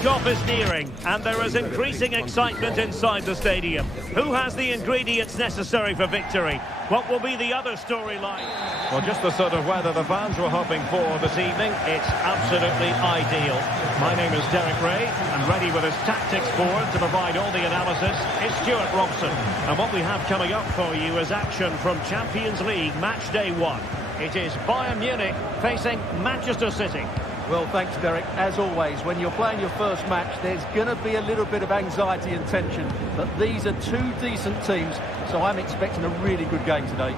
Kick-off is nearing, and there is increasing excitement inside the stadium. Who has the ingredients necessary for victory? What will be the other storyline? Well, just the sort of weather the fans were hoping for this evening. It's absolutely ideal. My name is Derek Ray, and ready with his tactics board to provide all the analysis is Stuart Robson. And what we have coming up for you is action from Champions League Match Day 1. It is Bayern Munich facing Manchester City. Well, thanks, Derek. As always, when you're playing your first match, there's going to be a little bit of anxiety and tension. But these are two decent teams, so I'm expecting a really good game today.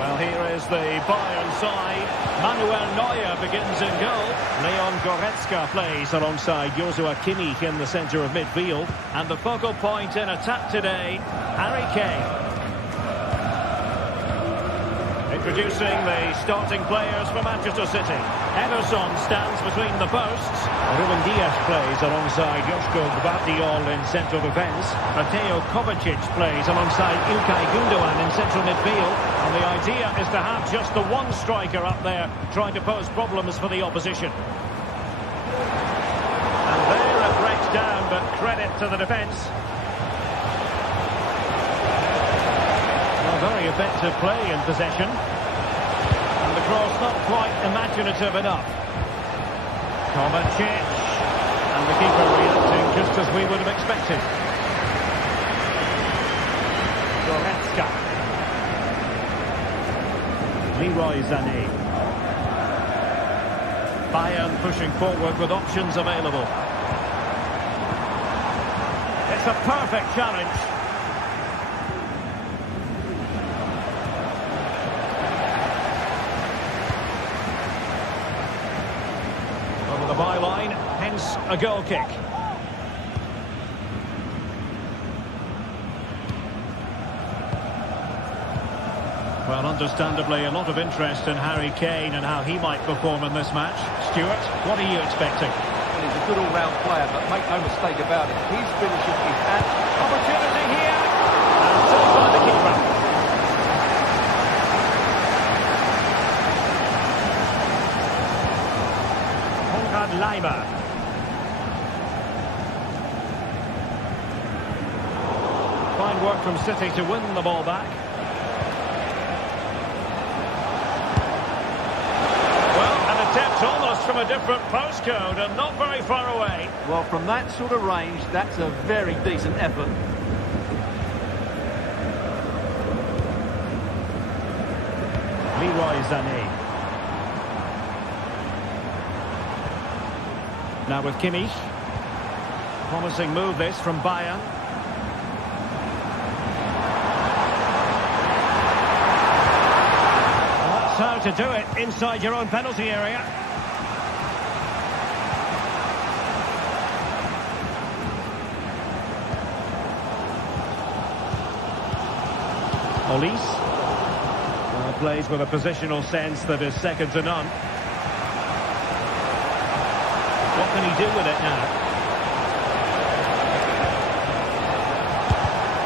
Well, here is the Bayern side. Manuel Neuer begins in goal. Leon Goretzka plays alongside Joshua Kimmich in the centre of midfield. And the focal point in attack today, Harry Kane. Introducing the starting players for Manchester City. Ederson stands between the posts. Ruben Dias plays alongside Joško Gvardiol in central defence. Mateo Kovacic plays alongside Ilkay Gundogan in central midfield. And the idea is to have just the one striker up there trying to pose problems for the opposition. And there it breaks down, but credit to the defence. Very effective play in possession. And the cross not quite imaginative enough. Kovacic. And the keeper reacting just as we would have expected. Goretzka. Leroy Sané. Bayern pushing forward with options available. It's a perfect challenge. The byline, hence a goal kick. Well, understandably, a lot of interest in Harry Kane and how he might perform in this match. Stuart, what are you expecting? Well, he's a good all-round player, but make no mistake about it, his finishing is at Opportunity here, and saved by the keeper. Lima. Fine work from City to win the ball back. Well, an attempt almost from a different postcode and not very far away. Well, from that sort of range, that's a very decent effort. Leroy Sané. Now with Kimmich. Promising move this from Bayern. That's how to do it inside your own penalty area. Olise. Plays with a positional sense that is second to none. What can he do with it now?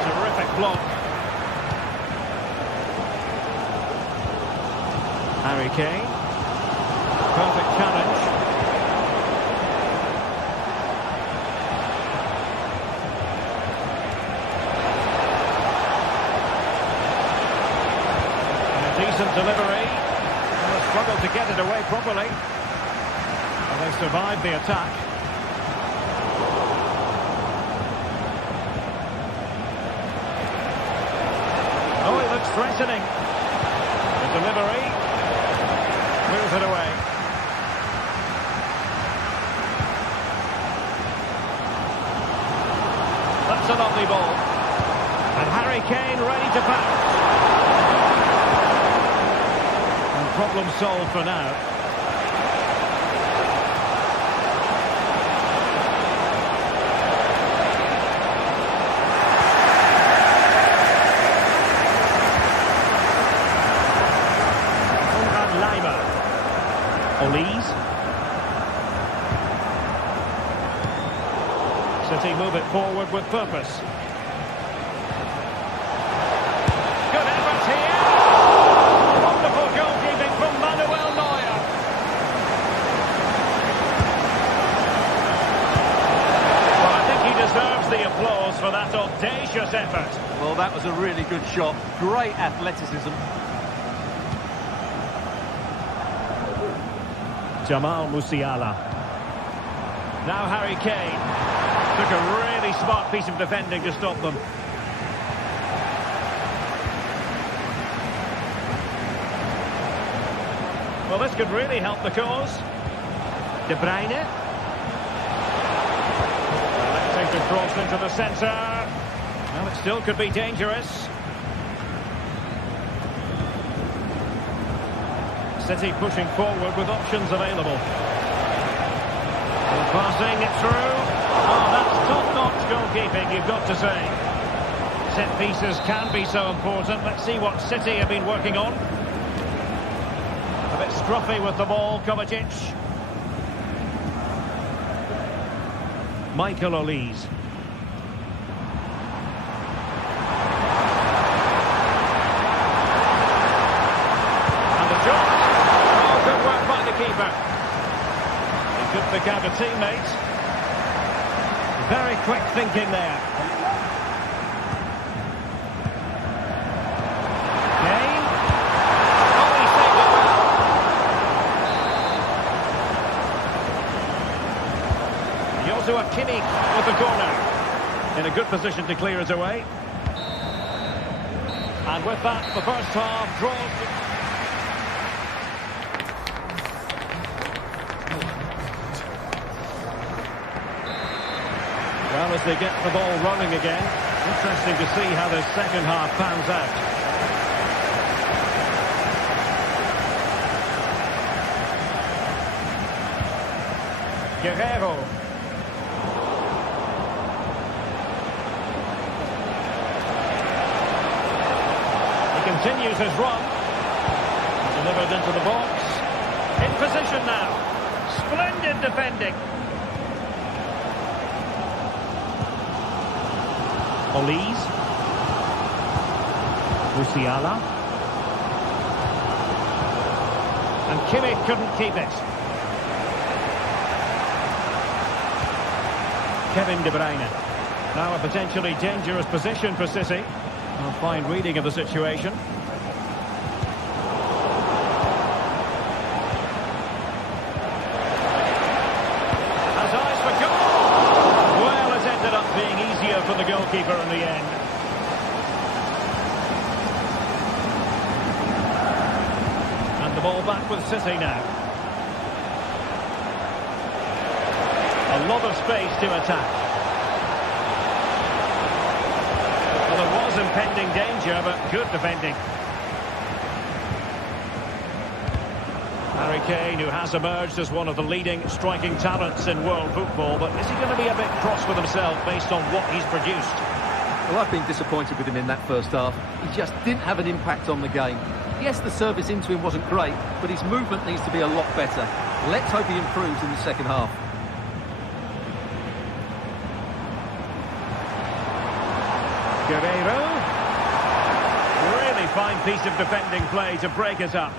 Terrific block. Harry Kane. Perfect challenge. And a decent delivery. And struggled to get it away properly. They survived the attack. Oh, it looks threatening. The delivery moves it away. That's a lovely ball. And Harry Kane ready to pounce. And problem solved for now. Olise. City move it forward with purpose. Good effort here. Wonderful goalkeeping from Manuel Neuer. audacious effort. Well, that was a really good shot. Great athleticism. Jamal Musiala. Now Harry Kane. Took a really smart piece of defending to stop them. Well, this could really help the cause. De Bruyne. Electing to cross into the centre. Well, it still could be dangerous. City pushing forward with options available. And passing it through. Oh, that's top-notch goalkeeping, you've got to say. Set pieces can be so important. Let's see what City have been working on. A bit scruffy with the ball, Kovacic. Michael Olise. And the shot. Oh, good work by the keeper. He could pick out a teammate. Very quick thinking there. Kane. Oh, he saved it well. Joshua Kimmich with the corner. In a good position to clear it away. And with that, the first half draws. Well, as they get the ball running again, interesting to see how the second half pans out. Guerrero. He continues his run. Delivered into the box. In position now. Splendid defending. Olise. Musiala. And Kimmich couldn't keep it. Kevin De Bruyne. Now a potentially dangerous position for City. A fine reading of the situation. Has eyes for goal. Well, it ended up being easier for the goalkeeper in the end. And the ball back with City now. A lot of space to attack. Well, there was impending danger, but good defending. Harry Kane, who has emerged as one of the leading striking talents in world football, but is he going to be a bit cross with himself based on what he's produced? Well, I've been disappointed with him in that first half. He just didn't have an impact on the game. Yes, the service into him wasn't great, but his movement needs to be a lot better. Let's hope he improves in the second half. Guerrero. Really fine piece of defending play to break it up.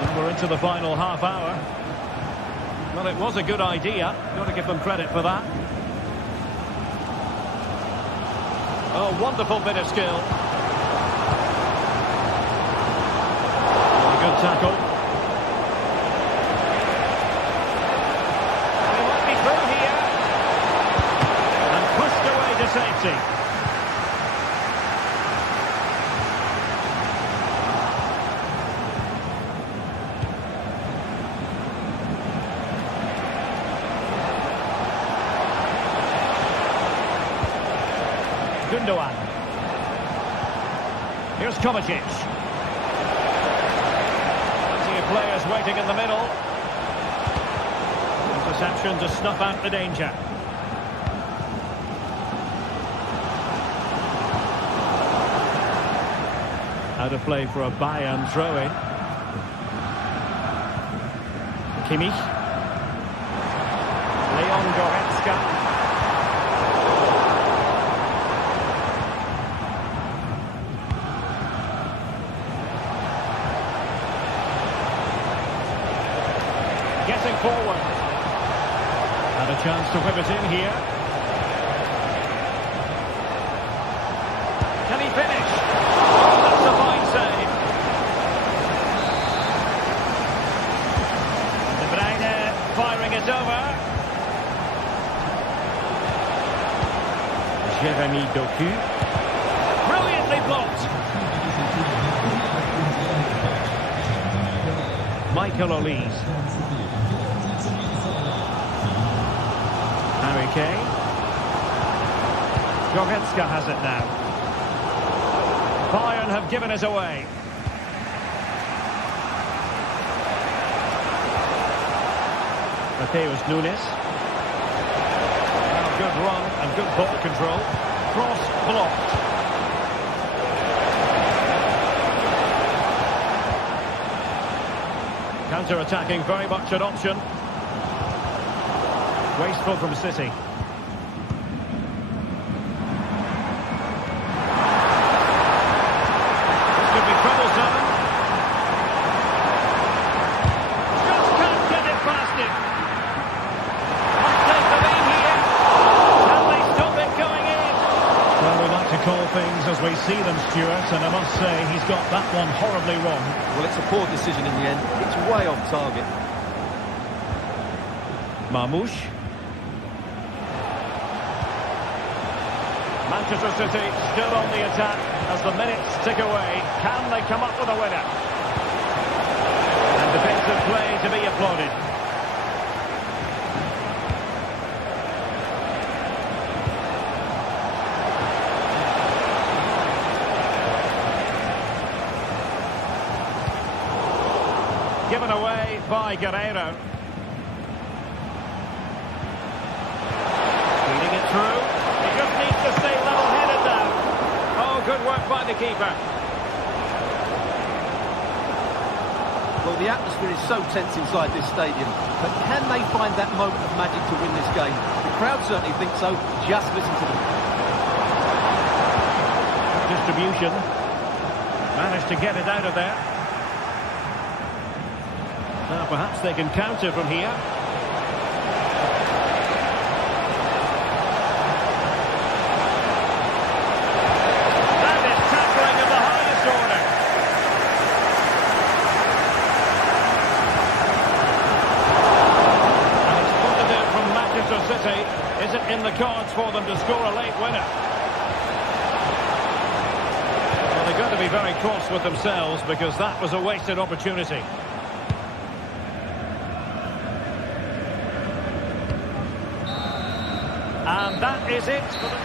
And we're into the final half hour. Well, it was a good idea. Got to give them credit for that. Oh, wonderful bit of skill. Really good tackle. Safety. Gundogan. Here's Kovacic. Plenty of players waiting in the middle. Interception to snuff out the danger. Out of play for a Bayern throw-in. Kimmich. Leon Goretzka. getting forward. And a chance to whip it in here. Can he finish? Oh, that's a fine save. De Bruyne firing it over. Jeremy Doku. Brilliantly blocked. Michael Olise. Harry Kane. Goretzka has it now. Bayern have given it away. Mateus Nunes. Well, good run and good ball control. Cross blocked. Counter-attacking, very much an option. Wasteful from City. This could be troublesome. Just can't get it past him. Might take the lead here. Can they stop it going in? Well, we like to call things as we see them, Stuart, and I must say he's got that one horribly wrong. Well, it's a poor decision in the end. It's way off target. Marmoush. Manchester City still on the attack as the minutes tick away. Can they come up with a winner? And defensive play to be applauded. Given away by Guerreiro. Feeding it through. He just needs to stay level-headed now. Oh, good work by the keeper. Well, the atmosphere is so tense inside this stadium, but can they find that moment of magic to win this game? The crowd certainly think so. Just listen to them. Distribution. Managed to get it out of there. Now perhaps they can counter from here. That is tackling of the highest order. And it's positive from Manchester City. Is it in the cards for them to score a late winner? Well, they've got to be very cross with themselves because that was a wasted opportunity. And that is it for the...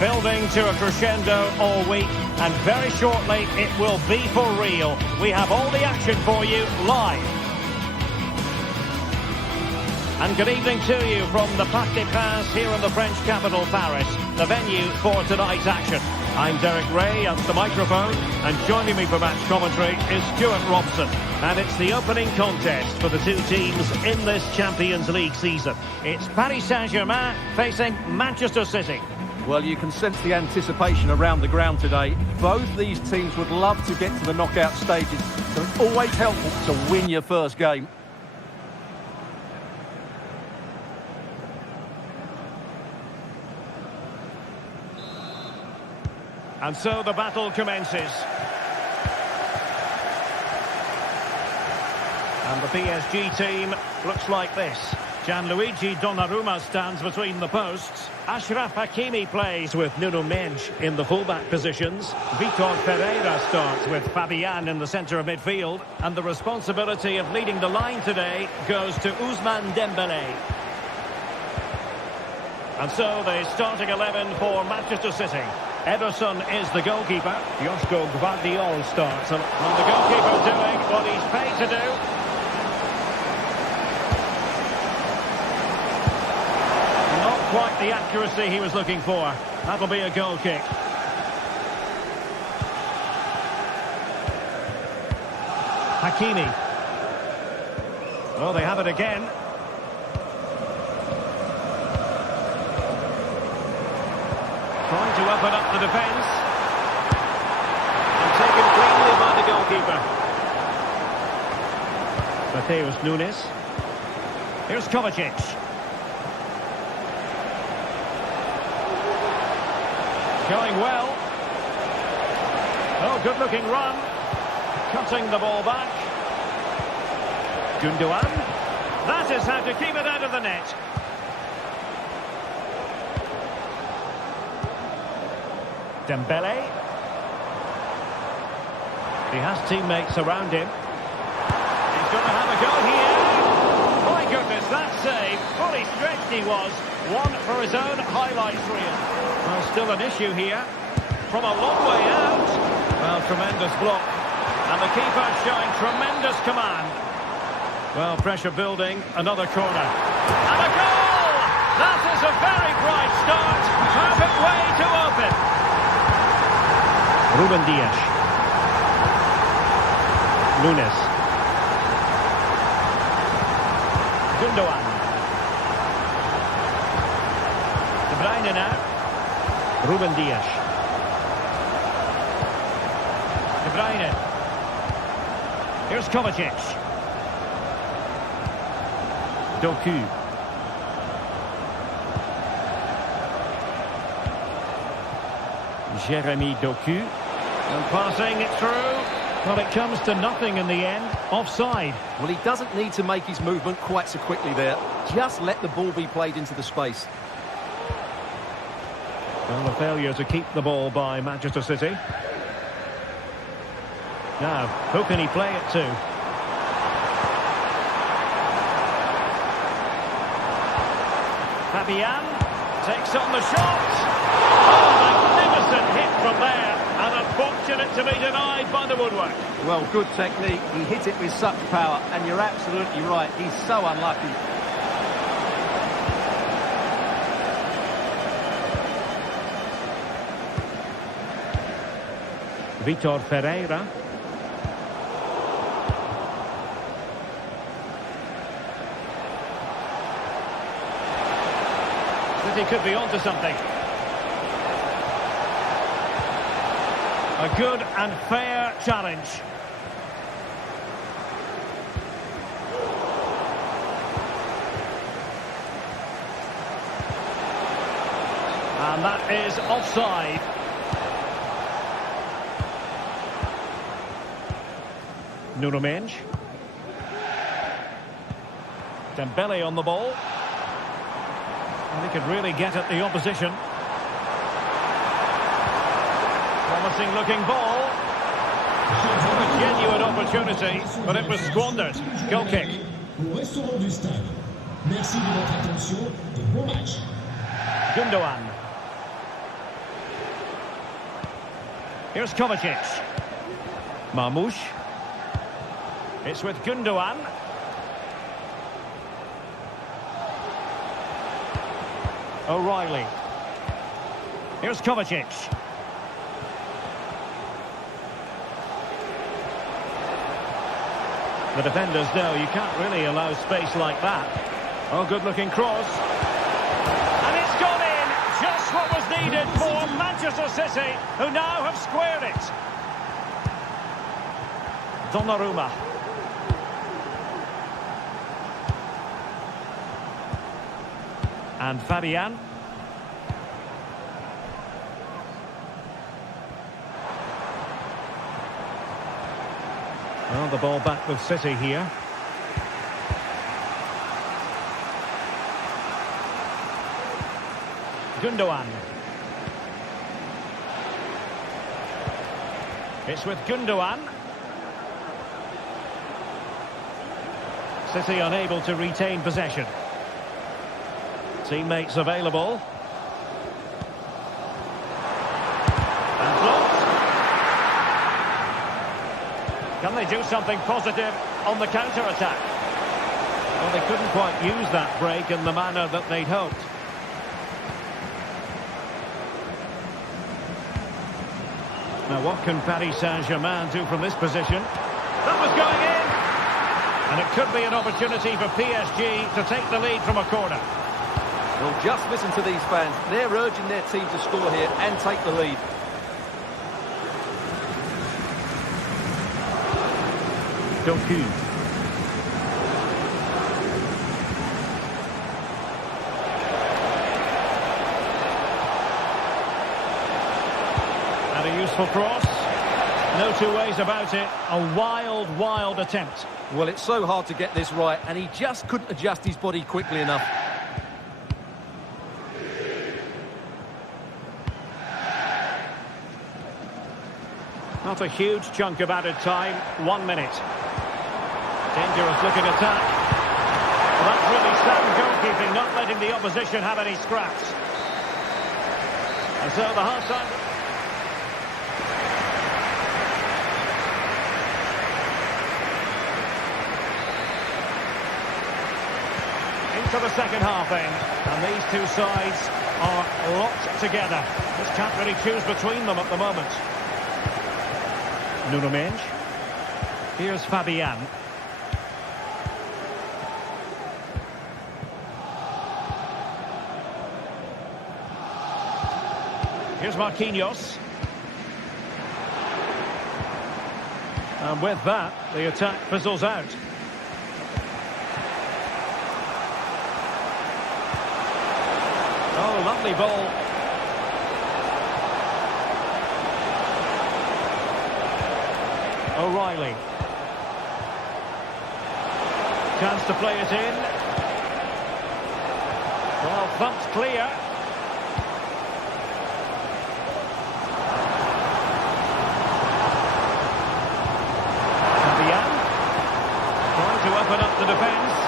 Building to a crescendo all week, and very shortly it will be for real. We have all the action for you live. And good evening to you from the Parc des Princes here in the French capital, Paris, the venue for tonight's action. I'm Derek Ray at the microphone, and joining me for match commentary is Stuart Robson. And it's the opening contest for the two teams in this Champions League season. It's Paris Saint-Germain facing Manchester City. Well, you can sense the anticipation around the ground today. Both these teams would love to get to the knockout stages, so it's always helpful to win your first game. And so the battle commences. And the PSG team looks like this. Gianluigi Donnarumma stands between the posts. Achraf Hakimi plays with Nuno Mendes in the fullback positions. Vitor Pereira starts with Fabian in the centre of midfield. And the responsibility of leading the line today goes to Ousmane Dembélé. And so the starting 11 for Manchester City. Ederson is the goalkeeper. Josko Gvardiol starts. And the goalkeeper doing what he's paid to do. Quite the accuracy he was looking for. That'll be a goal kick. Hakimi. Oh, they have it again. Trying to open up the defence. And taken cleanly by the goalkeeper. Mateus Nunes. Here's Kovacic. Going well. Oh, good-looking run. Cutting the ball back. Gundogan. That is how to keep it out of the net. Dembele. He has teammates around him. He's going to have a go here. My goodness, that save. Fully stretched he was. One for his own highlights reel. Well, still an issue here. From a long way out. Well, tremendous block. And the keeper showing tremendous command. Well, pressure building. Another corner. And a goal! That is a very bright start. Perfect way to open. Ruben Dias. Nunes. Gundogan. De Bruyne now. Ruben Dias. De Bruyne. Here's Kovacic. Doku. Jeremy Doku. And passing it through. Well, it comes to nothing in the end. Offside. Well, he doesn't need to make his movement quite so quickly there. Just let the ball be played into the space. Well, a failure to keep the ball by Manchester City. Now, who can he play it to? Fabian takes on the shot. Oh, magnificent hit from there. And unfortunate to be denied by the woodwork. Well, good technique. He hit it with such power. And you're absolutely right. He's so unlucky. Vitor Pereira. City could be onto something. A good and fair challenge. And that is offside. Nuno Mendes. Dembele on the ball. And he could really get at the opposition. Promising looking ball. A genuine opportunity, but it was squandered. Goal kick. Gundogan. Here's Kovacic. Marmoush. It's with Gundogan. O'Reilly. Here's Kovacic. The defenders know you can't really allow space like that. Oh, good-looking cross. And it's gone in. Just what was needed for Manchester City, who now have squared it. Donnarumma. And Fabian. Well, the ball back with City here. Gundogan. It's with Gundogan. City unable to retain possession. Teammates available. And blocked. Can they do something positive on the counter-attack? Well, they couldn't quite use that break in the manner that they'd hoped. Now, what can Paris Saint-Germain do from this position? That was going in! And it could be an opportunity for PSG to take the lead from a corner. Well, just listen to these fans. They're urging their team to score here and take the lead. Doku. And a useful cross. No two ways about it. A wild, wild attempt. Well, it's so hard to get this right, and he just couldn't adjust his body quickly enough. Not a huge chunk of added time. 1 minute. Dangerous looking attack. Well, that's really sound goalkeeping, not letting the opposition have any scraps. And so the half-time... Into the second half then. And these two sides are locked together. Just can't really choose between them at the moment. Nuno Mendes. Here's Fabian. Here's Marquinhos. And with that, the attack fizzles out. Oh, lovely ball. O'Reilly. Chance to play it in. Well, thumped clear. Fabian. Trying to open up the defence.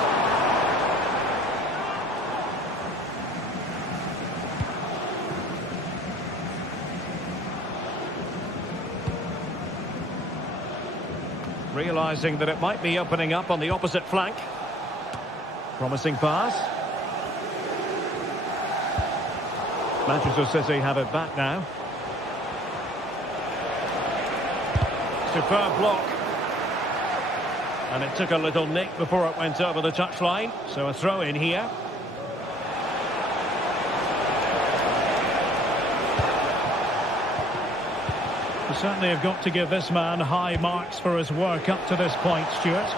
Realising that it might be opening up on the opposite flank. Promising pass. Manchester City have it back now. Superb block. And it took a little nick before it went over the touchline. So a throw in here. We certainly have got to give this man high marks for his work up to this point, Stuart.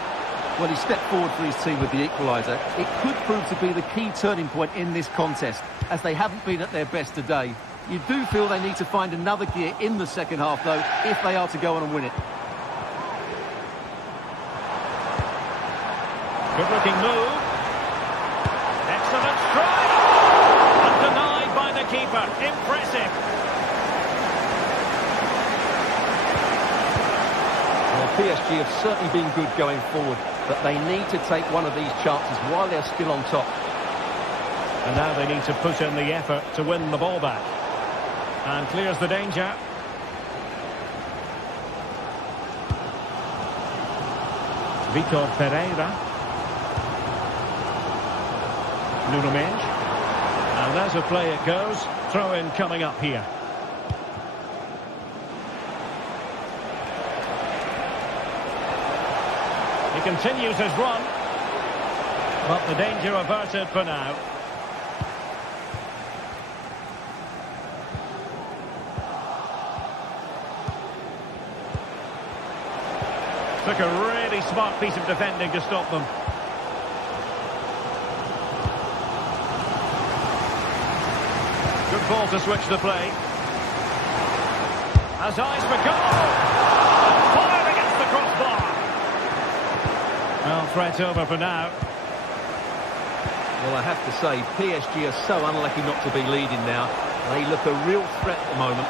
Well, he stepped forward for his team with the equaliser. It could prove to be the key turning point in this contest, as they haven't been at their best today. You do feel they need to find another gear in the second half, though, if they are to go on and win it. Good-looking move. Excellent strike. And denied by the keeper. Impressive. PSG have certainly been good going forward, but they need to take one of these chances while they're still on top. And now they need to put in the effort to win the ball back. And clears the danger. Vitor Pereira. Nuno Mendes. And as a play it goes. Throw in coming up here. He continues his run, but the danger averted for now. Took a really smart piece of defending to stop them. Good ball to switch the play. Has eyes for goal. Fired against the crossbar. Well, threat over for now. Well, I have to say, PSG are so unlucky not to be leading now. They look a real threat at the moment.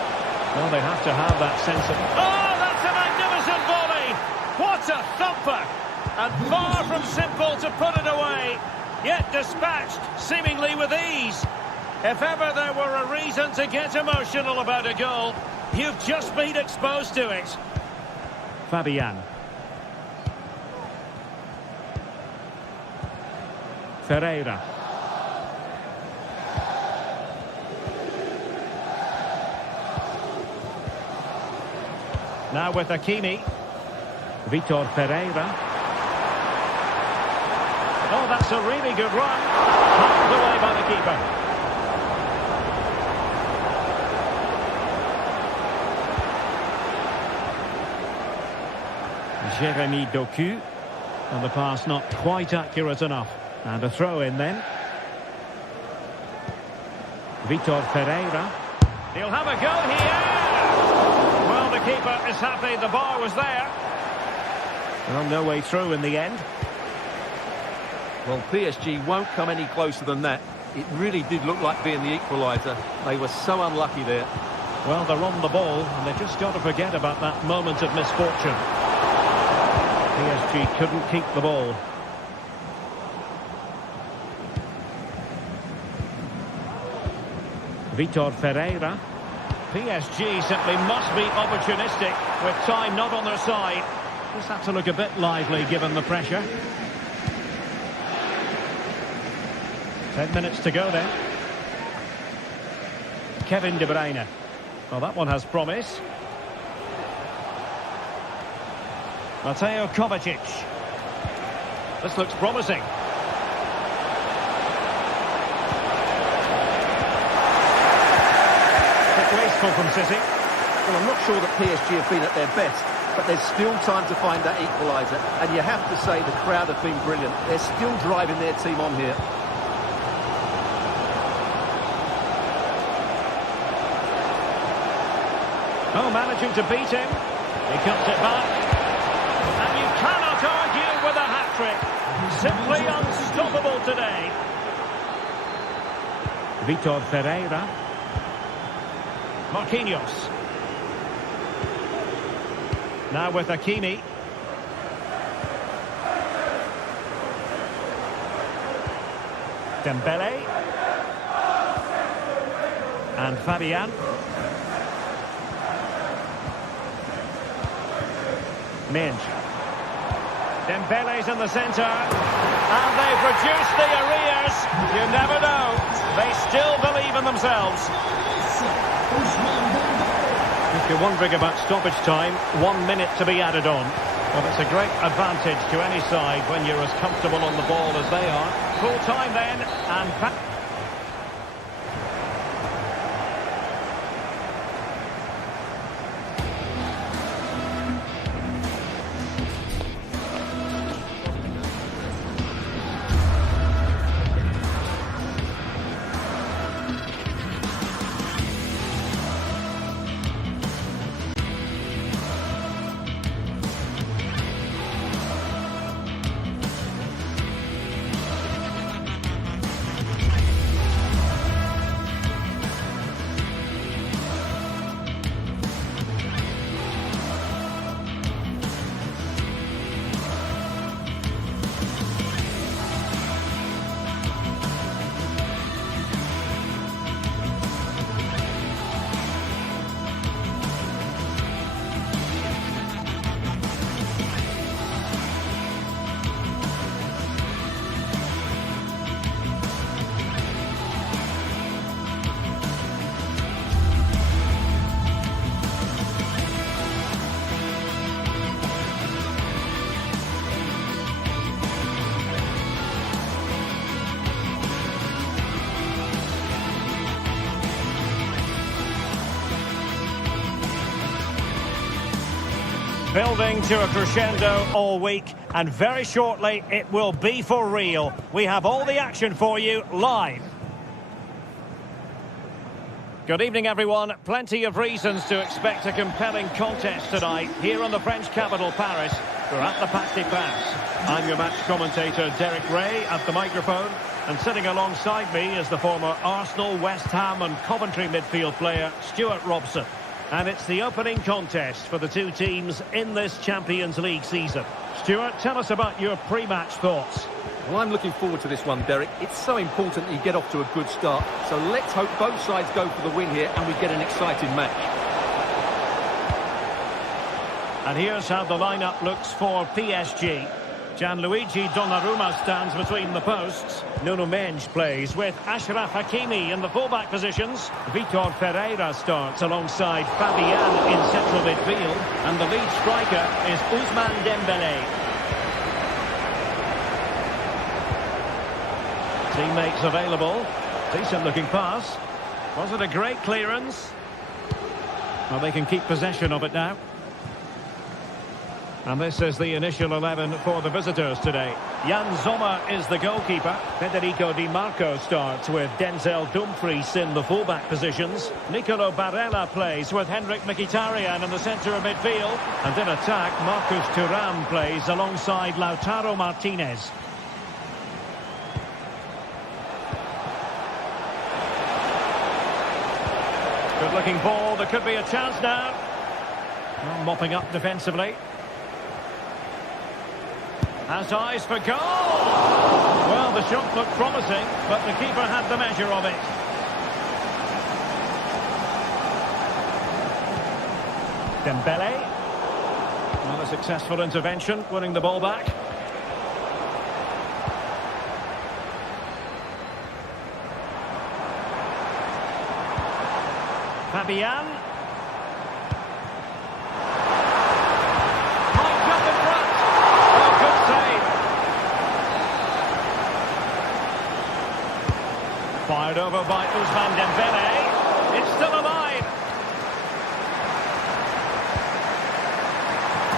Well, they have to have that sense of... Oh, that's a magnificent volley! What a thumper! And far from simple to put it away. Yet dispatched, seemingly with ease. If ever there were a reason to get emotional about a goal, you've just been exposed to it. Fabian. Ferreira. Now with Hakimi. Vitor Ferreira. Oh, that's a really good run. Knocked away by the keeper. Jeremy Doku. And the pass not quite accurate enough. And a throw in then. Vitor Ferreira. He'll have a go here. Well, the keeper is happy the bar was there. Well, no way through in the end. Well, PSG won't come any closer than that. It really did look like being the equaliser. They were so unlucky there. Well, they're on the ball, and they've just got to forget about that moment of misfortune. PSG couldn't keep the ball. Vitor Ferreira. PSG simply must be opportunistic with time not on their side. Just have to look a bit lively given the pressure. 10 minutes to go then. Kevin De Bruyne. Well, that one has promise. Mateo Kovacic. This looks promising. Wasteful from City. Well, I'm not sure that PSG have been at their best, but there's still time to find that equaliser. And you have to say the crowd have been brilliant. They're still driving their team on here. Oh, managing to beat him. He cuts it back. And you cannot argue with a hat-trick. Simply unstoppable today. Vitor Ferreira. Marquinhos. Now with Hakimi. Dembele. And Fabian. Minge. Dembele's in the centre. And they've reduced the arrears. You never know. They still believe in themselves. If you're wondering about stoppage time, 1 minute to be added on. Well, it's a great advantage to any side when you're as comfortable on the ball as they are. Full time then, and... Building to a crescendo all week, and very shortly it will be for real. We have all the action for you live. Good evening, everyone. Plenty of reasons to expect a compelling contest tonight here in the French capital, Paris. We're at the Patsy Pass. I'm your match commentator, Derek Ray, at the microphone. And sitting alongside me is the former Arsenal, West Ham and Coventry midfield player, Stuart Robson. And it's the opening contest for the two teams in this Champions League season. Stuart, tell us about your pre-match thoughts. Well, I'm looking forward to this one, Derek. It's so important that you get off to a good start. So let's hope both sides go for the win here and we get an exciting match. And here's how the lineup looks for PSG. Gianluigi Donnarumma stands between the posts. Nuno Mendes plays with Achraf Hakimi in the fullback positions. Vitor Ferreira starts alongside Fabian in central midfield. And the lead striker is Ousmane Dembélé. Teammates available. Decent looking pass. Was it a great clearance? Well, they can keep possession of it now. And this is the initial 11 for the visitors today. Jan Sommer is the goalkeeper. Federico Di Marco starts with Denzel Dumfries in the fullback positions. Nicolo Barella plays with Henrik Mkhitaryan in the centre of midfield. And in attack, Marcus Thuram plays alongside Lautaro Martinez. Good looking ball, there could be a chance now. Well, mopping up defensively. Has eyes for goal! Well, the shot looked promising, but the keeper had the measure of it. Dembélé. Well, a successful intervention, winning the ball back. Fabian. Fired over by Ousmane Dembélé. It's still alive.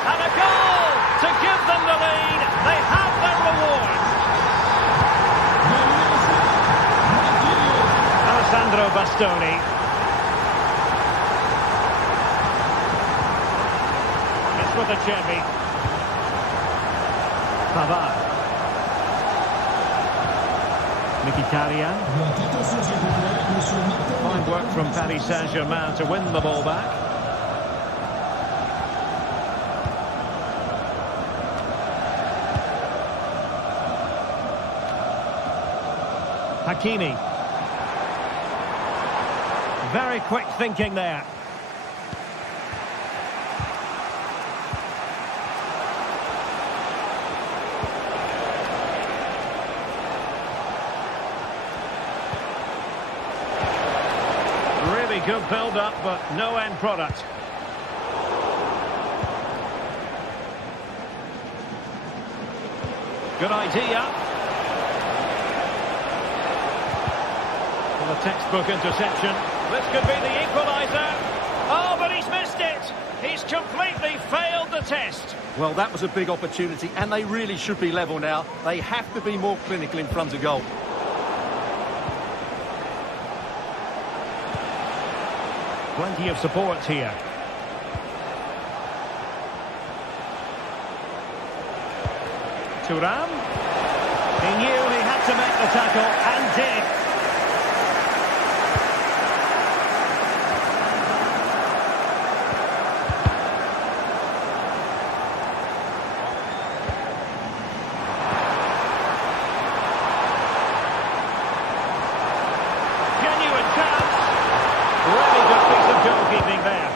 And a goal to give them the lead. They have their reward. Alessandro Bastoni. It's with Acerbi. Pavard. Mkhitaryan. Fine work from Paris Saint-Germain to win the ball back. Hakimi. Very quick thinking there. Good build-up, but no end product. Good idea. Well, a textbook interception. This could be the equaliser. Oh, but he's missed it. He's completely failed the test. Well, that was a big opportunity, and they really should be level now. They have to be more clinical in front of goal. Plenty of support here. Thuram. He knew he had to make the tackle and did. Genuine chance. Really good piece of goalkeeping there.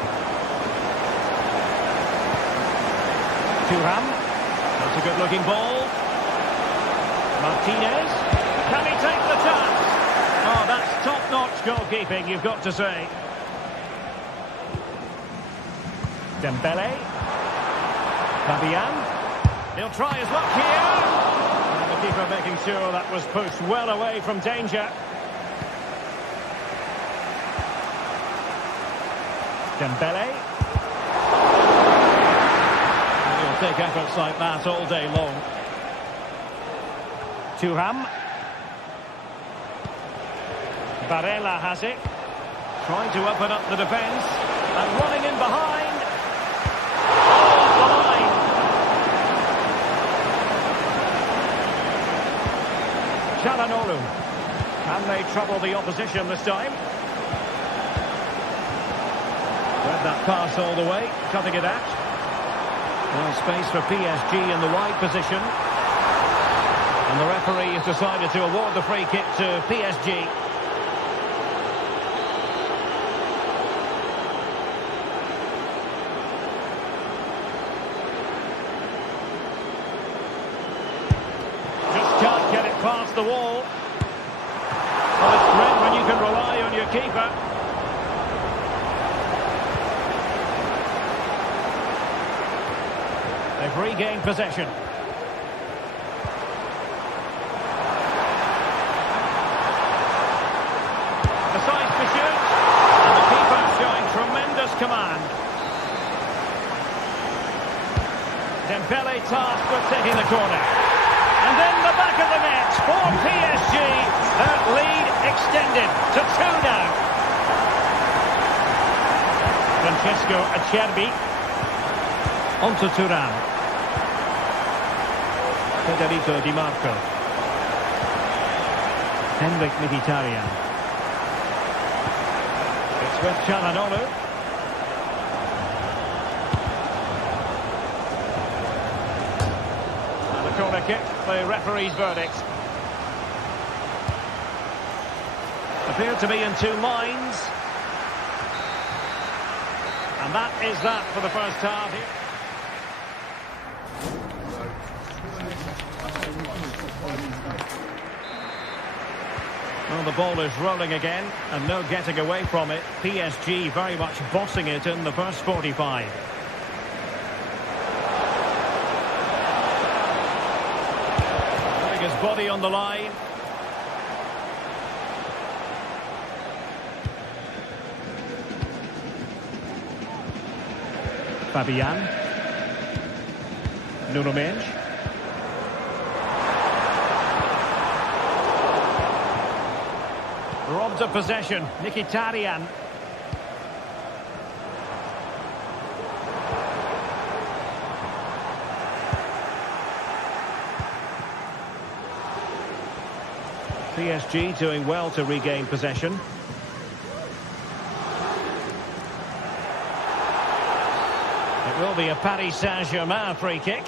Thuram. That's a good-looking ball. Martinez. Can he take the chance? Oh, that's top-notch goalkeeping, you've got to say. Dembélé. Fabian. He'll try his luck here. And the keeper making sure that was pushed well away from danger. Dembélé. And he'll take efforts like that all day long. Thuram. Barella has it. Trying to open up the defence. And running in behind. Oh, off the line. Çalhanoğlu. Can they trouble the opposition this time? Read that pass all the way, cutting it out. Well, space for PSG in the wide position. And the referee has decided to award the free kick to PSG. Just can't get it past the wall. Well, it's great when you can rely on your keeper. They've regained possession. Decides to shoot. And the keeper showing tremendous command. Dembele tasked with taking the corner. And then the back of the net for PSG. That lead extended to 2 now. Francesco Acerbi. On to Thuram. Federico Di Marco. Henrik Mkhitaryan. It's with Çalhanoğlu. And the corner kick, the referee's verdict. Appear to be in 2 minds. And that is that for the first half here. Well, the ball is rolling again, and no getting away from it. PSG very much bossing it in the first 45. Putting his body on the line. Fabian. Nuno Mendes. Robbed of possession, Mkhitaryan. PSG doing well to regain possession. It will be a Paris Saint-Germain free kick.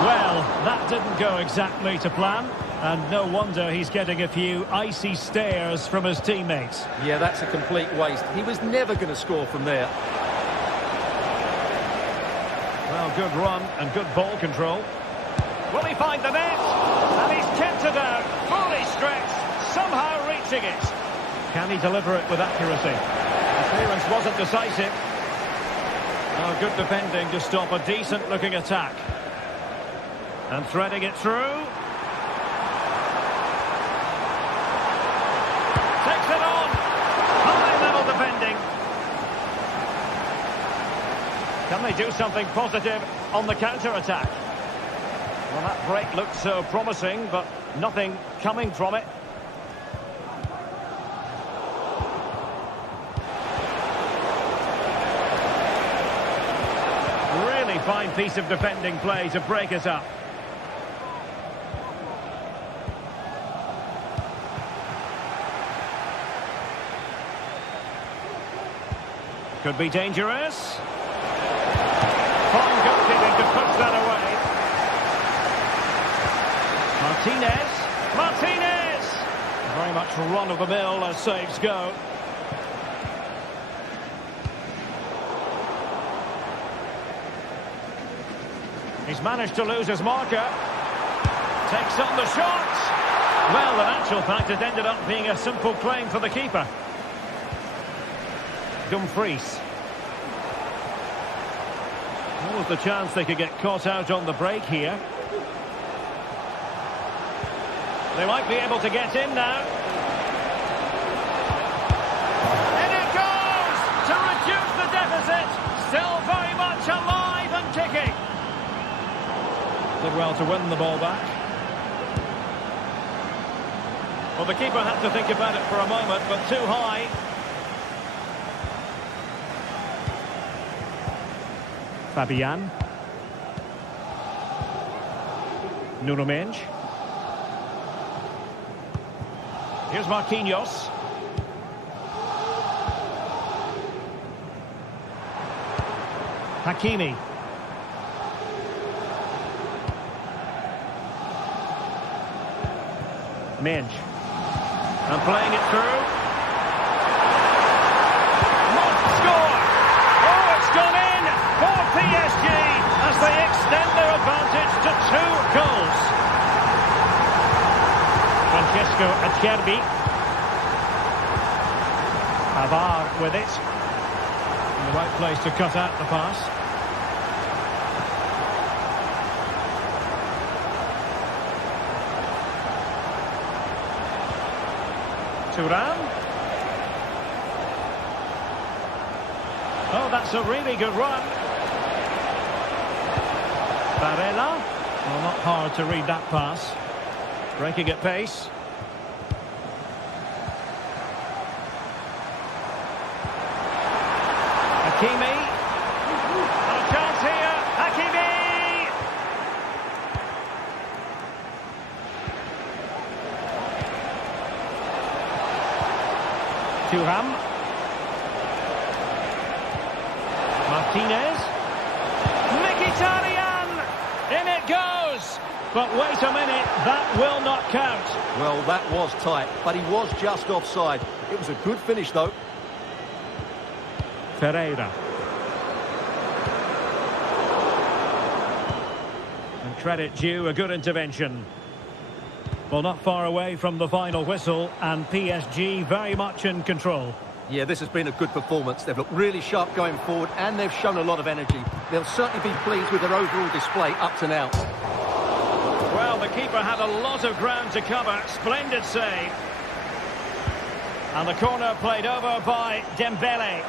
Well, that didn't go exactly to plan, and no wonder he's getting a few icy stares from his teammates. Yeah, that's a complete waste. He was never going to score from there. Well, good run and good ball control. Will he find the net? And he's kept it out, fully stretched, somehow reaching it. Can he deliver it with accuracy? The clearance wasn't decisive. Oh, good defending to stop a decent-looking attack. And threading it through. Takes it on. High-level defending. Can they do something positive on the counter-attack? Well, that break looked so promising, but nothing coming from it. Really fine piece of defending play to break it up. Could be dangerous. Fine goalkeeping to push that away. Martinez! Very much run-of-the-mill as saves go. He's managed to lose his marker. Takes on the shot. Well, in actual fact, it ended up being a simple claim for the keeper. Dumfries. What was the chance they could get caught out on the break here? They might be able to get in now. In it goes! To reduce the deficit. Still very much alive and kicking. Did well to win the ball back. Well, the keeper had to think about it for a moment, but too high. Fabian. Nuno Mendes. Here's Marquinhos. Hakimi. Mendes. And playing it through. Must score! Oh, it's gone in for PSG as they extend their advantage to 2 goals. Francesco Acerbi. Pavard with it. In the right place to cut out the pass. Thuram. Oh, that's a really good run. Barella. Well, not hard to read that pass. Breaking at pace. Hakimi. And a chance here. Hakimi! Thuram. Martinez. Mkhitaryan! In it goes! But wait a minute, that will not count. Well, that was tight, but he was just offside. It was a good finish, though. Ferreira. And credit due, a good intervention. Well, not far away from the final whistle, and PSG very much in control. Yeah, this has been a good performance. They've looked really sharp going forward, and they've shown a lot of energy. They'll certainly be pleased with their overall display up to now. Well, the keeper had a lot of ground to cover. Splendid save. And the corner played over by Dembele.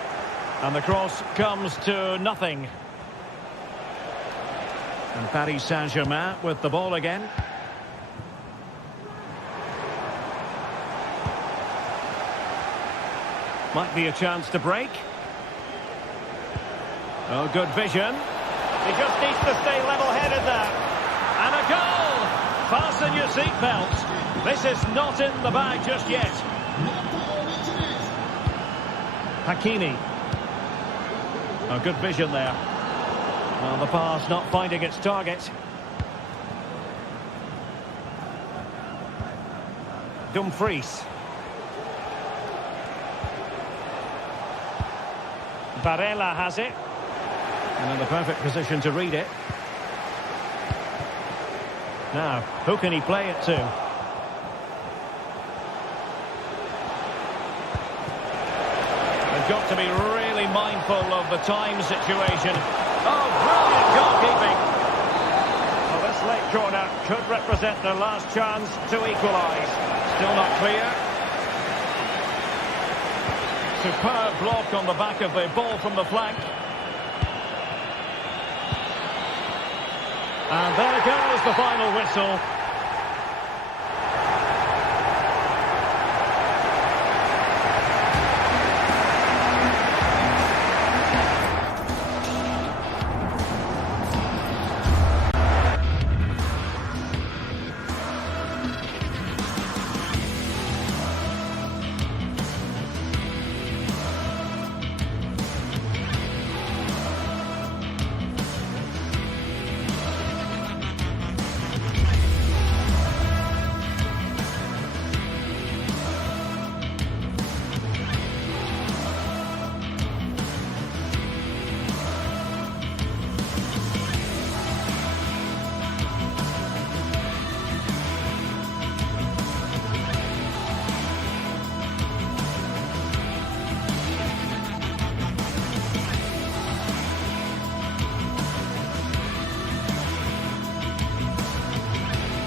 And the cross comes to nothing. And Paris Saint-Germain with the ball again. Might be a chance to break. Oh, good vision. He just needs to stay level-headed there. And a goal! Fasten your seatbelts. This is not in the bag just yet. Hakimi. Oh, good vision there. Well, the pass not finding its target. Dumfries. Barella has it. And in the perfect position to read it. Now, who can he play it to? They've got to be really mindful of the time situation. Oh, brilliant goalkeeping. Well, this late corner could represent their last chance to equalise. Still not clear. Superb block on the back of the ball from the flank. And there goes the final whistle.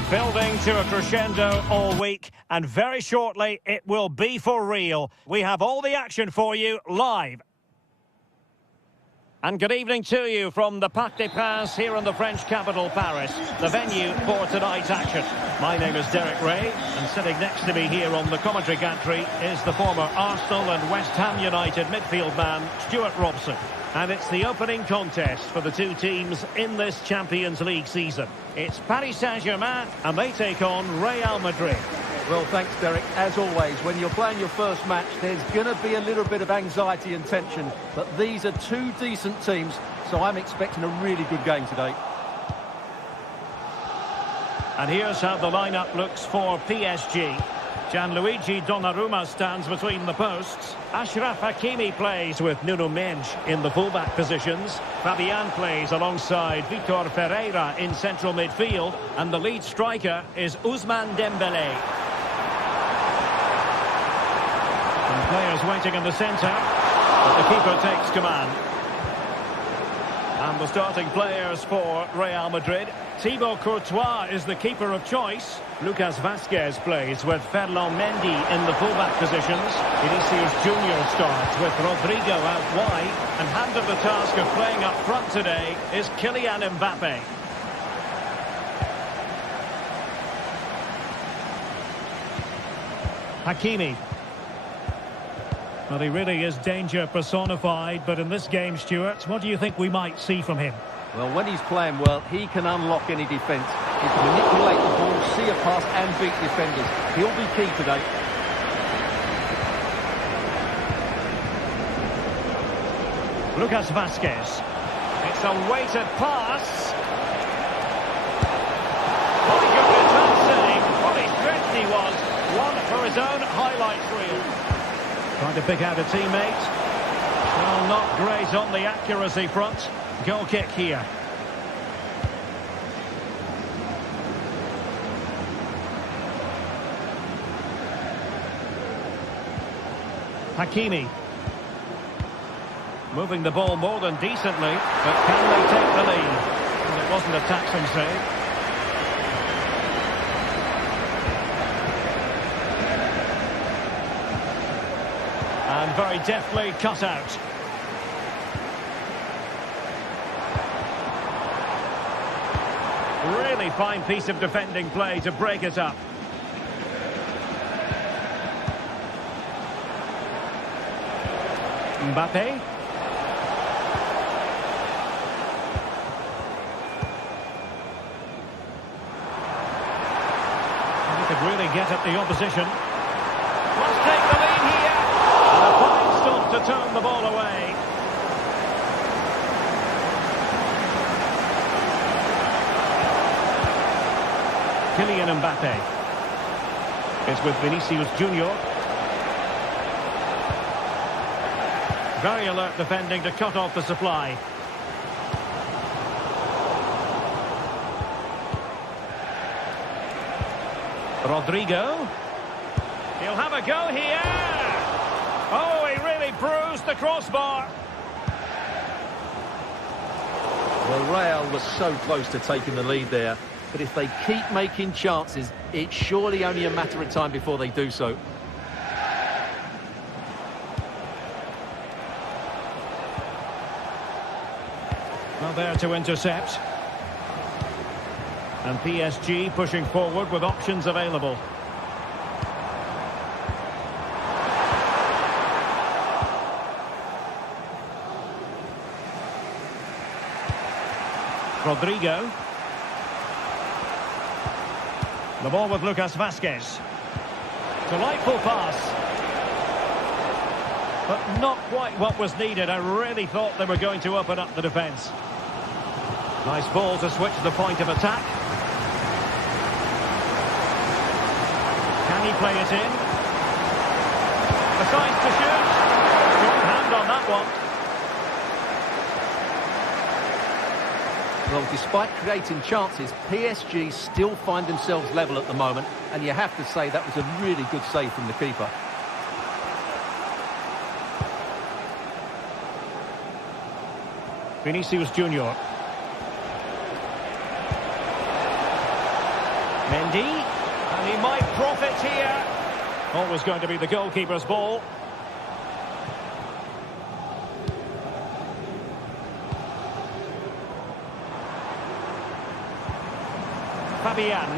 Building to a crescendo all week, and very shortly it will be for real. We have all the action for you live. And good evening to you from the Parc des Princes here in the French capital, Paris, the venue for tonight's action. My name is Derek Ray, and sitting next to me here on the commentary gantry is the former Arsenal and West Ham United midfield man, Stuart Robson. And it's the opening contest for the two teams in this Champions League season. It's Paris Saint-Germain, and they take on Real Madrid. Well, thanks, Derek. As always, when you're playing your first match, there's going to be a little bit of anxiety and tension. But these are two decent teams, so I'm expecting a really good game today. And here's how the lineup looks for PSG. Gianluigi Donnarumma stands between the posts. Achraf Hakimi plays with Nuno Mendes in the fullback positions. Fabian plays alongside Vitor Ferreira in central midfield. And the lead striker is Ousmane Dembélé. And players waiting in the centre, but the keeper takes command. And the starting players for Real Madrid. Thibaut Courtois is the keeper of choice. Lucas Vazquez plays with Ferland Mendy in the fullback positions. Vinicius Junior starts with Rodrigo out wide. And handed the task of playing up front today is Kylian Mbappe. Hakimi. Well, he really is danger personified, but in this game, Stuart, what do you think we might see from him? Well, when he's playing well, he can unlock any defence. He can manipulate the ball, see a pass and beat defenders. He'll be key today. Lucas Vazquez. It's a weighted pass. What a good return save. What a strength he was. One for his own highlights reel. Trying to pick out a teammate. Well, not great on the accuracy front. Goal kick here. Hakimi. Moving the ball more than decently, but can they take the lead? Well, it wasn't a taxing save. And very deftly cut out. Really fine piece of defending play to break it up. Mbappe. And he could really get at the opposition. Must take the lead here. And a fine stop to turn the ball away. Kylian Mbappe is with Vinicius Junior. Very alert defending to cut off the supply. Rodrigo. He'll have a go here. Oh, he really bruised the crossbar. Well, Real was so close to taking the lead there. But if they keep making chances, it's surely only a matter of time before they do so. Well, there to intercept. And PSG pushing forward with options available. Rodrigo. The ball with Lucas Vazquez. Delightful pass. But not quite what was needed. I really thought they were going to open up the defence. Nice ball to switch the point of attack. Can he play it in? Decides to shoot. Good hand on that one. Well, despite creating chances, PSG still find themselves level at the moment, and you have to say that was a really good save from the keeper. Vinicius Junior. Mendy, and he might profit here. Always going to be the goalkeeper's ball. Fabian.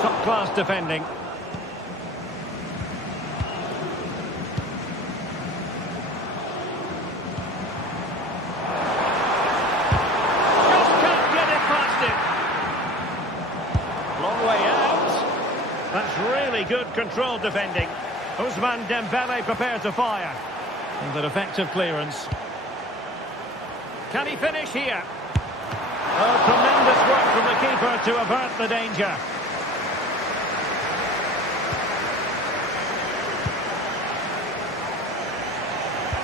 Top-class defending. Just can't get it past it. Long way out. That's really good controlled defending. Ousmane Dembele prepared to fire. And an effective clearance. Can he finish here? Oh, tremendous work from the keeper to avert the danger.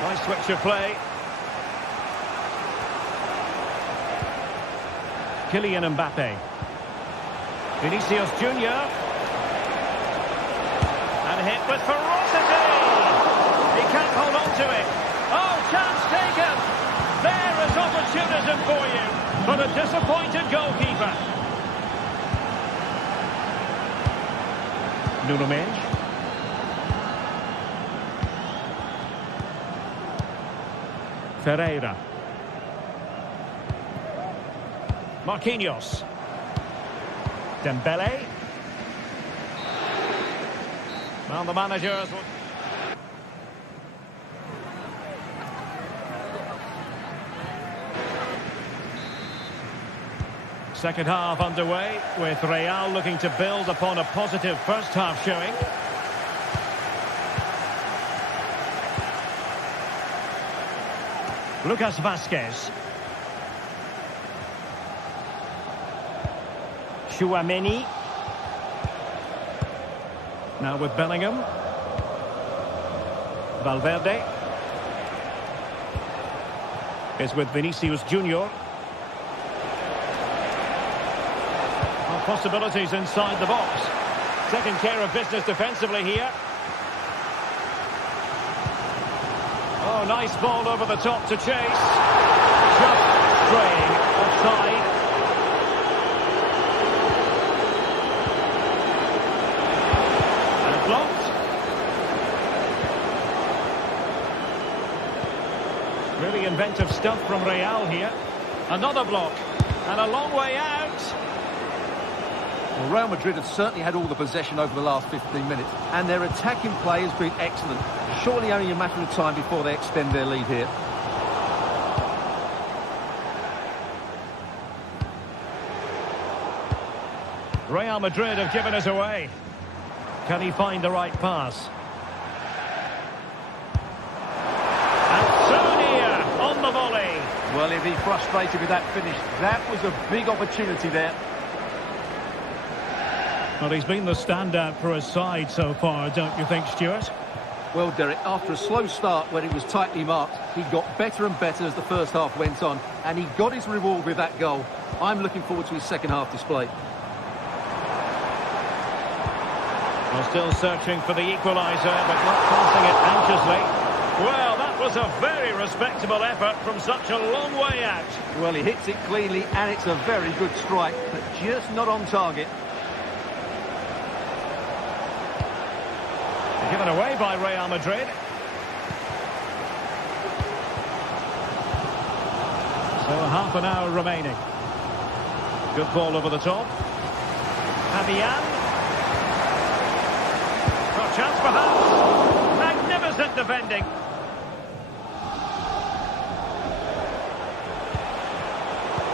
Nice switch of play. Kylian Mbappe. Vinicius Junior. And hit with ferocity. He can't hold on to it. Oh, chance taken. There is opportunism for you. But a disappointed goalkeeper. Nuno Mendes. Ferreira. Marquinhos. Dembele. Well, the managers... Second half underway, with Real looking to build upon a positive first half showing. Lucas Vazquez. Tchouaméni. Now with Bellingham. Valverde. Is with Vinicius Junior. Possibilities inside the box. Taking care of business defensively here. Oh, nice ball over the top to chase. Just straying offside. And blocked. Really inventive stuff from Real here. Another block. And a long way out. Well, Real Madrid have certainly had all the possession over the last 15 minutes, and their attacking play has been excellent. Surely only a matter of time before they extend their lead here. Real Madrid have given us away. Can he find the right pass? And so near on the volley. Well, he'll be frustrated with that finish. That was a big opportunity there. Well, he's been the standout for his side so far, don't you think, Stuart? Well, Derek, after a slow start when he was tightly marked, he got better and better as the first half went on, and he got his reward with that goal. I'm looking forward to his second half display. Well, still searching for the equaliser, but not passing it anxiously. Well, that was a very respectable effort from such a long way out. Well, he hits it cleanly, and it's a very good strike, but just not on target. Given away by Real Madrid. So half an hour remaining. Good ball over the top. Fabian. Got a chance perhaps. Magnificent defending.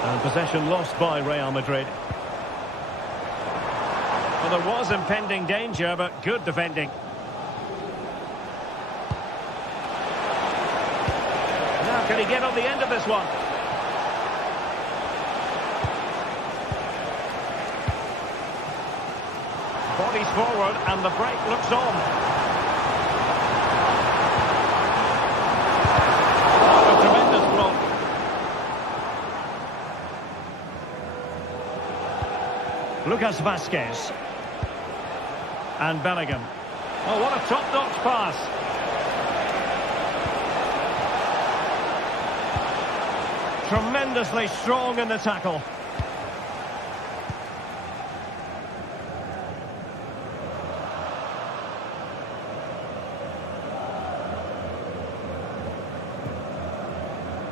And possession lost by Real Madrid. Well, there was impending danger, but good defending. Can he get on the end of this one? Bodies forward and the break looks on. Oh, a tremendous block. Lucas Vazquez. And Bellingham. Oh, what a top-notch pass. Tremendously strong in the tackle.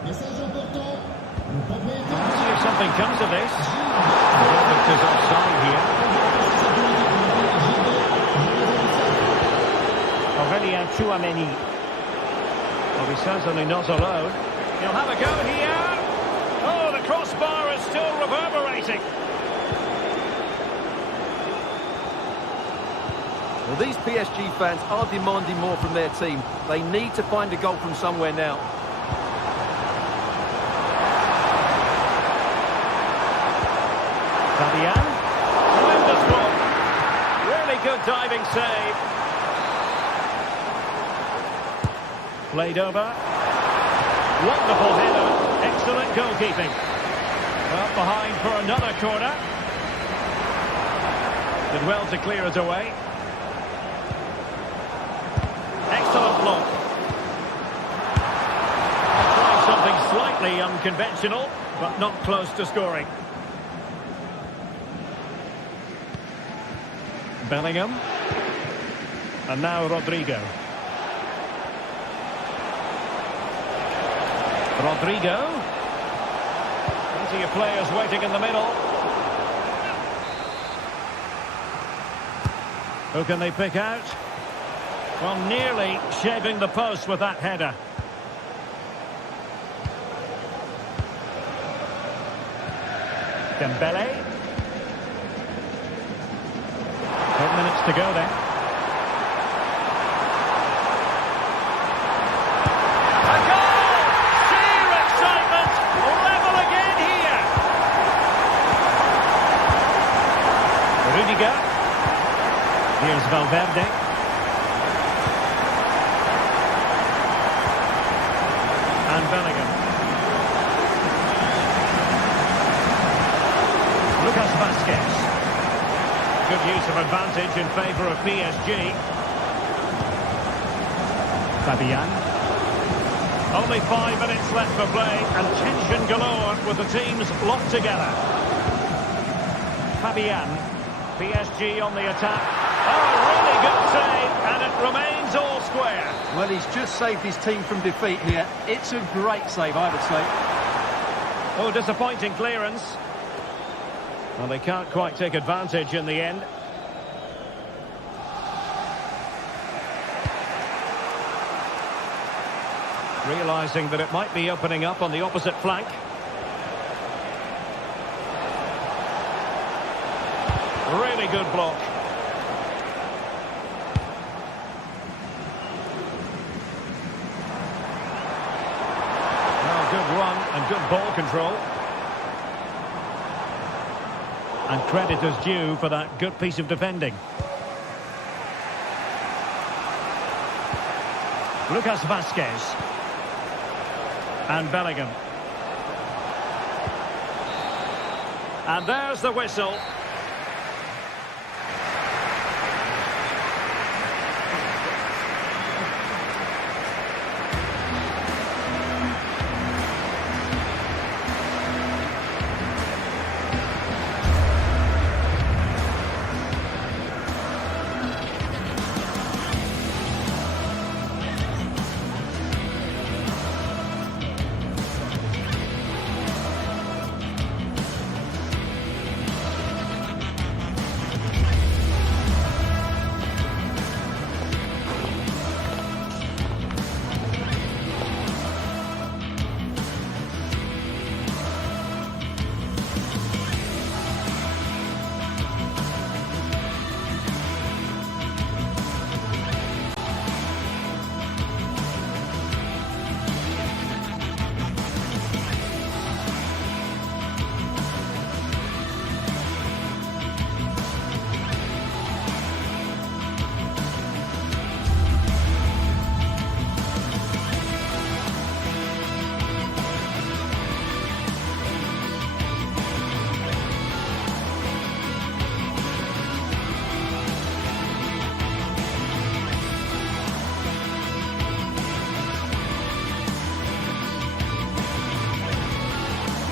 See if something comes of this. is offside here. Aurelien Tchouameni. Well, he's certainly not alone. He'll have a go here. Oh, the crossbar is still reverberating. Well, these PSG fans are demanding more from their team. They need to find a goal from somewhere now. Fabian. Tremendous block. Really good diving save. Played over. Wonderful header. Excellent goalkeeping. Well, behind for another corner. Did well to clear it away. Excellent block. Trying something slightly unconventional, but not close to scoring. Bellingham. And now Rodrigo. Plenty of players waiting in the middle. Who can they pick out? Well, nearly shaving the post with that header. Dembele. 10 minutes to go then. A goal! Sheer excitement! Level again here! Rudiger. Here's Valverde. And Bellingham. Lucas Vazquez. Good use of advantage in favour of PSG. Fabian. Only 5 minutes left for play and tension galore with the teams locked together. Fabian. PSG on the attack. Oh, really good save, and it remains all square. Well, he's just saved his team from defeat here. It's a great save, I would say. Oh, disappointing clearance. Well, they can't quite take advantage in the end. Realising that it might be opening up on the opposite flank. Really good block. Well, good run and good ball control. And credit is due for that good piece of defending. Lucas Vazquez. And Bellingham. And there's the whistle.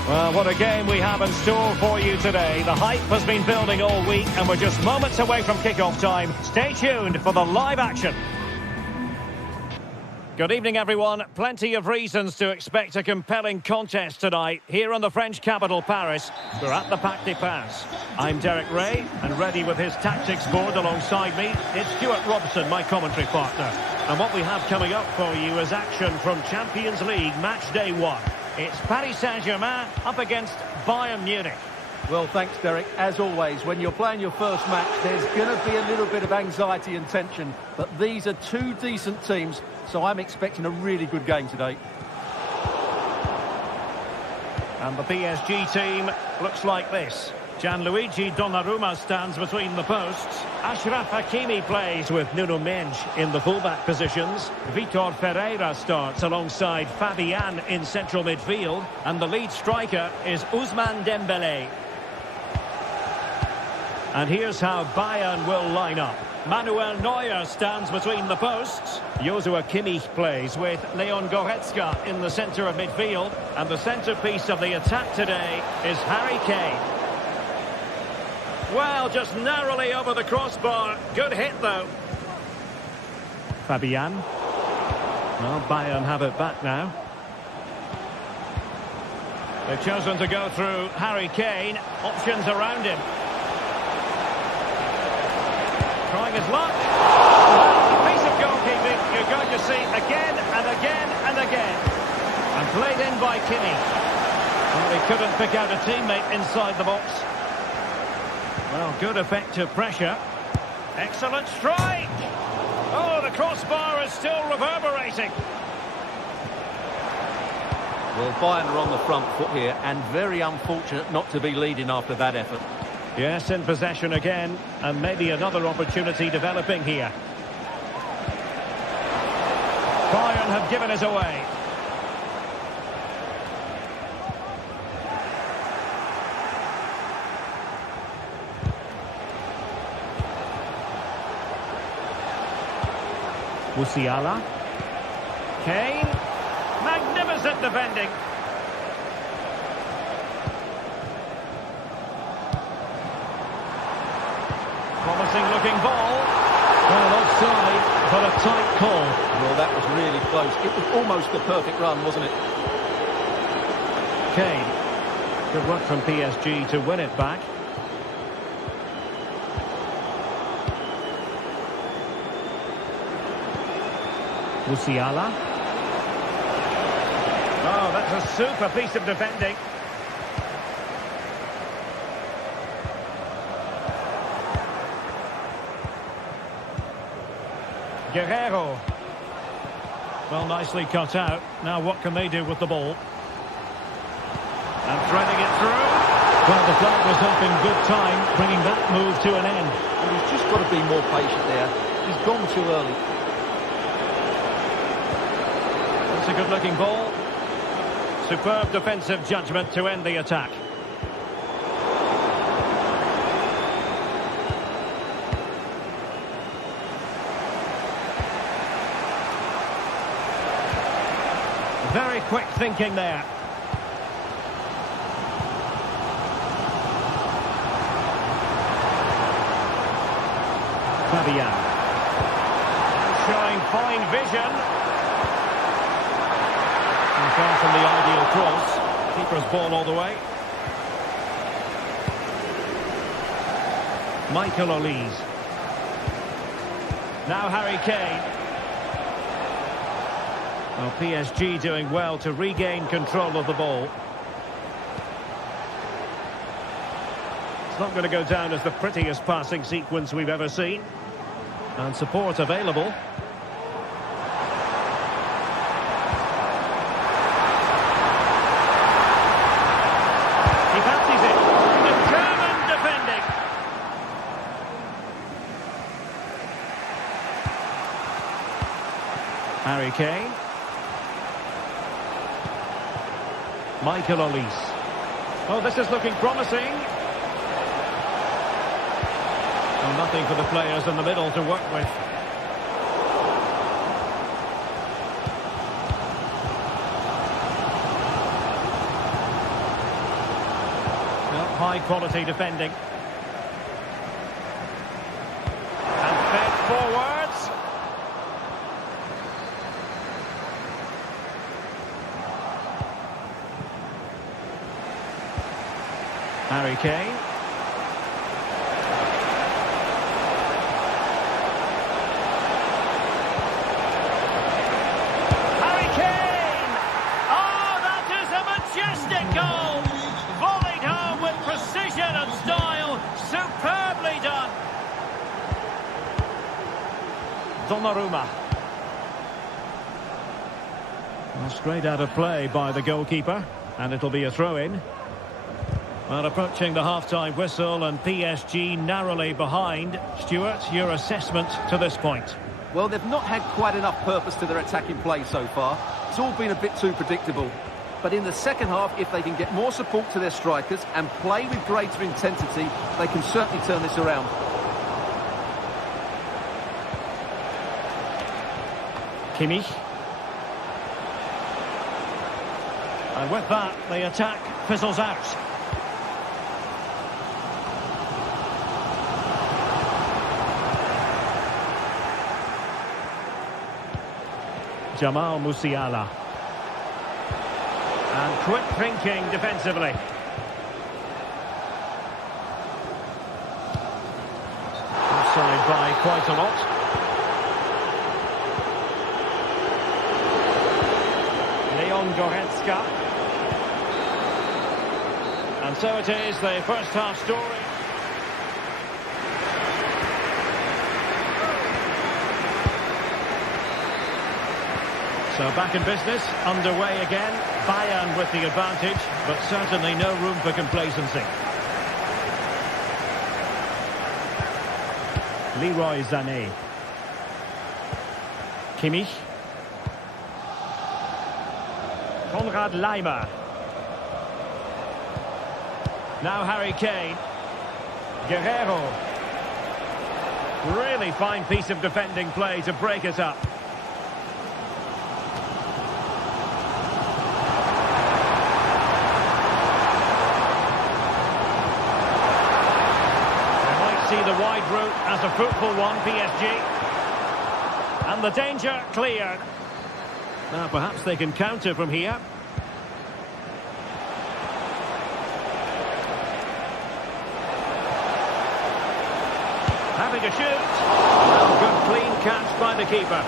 Well, what a game we have in store for you today. The hype has been building all week and we're just moments away from kick-off time. Stay tuned for the live action. Good evening, everyone. Plenty of reasons to expect a compelling contest tonight here in the French capital, Paris. We're at the Parc des Princes. I'm Derek Ray, and ready with his tactics board alongside me, it's Stuart Robson, my commentary partner. And what we have coming up for you is action from Champions League Match Day 1. It's Paris Saint-Germain up against Bayern Munich. Well, thanks, Derek. As always, when you're playing your first match, there's going to be a little bit of anxiety and tension. But these are two decent teams, so I'm expecting a really good game today. And the PSG team looks like this. Gianluigi Donnarumma stands between the posts. Achraf Hakimi plays with Nuno Mendes in the fullback positions. Vitor Ferreira starts alongside Fabian in central midfield. And the lead striker is Ousmane Dembélé. And here's how Bayern will line up. Manuel Neuer stands between the posts. Joshua Kimmich plays with Leon Goretzka in the centre of midfield. And the centrepiece of the attack today is Harry Kane. Well, just narrowly over the crossbar. Good hit, though. Fabian. Well, Bayern have it back now. They've chosen to go through Harry Kane. Options around him. Trying his luck. A piece of goalkeeping you're going to see again and again and again. And played in by Kimmich. Well, he couldn't pick out a teammate inside the box. Well, good effective pressure. Excellent strike. Oh, the crossbar is still reverberating. Well, Bayern are on the front foot here, and very unfortunate not to be leading after that effort. Yes, in possession again, and maybe another opportunity developing here. Bayern have given us away. Musiala. Kane. Magnificent defending. Promising looking ball. Well, offside, but a tight call. Well, that was really close. It was almost the perfect run, wasn't it? Kane. Good work from PSG to win it back. Musiala. Oh, that's a super piece of defending. Guerrero. Well, nicely cut out. Now what can they do with the ball? And threading it through. Well, the flag was up in good time, bringing that move to an end. And he's just got to be more patient there. He's gone too early. That's a good-looking ball. Superb defensive judgment to end the attack. Very quick thinking there. Fabian. Showing fine vision. And far from the ideal cross. Keeper's ball all the way. Michael Olise. Now Harry Kane. Well, PSG doing well to regain control of the ball. It's not going to go down as the prettiest passing sequence we've ever seen. And support available. He fancies it. Determined defending. Harry Kane. Michael Olise. Oh, this is looking promising. Well, nothing for the players in the middle to work with. Well, high quality defending. And fed forwards. Harry Kane. Harry Kane! Oh, that is a majestic goal! Volleyed home with precision and style. Superbly done. Donnarumma. Well, straight out of play by the goalkeeper, and it'll be a throw-in. Well, approaching the half-time whistle and PSG narrowly behind. Stuart, your assessment to this point? Well, they've not had quite enough purpose to their attacking play so far. It's all been a bit too predictable. But in the second half, if they can get more support to their strikers and play with greater intensity, they can certainly turn this around. Kimmich. And with that, the attack fizzles out. Jamal Musiala. And quick thinking defensively. Offside by quite a lot. Leon Goretzka. And so it is, the first half story. So back in business, underway again. Bayern with the advantage, but certainly no room for complacency. Leroy Sané. Kimmich. Konrad Laimer. Now Harry Kane. Guerrero. Really fine piece of defending play to break it up. See the wide route as a fruitful one, PSG. And the danger cleared. Now perhaps they can counter from here. Having a shoot. Well, good clean catch by the keeper.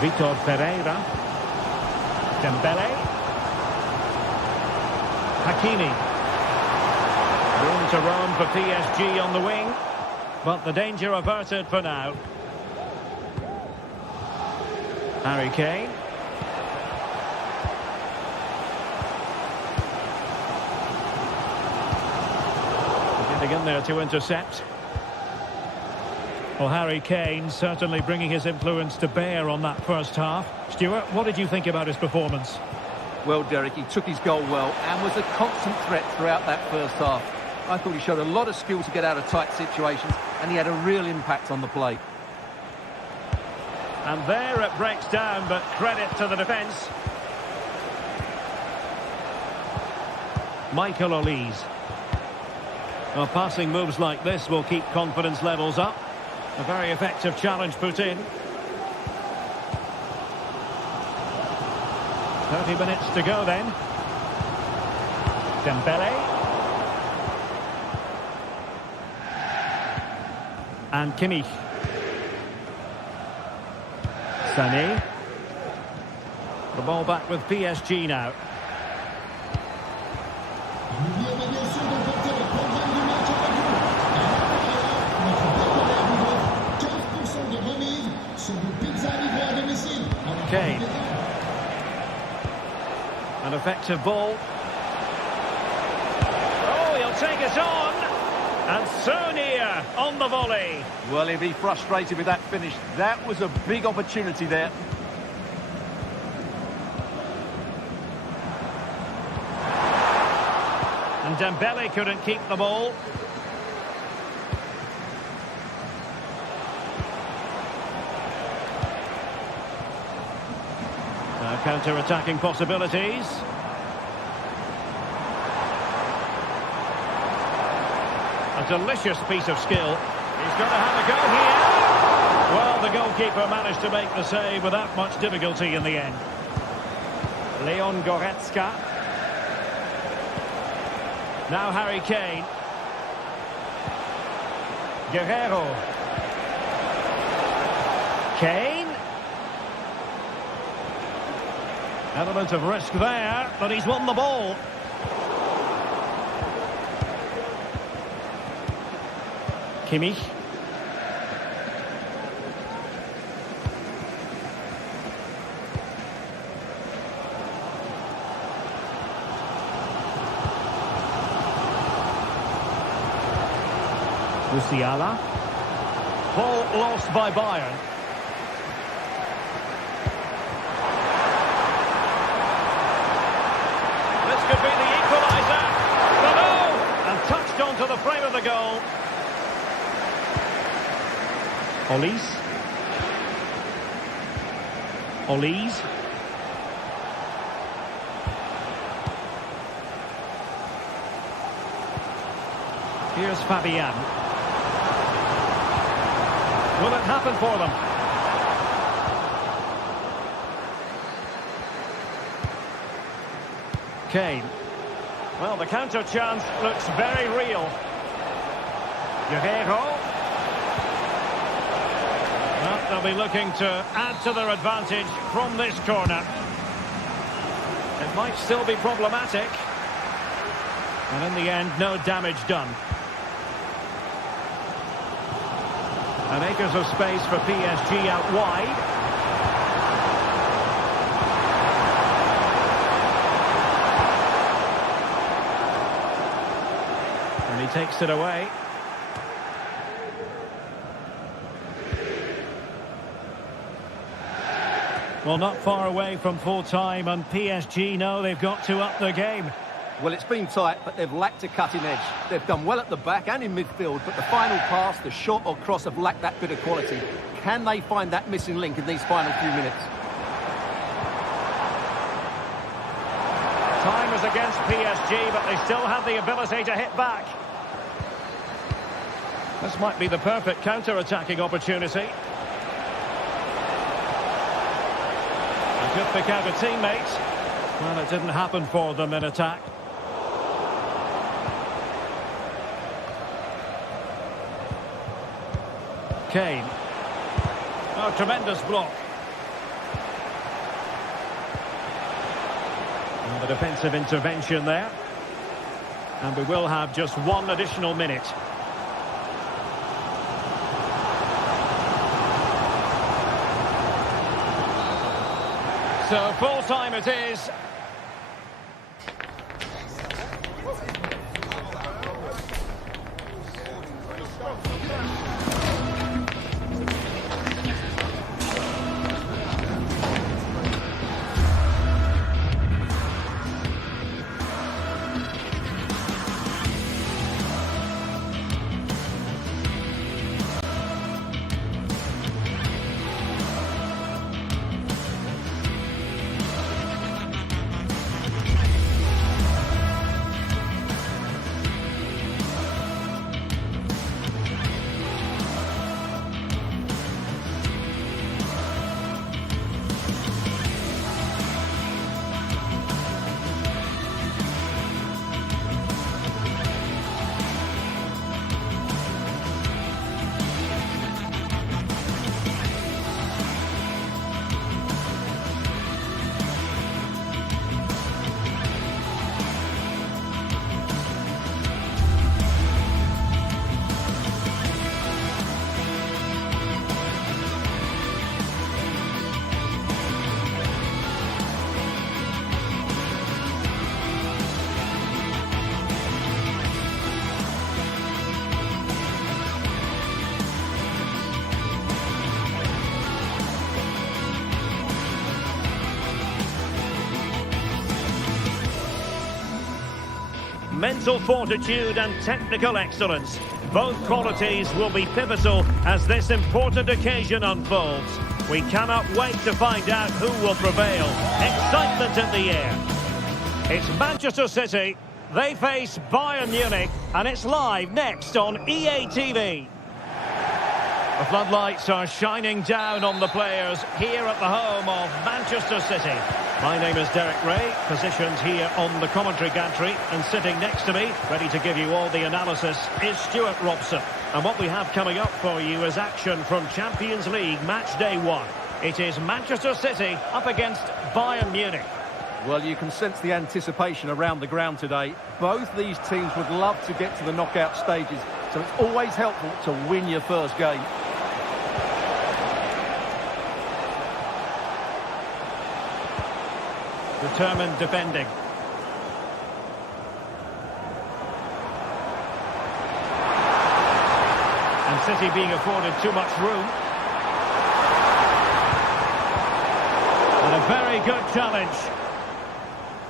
Vitor Pereira. Dembele. Hakimi. Room to roam for PSG on the wing, but the danger averted for now. Harry Kane. Getting in there to intercept. Well, Harry Kane certainly bringing his influence to bear on that first half. Stuart, what did you think about his performance? Well, Derek, he took his goal well and was a constant threat throughout that first half. I thought he showed a lot of skill to get out of tight situations, and he had a real impact on the play. And there it breaks down, but credit to the defence. Michael Olise. Well, passing moves like this will keep confidence levels up. A very effective challenge put in. 30 minutes to go then. Dembele. And Kimmich. Sané. The ball back with PSG now. Kane. An effective ball. Oh, he'll take it on. And so near on the volley. Well, he'll be frustrated with that finish. That was a big opportunity there. And Dembele couldn't keep the ball. Now counter-attacking possibilities. A delicious piece of skill. He's going to have a go here. Well, the goalkeeper managed to make the save without much difficulty in the end. Leon Goretzka. Now Harry Kane. Guerrero. Kane. Element of risk there, but he's won the ball. Kimmich. Musiala. Ball lost by Bayern. This could be the equaliser. But oh! And touched onto the frame of the goal. Olise. Here's Fabian. Will it happen for them? Kane. Well, the counter chance looks very real. Guerrero. Well, they'll be looking to add to their advantage from this corner. It might still be problematic. And in the end, no damage done. And acres of space for PSG out wide. And he takes it away. Well, not far away from full time, and PSG know they've got to up their game. Well, it's been tight, but they've lacked a cutting edge. They've done well at the back and in midfield, but the final pass, the shot or cross have lacked that bit of quality. Can they find that missing link in these final few minutes? Time is against PSG, but they still have the ability to hit back. This might be the perfect counter-attacking opportunity. A good pick out a teammate. Well, it didn't happen for them in attack. Kane. Oh, tremendous block. And the defensive intervention there. And we will have just one additional minute. So full time it is. Mental fortitude and technical excellence. Both qualities will be pivotal as this important occasion unfolds. We cannot wait to find out who will prevail. Excitement in the air. It's Manchester City. They face Bayern Munich, and it's live next on EA TV. The floodlights are shining down on the players here at the home of Manchester City. My name is Derek Ray, positioned here on the commentary gantry, and sitting next to me, ready to give you all the analysis, is Stuart Robson. And what we have coming up for you is action from Champions League match day 1. It is Manchester City up against Bayern Munich. Well, you can sense the anticipation around the ground today. Both these teams would love to get to the knockout stages, so it's always helpful to win your first game. Determined defending. And City being afforded too much room. And a very good challenge.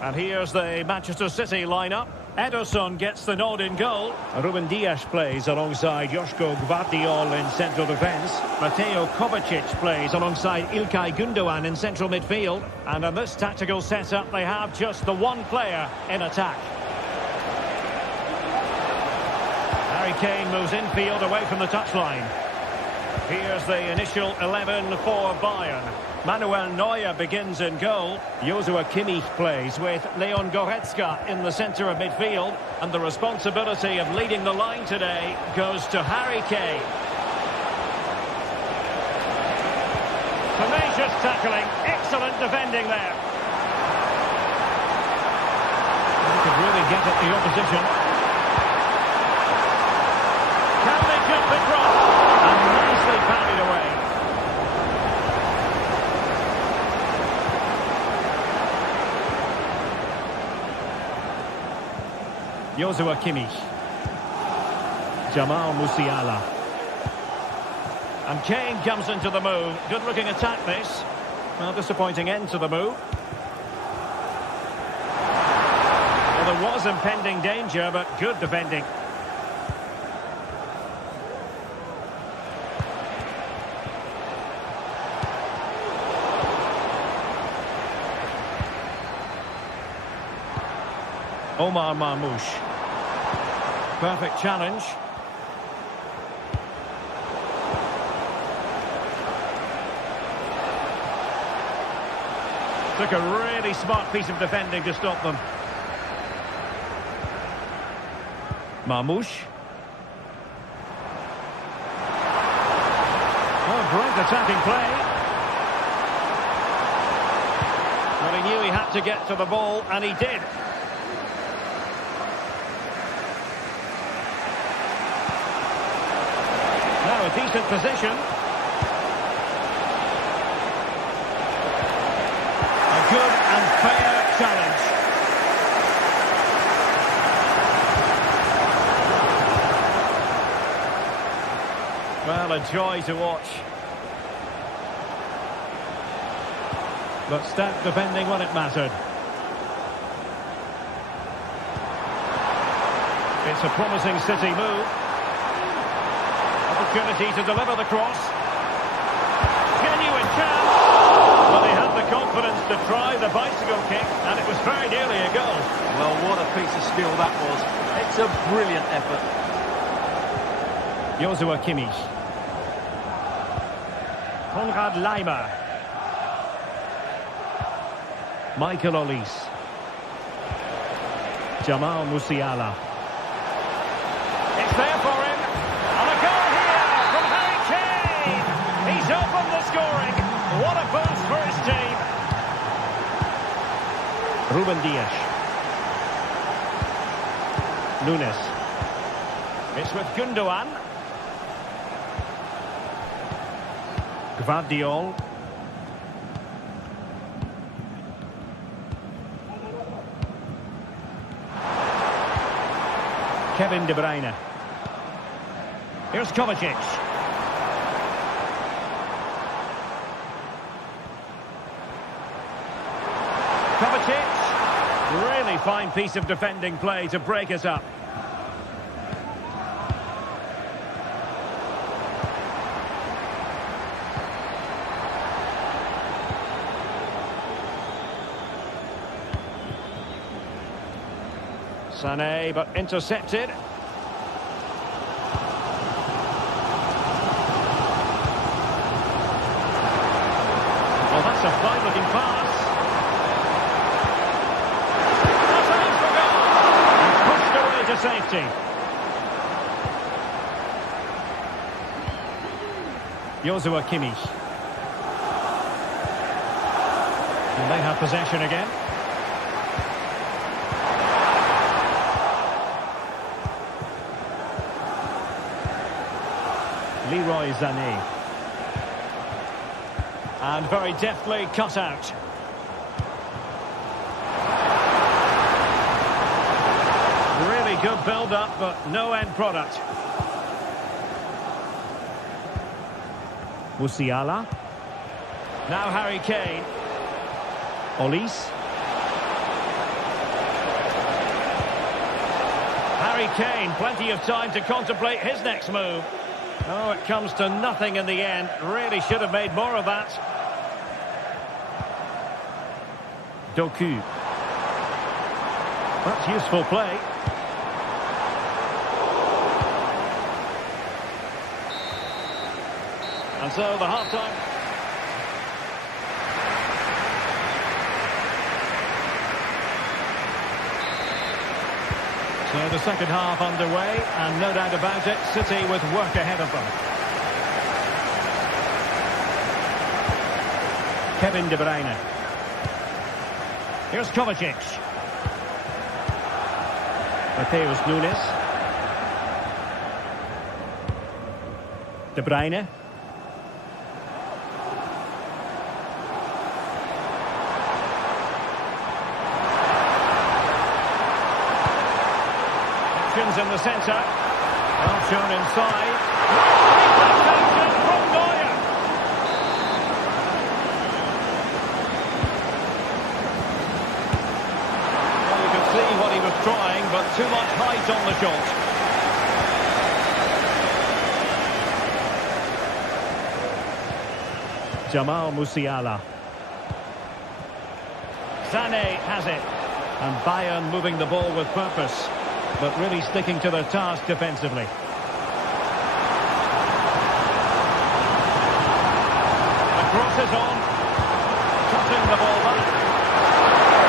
And here's the Manchester City lineup. Ederson gets the nod in goal. Ruben Dias plays alongside Joško Gvardiol in central defence. Mateo Kovacic plays alongside İlkay Gündoğan in central midfield. And in this tactical setup, they have just the one player in attack. Harry Kane moves infield away from the touchline. Here's the initial 11 for Bayern. Manuel Neuer begins in goal. Joshua Kimmich plays with Leon Goretzka in the centre of midfield. And the responsibility of leading the line today goes to Harry Kane. Tenacious tackling, excellent defending there. He could really get at the opposition. Can they cut the cross? And nicely parried away. Joshua Kimmich. Jamal Musiala. And Kane comes into the move. Good-looking attack, this. Well, disappointing end to the move. Well, there was impending danger, but good defending. Omar Marmoush. Perfect challenge. Took a really smart piece of defending to stop them. Marmoush. Oh, great attacking play. Well, he knew he had to get to the ball, and he did. Now a decent position. A good and fair challenge. Well, a joy to watch. But stout defending when it mattered. It's a promising City move. Opportunity to deliver the cross. Genuine chance. But they had the confidence to try the bicycle kick, and it was very nearly a goal. Well, what a piece of skill that was. It's a brilliant effort. Joshua Kimmich. Konrad Laimer. Michael Olise. Jamal Musiala. It's there for him. And a goal here from Harry Kane. He's opened the scoring. What a boost for his team. Ruben Dias. Nunes. It's with Gündoğan. Gvardiol. Kevin De Bruyne. Here's Kovacic. Kovacic. Really fine piece of defending play to break us up. Sané, but intercepted. safety. Joshua Kimmich. And they have possession again. Leroy Sané. And very deftly cut out. Really good build-up, but no end product. Musiala. Now Harry Kane. Olise. Harry Kane, plenty of time to contemplate his next move. Oh, it comes to nothing in the end. Really should have made more of that. Doku. That's useful play. And so the half-time. So the second half underway, and no doubt about it, City with work ahead of them. Kevin De Bruyne. Here's Kovacic. Mateus Nunes. De Bruyne. In the centre, well shown inside. Action from Neuer. Well, you could see what he was trying, but too much height on the shot. Jamal Musiala. Sané has it, and Bayern moving the ball with purpose, but really sticking to their task defensively. The cross is on. Cutting the ball back.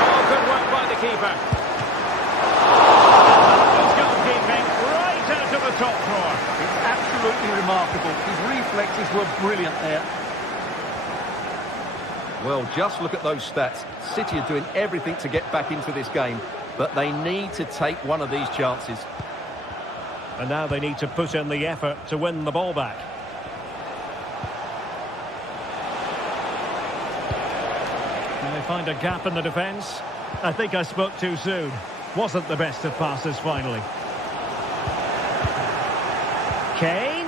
Oh, good work by the keeper. That was goalkeeping right out of the top drawer. It's absolutely remarkable. His reflexes were brilliant there. Well, just look at those stats. City are doing everything to get back into this game, but they need to take one of these chances. And now they need to put in the effort to win the ball back. Can they find a gap in the defence? I think I spoke too soon. Wasn't the best of passes finally. Kane.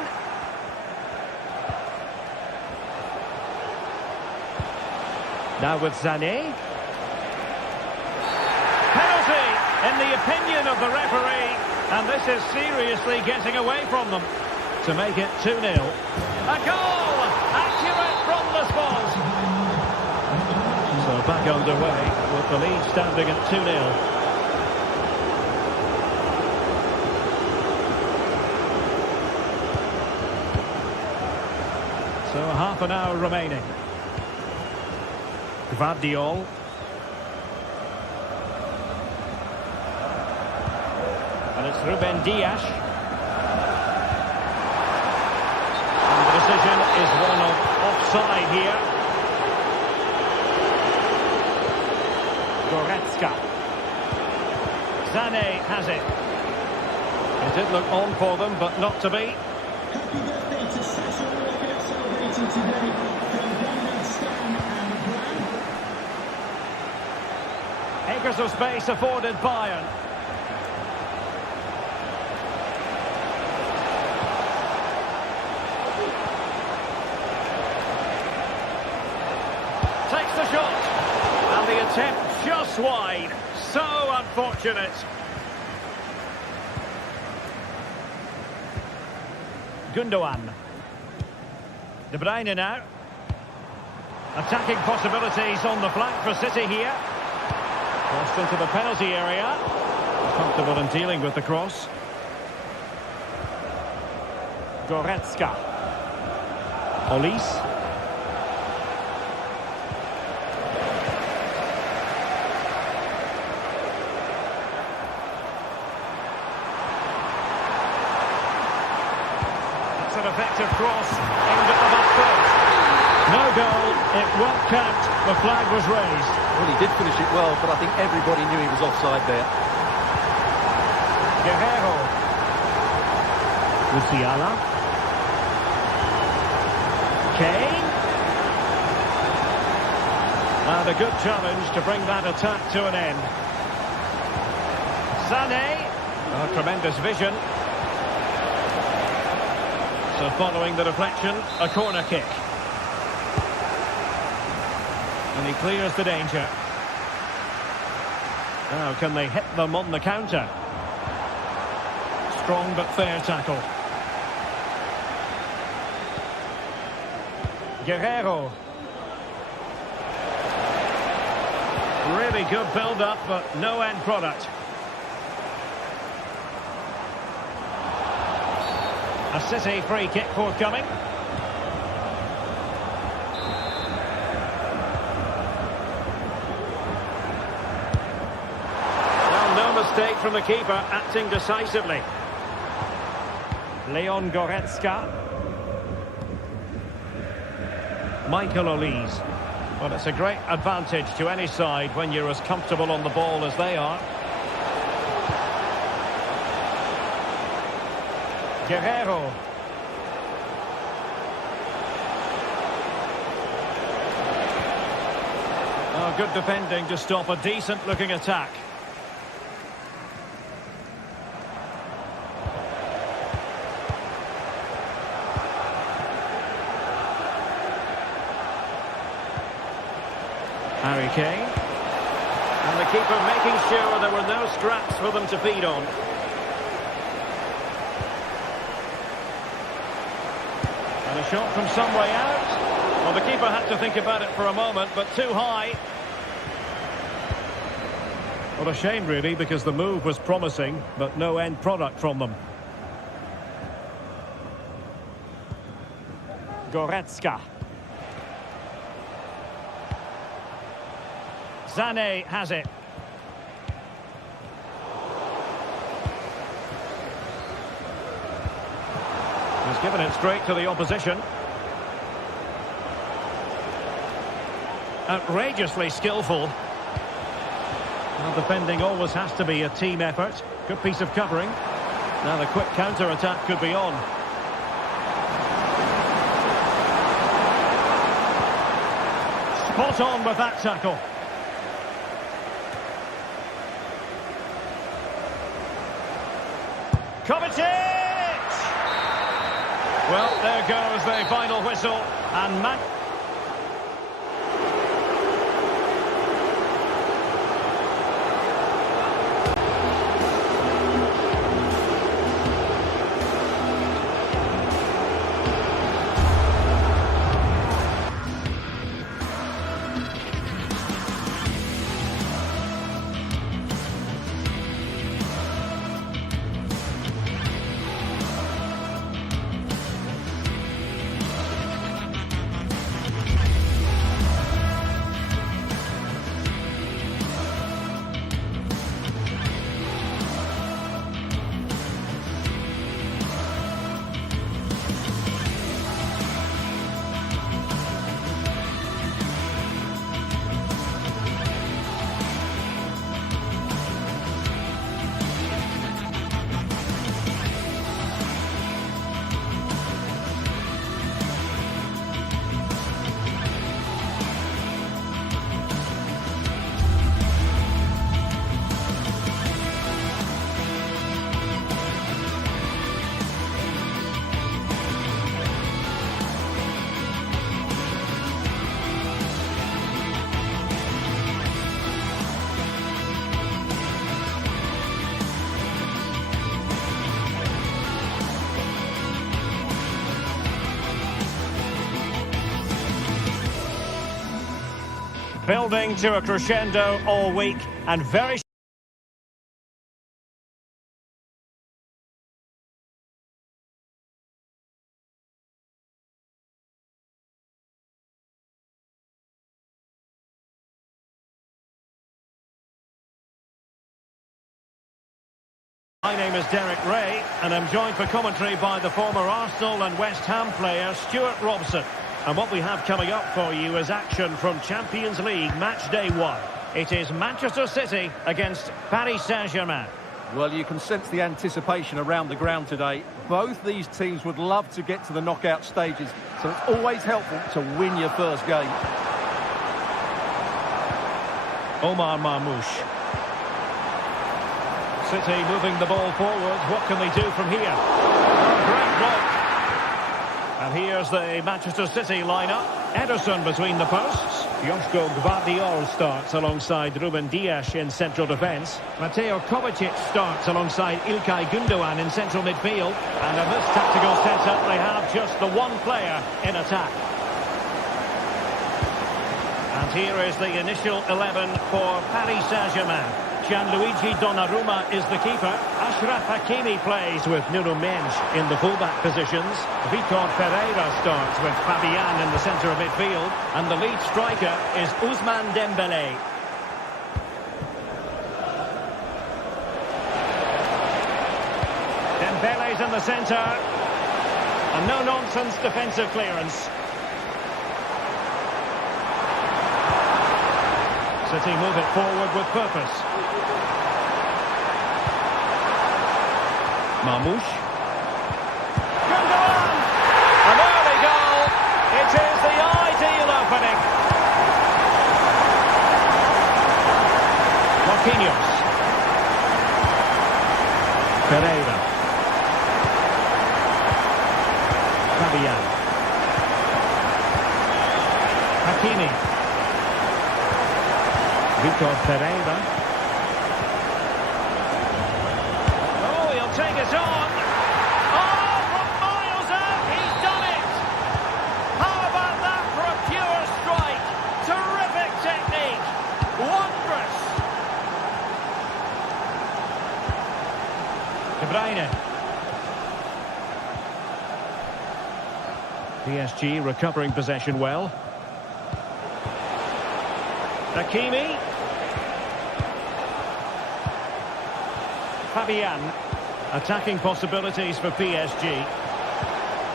Now with Sané. Penalty, in the opinion of the referee. And this is seriously getting away from them. To make it 2-0. A goal! Accurate from the spot. So back underway with the lead standing at 2-0. So half an hour remaining. Gvardiol. And it's Ruben Dias. And the decision is one of offside here. Goretzka. Sané has it. It did look on for them, but not to be. Happy birthday to Sasha Walker, celebrating today from London Stan and Brown. Acres of space afforded Bayern. Takes the shot. And the attempt just wide. So unfortunate. Gundogan. De Bruyne now. Attacking possibilities on the flank for City here. Crossed into the penalty area. Comfortable in dealing with the cross. Goretzka. Olise. effective cross aimed at the back post. No goal, it won't count. The flag was raised. Well, he did finish it well, but I think everybody knew he was offside there. Guerrero. Musiala. Kane. And a good challenge to bring that attack to an end. Sané. Oh, tremendous vision. So following the deflection, a corner kick. And he clears the danger. Now, can they hit them on the counter? Strong but fair tackle. Guerrero. Really good build-up, but no end product. A City free kick forthcoming. Well, no mistake from the keeper, acting decisively. Leon Goretzka. Michael Olise. Well, it's a great advantage to any side when you're as comfortable on the ball as they are. Guerrero. Oh, good defending to stop a decent-looking attack. Harry Kane. And the keeper making sure there were no scraps for them to feed on. And a shot from some way out. Well, the keeper had to think about it for a moment, but too high. Well, a shame, really, because the move was promising, but no end product from them. Goretzka. Sané has it. He's given it straight to the opposition. Outrageously skillful. Well, defending always has to be a team effort. Good piece of covering. Now the quick counter-attack could be on. Spot on with that tackle. Kovacic! Well, there goes the final whistle, and building to a crescendo all week, and very My name is Derek Ray, and I'm joined for commentary by the former Arsenal and West Ham player Stuart Robson. And what we have coming up for you is action from Champions League match day 1. It is Manchester City against Paris Saint-Germain. Well, you can sense the anticipation around the ground today. Both these teams would love to get to the knockout stages, so it's always helpful to win your first game. Omar Marmoush. City moving the ball forward. What can they do from here? Great block. And here's the Manchester City lineup. Ederson between the posts. Joško Gvardiol starts alongside Ruben Dias in central defence. Mateo Kovacic starts alongside İlkay Gündoğan in central midfield. And in this tactical setup, they have just the one player in attack. And here is the initial 11 for Paris Saint-Germain. Gianluigi Donnarumma is the keeper. Achraf Hakimi plays with Nuno Mendes in the fullback positions. Vitor Pereira starts with Fabian in the centre of midfield. And the lead striker is Ousmane Dembélé. Dembele's in the centre. A no-nonsense defensive clearance. City move it forward with purpose. Marmoush. Gündoğan! An early goal. It is the ideal opening. Marquinhos. Pereira. Fabian. Hakimi. Vitor Pereira. Oh, he'll take it on. Oh, from miles out, he's done it. How about that for a pure strike? Terrific technique. Wondrous. De Bruyne. PSG recovering possession well. Hakimi. Fabian. Attacking possibilities for PSG.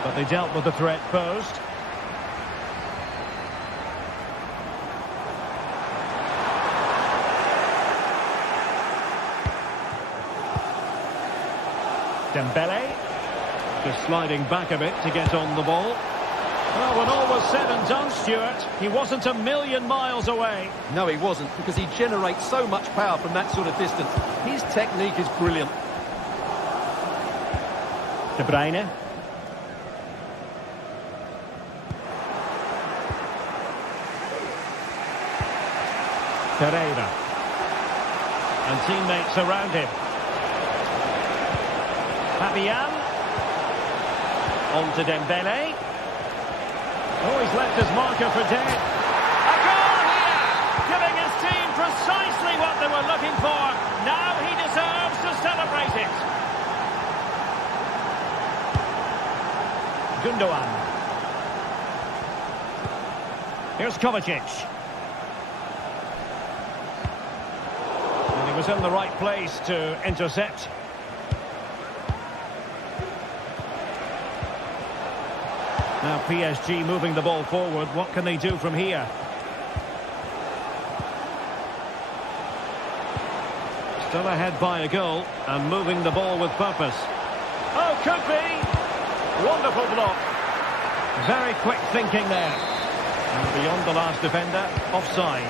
But they dealt with the threat posed. Dembele. Just sliding back a bit to get on the ball. Well, when all was said and done, Stuart, he wasn't a million miles away. No, he wasn't, because he generates so much power from that sort of distance. His technique is brilliant. De Bruyne. Pereira. And teammates around him. Fabian. On to Dembele. Oh, he's left his marker for dead. A goal here! Giving his team precisely what they were looking for. Now he deserves to celebrate it. Gündoğan. Here's Kovacic. And he was in the right place to intercept. Now PSG moving the ball forward. What can they do from here? Still ahead by a goal and moving the ball with purpose. Oh, could be. Wonderful block. Very quick thinking there. And beyond the last defender, offside.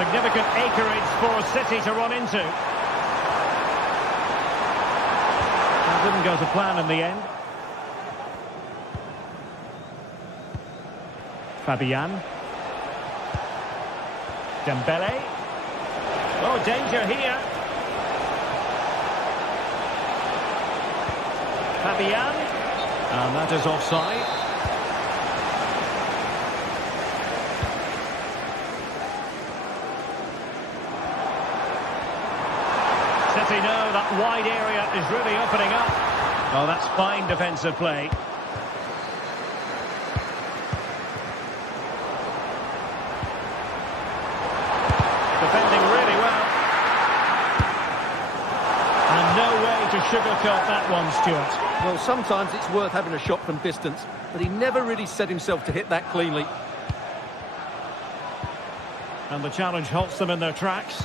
Significant acreage for City to run into. Didn't go to plan in the end. Fabian. Dembele. Oh, danger here. Fabian. And that is offside. City know that wide area is really opening up. Oh, that's fine defensive play. Defending sugarcoat that one, Stuart. Well, sometimes it's worth having a shot from distance, but he never really set himself to hit that cleanly. And the challenge halts them in their tracks.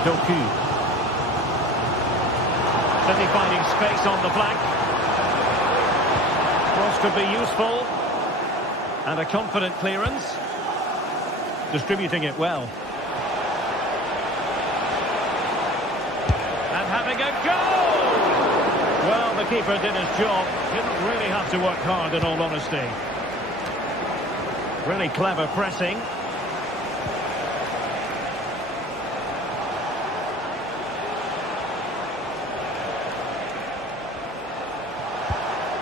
Doku. City finding space on the flank. Cross could be useful. And a confident clearance. Distributing it well. And having a goal! Well, the keeper did his job. Didn't really have to work hard, in all honesty. Really clever pressing.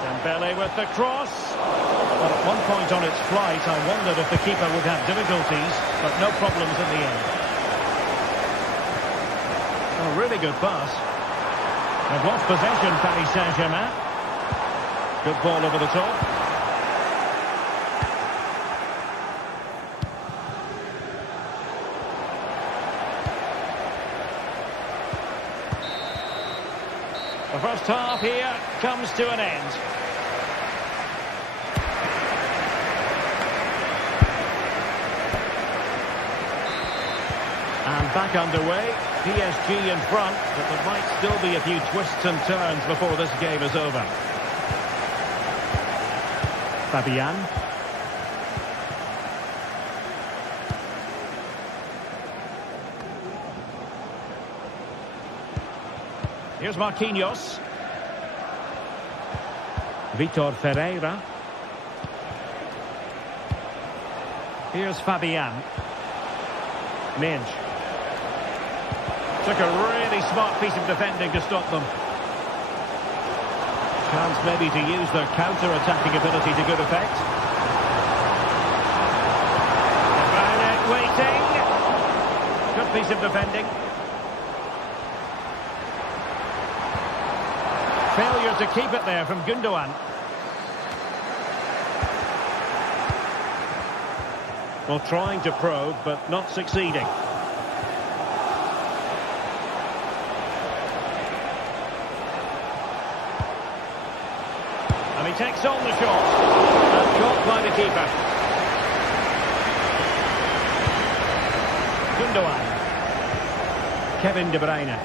Dembele with the cross. Well, at one point on its flight, I wondered if the keeper would have difficulties, but no problems in the end. A really good pass. They've lost possession, Paris Saint-Germain. Good ball over the top. The first half here comes to an end. And back underway, PSG in front, but there might still be a few twists and turns before this game is over. Fabian. Here's Marquinhos. Vitor Ferreira. Here's Fabian. Minge. Took a really smart piece of defending to stop them. Chance maybe to use their counter-attacking ability to good effect. Waiting. Good piece of defending. Failure to keep it there from Gundogan. Well, trying to probe, but not succeeding. And he takes on the shot. And caught by the keeper. Gundogan. Kevin De Bruyne.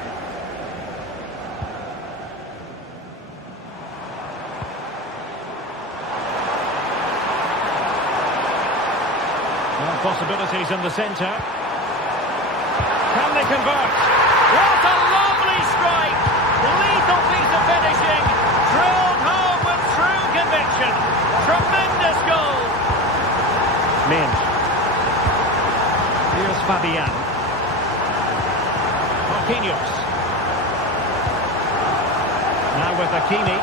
Possibilities in the centre. Can they convert? What a lovely strike! Lethal piece of finishing. Drilled home with true conviction. Tremendous goal. Minge. Here's Fabian. Marquinhos. Now with Hakimi.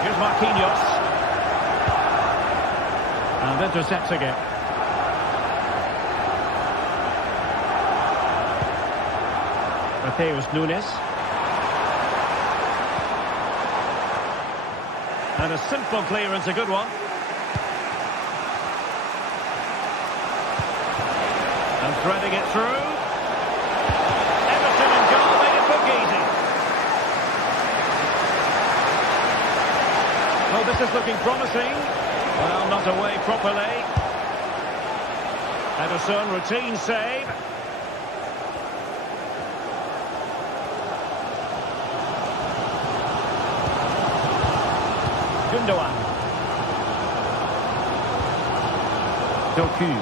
Here's Marquinhos. And intercepts again. Mateus Nunes. And a simple clearance, a good one. And threading it through. Everton and goal made it look easy. Oh, this is looking promising. Well, not away properly. Ederson, routine save. Gundogan. Doku.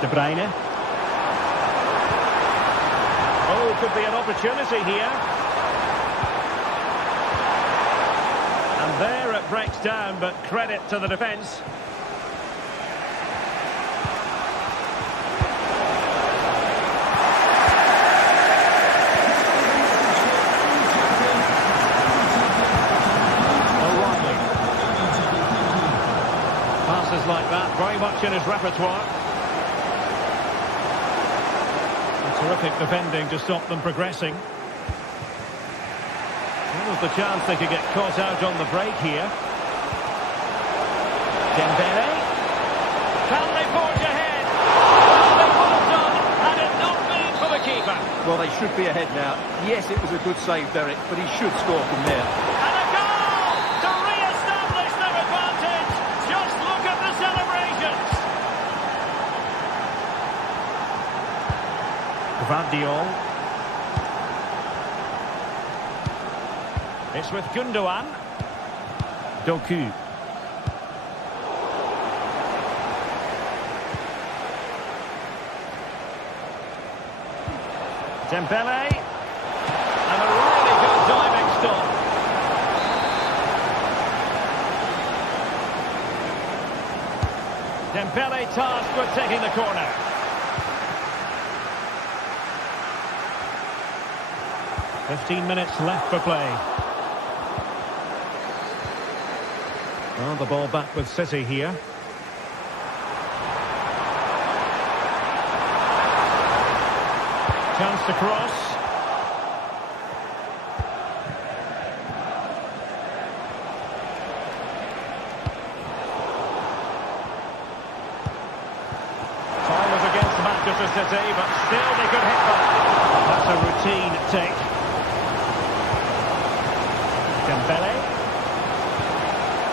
De Bruyne. Oh, could be an opportunity here. And there it breaks down, but credit to the defence. O'Reilly. Passes like that, very much in his repertoire. A terrific defending to stop them progressing. There was the chance they could get caught out on the break here. Dembele. Can they forge ahead? Well, they should be ahead now. Yes, it was a good save, Derek, but he should score from there. And a goal to re-establish their advantage. Just look at the celebrations. Gvardiol. It's with Gundogan. Doku. Dembele. And a really good diving stop. Dembele tasked with taking the corner. "15 minutes left for play. Well, the ball back with City here. Chance to cross. Time was against Manchester City, but still they could hit them. That's a routine take. Dembele.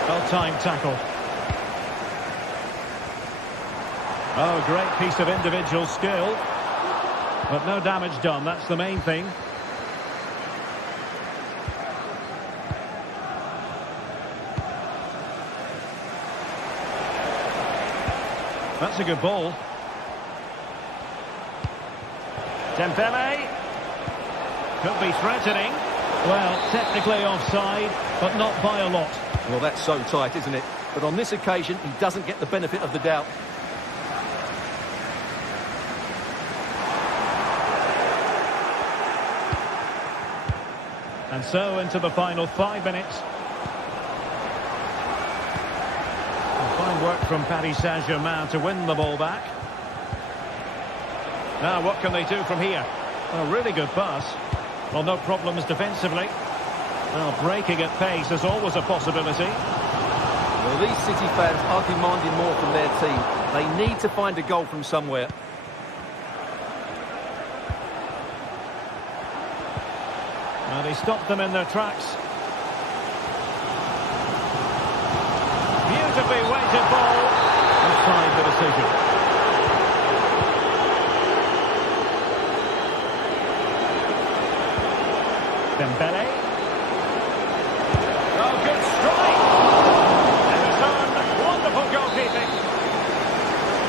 Well-timed tackle. Oh, great piece of individual skill. But no damage done, that's the main thing. That's a good ball. Dembele. Could be threatening. Well, technically offside, but not by a lot. Well, that's so tight, isn't it? But on this occasion, he doesn't get the benefit of the doubt. And so into the final 5 minutes. And fine work from Paris Saint-Germain to win the ball back. Now what can they do from here? A really good pass. Well, no problems defensively. Well, breaking at pace is always a possibility. Well, these City fans are demanding more from their team. They need to find a goal from somewhere. And he stopped them in their tracks. Beautifully weighted ball. Offside the decision. Dembele. Oh, good strike. Emerson, wonderful goalkeeping.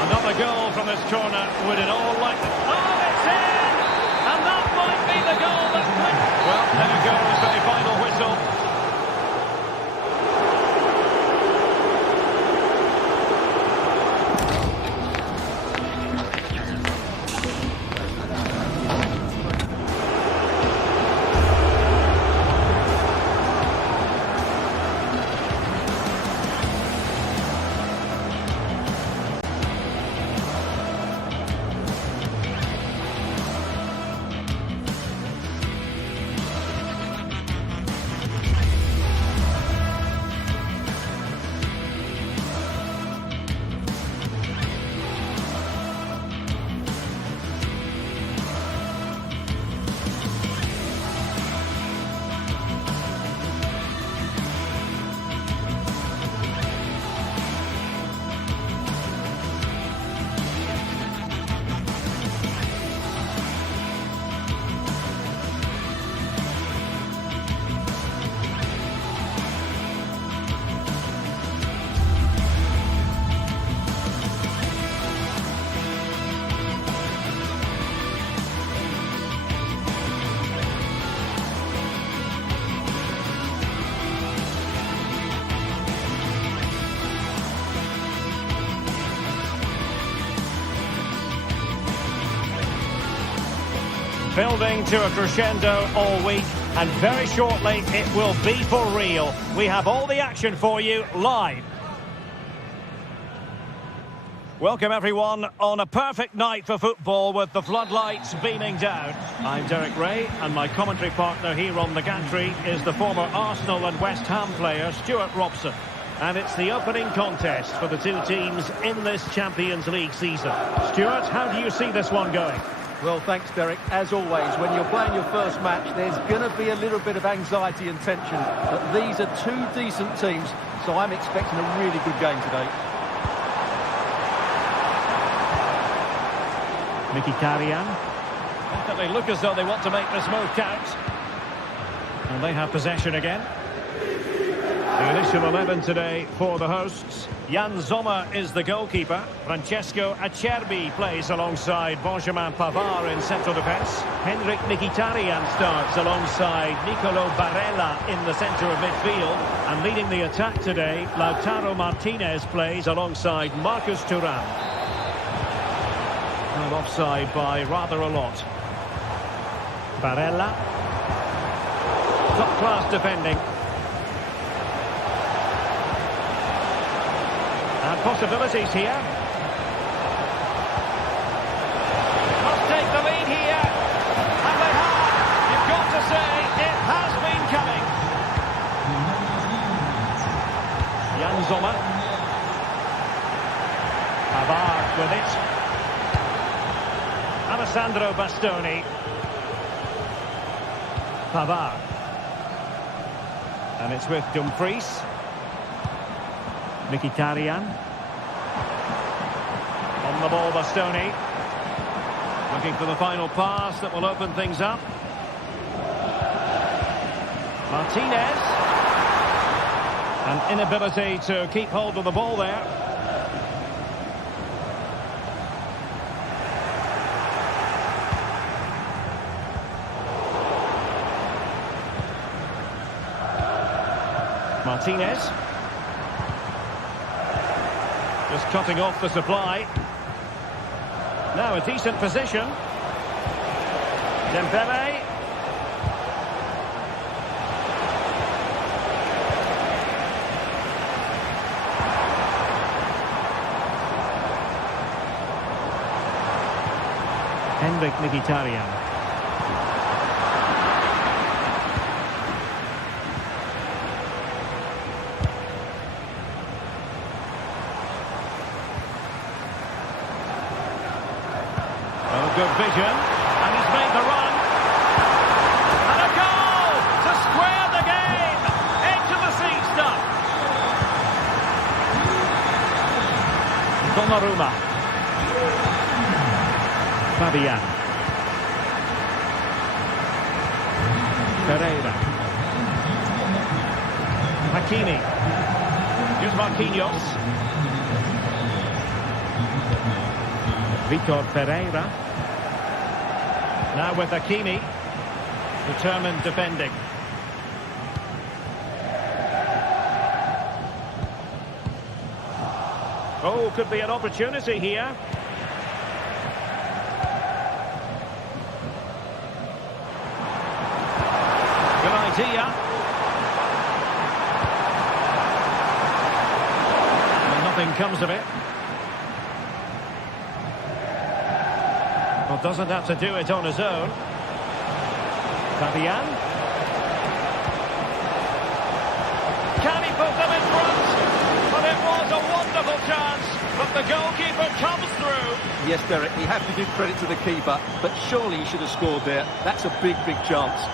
Another goal from this corner. Would it all like... Oh, it's in! And that might be the goal that wins. Well, there goes the final whistle. Building to a crescendo all week, and very shortly it will be for real. We have all the action for you live. Welcome everyone on a perfect night for football with the floodlights beaming down. I'm Derek Ray, and my commentary partner here on the gantry is the former Arsenal and West Ham player Stuart Robson. And it's the opening contest for the two teams in this Champions League season. Stuart, how do you see this one going? Well, thanks, Derek. As always, when you're playing your first match, there's going to be a little bit of anxiety and tension. But these are two decent teams, so I'm expecting a really good game today. Mkhitaryan. They look as though they want to make this move count. And they have possession again. The initial 11 today for the hosts. Jan Sommer is the goalkeeper. Francesco Acerbi plays alongside Benjamin Pavard in central defence. Henrik Mkhitaryan starts alongside Nicolo Barella in the centre of midfield. And leading the attack today, Lautaro Martinez plays alongside Marcus Thuram. And offside by rather a lot. Barella. Top-class defending. And possibilities here. Must take the lead here. And they have. You've got to say, it has been coming. Jan Sommer. Pavard with it. Alessandro Bastoni. Pavard. And it's with Dumfries. Mkhitaryan. On the ball, Bastoni. Looking for the final pass that will open things up. Martinez. An inability to keep hold of the ball there. Martinez. Just cutting off the supply. Now a decent position. Dembele. Henrik Mkhitaryan. Good vision, and he's made the run. And a goal to square the game. Edge of the seat stuff. Donnarumma. Fabian. Pereira. Hakimi. Here's Marquinhos. Vitor Pereira. Now with Hakimi, determined defending. Oh, could be an opportunity here. Good idea. And nothing comes of it. Well, doesn't have to do it on his own. Fabian. Can he put them in front? But it was a wonderful chance. But the goalkeeper comes through. Yes, Derek, you have to give credit to the keeper, but surely he should have scored there. That's a big, big chance.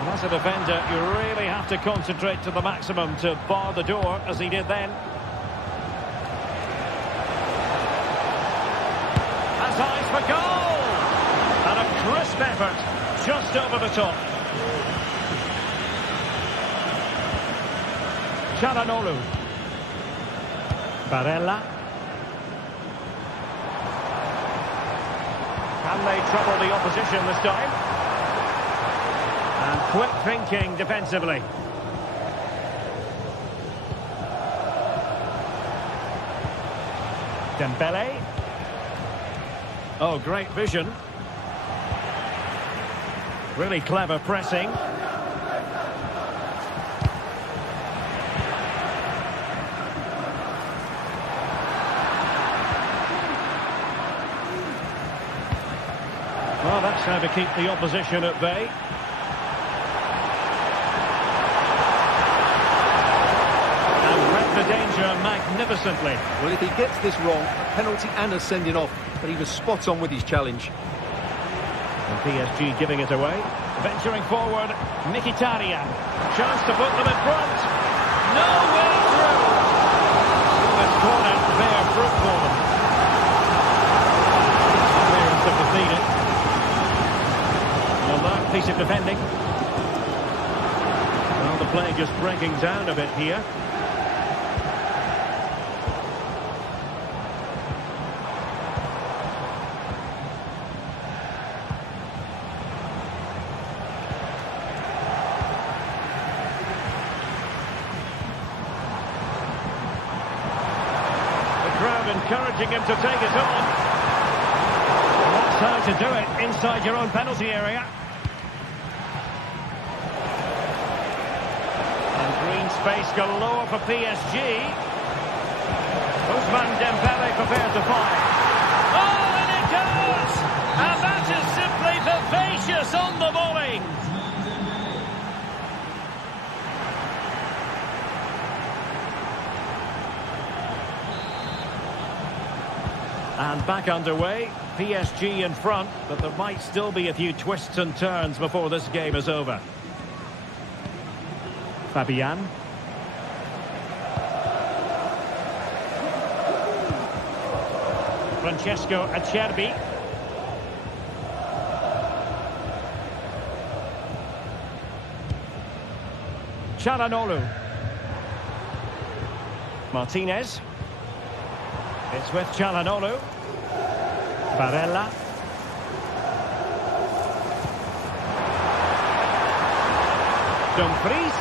Well, as a defender, you really have to concentrate to the maximum to bar the door, as he did then. Eyes for goal! And a crisp effort, just over the top. Çalhanoğlu. Barella. Can they trouble the opposition this time? And quick thinking defensively. Dembele. Oh, great vision. Really clever pressing. Well, that's how to keep the opposition at bay. And read the danger pressure magnificently. Well, if he gets this wrong, a penalty and a sending off, but he was spot on with his challenge. And PSG giving it away. Venturing forward, Mkhitaryan. Chance to put them in front. No way through. This corner bear fruit for them. Clearance of the defeated. Well, that piece of defending. Well, the play just breaking down a bit here. Encouraging him to take it on. That's how to do it inside your own penalty area. And green space galore for PSG. Ousmane Dembele prepared to fire. Oh, and it goes! And that is simply vivacious on the volley. And back underway, PSG in front, but there might still be a few twists and turns before this game is over. Fabian. Francesco Acerbi. Çalhanoğlu. Martinez. It's with Çalhanoğlu. Barella. Dumfries.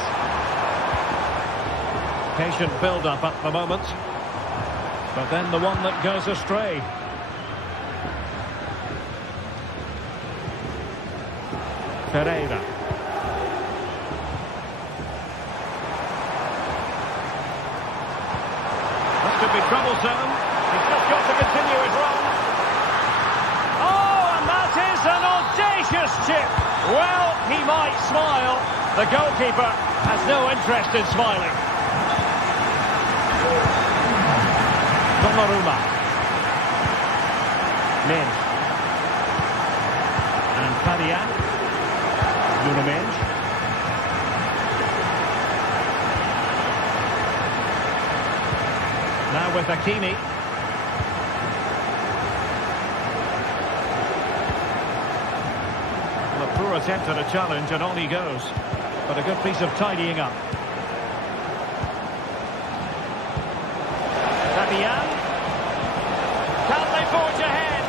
Patient build-up at the moment. But then the one that goes astray. Pereira. This could be troublesome. He's just got to continue his run. Oh, and that is an audacious chip. Well, he might smile. The goalkeeper has no interest in smiling. Donnarumma. Mendes. And Fabian. Nuno Mendes. Now with Hakimi. Well, a poor attempt at a challenge and on he goes. But a good piece of tidying up. Fabian. Can they forge ahead?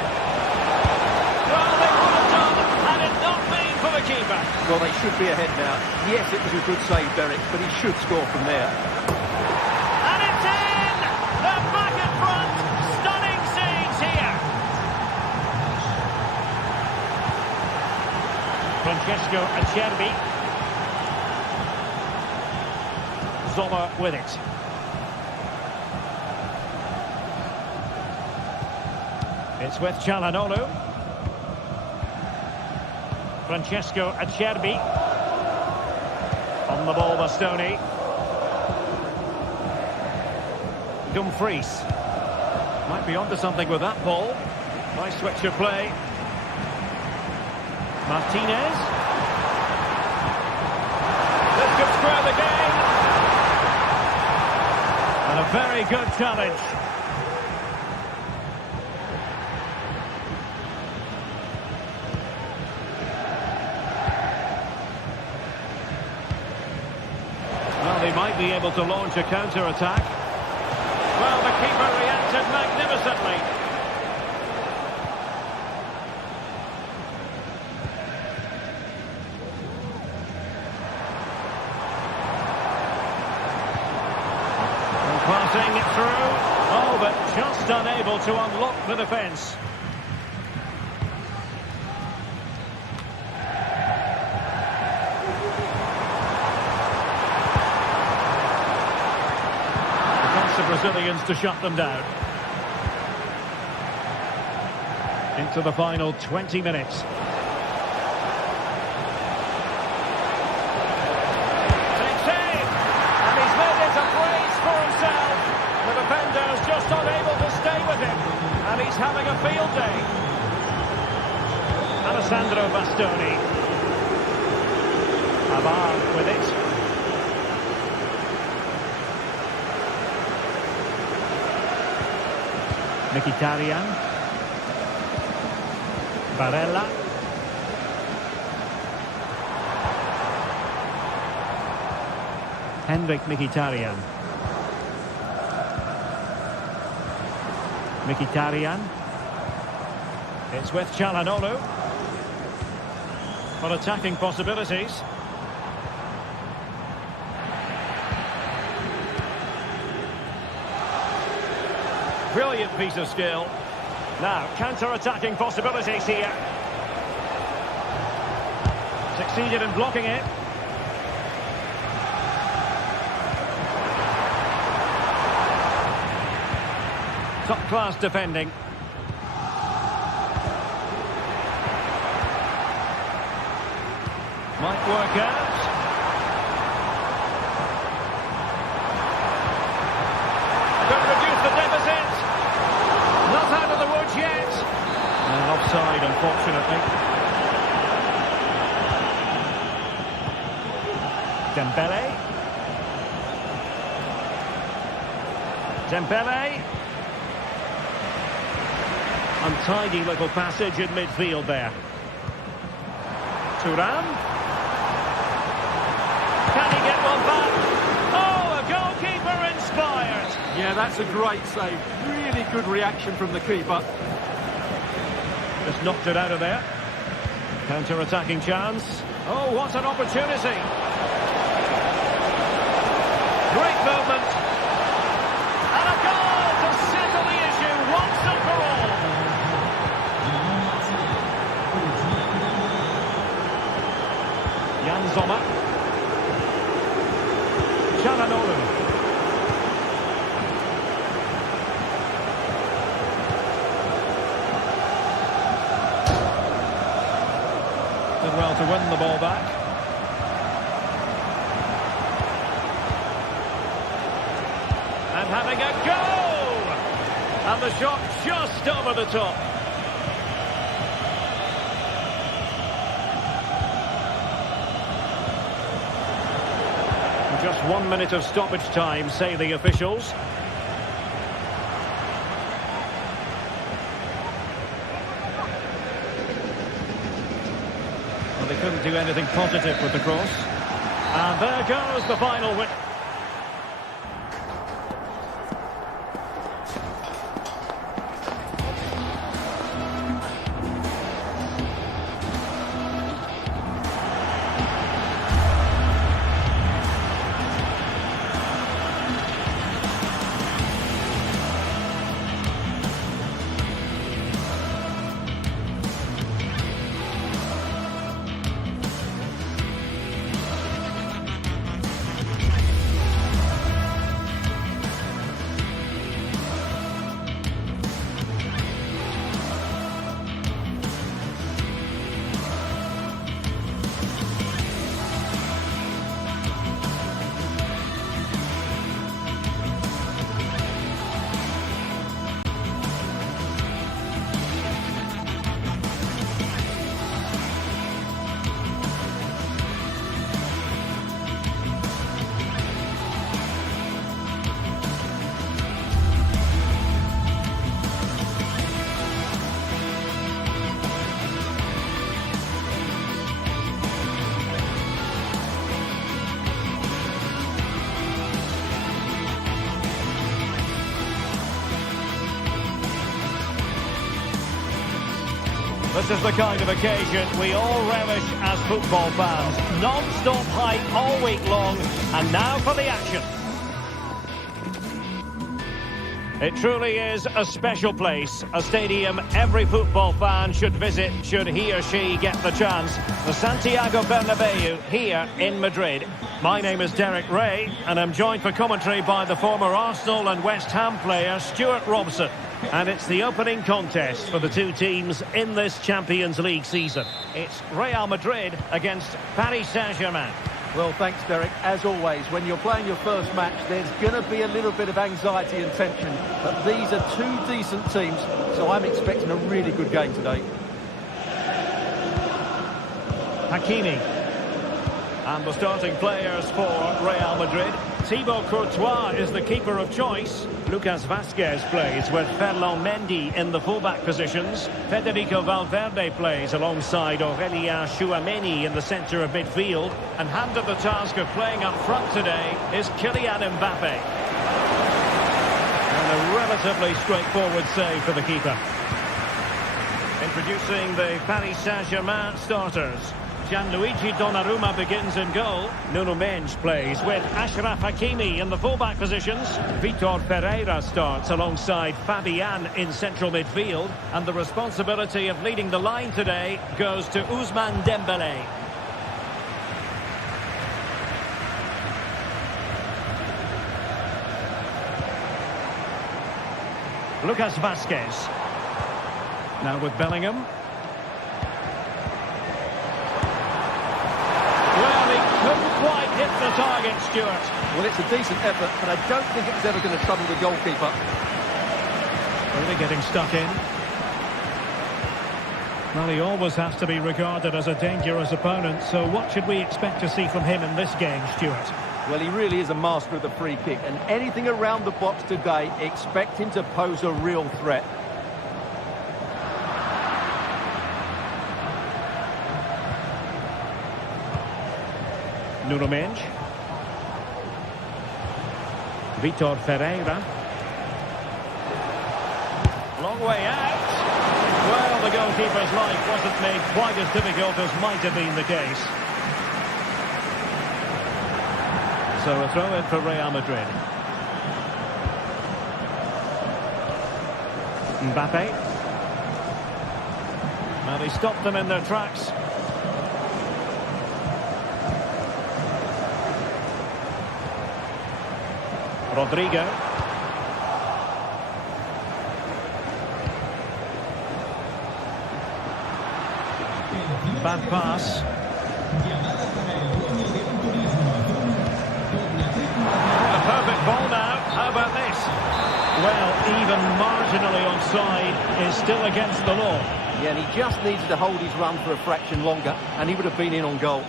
Well, they would have done had it not been for the keeper. Well, they should be ahead now. Yes, it was a good save, Derek, but he should score from there. And it's in! They're back in front. Stunning scenes here. Francesco Acerbi. Zoller with it. It's with Çalhanoğlu. Francesco Acerbi. On the ball, Bastoni. Dumfries. Might be onto something with that ball. Nice switch of play. Martinez. This could square the game. And a very good challenge. Well, they might be able to launch a counter-attack. Well, the keeper reacted magnificently. Passing it through. Oh, but just unable to unlock the defence. Against the Brazilians to shut them down. Into the final 20 minutes. Big save! And he's made it a brace for himself. having a field day. Alessandro Bastoni. Avar with it. Mkhitaryan. Barella. Henrik Mkhitaryan. Mkhitaryan. It's with Çalhanoğlu. For attacking possibilities. Brilliant piece of skill. Now, counter-attacking possibilities here. Succeeded in blocking it. Top-class defending. Might work out. Could reduce the deficit. Not out of the woods yet. And offside, unfortunately. Dembele. Dembele. Untidy little passage in midfield there. Thuram. Can he get one back? Oh, a goalkeeper inspired. Yeah, that's a great save. Really good reaction from the keeper. Just knocked it out of there. Counter-attacking chance. Oh, what an opportunity. Great movement. And a goal to settle the issue once and for all. Jan Sommer. Çalhanoğlu. Did well to win the ball back. And having a goal! And the shot just over the top. Just 1 minute of stoppage time, say the officials. Well, they couldn't do anything positive with the cross. And there goes the final win. This is the kind of occasion we all relish as football fans. Non-stop hype all week long, and now for the action. It truly is a special place, a stadium every football fan should visit should he or she get the chance. The Santiago Bernabeu here in Madrid. My name is Derek Ray, and I'm joined for commentary by the former Arsenal and West Ham player Stuart Robson. And it's the opening contest for the two teams in this Champions League season. It's Real Madrid against Paris Saint-Germain. Well, thanks, Derek. As always, when you're playing your first match, there's going to be a little bit of anxiety and tension. But these are two decent teams, so I'm expecting a really good game today. Hakimi. And the starting players for Real Madrid. Thibaut Courtois is the keeper of choice. Lucas Vazquez plays with Ferland Mendy in the fullback positions. Federico Valverde plays alongside Aurélien Tchouameni in the centre of midfield. And handed the task of playing up front today is Kylian Mbappe. And a relatively straightforward save for the keeper. Introducing the Paris Saint-Germain starters. Gianluigi Donnarumma begins in goal. Nuno Mendes plays with Achraf Hakimi in the fullback positions. Vitor Pereira starts alongside Fabian in central midfield. And the responsibility of leading the line today goes to Ousmane Dembélé. Lucas Vazquez. Now with Bellingham. Couldn't quite hit the target, Stuart. Well, it's a decent effort, but I don't think it was ever going to trouble the goalkeeper. Really getting stuck in. Well, he always has to be regarded as a dangerous opponent, so what should we expect to see from him in this game, Stuart? Well, he really is a master of the free kick, and anything around the box today, expect him to pose a real threat. Nuno Mendes. Vitor Pereira. Long way out. Well, the goalkeeper's life wasn't made quite as difficult as might have been the case. So a throw-in for Real Madrid. Mbappe. Well, he stopped them in their tracks. Rodrigo. Bad pass. A perfect ball now. How about this? Well, even marginally offside is still against the law. Yeah, and he just needed to hold his run for a fraction longer, and he would have been in on goal.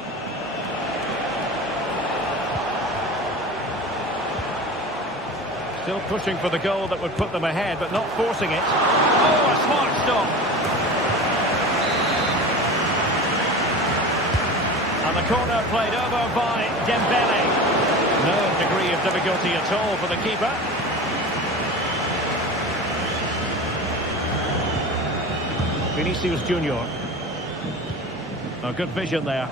Still pushing for the goal that would put them ahead, but not forcing it. Oh, a smart stop. And the corner played over by Dembélé. No degree of difficulty at all for the keeper. Vinicius Junior. Oh, good vision there.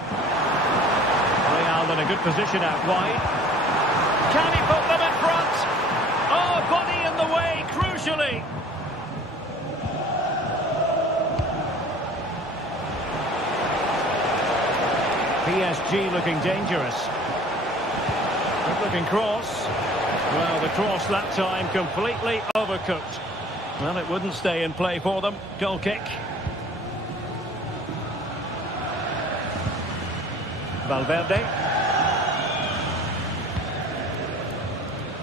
Real in a good position out wide. Can he put them in front? Oh, body in the way, crucially. PSG looking dangerous. Good looking cross. Well, the cross that time completely overcooked. Well, it wouldn't stay in play for them. Goal kick. Valverde.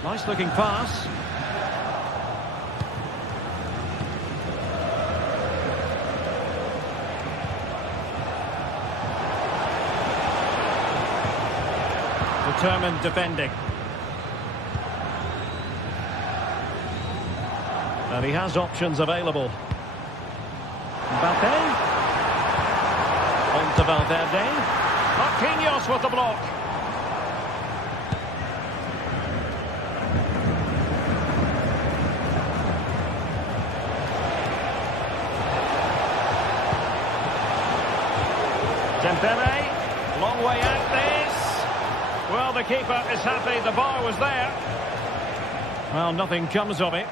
Nice looking pass. Determined defending. And he has options available. Mbappe. On to Valverde. Marquinhos with the block. Dembélé, long way out this. Well, the keeper is happy the bar was there. Well, nothing comes of it.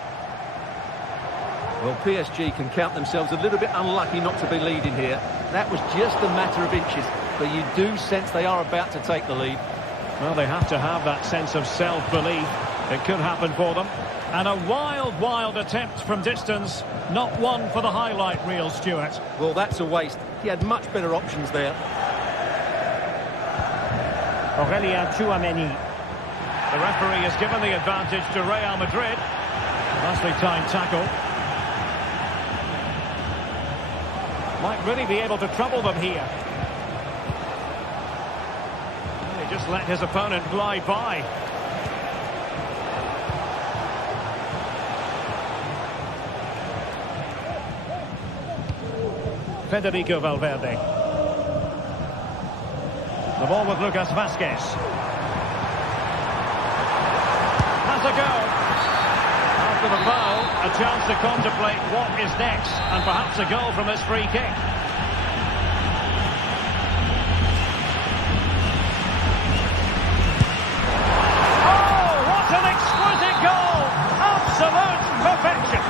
Well, PSG can count themselves a little bit unlucky not to be leading here. That was just a matter of inches, but you do sense they are about to take the lead. Well, they have to have that sense of self-belief. It could happen for them. And a wild, wild attempt from distance. Not one for the highlight reel, Stuart. Well, that's a waste. He had much better options there. Aurélien Tchouameni. The referee has given the advantage to Real Madrid. Nicely timed tackle. Might really be able to trouble them here. He just let his opponent glide by. Federico Valverde. The ball with Lucas Vazquez. Has a go. After the foul, a chance to contemplate what is next, and perhaps a goal from this free kick. Oh, what an exquisite goal! Absolute perfection.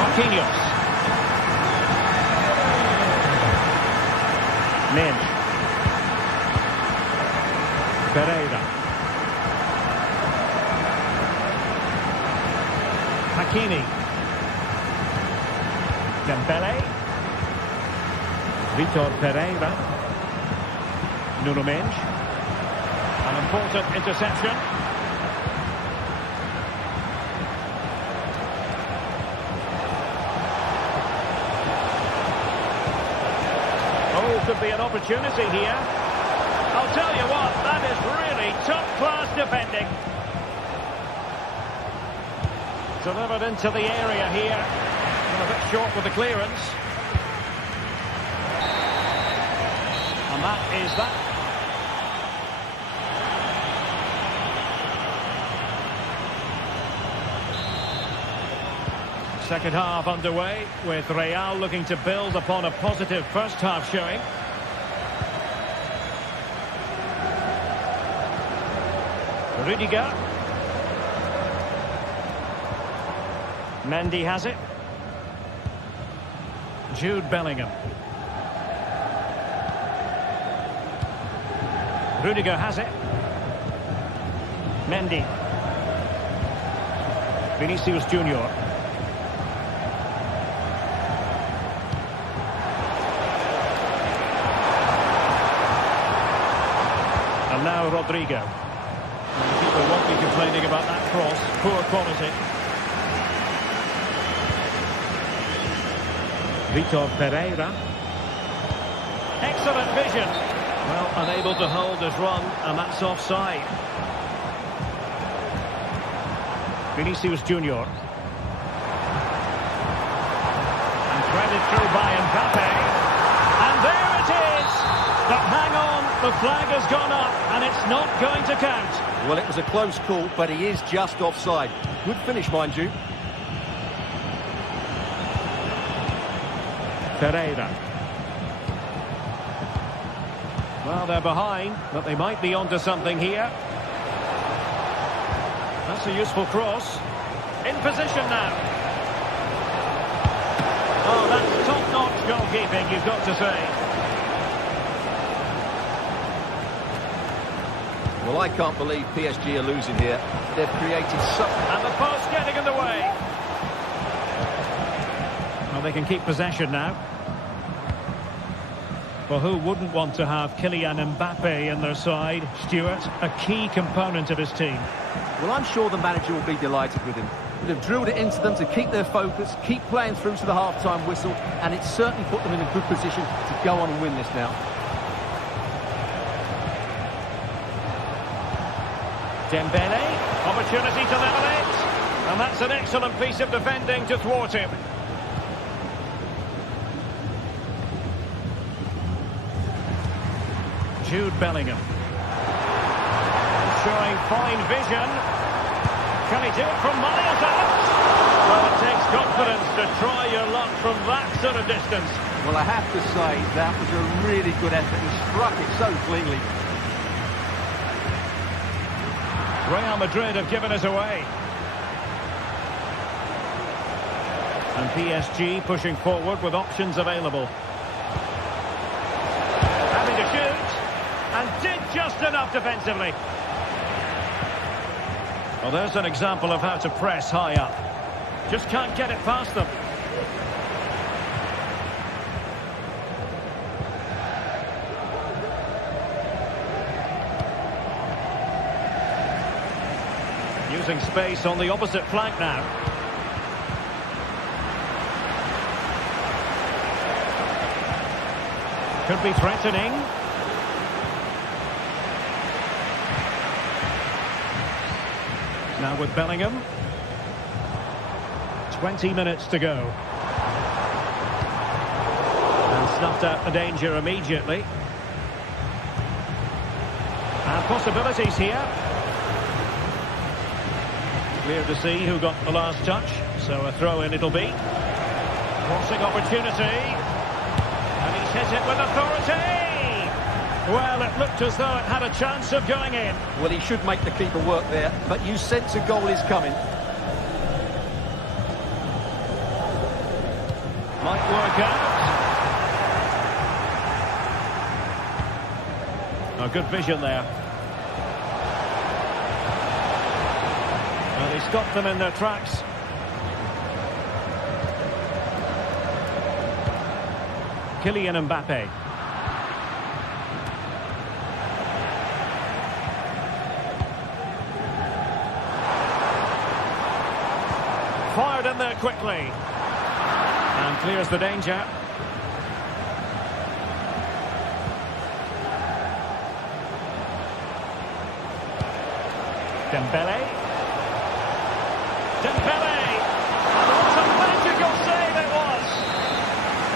Marquinhos. Mendes. Pereira. Hakimi. Dembele. Vitor Pereira. Nuno Mendes. An important interception. Oh, could be an opportunity here. I'll tell you what, that is really top-class defending. Delivered into the area here. A bit short with the clearance. And that is that. Second half underway, with Real looking to build upon a positive first half showing. Rudiger. Mendy has it. Jude Bellingham. Rudiger has it. Mendy. Vinicius Junior. And now Rodrigo. People won't be complaining about that cross. Poor quality. Vitor Pereira. Excellent vision. Well, unable to hold his run, and that's offside. Vinicius Junior. And threaded through by Mbappe. And there it is! But hang on, the flag has gone up, and it's not going to count. Well, it was a close call, but he is just offside. Good finish, mind you. Pereira. Well, they're behind, but they might be onto something here. That's a useful cross. In position now. Oh, that's top-notch goalkeeping, you've got to say. Well, I can't believe PSG are losing here. They've created something. And the post getting in the way. Well, they can keep possession now. Well, who wouldn't want to have Kylian Mbappe in their side? Stuart, a key component of his team. Well, I'm sure the manager will be delighted with him. They've drilled it into them to keep their focus, keep playing through to the half-time whistle, and it's certainly put them in a good position to go on and win this now. Dembele, opportunity to level it. And that's an excellent piece of defending to thwart him. Jude Bellingham. Showing fine vision. Can he do it from miles out? Well, it takes confidence to try your luck from that sort of distance. Well, I have to say, that was a really good effort. He struck it so cleanly. Real Madrid have given us away. And PSG pushing forward with options available. Having to shoot. And did just enough defensively. Well, there's an example of how to press high up. Just can't get it past them. Using space on the opposite flank now. Could be threatening. Now with Bellingham. 20 minutes to go. And snuffed out the danger immediately. And possibilities here. Clear to see who got the last touch. So a throw-in it'll be. Crossing opportunity. And he's hit it with authority. Well, it looked as though it had a chance of going in. Well, he should make the keeper work there, but you sense a goal is coming. Might work out. Oh, good vision there. Well, he stopped them in their tracks. Kylian Mbappe. Fired in there quickly. And clears the danger. Dembele. Dembele! What a magical save it was!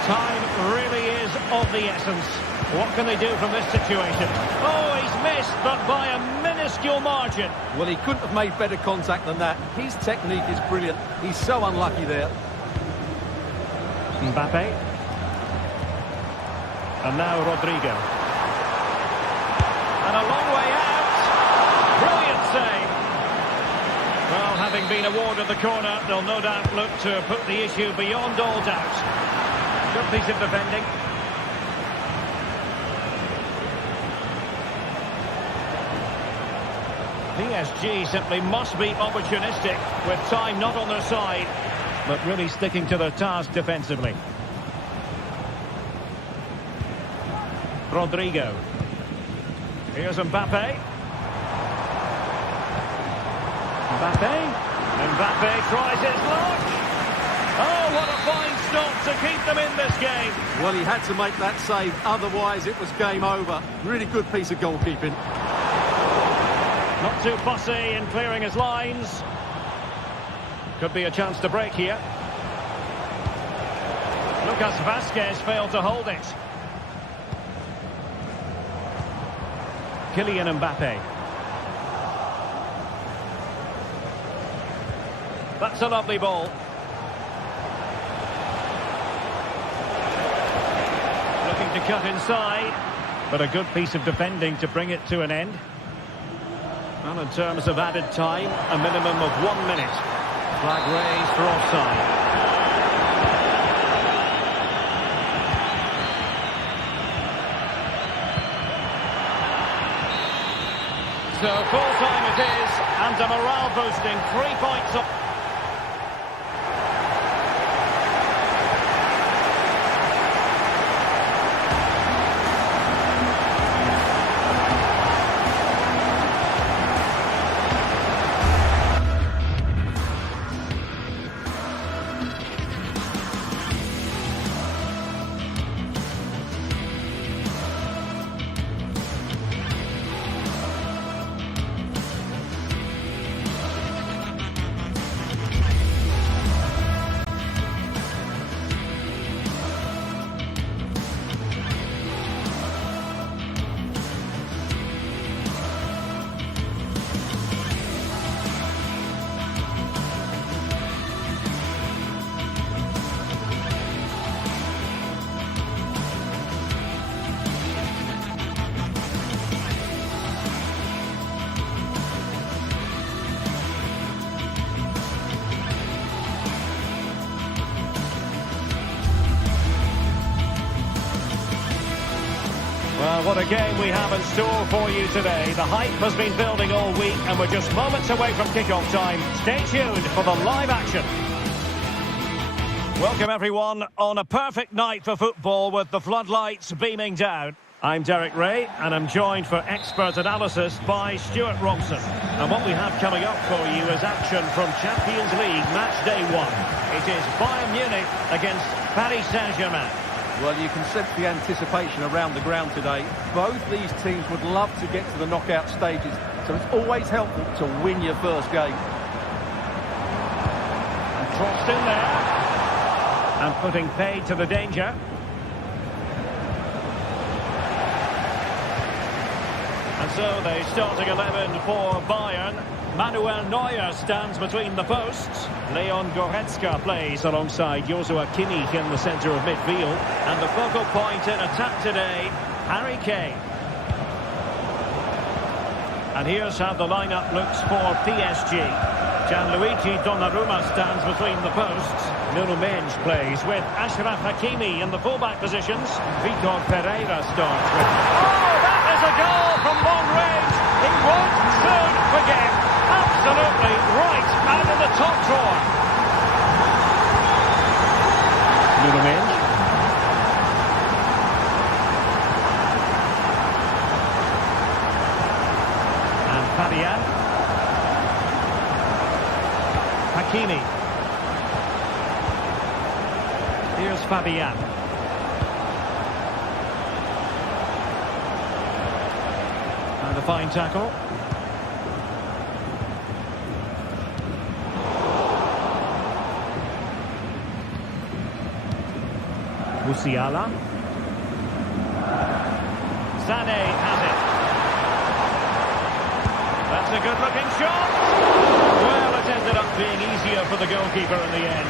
Time really is of the essence. What can they do from this situation? Oh, he's missed, but by a minuscule margin. Well, he couldn't have made better contact than that. His technique is brilliant. He's so unlucky there. Mbappe. And now Rodrigo. And a long way out. Brilliant save. Well, having been awarded the corner, they'll no doubt look to put the issue beyond all doubt. Good piece of defending. PSG simply must be opportunistic with time not on their side, but really sticking to their task defensively. Rodrigo. Here's Mbappe. Mbappe. Mbappe tries his luck. Oh, what a fine stop to keep them in this game. Well, he had to make that save, otherwise it was game over. Really good piece of goalkeeping. Not too fussy in clearing his lines. Could be a chance to break here. Lucas Vazquez failed to hold it. Kylian Mbappe. That's a lovely ball. Looking to cut inside, but a good piece of defending to bring it to an end. And in terms of added time, a minimum of 1 minute. Flag raised for offside. So full time it is, and a morale boosting 3 points up. Well, what a game we have in store for you today. The hype has been building all week and we're just moments away from kick-off time. Stay tuned for the live action. Welcome everyone on a perfect night for football with the floodlights beaming down. I'm Derek Ray and I'm joined for expert analysis by Stuart Robson. And what we have coming up for you is action from Champions League match day 1. It is Bayern Munich against Paris Saint-Germain. Well, you can sense the anticipation around the ground today. Both these teams would love to get to the knockout stages, so it's always helpful to win your first game. And crossed in there. And putting paid to the danger. And so the starting 11 for Bayern. Manuel Neuer stands between the posts. Leon Goretzka plays alongside Joshua Kimmich in the centre of midfield. And the focal point in attack today, Harry Kane. And here's how the lineup looks for PSG. Gianluigi Donnarumma stands between the posts. Nuno Mendes plays with Achraf Hakimi in the fullback positions. Vitor Pereira starts with... Oh, that is a goal from long range. He won't soon forget. Absolutely right out of the top drawer. Nuno Mendes. And Fabian. Hakimi. Here's Fabian. And a fine tackle. Musiala. Sané has it. That's a good-looking shot. Well, it ended up being easier for the goalkeeper in the end.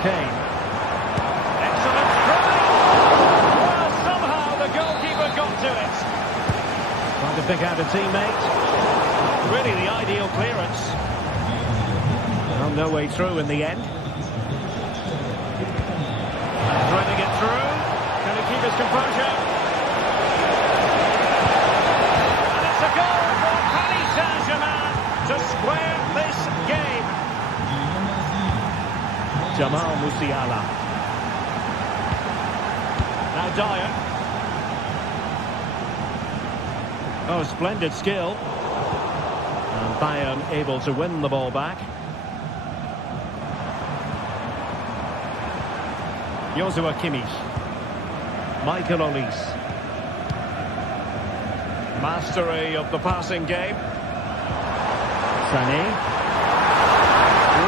Kane. Excellent strike. Well, somehow the goalkeeper got to it. Trying to pick out a teammate. Not really the ideal clearance. Well, no way through in the end. Threading it through. Can he keep his composure? And it's a goal for Paris Saint-Germain to square this game. Jamal Musiala. Now Dyer. Oh, splendid skill. And Bayern able to win the ball back. Joshua Kimmich. Michael Olise. Mastery of the passing game. Sané.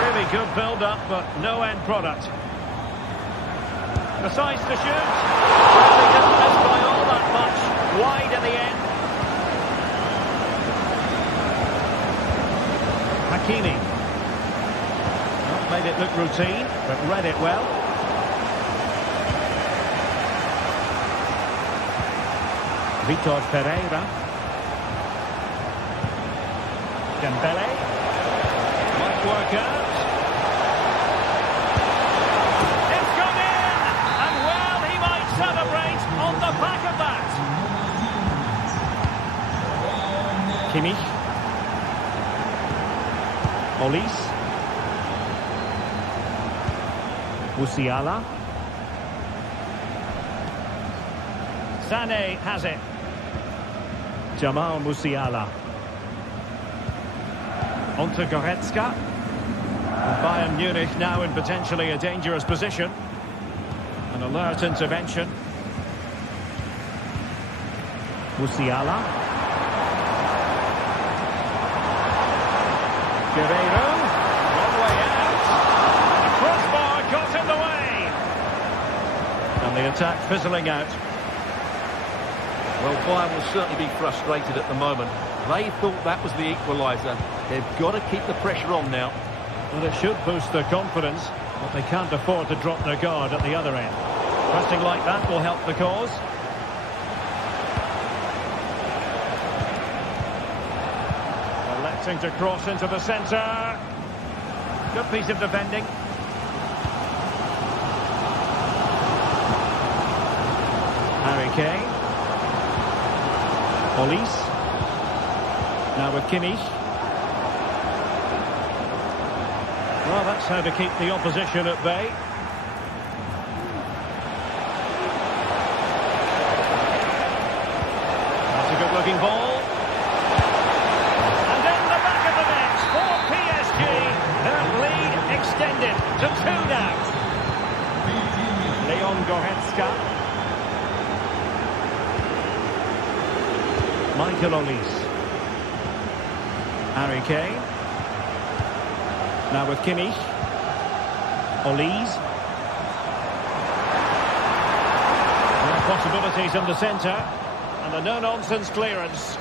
Really good build-up, but no end product. Decides to shoot. Well, he didn't miss by all that much. Wide in the end. Hakimi. Well, made it look routine, but read it well. Vitor Pereira. Dembele. Might work out. It's gone in! And well, he might celebrate on the back of that. Kimmich. Olise. Musiala. Sané has it. Jamal Musiala. On to Goretzka. And Bayern Munich now in potentially a dangerous position. An alert intervention. Musiala. Guerreiro. Long way out. And the crossbar got in the way. And the attack fizzling out. Well, Bayern will certainly be frustrated at the moment. They thought that was the equaliser. They've got to keep the pressure on now. Well, it should boost their confidence, but they can't afford to drop their guard at the other end. Pressing like that will help the cause. Electing to cross into the centre. Good piece of defending. Harry Kane. Olise. Now with Kimmich. Well, that's how to keep the opposition at bay. That's a good-looking ball. And in the back of the net for PSG. Their lead extended to 2 now. Leon Goretzka. Michael Olise. Harry Kane. Now with Kimmich. Olise. There are possibilities in the centre. And a no-nonsense clearance.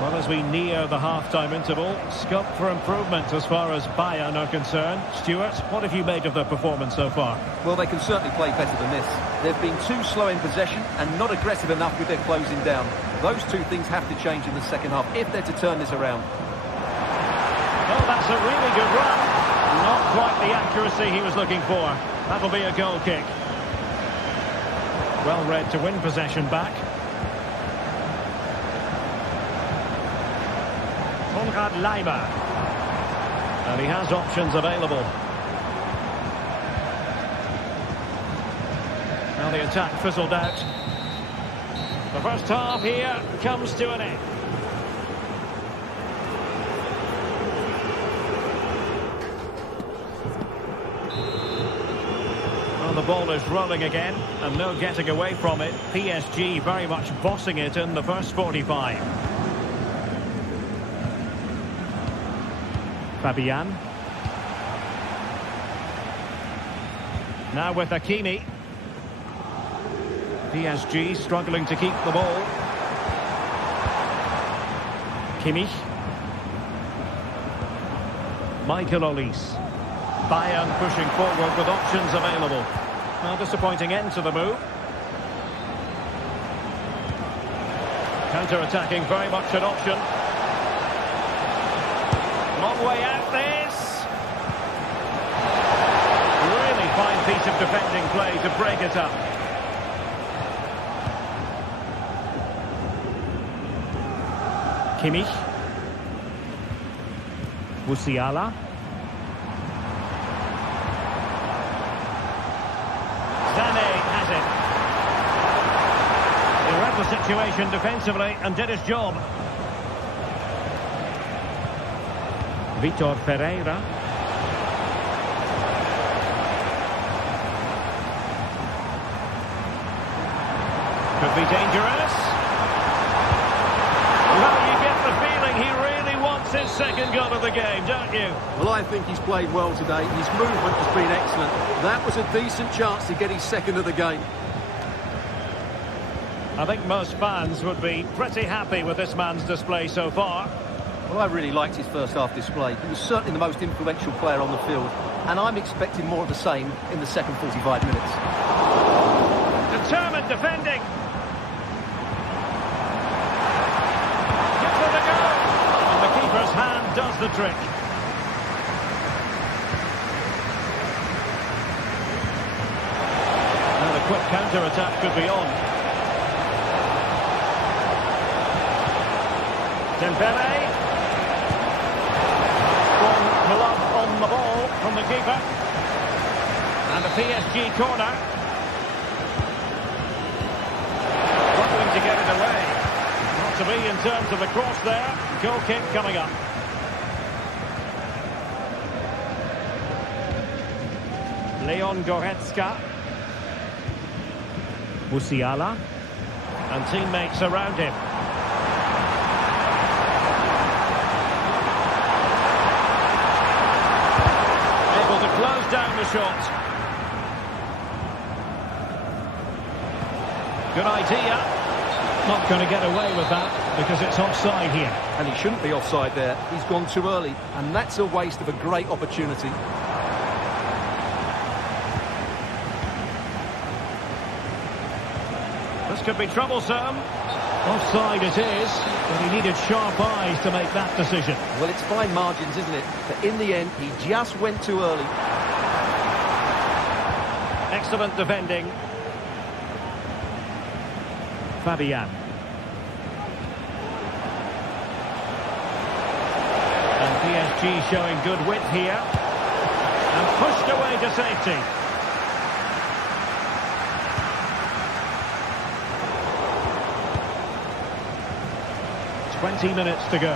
Well, as we near the half-time interval, scope for improvement as far as Bayern are concerned. Stuart, what have you made of their performance so far? Well, they can certainly play better than this. They've been too slow in possession and not aggressive enough with their closing down. Those two things have to change in the second half if they're to turn this around. Oh, that's a really good run. Not quite the accuracy he was looking for. That'll be a goal kick. Well read to win possession back. Konrad Laimer. And he has options available. Now the attack fizzled out. The first half here comes to an end. Well, the ball is rolling again, and no getting away from it. PSG very much bossing it in the first 45. Fabian. Now with Hakimi. PSG struggling to keep the ball. Kimmich. Michael Olise. Bayern pushing forward with options available. Well, disappointing end to the move. Counter-attacking very much an option. Long way out this. Really fine piece of defending play to break it up. Kimmich. Musiala. Sané has it. He read the situation defensively and did his job. Vitor Pereira. Could be dangerous. Well, you get the feeling he really wants his second goal of the game, don't you? Well, I think he's played well today. His movement has been excellent. That was a decent chance to get his second of the game. I think most fans would be pretty happy with this man's display so far. Well, I really liked his first half display. He was certainly the most influential player on the field, and I'm expecting more of the same in the second 45 minutes. Determined defending. Gives it a go. And the keeper's hand does the trick. And a quick counter-attack could be on. Dembele. Glove on the ball from the keeper. And a PSG corner. Struggling to get it away. Not to be in terms of the cross there. Goal kick coming up. Leon Goretzka. Musiala. And teammates around him. Close down the shot. Good idea. Not going to get away with that because it's offside here. And he shouldn't be offside there. He's gone too early, and that's a waste of a great opportunity. This could be troublesome. Offside it is, but he needed sharp eyes to make that decision. Well, it's fine margins, isn't it? But in the end, he just went too early. Excellent defending. Fabian. And PSG showing good width here. And pushed away to safety. 20 minutes to go.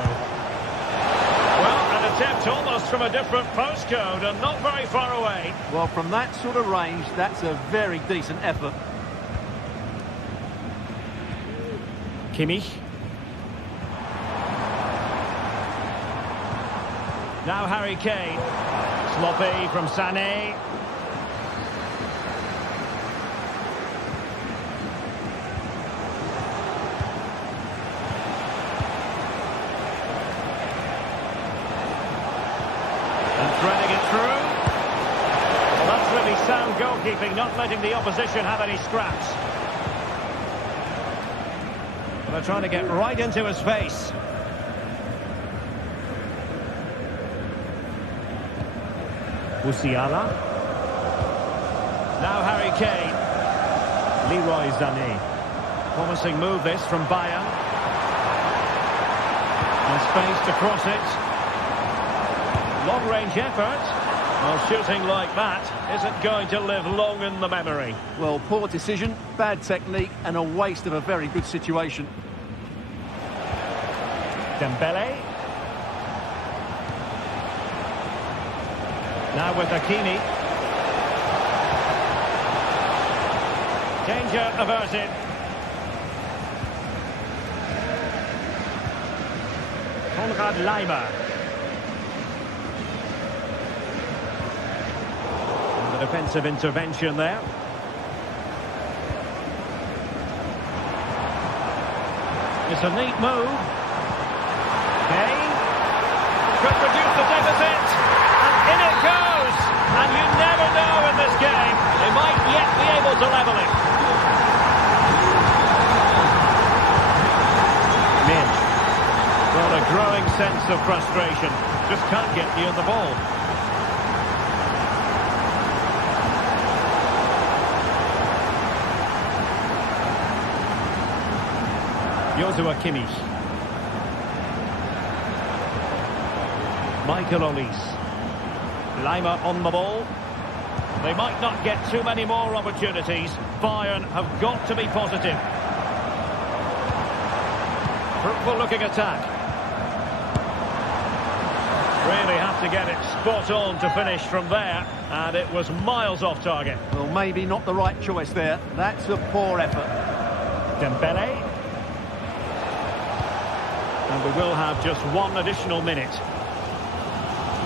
almost from a different postcode and not very far away. Well, from that sort of range, that's a very decent effort. Kimmich. Now Harry Kane. Sloppy from Sané. Threading it through. Well, that's really sound goalkeeping, not letting the opposition have any scraps. Well, they're trying to get right into his face. Musiala. Now Harry Kane. Leroy Sané. Promising move this from Bayern. And space to cross it. Long-range effort. Well, shooting like that isn't going to live long in the memory. Well, poor decision, bad technique, and a waste of a very good situation. Dembele. Now with Hakimi. Danger averted. Konrad Laimer. Defensive intervention there. It's a neat move. Kane could reduce the deficit, and in it goes. And you never know in this game. They might yet be able to level it. Min. Well, a growing sense of frustration. Just can't get near the ball. Joshua Kimmich. Michael Olise. Laimer on the ball. They might not get too many more opportunities. Bayern have got to be positive. Fruitful looking attack. Really have to get it spot on to finish from there. And it was miles off target. Well, maybe not the right choice there. That's a poor effort. Dembele. And we will have just one additional minute.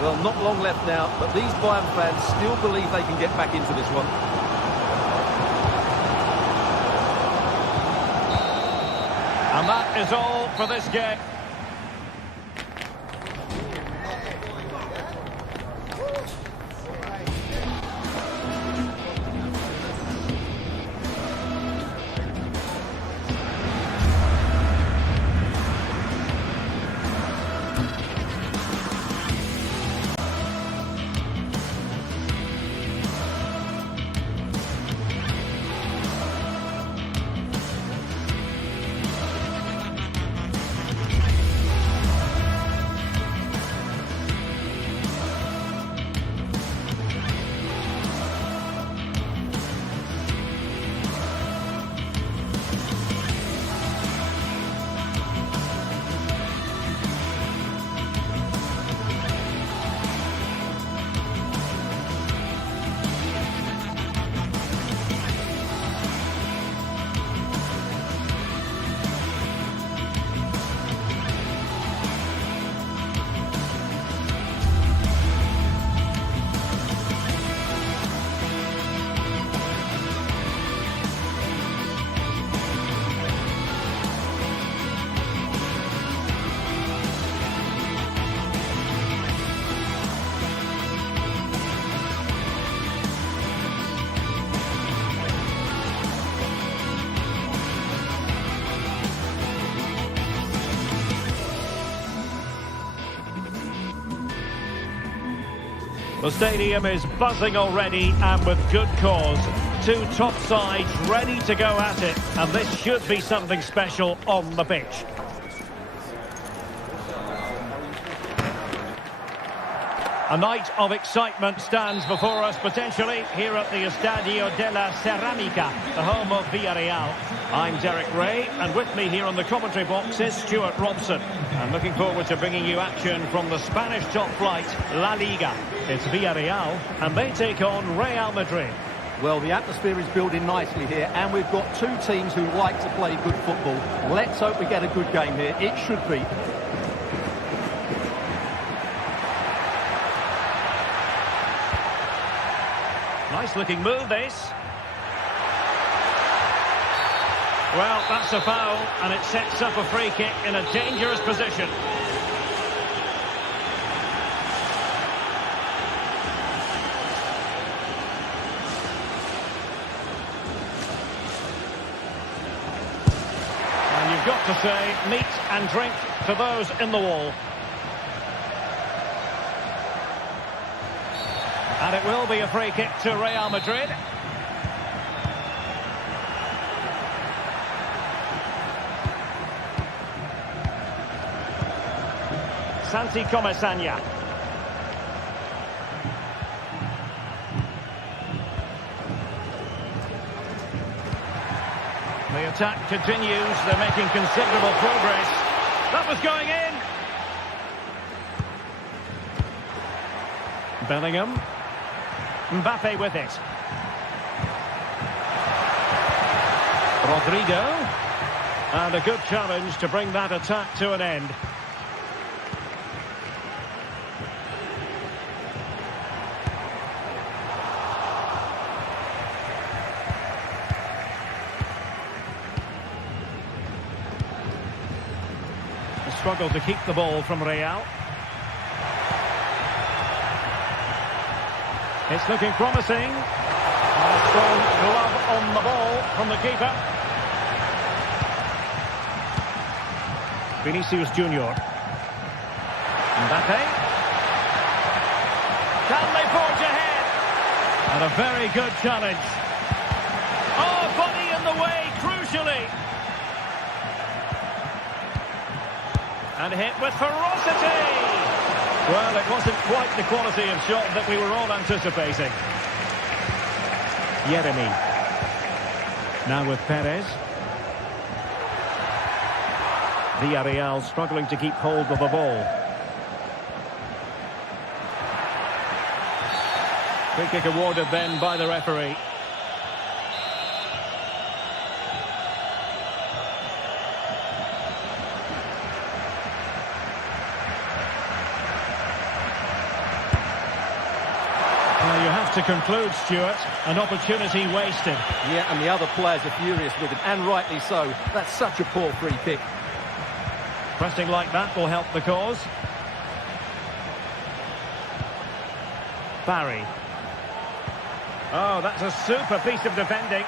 Well, not long left now, but these Bayern fans still believe they can get back into this one. And that is all for this game. The stadium is buzzing already, and with good cause. Two top sides ready to go at it, and this should be something special on the pitch. A night of excitement stands before us potentially here at the Estadio de la Ceramica, the home of Villarreal. I'm Derek Ray, and with me here on the commentary box is Stuart Robson. I'm looking forward to bringing you action from the Spanish top flight, La Liga. It's Villarreal, and they take on Real Madrid. Well, the atmosphere is building nicely here, and we've got two teams who like to play good football. Let's hope we get a good game here. It should be. Nice looking move, this. Well, that's a foul, and it sets up a free kick in a dangerous position. And you've got to say, meat and drink to those in the wall. And it will be a free kick to Real Madrid. Santi Comesaña. The attack continues. They're making considerable progress. That was going in. Bellingham. Mbappe with it. Rodrigo. And a good challenge to bring that attack to an end. A struggle to keep the ball from Real. It's looking promising. A strong glove on the ball from the keeper. Vinicius Junior. Mbappe. Can they forge ahead? And a very good challenge. Oh, body in the way, crucially. And hit with ferocity. Well, it wasn't quite the quality of shot that we were all anticipating. Yeremy. Now with Perez. Villarreal struggling to keep hold of the ball. Free kick awarded then by the referee. You have to conclude, Stuart, an opportunity wasted. Yeah, and the other players are furious with him, and rightly so. That's such a poor free kick. Pressing like that will help the cause. Barry. Oh, that's a super piece of defending.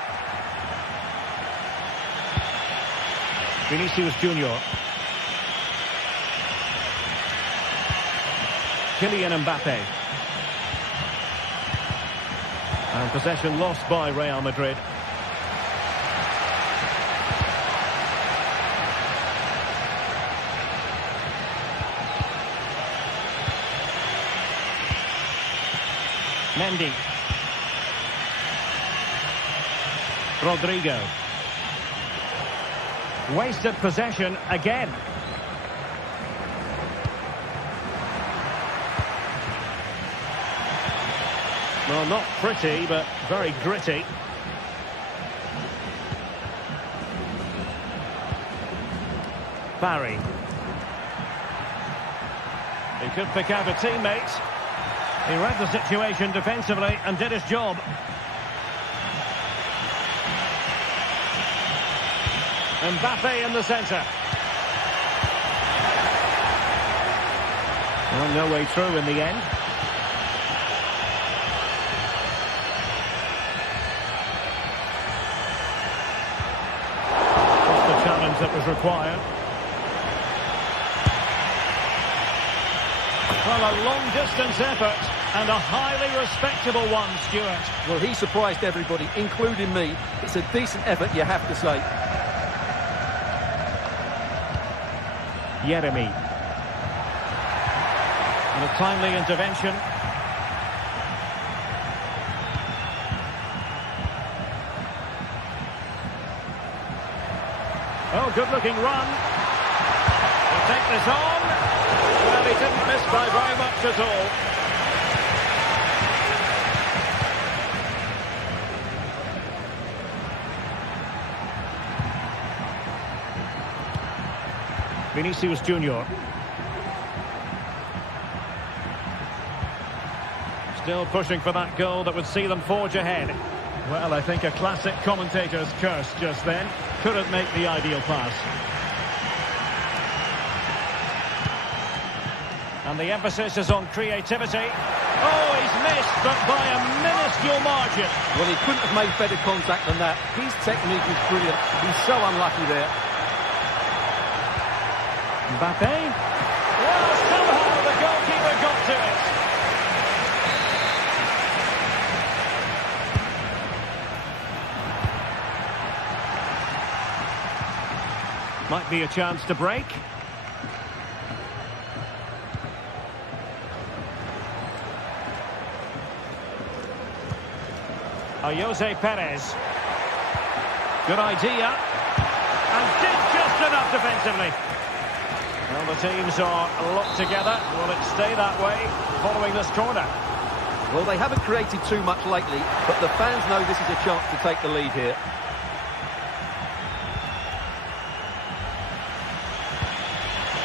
Vinicius Junior. Kylian Mbappe. And possession lost by Real Madrid. Mendy. Rodrigo. Wasted possession again. Well, not pretty, but very gritty. Barry. He could pick out a teammate. He read the situation defensively and did his job. Mbappe in the centre. Well, no way through in the end. Just the challenge that was required. Well, a long-distance effort and a highly respectable one, Stuart. Well, he surprised everybody, including me. It's a decent effort, you have to say. Yeremy. And a timely intervention. Oh, good-looking run. He'll take this on. Well, he didn't miss by very much at all. Vinicius Junior. Still pushing for that goal that would see them forge ahead. Well, I think a classic commentator's curse just then. Couldn't make the ideal pass. And the emphasis is on creativity. Oh, he's missed, but by a minuscule margin. Well, he couldn't have made better contact than that. His technique is brilliant. He's so unlucky there. Mbappe. Well, somehow the goalkeeper got to it. Might be a chance to break. Jose Perez. Good idea. And did just enough defensively. Well, the teams are locked together. Will it stay that way following this corner? Well, they haven't created too much lately, but the fans know this is a chance to take the lead here.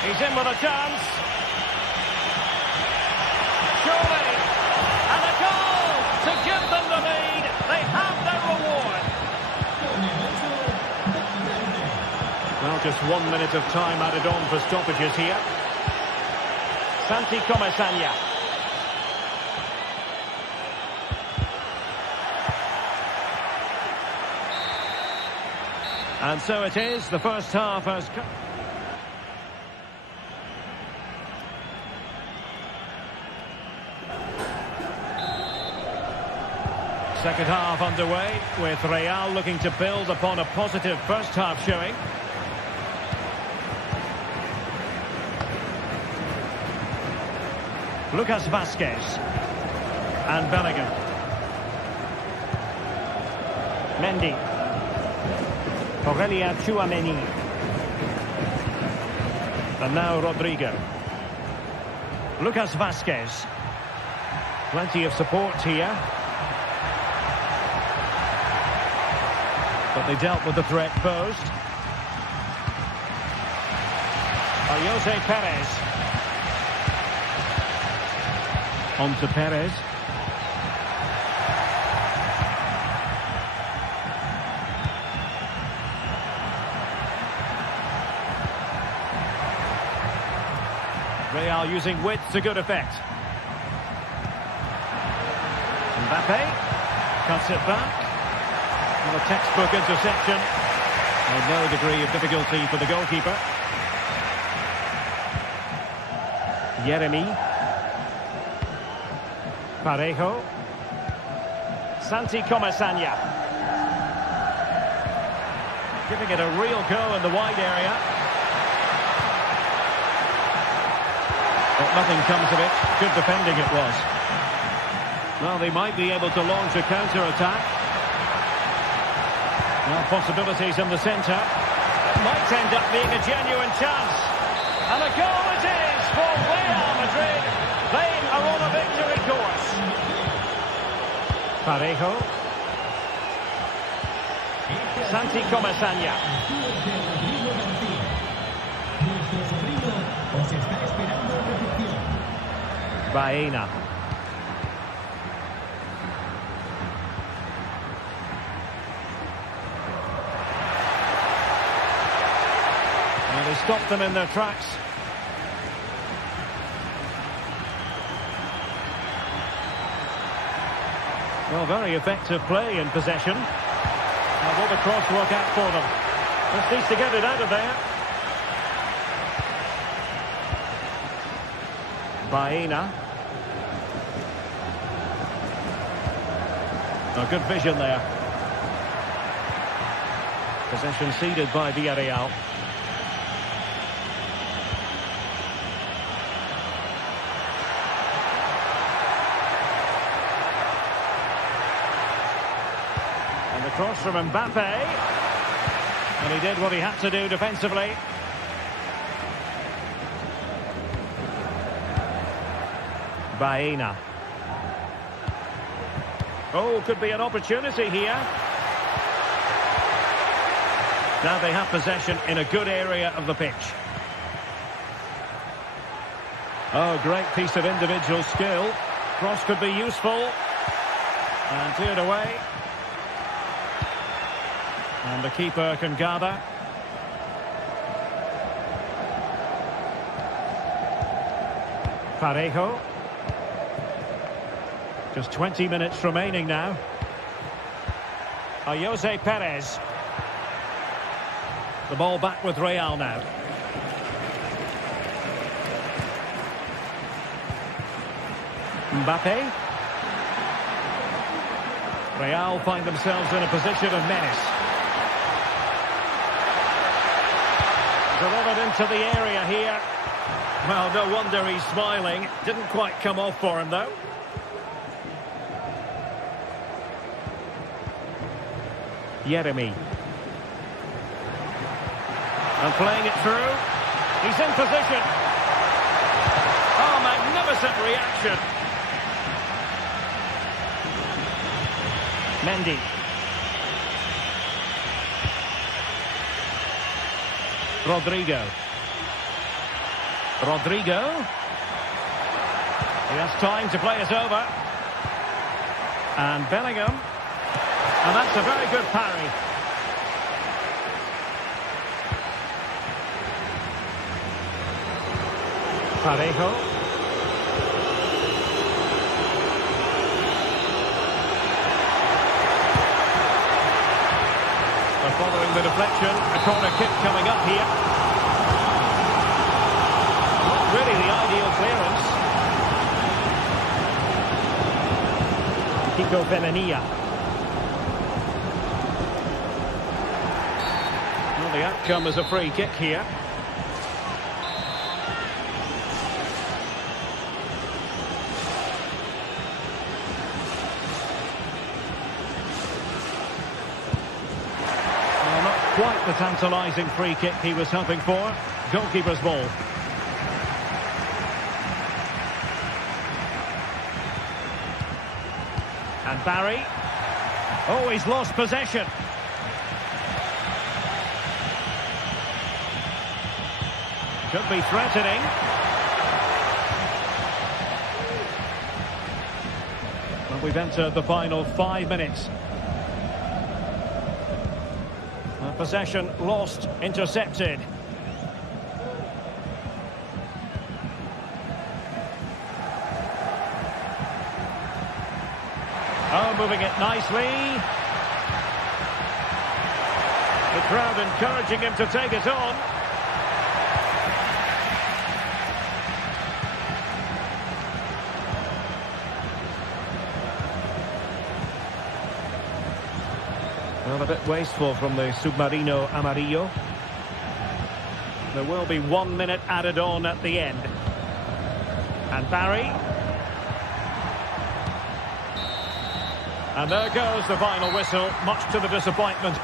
He's in with a chance. Surely. And a goal to give them the lead. They have their reward. Well, just 1 minute of time added on for stoppages here. Santi Comesaña. And so it is. The first half has come. Second half underway, with Real looking to build upon a positive first half showing. Lucas Vazquez. And Bellingham. Mendy. Aurelien Tchouameni. And now Rodrigo. Lucas Vazquez. Plenty of support here. But they dealt with the threat posed. Jose Perez. On to Perez. Real using width to good effect. Mbappe cuts it back. Well, a textbook interception. And no degree of difficulty for the goalkeeper. Yeremi. Parejo. Santi Comesaña. Giving it a real go in the wide area. But nothing comes of it. Good defending it was. Well, they might be able to launch a counter-attack. Well, possibilities in the centre. It might end up being a genuine chance. And a goal it is for Real Madrid. They are on a victory course. Parejo. Santi Comesaña. Baena. And he stopped them in their tracks. Well, very effective play in possession. Now will the cross work out for them? Just needs to get it out of there. Baena. A good vision there. Possession ceded by Villarreal. And the cross from Mbappe. And he did what he had to do defensively. Baena. Oh, could be an opportunity here. Now they have possession in a good area of the pitch. Oh, great piece of individual skill. Cross could be useful. And cleared away. And the keeper can gather. Parejo. Just 20 minutes remaining now. Jose Perez. The ball back with Real now. Mbappe. Real find themselves in a position of menace. Delivered into the area here. Well, no wonder he's smiling. Didn't quite come off for him, though. Yeremi. And playing it through. He's in position. Oh, magnificent reaction. Mendy. Rodrigo. He has time to play it over. And Bellingham. And that's a very good parry. Parejo. Following the deflection, a corner kick coming up here. Not really the ideal clearance. Kiko Benania. Well, the outcome is a free kick here. Quite the tantalising free kick he was hoping for. Goalkeeper's ball. And Barry. Oh, he's lost possession. Could be threatening. And we've entered the final 5 minutes. Possession lost, intercepted. Oh, moving it nicely. The crowd encouraging him to take it on. Well, a bit wasteful from the Submarino Amarillo. There will be 1 minute added on at the end. And Barry. And there goes the final whistle, much to the disappointment.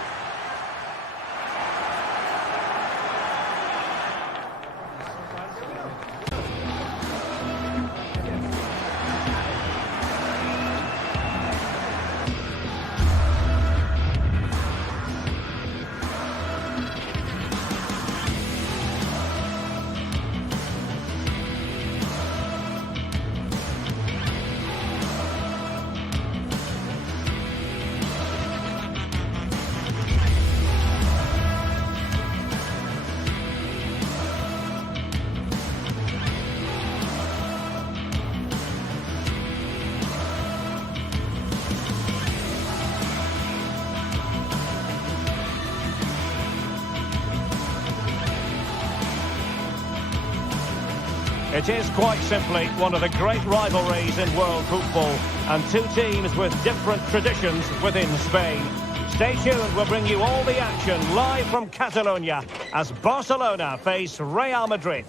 It is quite simply one of the great rivalries in world football, and two teams with different traditions within Spain. Stay tuned, we'll bring you all the action live from Catalonia as Barcelona face Real Madrid.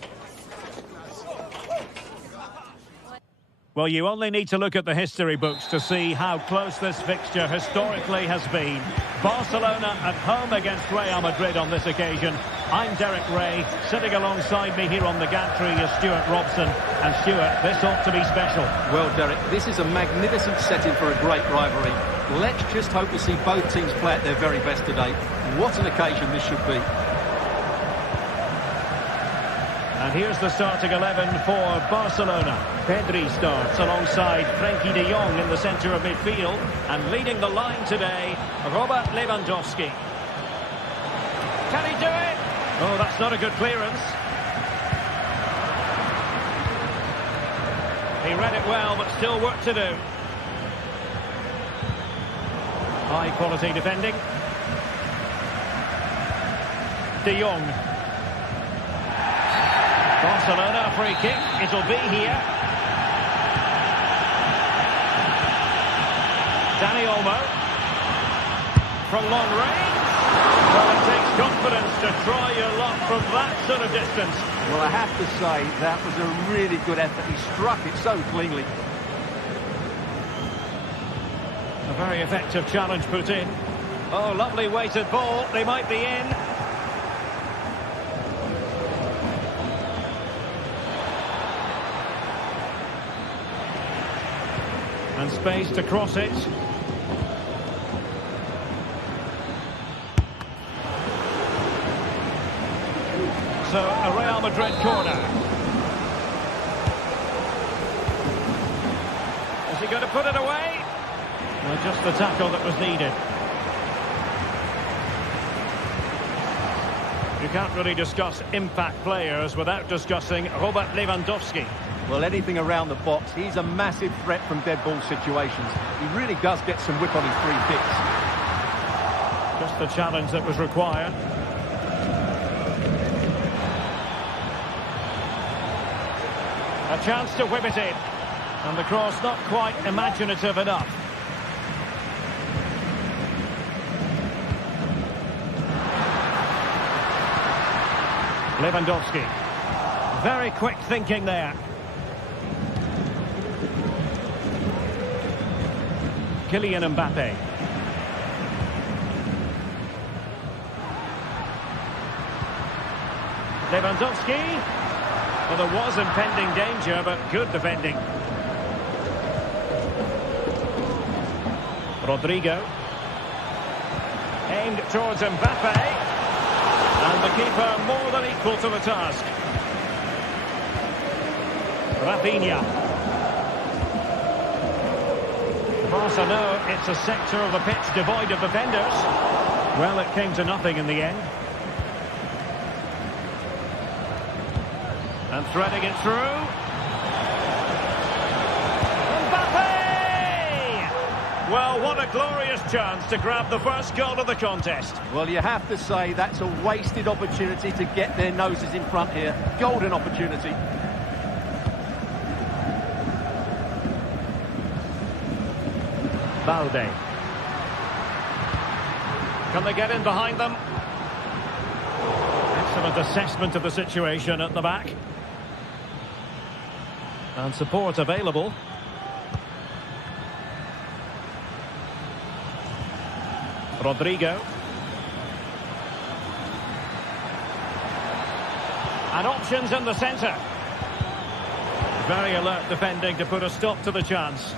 Well, you only need to look at the history books to see how close this fixture historically has been. Barcelona at home against Real Madrid on this occasion. I'm Derek Ray. Sitting alongside me here on the gantry is Stuart Robson. And Stuart, this ought to be special. Well, Derek, this is a magnificent setting for a great rivalry. Let's just hope to see both teams play at their very best today. What an occasion this should be. And here's the starting 11 for Barcelona. Pedri starts alongside Frenkie de Jong in the centre of midfield. And leading the line today, Robert Lewandowski. Can he do it? Oh, that's not a good clearance. He read it well, but still work to do. High quality defending. De Jong. Barcelona, a free kick. It'll be here. Dani Olmo. From long range. Well, it takes confidence to try your luck from that sort of distance. Well, I have to say, that was a really good effort. He struck it so cleanly. A very effective challenge put in. Oh, lovely weighted ball. They might be in. And space to cross it. So, a Real Madrid corner. Is he going to put it away? Well, just the tackle that was needed. You can't really discuss impact players without discussing Robert Lewandowski. Well, anything around the box, he's a massive threat from dead ball situations. He really does get some whip on his free kicks. Just the challenge that was required. A chance to whip it in. And the cross not quite imaginative enough. Lewandowski. Very quick thinking there. Kylian Mbappe. Lewandowski. Well, there was impending danger, but good defending. Rodrigo. Aimed towards Mbappe. And the keeper more than equal to the task. Rafinha. Barca know it's a sector of the pitch devoid of defenders. Well, it came to nothing in the end. And threading it through. Mbappe! Well, what a glorious chance to grab the first goal of the contest. Well, you have to say that's a wasted opportunity to get their noses in front here. Golden opportunity. Balde. Can they get in behind them? Excellent assessment of the situation at the back. And support available. Rodrigo. And options in the centre. Very alert defending to put a stop to the chance.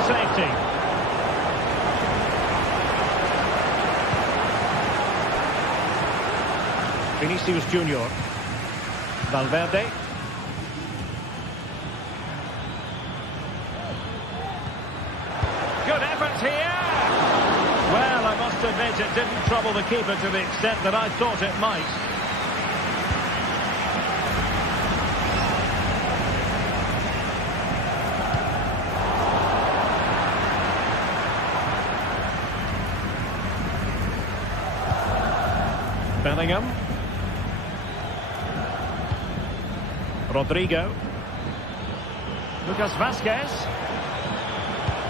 Safety. Vinicius Junior. Valverde. Good effort here. Well, I must admit it didn't trouble the keeper to the extent that I thought it might. Bellingham. Rodrigo. Lucas Vazquez.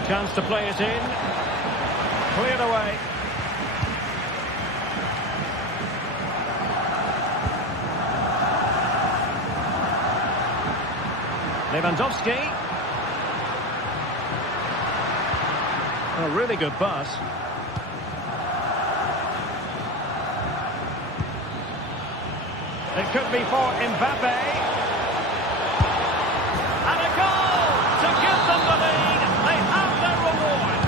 Chance to play it in. Cleared away. Lewandowski. A really good pass. It could be for Mbappe. And a goal to give them the lead. They have their reward.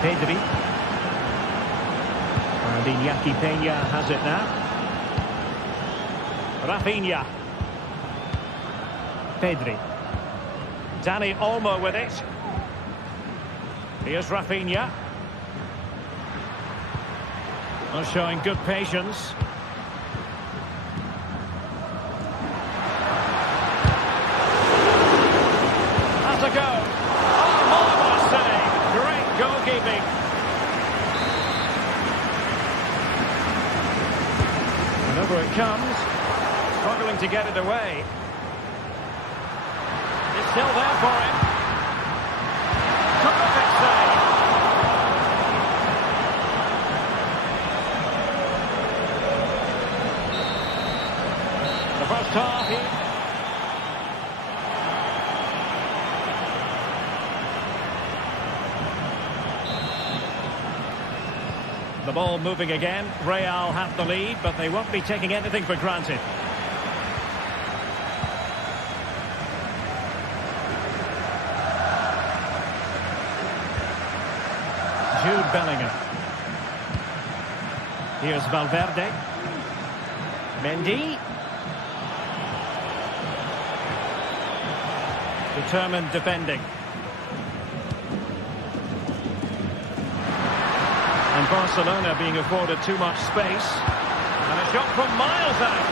Pedri. And Iñaki Peña has it now. Rafinha. Pedri. Dani Olmo with it. Here's Rafinha. Well, showing good patience. That's a go. Oh, marvellous save. Great goalkeeping. And over it comes. Struggling to get it away. It's still there for him. Terrific save. The first half here. The ball moving again. Real have the lead, but they won't be taking anything for granted. Jude Bellingham. Here's Valverde. Mendy. Determined defending. And Barcelona being afforded too much space. And a shot from miles out.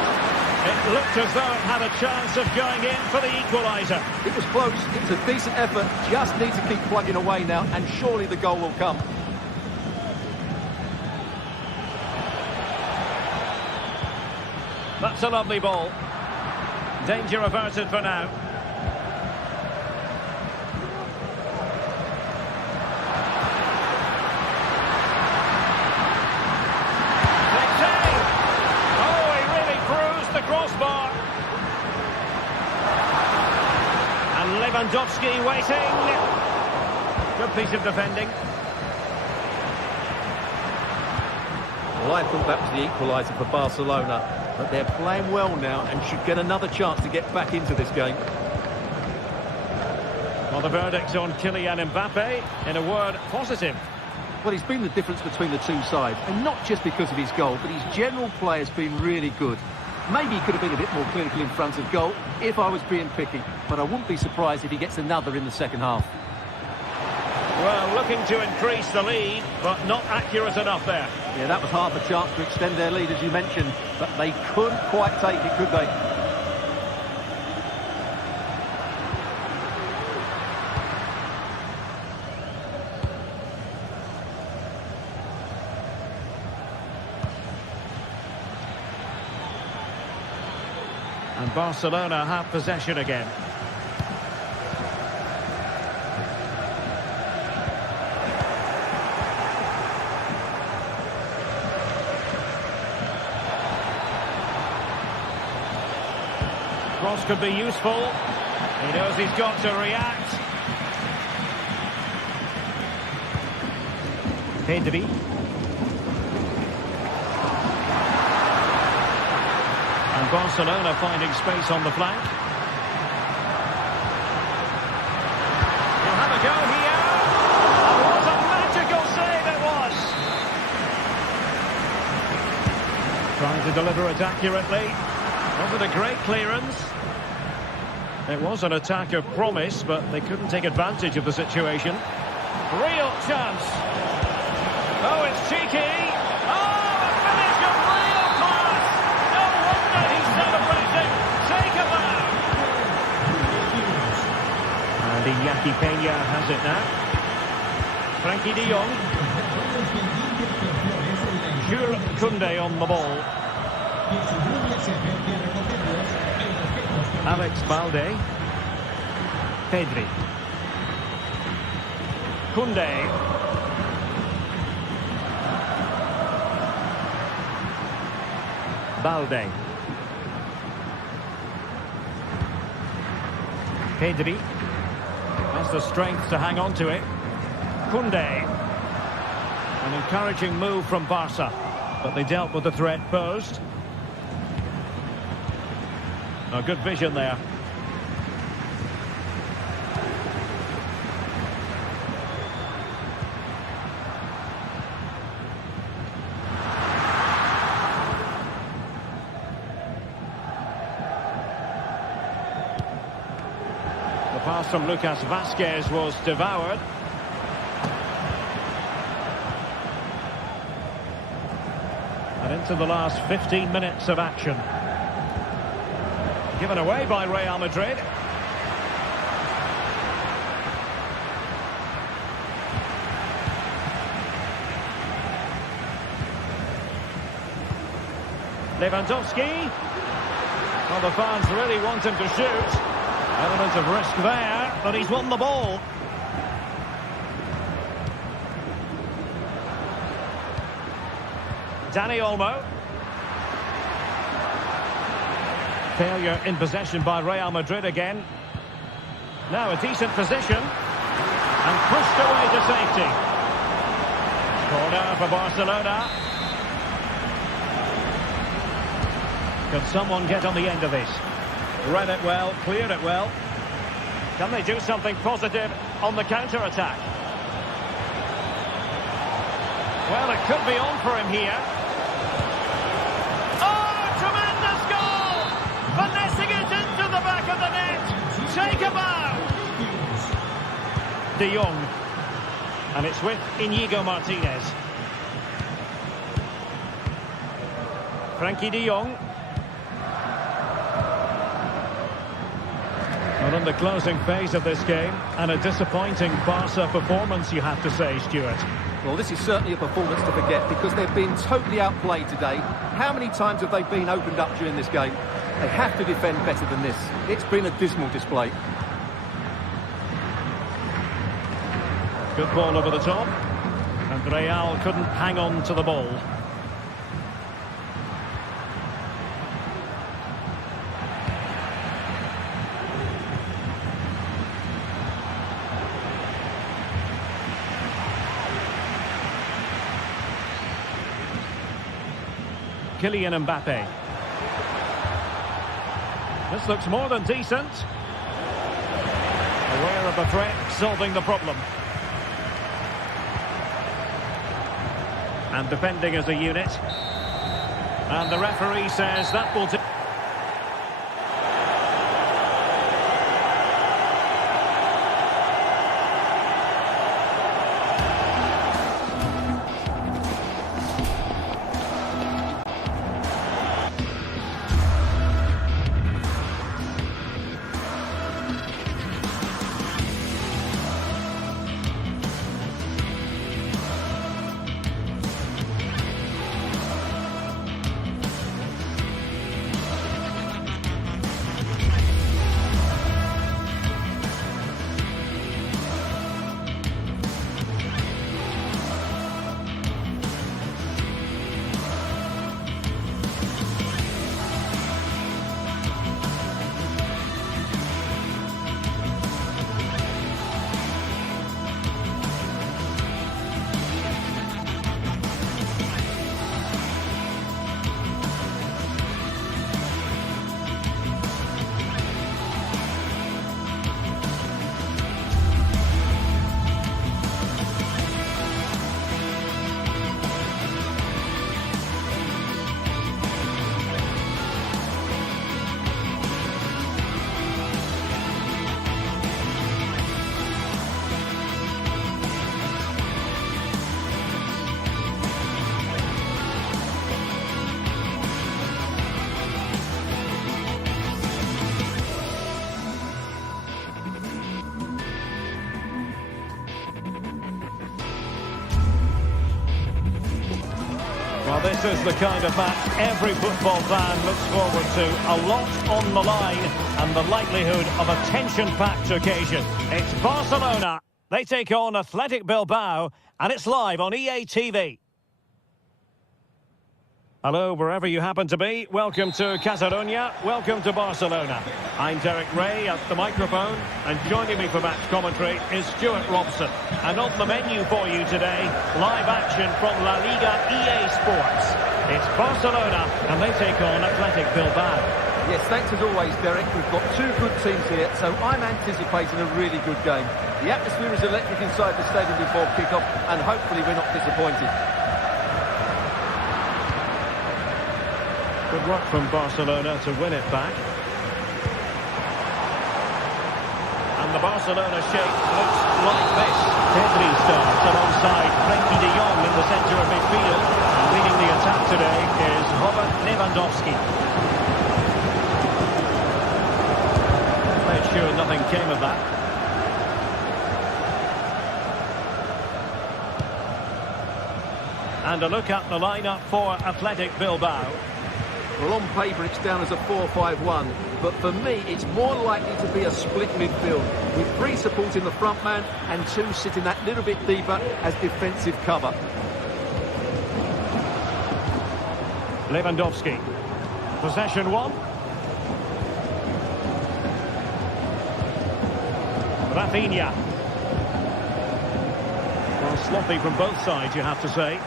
It looked as though it had a chance of going in for the equaliser. It was close. It's a decent effort. Just need to keep plugging away now, and surely the goal will come. That's a lovely ball. Danger averted for now. Lewandowski waiting. Good piece of defending. Well, I thought that was the equaliser for Barcelona, but they're playing well now and should get another chance to get back into this game. Well, the verdict's on Kylian Mbappe. In a word, positive. Well, he's been the difference between the two sides, and not just because of his goal, but his general play has been really good. Maybe he could have been a bit more clinical in front of goal if I was being picky, but I wouldn't be surprised if he gets another in the second half. Well, looking to increase the lead, but not accurate enough there. Yeah, that was half a chance to extend their lead, as you mentioned, but they couldn't quite take it, could they? And Barcelona have possession again. Cross could be useful. He knows he's got to react. Pedri. And Barcelona finding space on the flank. He'll have a go here. Oh, what a magical save it was. Trying to deliver it accurately. Wasn't a great clearance. It was an attack of promise, but they couldn't take advantage of the situation. Real chance. Oh, it's cheeky. Oh, a finish of real class. No wonder he's celebrating. Take a bow. And Iñaki Peña has it now. Frankie de Jong. Jules Koundé on the ball. Alex Balde. Pedri. Koundé. Balde. Pedri has the strength to hang on to it. Koundé. An encouraging move from Barca, but they dealt with the threat posed. A good vision there. The pass from Lucas Vazquez was devoured. And into the last 15 minutes of action. Given away by Real Madrid. Lewandowski. Well, the fans really want him to shoot. Element of risk there, but he's won the ball. Dani Olmo. Failure in possession by Real Madrid again. Now a decent position. And pushed away to safety. Corner for Barcelona. Can someone get on the end of this? Read it well, cleared it well. Can they do something positive on the counter-attack? Well, it could be on for him here. Finessing it into the back of the net. Take a bow. De Jong. And it's with Inigo Martinez. Frankie de Jong. Well, in the closing phase of this game, and a disappointing Barca performance, you have to say, Stuart. Well, this is certainly a performance to forget because they've been totally outplayed today. How many times have they been opened up during this game? They have to defend better than this. It's been a dismal display. Good ball over the top. And Real couldn't hang on to the ball. Kylian Mbappe. This looks more than decent. Aware of the threat, solving the problem. And defending as a unit. And the referee says that will do. Well, this is the kind of match every football fan looks forward to. A lot on the line and the likelihood of a tension-packed occasion. It's Barcelona. They take on Athletic Bilbao, and it's live on EA TV. Hello, wherever you happen to be. Welcome to Catalonia. Welcome to Barcelona. I'm Derek Ray at the microphone, and joining me for match commentary is Stuart Robson. And on the menu for you today, live action from La Liga EA Sports. It's Barcelona, and they take on Athletic Bilbao. Yes, thanks as always, Derek. We've got two good teams here, so I'm anticipating a really good game. The atmosphere is electric inside the stadium before kick-off, and hopefully we're not disappointed. Good work from Barcelona to win it back. And the Barcelona shape looks like this. Pedri starts alongside Frenkie de Jong in the centre of midfield. And leading the attack today is Robert Lewandowski. Made sure nothing came of that. And a look at the lineup for Athletic Bilbao. Well, on paper it's down as a 4-5-1, but for me it's more likely to be a split midfield, with three supporting the front man and two sitting that little bit deeper as defensive cover. Lewandowski. Possession one. Rafinha. Well, sloppy from both sides, you have to say.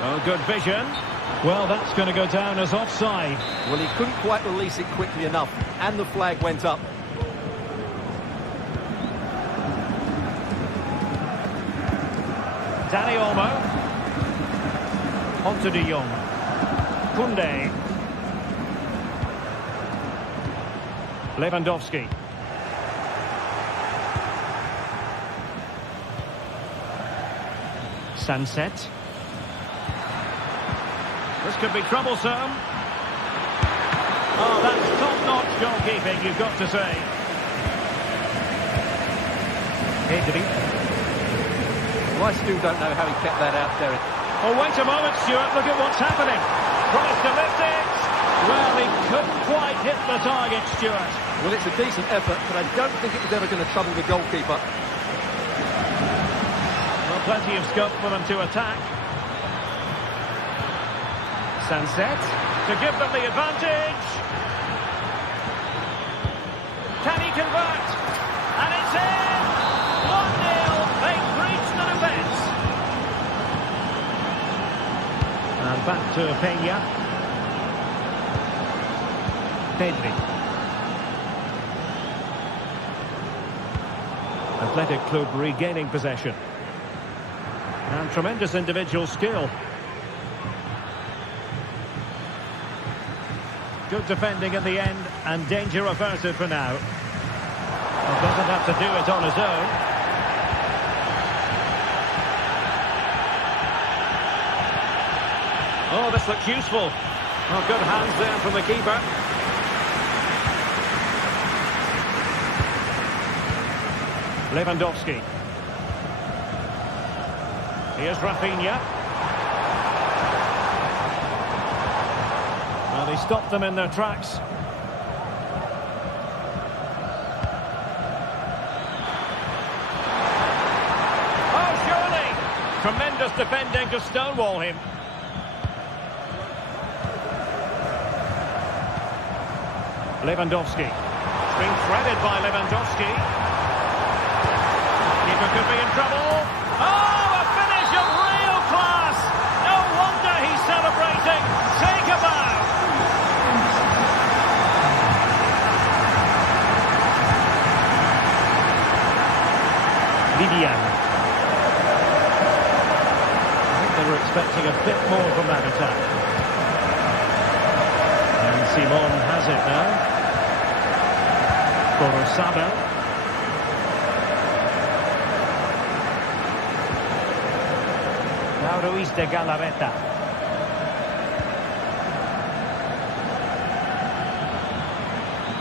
Oh, good vision. Well, that's going to go down as offside. Well, he couldn't quite release it quickly enough, and the flag went up. Dani Olmo. On to De Jong. Koundé. Lewandowski. Sunset. This could be troublesome. Oh, that's top-notch goalkeeping, you've got to say. Pedri. Well, I still don't know how he kept that out, Derek. Oh, wait a moment, Stuart. Look at what's happening. Tries to lift it. Well, he couldn't quite hit the target, Stuart. Well, it's a decent effort, but I don't think it was ever going to trouble the goalkeeper. Well, plenty of scope for them to attack. Sunset to give them the advantage. Can he convert? And it's in! 1-0. They've breached the defence. And back to Peña. Pedri. Athletic Club regaining possession. And tremendous individual skill. Good defending in the end, and danger averted for now. Well, doesn't have to do it on his own. Oh, this looks useful. Oh, good hands there from the keeper. Lewandowski. Here's Rafinha. Well, he stopped them in their tracks. Oh, surely! Tremendous defending to stonewall him. Lewandowski. It's been threaded by Lewandowski. Keeper could be in trouble. Oh, a finish of real class! No wonder he's celebrating. Take a bow. Vivian. I think they were expecting a bit more from that attack. And Simon has it now. Corosado. Now Ruiz de Galarreta.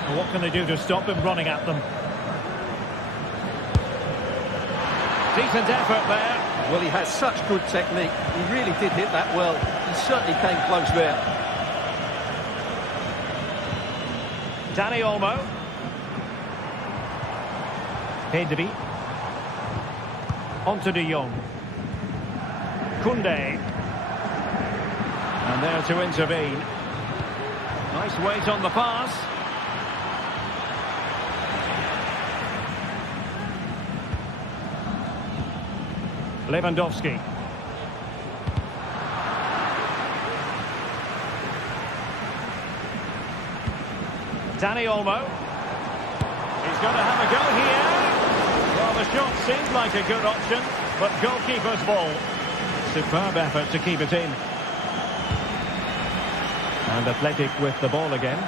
Well, what can they do to stop him running at them? Decent effort there. Well, he has such good technique. He really did hit that well. He certainly came close there. Dani Olmo. Pedri. On to De Jong. Koundé. And there to intervene. Nice weight on the pass. Lewandowski. Dani Olmo. He's going to have a go here. Well, the shot seemed like a good option, but goalkeeper's ball. Superb effort to keep it in. And Athletic with the ball again.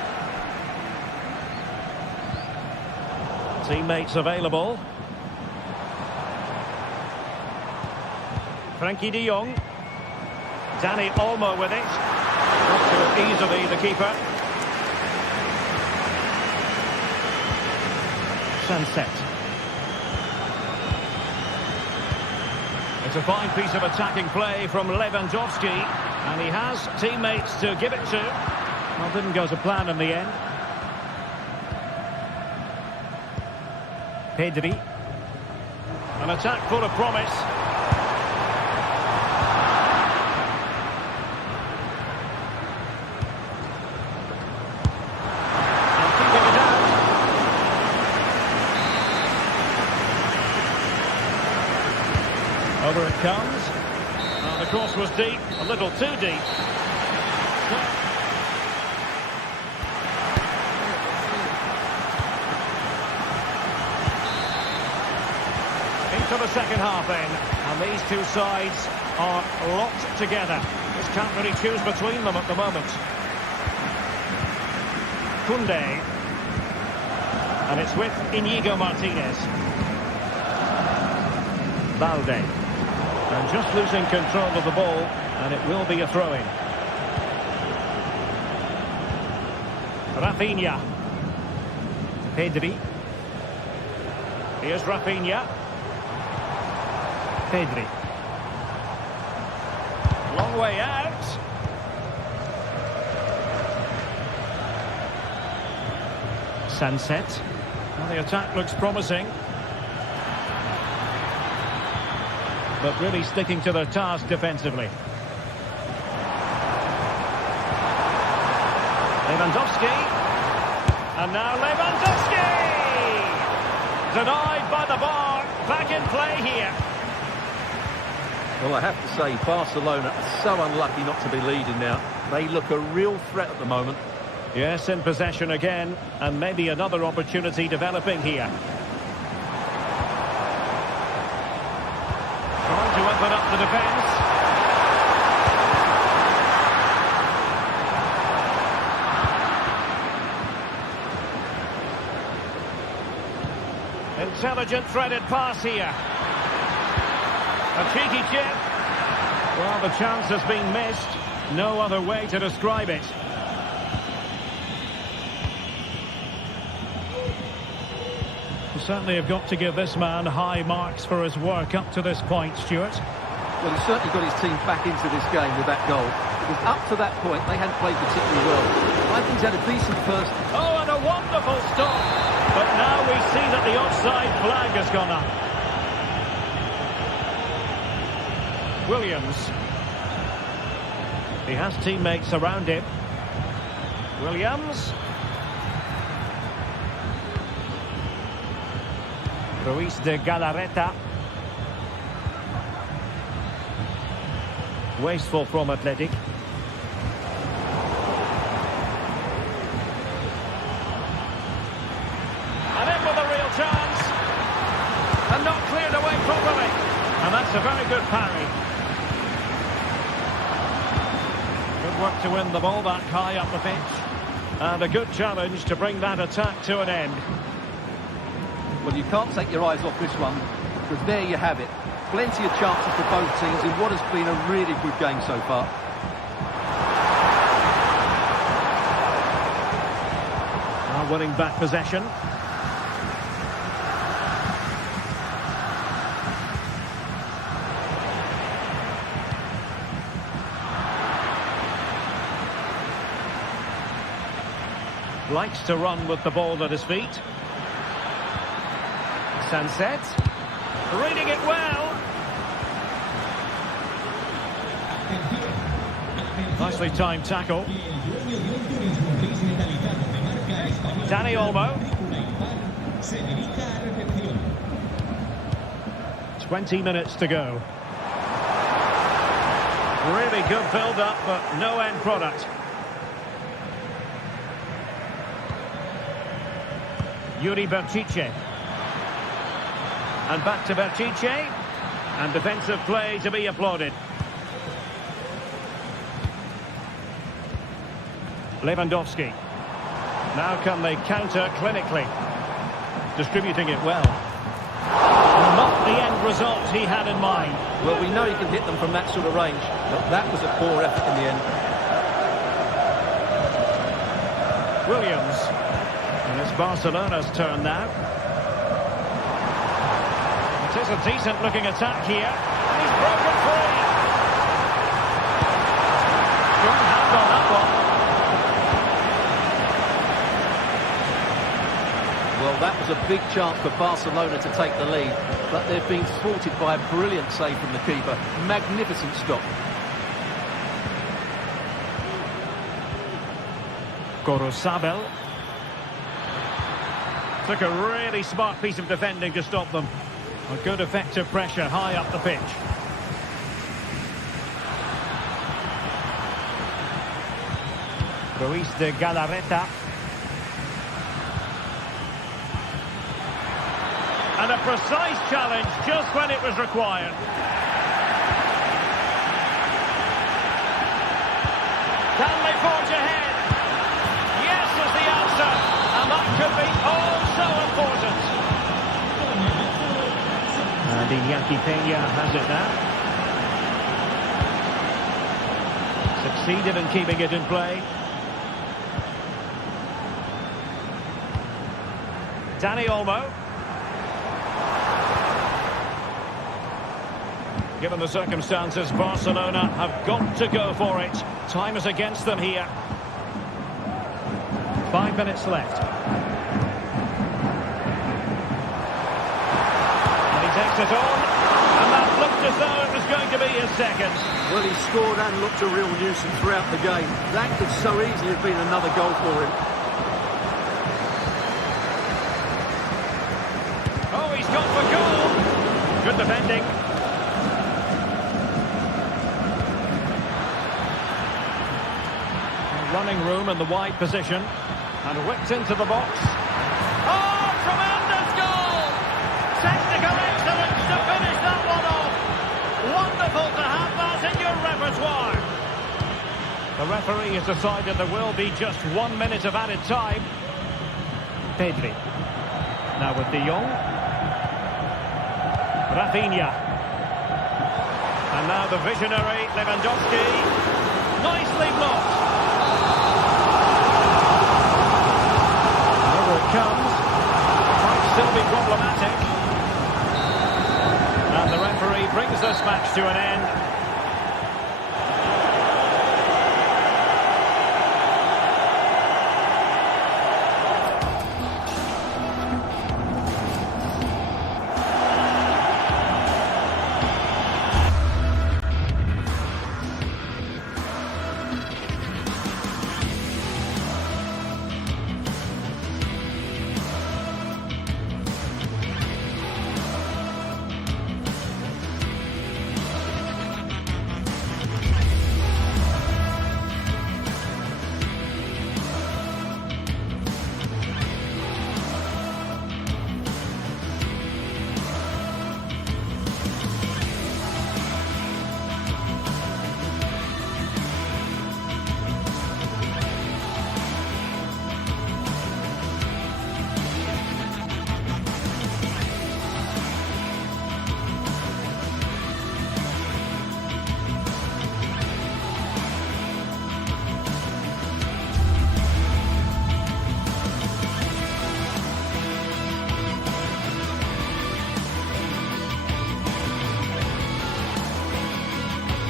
Teammates available. Frankie de Jong. Dani Olmo with it. Not too easily, the keeper. Sunset. It's a fine piece of attacking play from Lewandowski, and he has teammates to give it to. Well, didn't go to plan in the end. Pedri. An attack full of promise. And keeping it out. Over it comes. The cross was deep, a little too deep. Into the second half then, and these two sides are locked together. Just can't really choose between them at the moment. Koundé. And it's with Inigo Martinez. Balde. And just losing control of the ball, and it will be a throw-in. Rafinha. Pedri. Here's Rafinha. Pedri. Long way out. Sunset. Well, the attack looks promising. But really sticking to their task defensively. Lewandowski. And now Lewandowski! Denied by the bar. Back in play here. Well, I have to say, Barcelona are so unlucky not to be leading now. They look a real threat at the moment. Yes, in possession again. And maybe another opportunity developing here. Trying to open up the defence. Intelligent threaded pass here. A cheeky chip. Well, the chance has been missed. No other way to describe it. You certainly have got to give this man high marks for his work up to this point, Stuart. Well, he's certainly got his team back into this game with that goal. Because up to that point, they hadn't played particularly well. I think he's had a decent first. Oh, and a wonderful stop. But now we see that the offside flag has gone up. Williams. He has teammates around him. Williams. Ruiz de Galarreta. Wasteful from Athletic. And in with a real chance. And not cleared away properly. And that's a very good parry. Good work to win the ball back high up the pitch. And a good challenge to bring that attack to an end. Well, you can't take your eyes off this one, because there you have it. Plenty of chances for both teams in what has been a really good game so far. Now winning back possession. Likes to run with the ball at his feet. Sunset. Reading it well. Nicely timed tackle. Dani Olmo. 20 minutes to go. Really good build-up, but no end product. Yuri Berchiche. And back to Berchiche. And defensive play to be applauded. Lewandowski. Now can they counter clinically? Distributing it well. Not the end result he had in mind. Well, we know he can hit them from that sort of range, but that was a poor effort in the end. Williams. And it's Barcelona's turn now. It is a decent-looking attack here. And he's broken free. Good hand on that one. Well, that was a big chance for Barcelona to take the lead, but they've been thwarted by a brilliant save from the keeper. Magnificent stop. Gorosabel. Took a really smart piece of defending to stop them. A good effective pressure high up the pitch. Ruiz de Galarreta. And a precise challenge just when it was required. Can they forge ahead? Yes is the answer. And that could be oh so important. And Iñaki Peña has it now. Succeeded in keeping it in play. Dani Olmo. Given the circumstances, Barcelona have got to go for it. Time is against them here. 5 minutes left. And he takes it on. And that looked as though it was going to be his second. Well, he scored and looked a real nuisance throughout the game. That could so easily have been another goal for him. Oh, he's gone for goal. Good defending. Running room in the wide position. And whipped into the box. Oh, tremendous goal! Technical excellence to finish that one off. Wonderful to have that in your repertoire. The referee has decided there will be just 1 minute of added time. Pedri. Now with De Jong. Rafinha. And now the visionary Lewandowski. Nicely blocked. Comes, might still be problematic, and the referee brings this match to an end.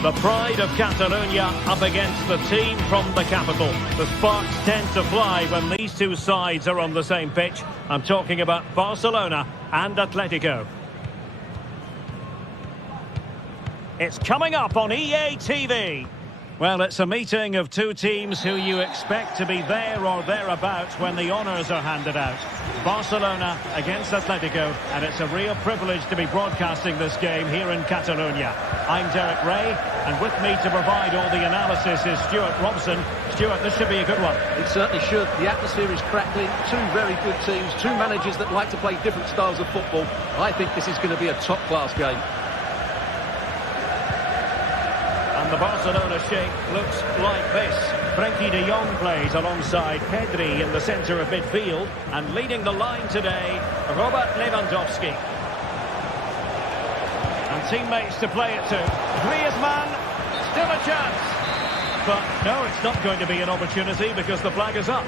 The pride of Catalonia up against the team from the capital. The sparks tend to fly when these two sides are on the same pitch. I'm talking about Barcelona and Atletico. It's coming up on EA TV. Well, it's a meeting of two teams who you expect to be there or thereabouts when the honours are handed out. Barcelona against Atletico, and it's a real privilege to be broadcasting this game here in Catalonia. I'm Derek Ray, and with me to provide all the analysis is Stuart Robson. Stuart, this should be a good one. It certainly should. The atmosphere is crackling. Two very good teams, two managers that like to play different styles of football. I think this is going to be a top-class game. And the Barcelona shape looks like this. Frenkie de Jong plays alongside Pedri in the centre of midfield. And leading the line today, Robert Lewandowski. And teammates to play it to. Griezmann, still a chance. But no, it's not going to be an opportunity because the flag is up.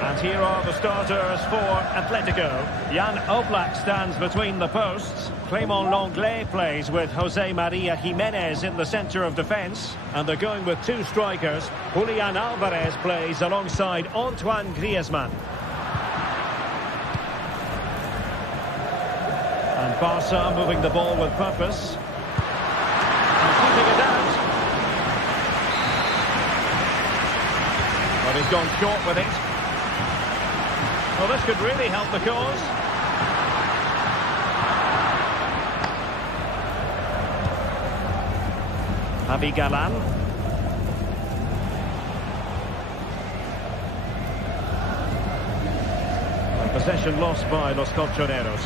And here are the starters for Atletico. Jan Oblak stands between the posts. Clément Lenglet plays with Jose Maria Jimenez in the centre of defence. And they're going with two strikers. Julian Alvarez plays alongside Antoine Griezmann. And Barca moving the ball with purpose. And keeping it out. But he's gone short with it. Well, this could really help the cause. Javi Galán. And possession lost by Los Colchoneros.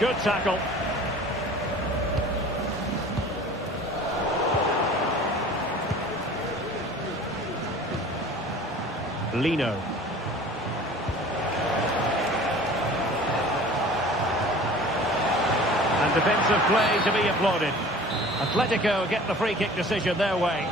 Good tackle. Lino. And defensive play to be applauded. Atletico get the free kick decision their way.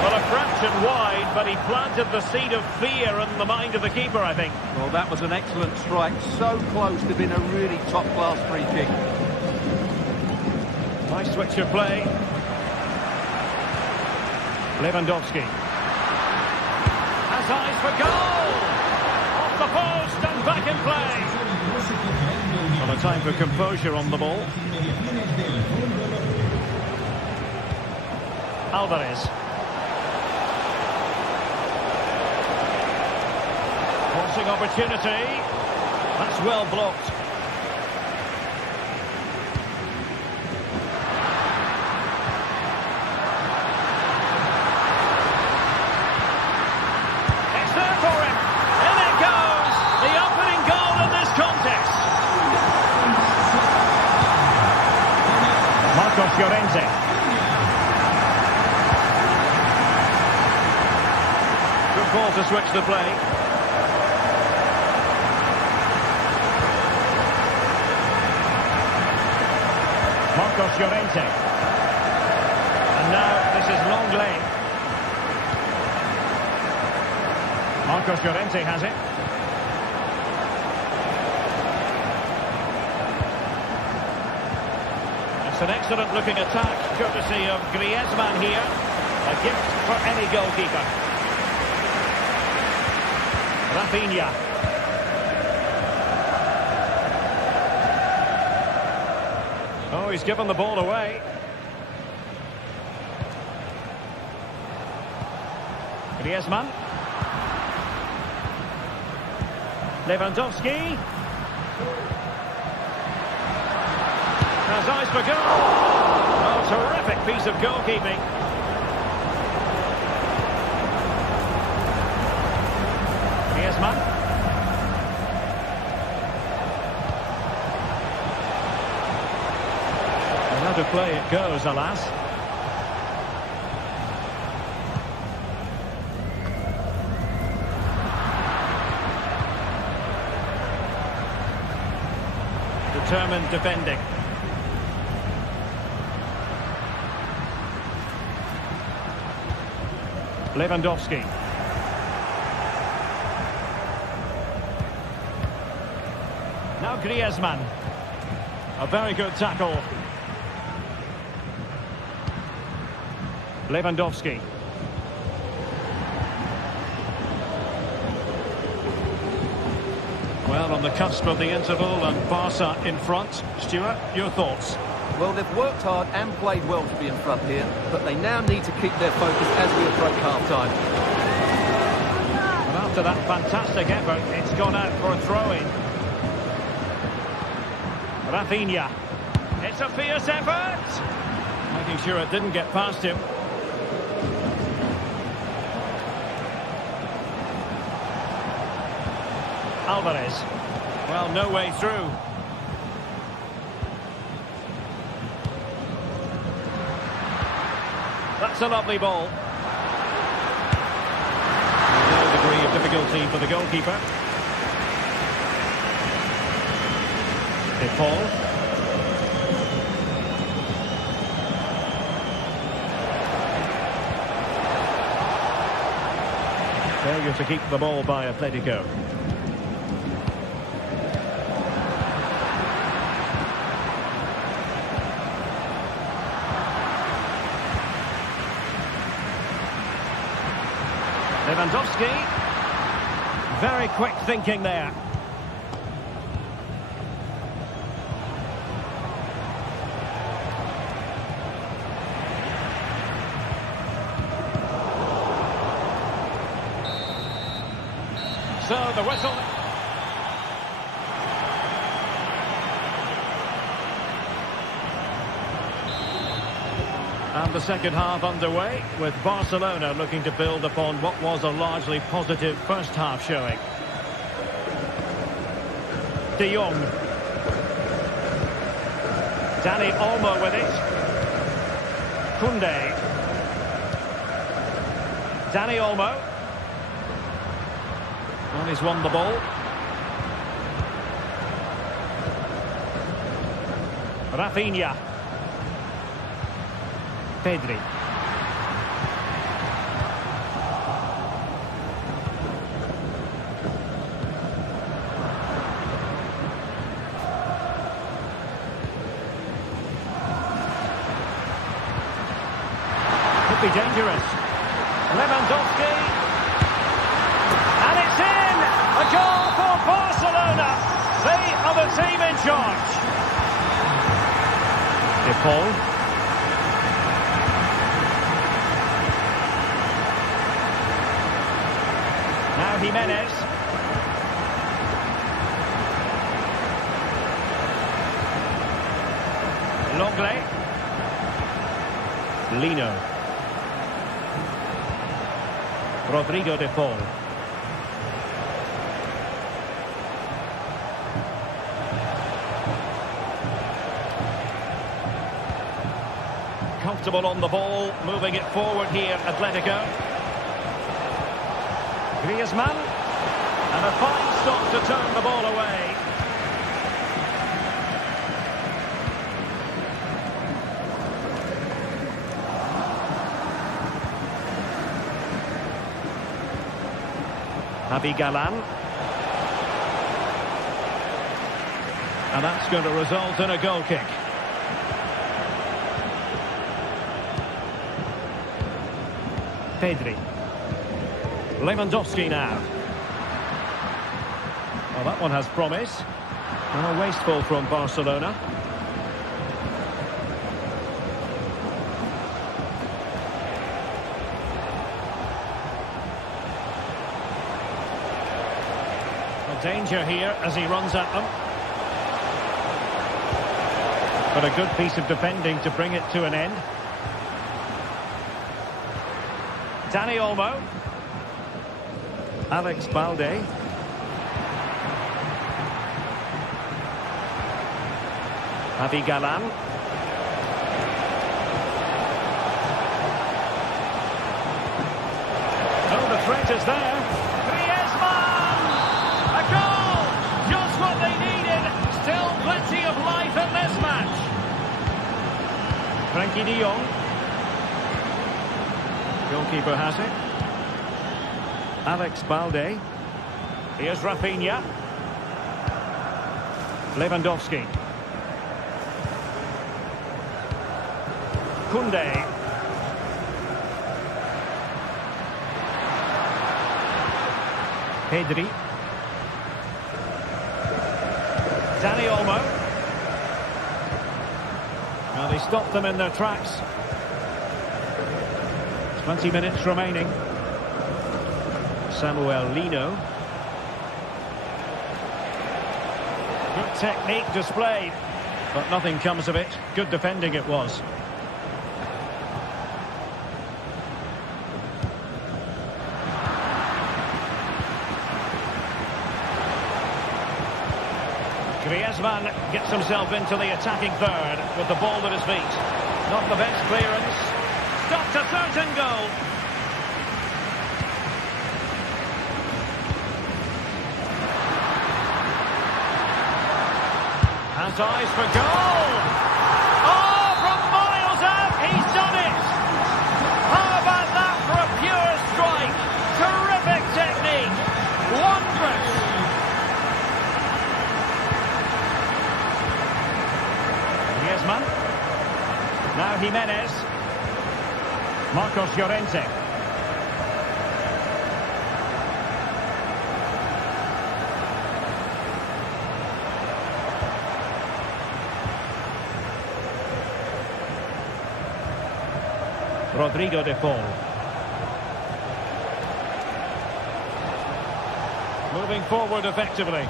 Well, a fraction wide, but he planted the seed of fear in the mind of the keeper, I think. Well, that was an excellent strike. So close to being a really top-class free kick. Nice switch of play. Lewandowski. Has eyes for goal! Off the post and back in play. Well, a time for composure on the ball. Alvarez. Crossing opportunity. That's well blocked. Llorente. Good ball to switch the play. Marcos Llorente. And now this is Lenglet. Marcos Llorente has it. An excellent looking attack, courtesy of Griezmann here. A gift for any goalkeeper. Rafinha. Oh, he's given the ball away. Griezmann. Lewandowski. Has eyes for goal. Oh, terrific piece of goalkeeping. Griezmann. Another play it goes, alas. Determined defending. Lewandowski. Now Griezmann. A very good tackle. Lewandowski. Well, on the cusp of the interval and Barca in front. Stuart, your thoughts? Well, they've worked hard and played well to be in front here, but they now need to keep their focus as we approach half-time. And after that fantastic effort, it's gone out for a throw-in. Rafinha. It's a fierce effort! Making sure it didn't get past him. Alvarez. Well, no way through. That's a lovely ball. No degree of difficulty for the goalkeeper. Paul. Failure to keep the ball by Atletico. Lewandowski. Very quick thinking there. So the whistle. And the second half underway, with Barcelona looking to build upon what was a largely positive first half showing. De Jong. Dani Olmo with it. Koundé. Dani Olmo. And he's won the ball. Rafinha. Pedri. Could be dangerous. Lewandowski. And it's in! A goal for Barcelona. They are the team in charge. De Paul. Now Jimenez. Longley. Lino. Rodrigo de Paul. Comfortable on the ball, moving it forward here, Atletico. Griezmann, and a fine stop to turn the ball away. Javi Galán. And that's going to result in a goal kick. Pedri. Lewandowski now. Well, that one has promise. And wasteful from Barcelona. Well, danger here as he runs at them. But a good piece of defending to bring it to an end. Dani Olmo. Alex Balde. Javi Galán. Oh, the threat is there. Griezmann! A goal! Just what they needed. Still plenty of life in this match. Frankie de Jong. Goalkeeper has it. Alex Balde. Here's Rafinha. Lewandowski. Koundé. Pedri. Dani Olmo. Well, they stopped them in their tracks. 20 minutes remaining. Samuel Lino. Good technique displayed, but nothing comes of it. Good defending it was. Griezmann gets himself into the attacking third with the ball at his feet. Not the best clearance. Stopped a certain goal. Has eyes for goal. Oh, from miles out, he's done it. How about that for a pure strike? Terrific technique. Wondrous. Griezmann. Now Jimenez. Marcos Llorente. Rodrigo de Paul. Moving forward effectively.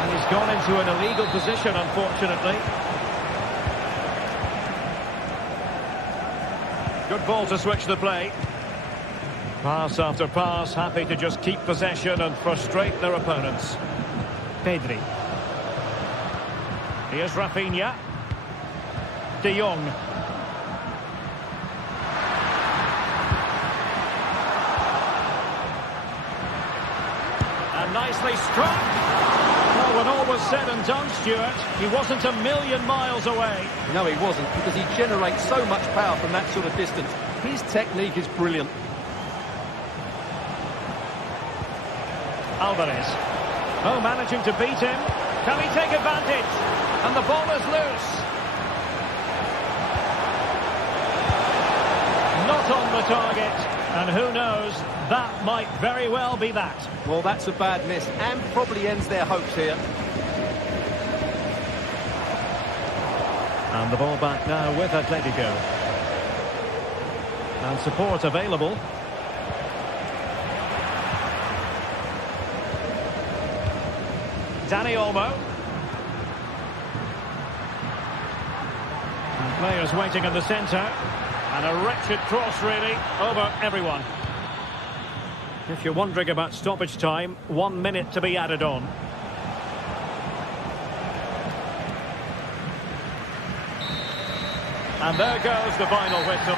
And he's gone into an illegal position, unfortunately. Good ball to switch the play. Pass after pass, happy to just keep possession and frustrate their opponents. Pedri. Here's Rafinha. De Jong. And nicely struck. Well, when all was said and done, Stuart, he wasn't a million miles away. No, he wasn't, because he generates so much power from that sort of distance. His technique is brilliant. Alvarez. Oh, managing to beat him. Can he take advantage? And the ball is loose. Not on the target. And who knows, that might very well be that. Well, that's a bad miss, and probably ends their hopes here. And the ball back now with Atletico. And support available. Dani Olmo. And players waiting in the centre. And a wretched cross, really, over everyone. If you're wondering about stoppage time, 1 minute to be added on. And there goes the final whistle.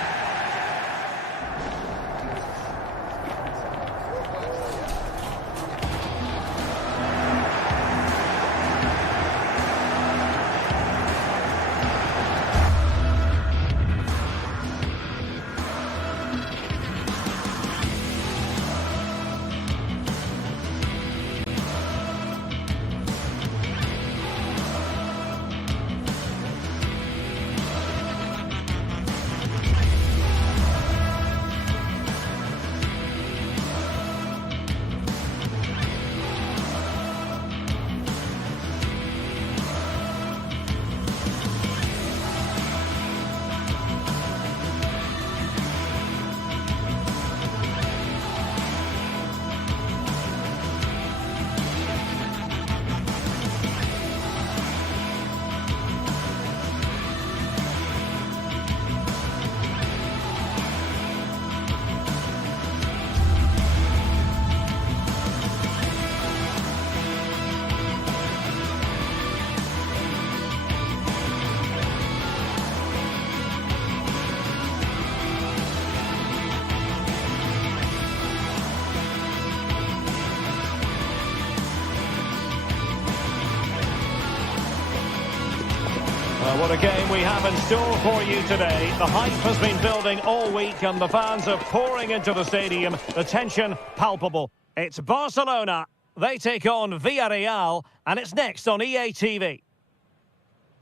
What a game we have in store for you today. The hype has been building all week and the fans are pouring into the stadium. The tension palpable. It's Barcelona. They take on Villarreal and it's next on EA TV.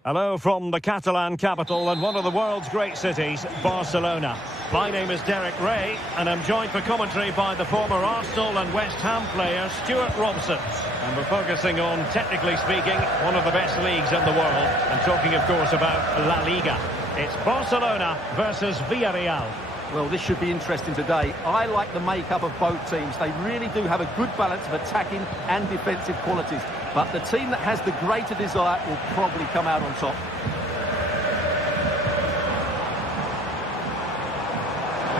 Hello from the Catalan capital and one of the world's great cities, Barcelona. My name is Derek Ray, and I'm joined for commentary by the former Arsenal and West Ham player Stuart Robson. And we're focusing on, technically speaking, one of the best leagues in the world. I'm talking, of course, about La Liga. It's Barcelona versus Villarreal. Well, this should be interesting today. I like the makeup of both teams. They really do have a good balance of attacking and defensive qualities. But the team that has the greater desire will probably come out on top.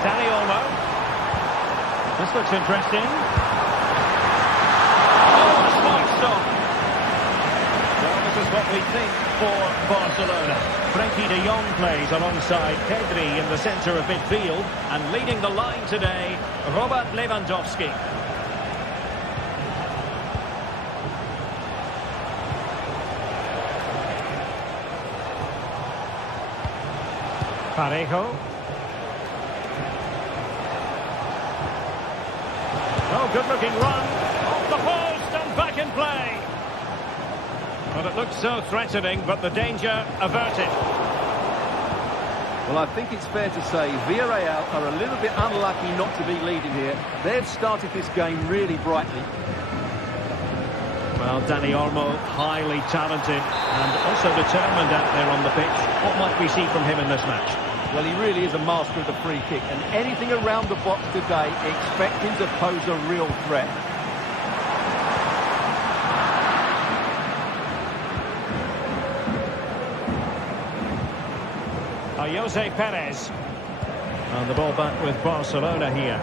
Dani Olmo. This looks interesting. Oh, a smart stop. Well, this is what we think for Barcelona. Frenkie de Jong plays alongside Pedri in the centre of midfield, and leading the line today, Robert Lewandowski. Parejo. Oh, good-looking run. Off the post and back in play. Well, it looked so threatening, but the danger averted. Well, I think it's fair to say Villarreal are a little bit unlucky not to be leading here. They've started this game really brightly. Well, Dani Olmo, highly talented and also determined out there on the pitch. What might we see from him in this match? Well, he really is a master of the free kick, and anything around the box today, expect him to pose a real threat. Jose Perez. And the ball back with Barcelona here.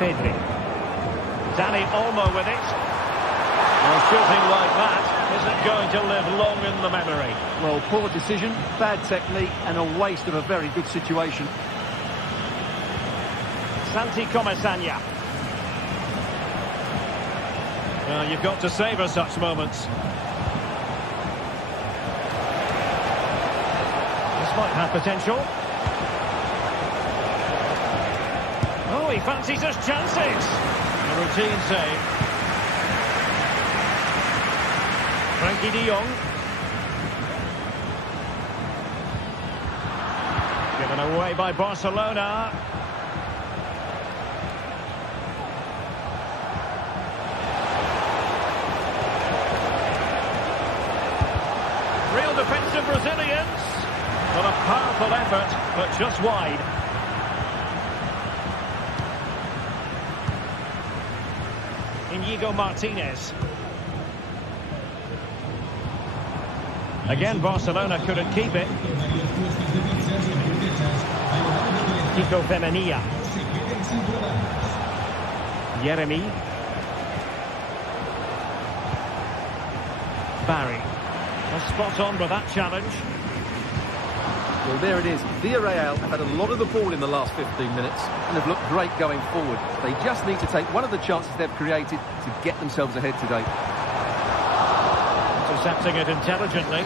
Pedri. Dani Olmo with it. Well, shooting like that isn't going to live long in the memory. Well, poor decision, bad technique, and a waste of a very good situation. Santi Comesaña. Well, you've got to savour such moments. This might have potential. Oh, he fancies his chances. A routine save. Frenkie de Jong. Given away by Barcelona. Real defensive Brazilians. What a powerful effort, but just wide. Inigo Martinez. Again, Barcelona couldn't keep it. Kiko Femenia. Yeremy. Barry. Spot on with that challenge. Well, there it is. Villarreal have had a lot of the ball in the last 15 minutes and have looked great going forward. They just need to take one of the chances they've created to get themselves ahead today. Intercepting it intelligently.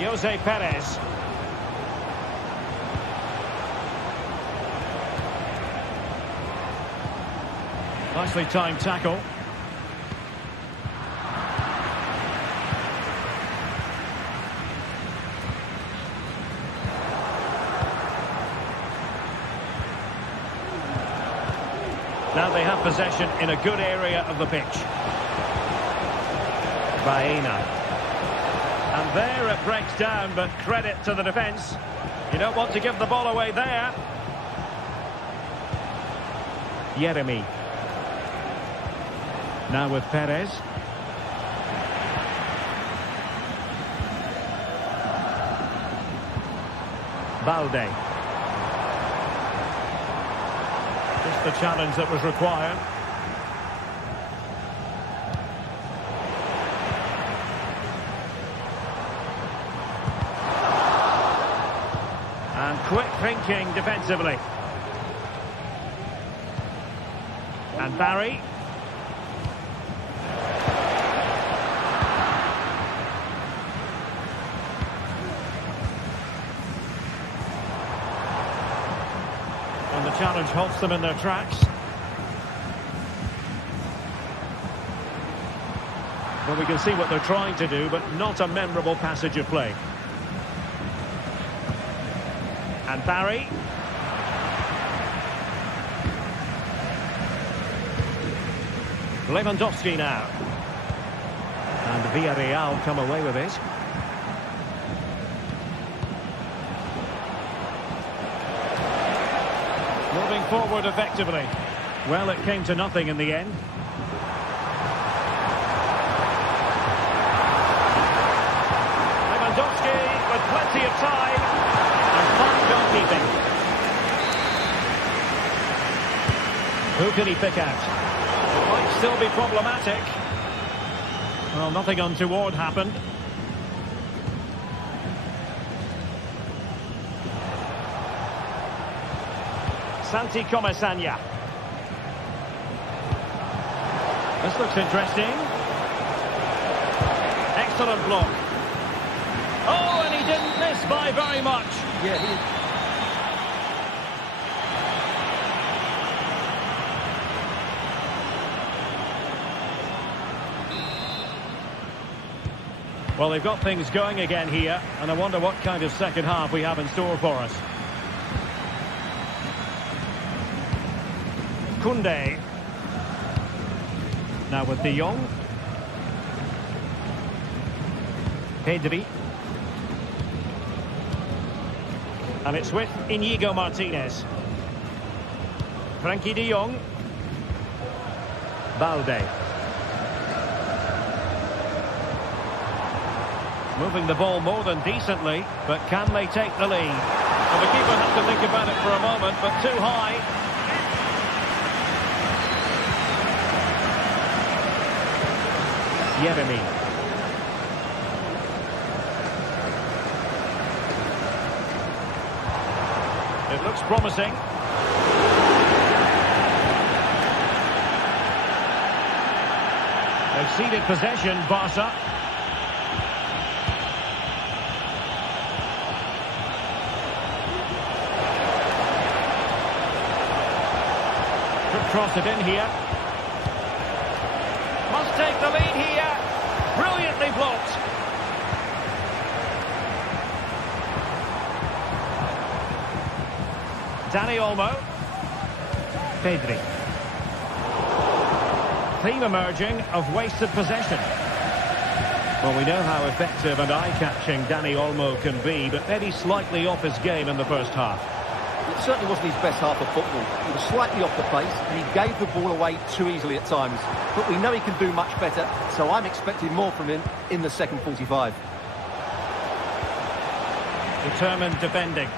Jose Perez. Nicely timed tackle. Now they have possession in a good area of the pitch. Baena. And there it breaks down, but credit to the defence. You don't want to give the ball away there. Yeremy. Now with Perez. Balde. Just the challenge that was required. And quick thinking defensively. And Barry. And the challenge halts them in their tracks. Well, we can see what they're trying to do, but not a memorable passage of play. And Barry. Lewandowski now. And Villarreal come away with it. Moving forward effectively. Well, it came to nothing in the end. Lewandowski with plenty of time. And fine goalkeeping. Who can he pick out? It might still be problematic. Well, nothing untoward happened. Santi Comesaña. This looks interesting. Excellent block. Oh, and he didn't miss by very much. Yeah, he... Well, they've got things going again here, and I wonder what kind of second half we have in store for us. Koundé. Now with De Jong. Pedri. And it's with Inigo Martinez. Frankie De Jong. Balde. Moving the ball more than decently, but can they take the lead? Well, the keeper has to think about it for a moment, but too high. Yeremy. It looks promising. They've ceded possession, Barca. Cross it in here. Must take the lead here. Brilliantly blocked. Dani Olmo. Pedri. Theme emerging of wasted possession. Well, we know how effective and eye-catching Dani Olmo can be, but maybe slightly off his game in the first half. It certainly wasn't his best half of football. He was slightly off the pace and he gave the ball away too easily at times. But we know he can do much better, so I'm expecting more from him in the second 45. Determined defending.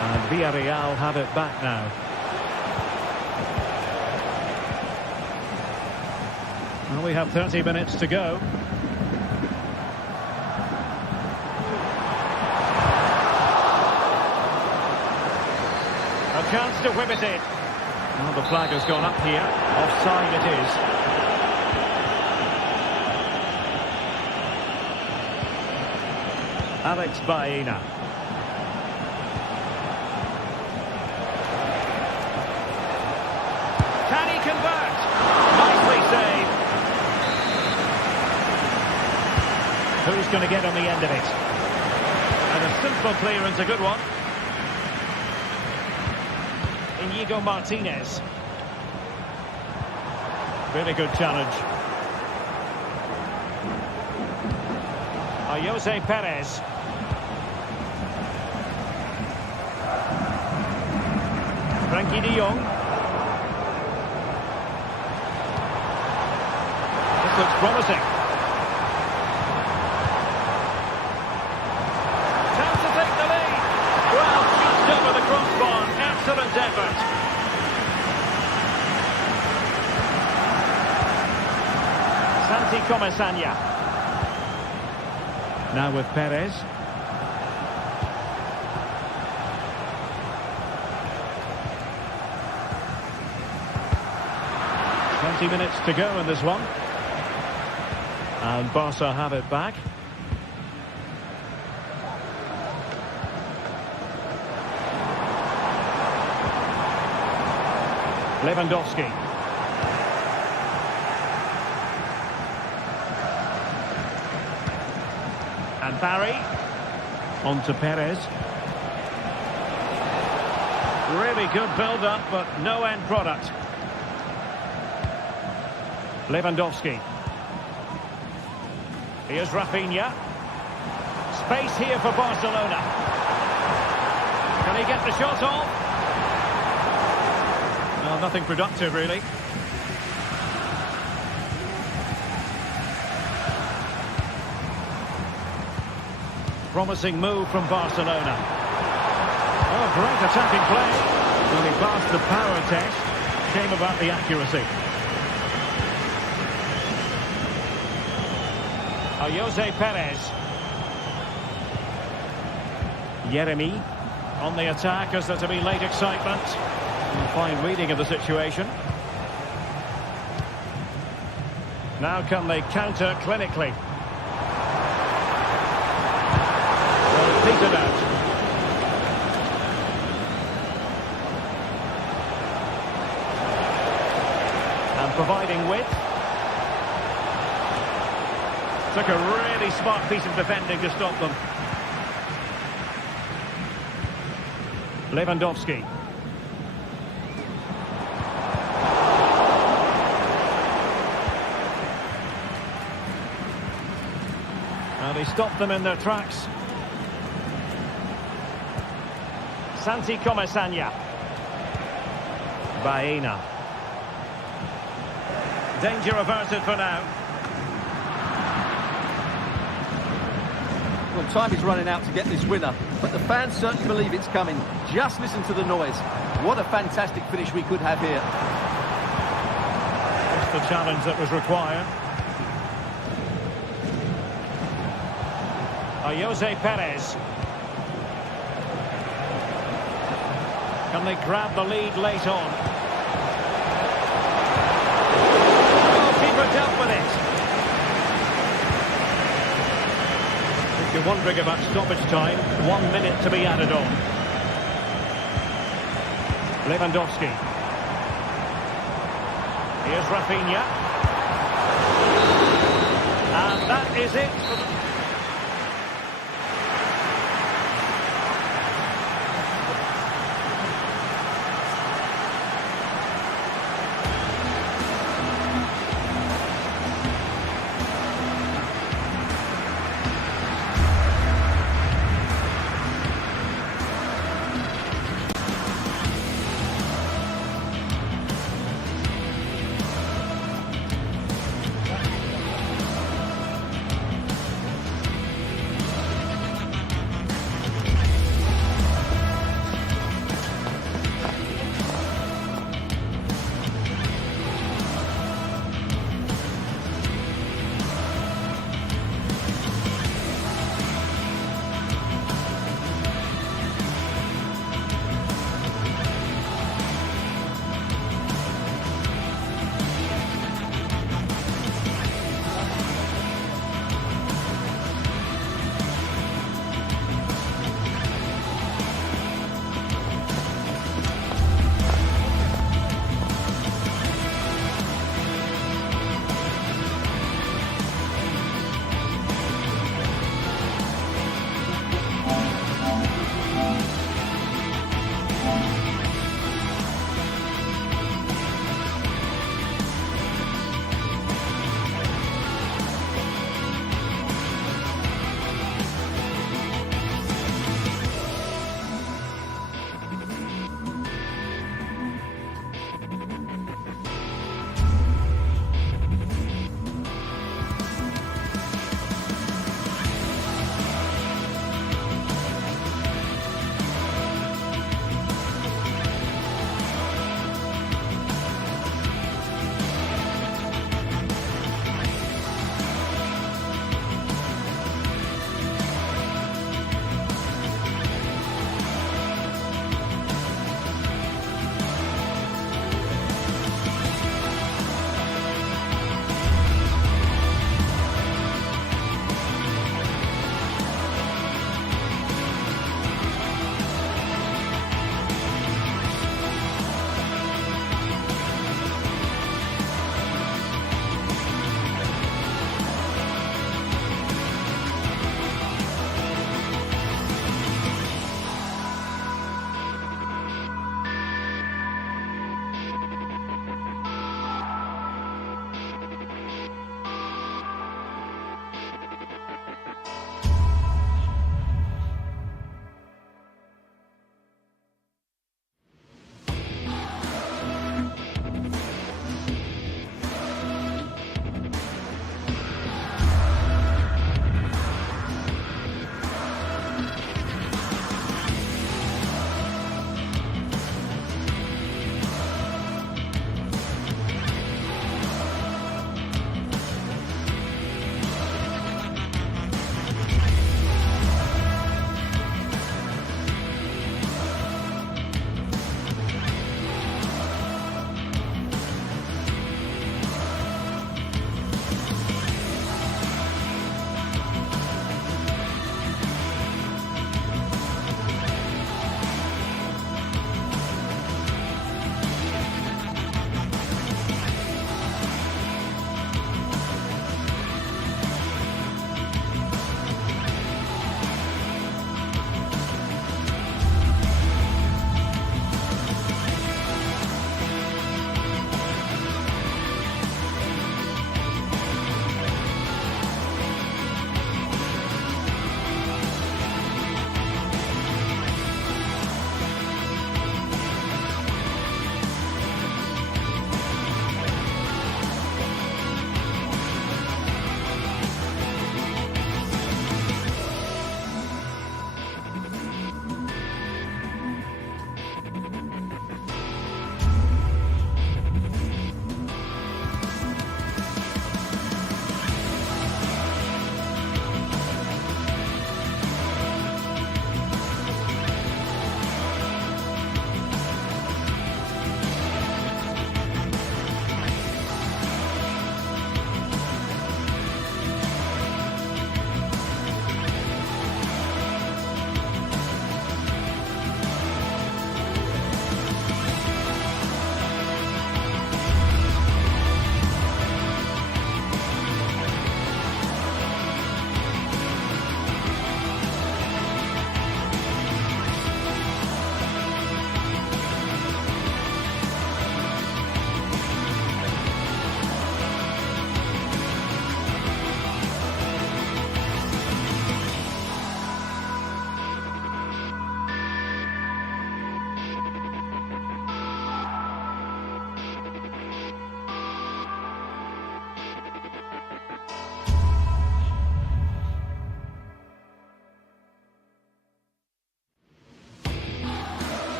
And Villarreal have it back now. Well, we have 30 minutes to go. A chance to whip it in. Well, the flag has gone up here. Offside it is. Alex Baena. Can he convert? Nicely saved. Who's going to get on the end of it? And a simple clearance, a good one. Inigo Martinez. Really good challenge. Jose Perez. Frankie De Jong. This looks promising. Chance to take the lead. Well, just over the crossbar. Excellent effort. Santi Comesaña. Now with Perez. Minutes to go in this one. And Barca have it back. Lewandowski. And Barry. On to Perez. Really good build-up, but no end product. Lewandowski. Here's Rafinha. Space here for Barcelona. Can he get the shot off? Well, nothing productive, really. Promising move from Barcelona. Oh, great attacking play. Well, he passed the power test. Shame about the accuracy. Jose Perez. Yeremy on the attack as there to be late excitement. Fine reading of the situation. Now can they counter clinically? Well, petered out. And providing width. Took a really smart piece of defending to stop them. Lewandowski. And he stopped them in their tracks. Santi Comesaña. Baena. Danger averted for now. Well, time is running out to get this winner, but the fans certainly believe it's coming. Just listen to the noise. What a fantastic finish we could have here. Just the challenge that was required. Jose Perez. Can they grab the lead late on? Oh, keeper dealt with it. If you're wondering about stoppage time, 1 minute to be added on. Lewandowski. Here's Rafinha. And that is it for the...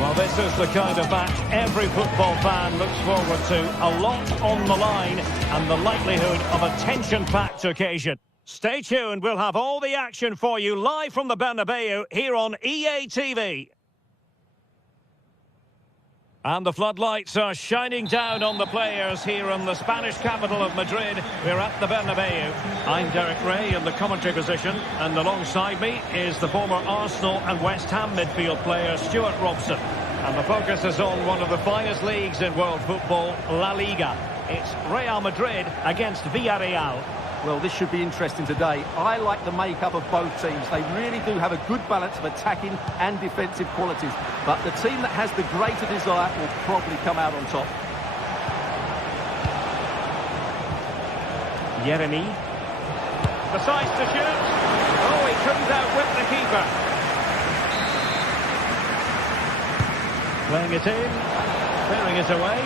Well, this is the kind of match every football fan looks forward to. A lot on the line and the likelihood of a tension-packed occasion. Stay tuned, we'll have all the action for you live from the Bernabeu here on EA TV. And the floodlights are shining down on the players here in the Spanish capital of Madrid. We're at the Bernabeu. I'm Derek Ray in the commentary position, and alongside me is the former Arsenal and West Ham midfield player Stuart Robson. And the focus is on one of the finest leagues in world football, La Liga. It's Real Madrid against Villarreal. Well, this should be interesting today. I like the makeup of both teams. They really do have a good balance of attacking and defensive qualities. But the team that has the greater desire will probably come out on top. Yeremy. Decides to shoot. Oh, he couldn't outwit the keeper. Playing it in. Clearing it away.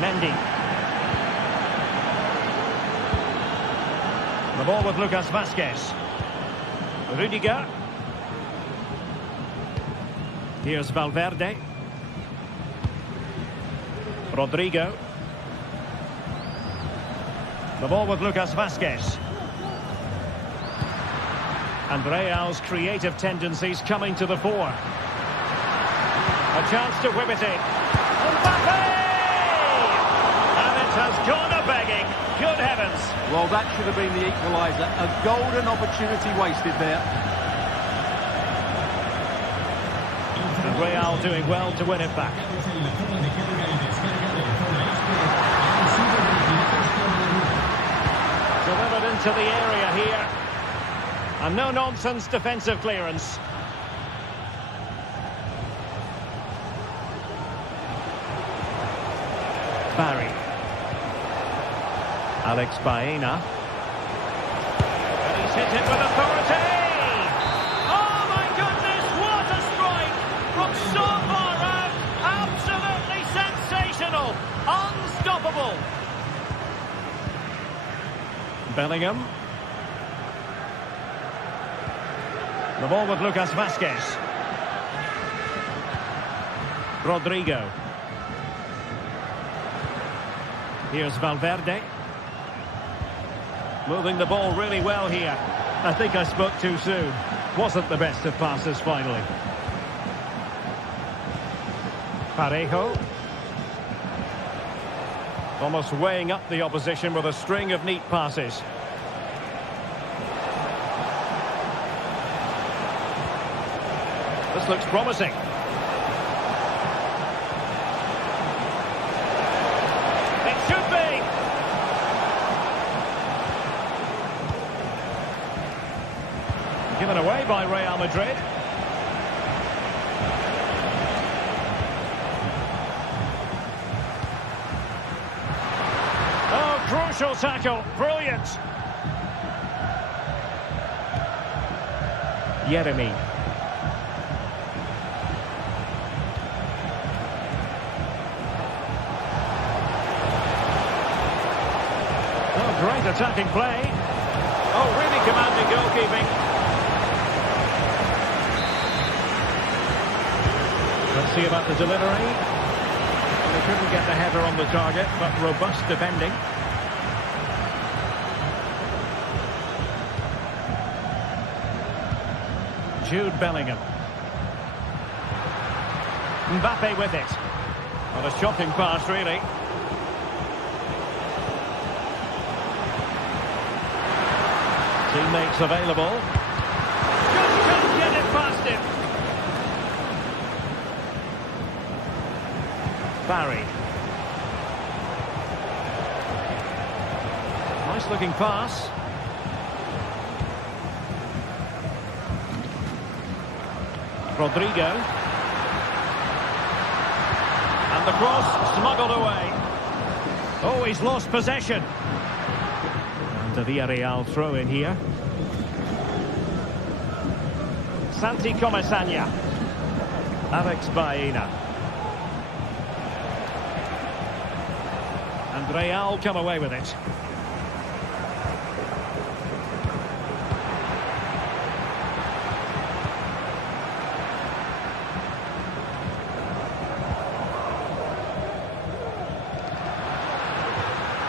Mendy. The ball with Lucas Vázquez. Rudiger. Here's Valverde. Rodrigo. The ball with Lucas Vázquez. And Real's creative tendencies coming to the fore. A chance to whip it in. Mbappe! Has gone a-begging. Good heavens. Well, that should have been the equaliser. A golden opportunity wasted there. And Real doing well to win it back. Delivered into the area here. And no-nonsense defensive clearance. Barry. Alex Baena. And he's hit it with authority! Oh my goodness, what a strike! From so far out, absolutely sensational! Unstoppable! Bellingham. The ball with Lucas Vázquez. Rodrigo. Here's Valverde. Moving the ball really well here. I think I spoke too soon. Wasn't the best of passes finally. Parejo. Almost weighing up the opposition with a string of neat passes. This looks promising. It should be. Given away by Real Madrid. Oh, crucial tackle. Brilliant. Yeremy. Oh, great attacking play. Oh, really commanding goalkeeping. Let's see about the delivery. Well, they couldn't get the header on the target, but robust defending. Jude Bellingham. Mbappe with it. What a shocking pass, really. Teammates available. Just can't get it past him. Barry. Nice looking pass. Rodrigo. And the cross smuggled away. Oh, he's lost possession. And a Villarreal throw in here. Santi Comesaña. Alex Baena. And Real come away with it.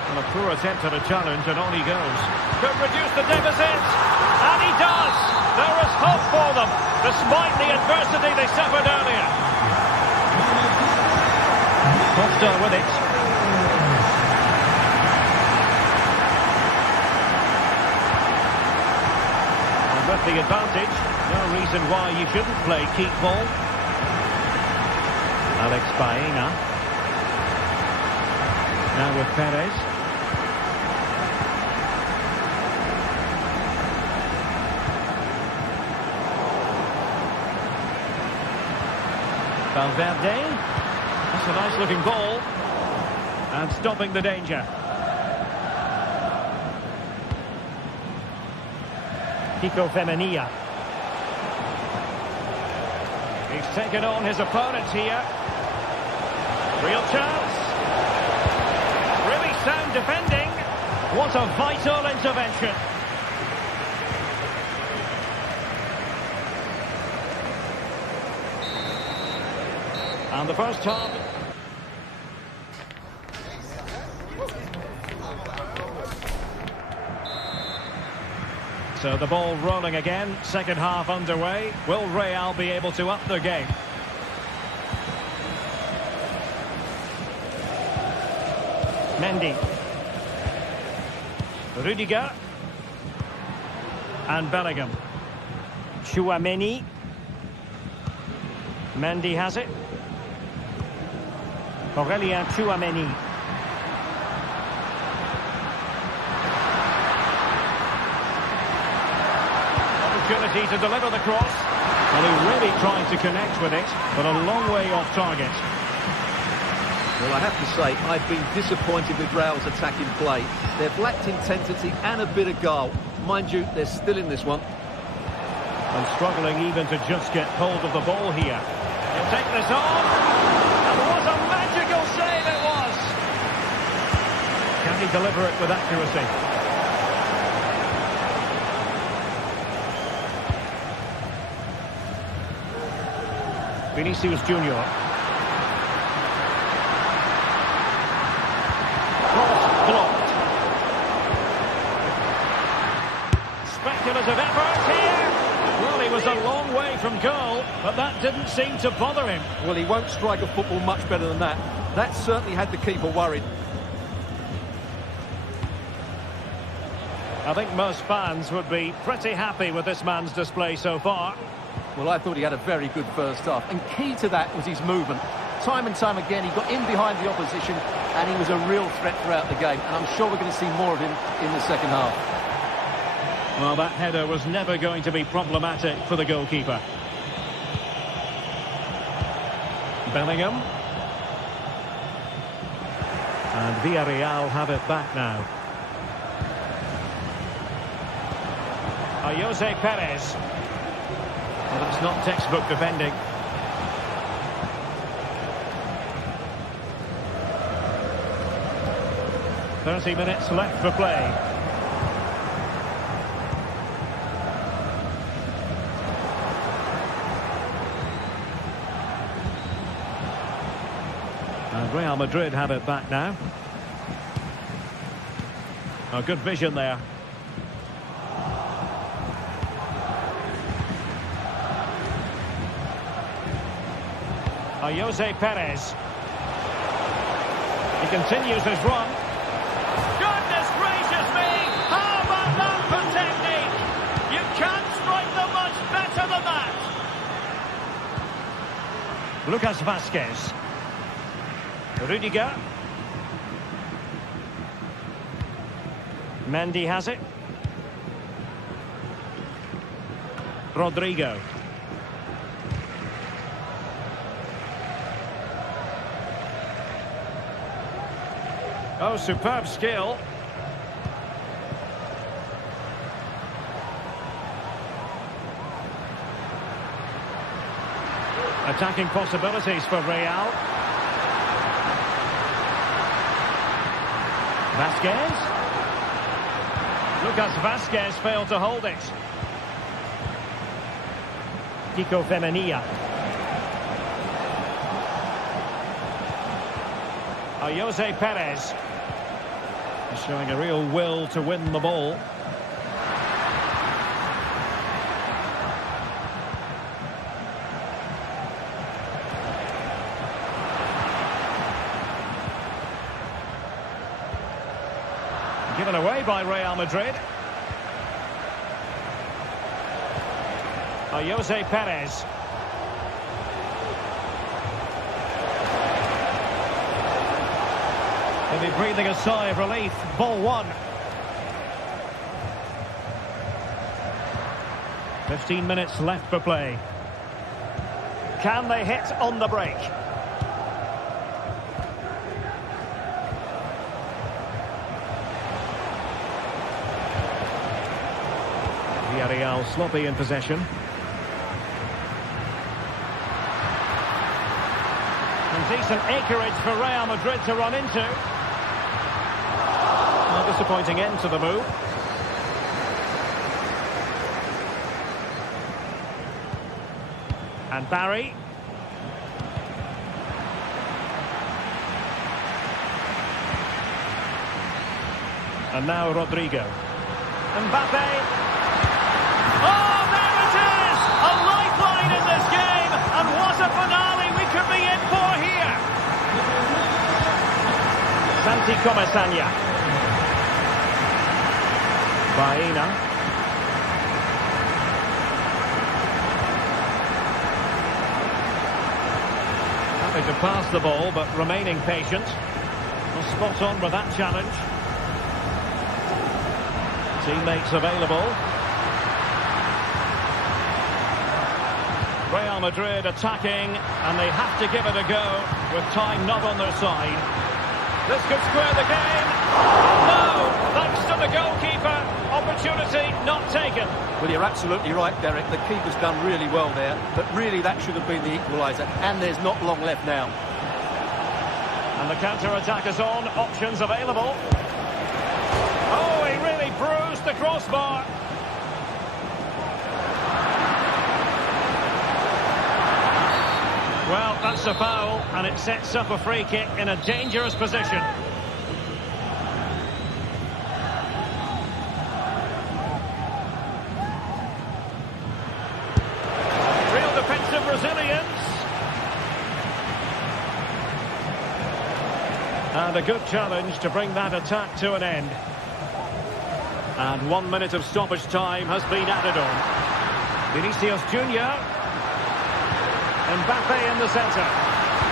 A poor attempt at a challenge, and on he goes. Could reduce the deficit, and he does. There is hope for them, despite the adversity they suffered earlier. Costa with it. And with the advantage, no reason why you shouldn't play keep ball. Alex Baena. Now with Perez. Valverde. That's a nice looking ball. And stopping the danger. Kiko Femenia. He's taken on his opponents here. Real chance. Really sound defending. What a vital intervention. And the first half. So the ball rolling again. Second half underway. Will Real be able to up their game? Mendy. Rudiger. And Bellingham. Tchouaméni. Mendy has it. Aurélien Tchouaméni. Opportunity to deliver the cross. Well, he really tried to connect with it, but a long way off target. Well, I have to say, I've been disappointed with Real's attacking play. They've lacked intensity and a bit of guile. Mind you, they're still in this one. And struggling even to just get hold of the ball here. He'll take this on. And what a magical save it was. Can he deliver it with accuracy? Vinicius Junior. Cross blocked. Speculative effort here. Well, he was a long way from goal, but that didn't seem to bother him. Well, he won't strike a football much better than that. That certainly had the keeper worried. I think most fans would be pretty happy with this man's display so far. Well, I thought he had a very good first half, and key to that was his movement. Time and time again, he got in behind the opposition, and he was a real threat throughout the game, and I'm sure we're going to see more of him in the second half. Well, that header was never going to be problematic for the goalkeeper. Bellingham. And Villarreal have it back now. Jose Perez. Well, that's not textbook defending. "30 minutes left for play. And Real Madrid have it back now. Oh, good vision there. Jose Perez. He continues his run. Goodness gracious me! How about that for technique? You can't strike them much better than that. Lucas Vazquez. Rudiger. Mendy has it. Rodrigo. Oh, superb skill. Attacking possibilities for Real. Vasquez. Lucas Vasquez failed to hold it. Kiko Femenia. Jose Perez. He's showing a real will to win the ball. Given away by Real Madrid. Jose Perez. He'll be breathing a sigh of relief. Ball one. 15 minutes left for play. Can they hit on the break? Villarreal sloppy in possession. And decent acreage for Real Madrid to run into. A disappointing end to the move. And Barry. And now Rodrigo. Mbappe. Oh, there it is! A lifeline in this game, and what a finale we could be in for here! Santi Comesaña. Baena. Happy to pass the ball, but remaining patient. Well, spot on with that challenge. Teammates available. Real Madrid attacking, and they have to give it a go with time not on their side. This could square the game. No! Thanks to the goalkeeper. Opportunity not taken. Well, you're absolutely right, Derek. The keeper's done really well there, but really that should have been the equaliser, and there's not long left now. And the counter-attack is on. Options available. Oh, he really bruised the crossbar. Well, that's a foul, and it sets up a free kick in a dangerous position. Real defensive resilience. And a good challenge to bring that attack to an end. And 1 minute of stoppage time has been added on. Vinicius Junior. Mbappe in the centre.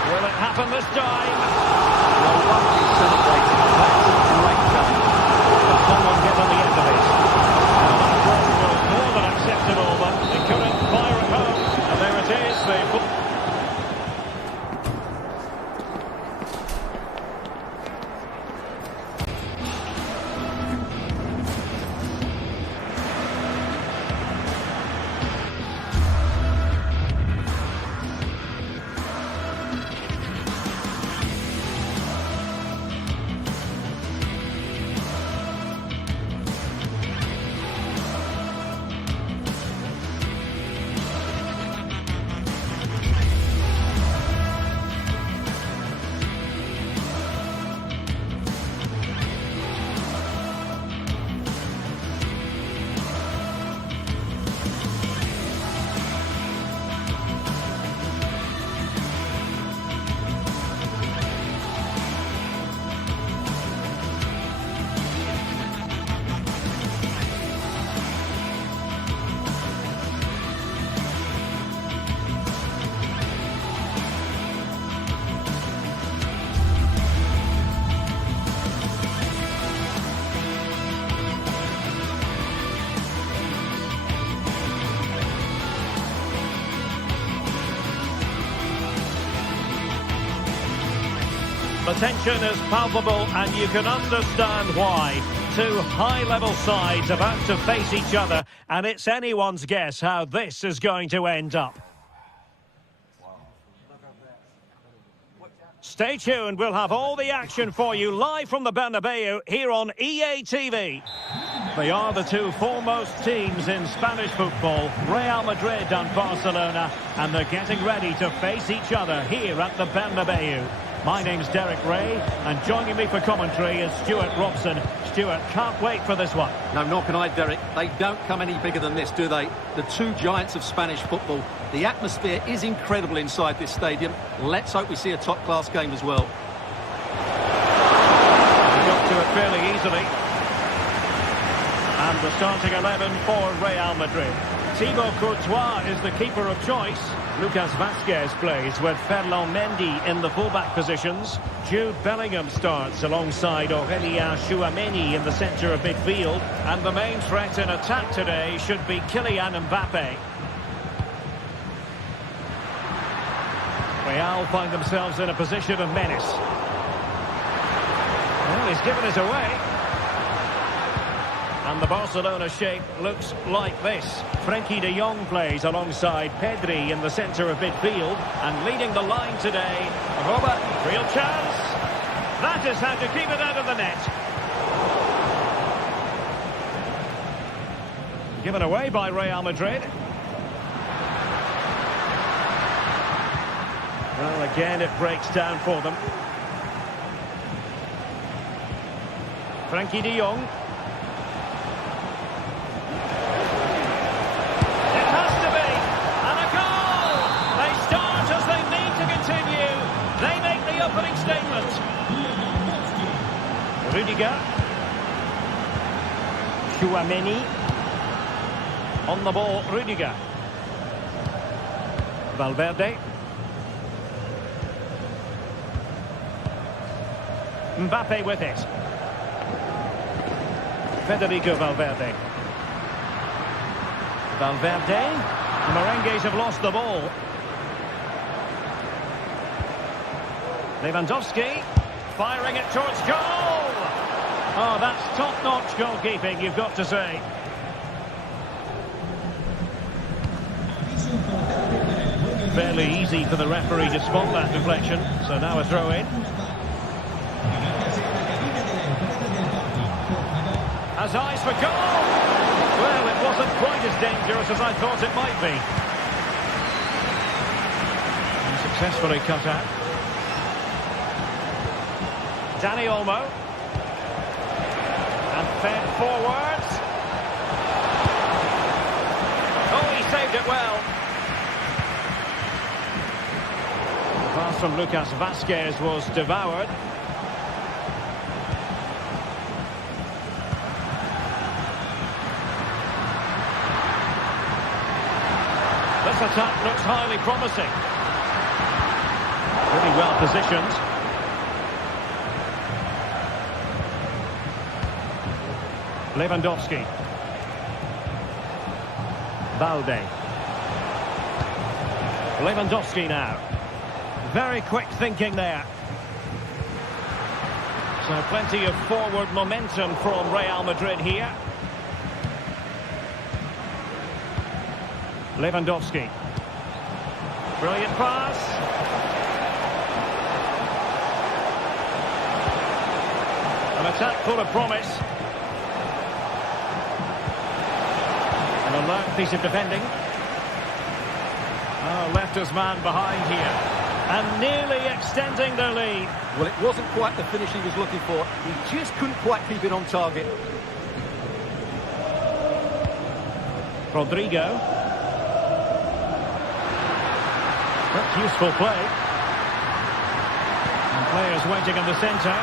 Will it happen this time? Well, one is celebrating. That's a great challenge. Can someone get on the end of it? Now that ball was more than acceptable, but they couldn't fire it home. And there it is, the... tension is palpable, and you can understand why. Two high-level sides about to face each other, and it's anyone's guess how this is going to end up. Stay tuned, we'll have all the action for you live from the Bernabeu here on EA TV. They are the two foremost teams in Spanish football, Real Madrid and Barcelona, and they're getting ready to face each other here at the Bernabeu. My name's Derek Ray, and joining me for commentary is Stuart Robson. Stuart, can't wait for this one. No, nor can I, Derek. They don't come any bigger than this, do they? The two giants of Spanish football. The atmosphere is incredible inside this stadium. Let's hope we see a top-class game as well. They got to it fairly easily. And the starting 11 for Real Madrid. Thibaut Courtois is the keeper of choice. Lucas Vazquez plays with Ferland Mendy in the fullback positions. Jude Bellingham starts alongside Aurélien Tchouameni in the centre of midfield. And the main threat in attack today should be Kylian Mbappe. Real find themselves in a position of menace. Well, he's given it away. And the Barcelona shape looks like this. Frenkie de Jong plays alongside Pedri in the centre of midfield. And leading the line today, Robert, real chance. That is how to keep it out of the net. Given away by Real Madrid. Well, again, it breaks down for them. Frenkie de Jong. Rudiger. Tchouameni. On the ball, Rudiger. Valverde. Mbappe with it. Federico Valverde. Valverde. The Merengues have lost the ball. Lewandowski. Firing it towards goal! Oh, that's top-notch goalkeeping, you've got to say. Fairly easy for the referee to spot that deflection, so now a throw-in. Has eyes for goal! Well, it wasn't quite as dangerous as I thought it might be. And successfully cut out. Dani Olmo. And fed forwards. Oh, he saved it well. The pass from Lucas Vazquez was devoured. This attack looks highly promising. Really well positioned. Lewandowski. Balde. Lewandowski now. Very quick thinking there. So plenty of forward momentum from Real Madrid here. Lewandowski. Brilliant pass. An attack full of promise. An alert piece of defending. Oh, left his man behind here. And nearly extending their lead. Well, it wasn't quite the finish he was looking for. He just couldn't quite keep it on target. Rodrigo. That's useful play. And players waiting in the centre.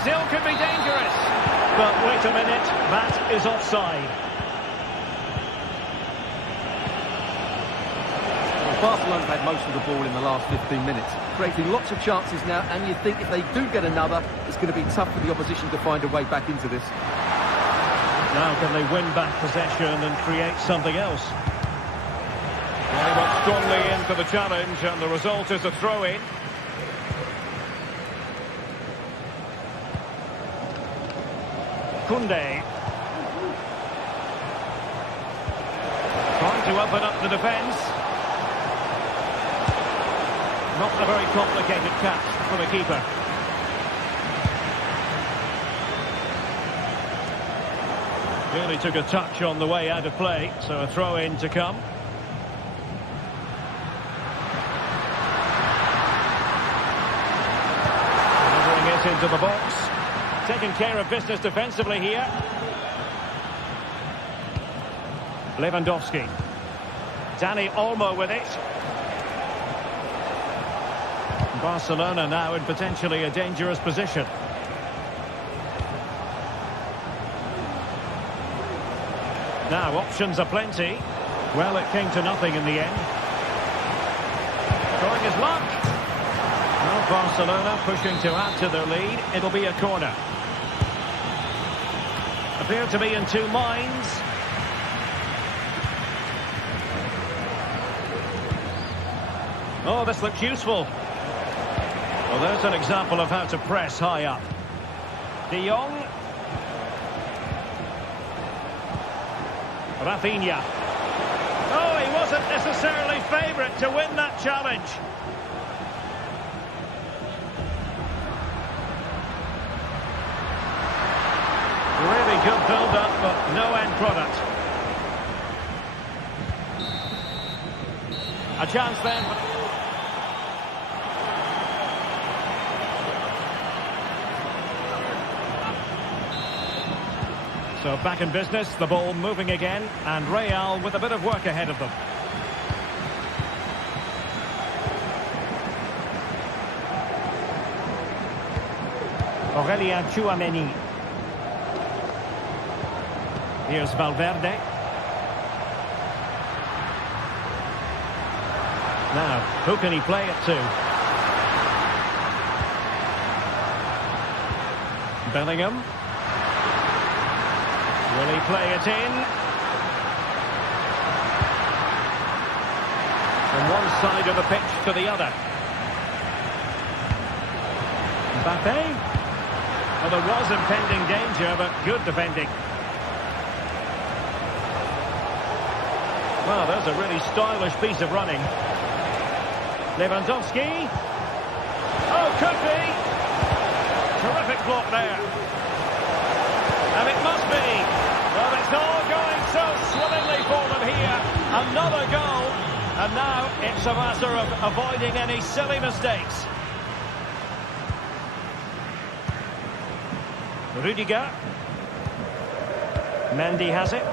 Still could be dangerous. But wait a minute, that is offside. Barcelona have had most of the ball in the last 15 minutes, creating lots of chances now, and you'd think if they do get another, it's going to be tough for the opposition to find a way back into this. Now can they win back possession and create something else? They went strongly in for the challenge, and the result is a throw-in. Koundé. Trying to open up the defence. Not a very complicated catch for the keeper. Really took a touch on the way out of play, so a throw-in to come. Delivering it into the box. Taking care of business defensively here. Lewandowski. Dani Olmo with it. Barcelona now in potentially a dangerous position. Now, options are plenty. Well, it came to nothing in the end. Trying his luck. Well, Barcelona pushing to add to their lead. It'll be a corner. Appear to be in two minds. Oh, this looks useful. Well, there's an example of how to press high up. De Jong. Rafinha. Oh, he wasn't necessarily favourite to win that challenge. Really good build-up, but no end product. A chance then. So back in business, the ball moving again, and Real with a bit of work ahead of them. Aurelien Tchouameni. Here's Valverde. Now, who can he play it to? Bellingham. Will he play it in? From one side of the pitch to the other. Mbappe. Well, there was impending danger, but good defending. Well, there's a really stylish piece of running. Lewandowski. Oh, could be. Terrific block there. And it must be. Well, it's all going so swimmingly for them here. Another goal. And now it's a matter of avoiding any silly mistakes. Rudiger. Mendy has it.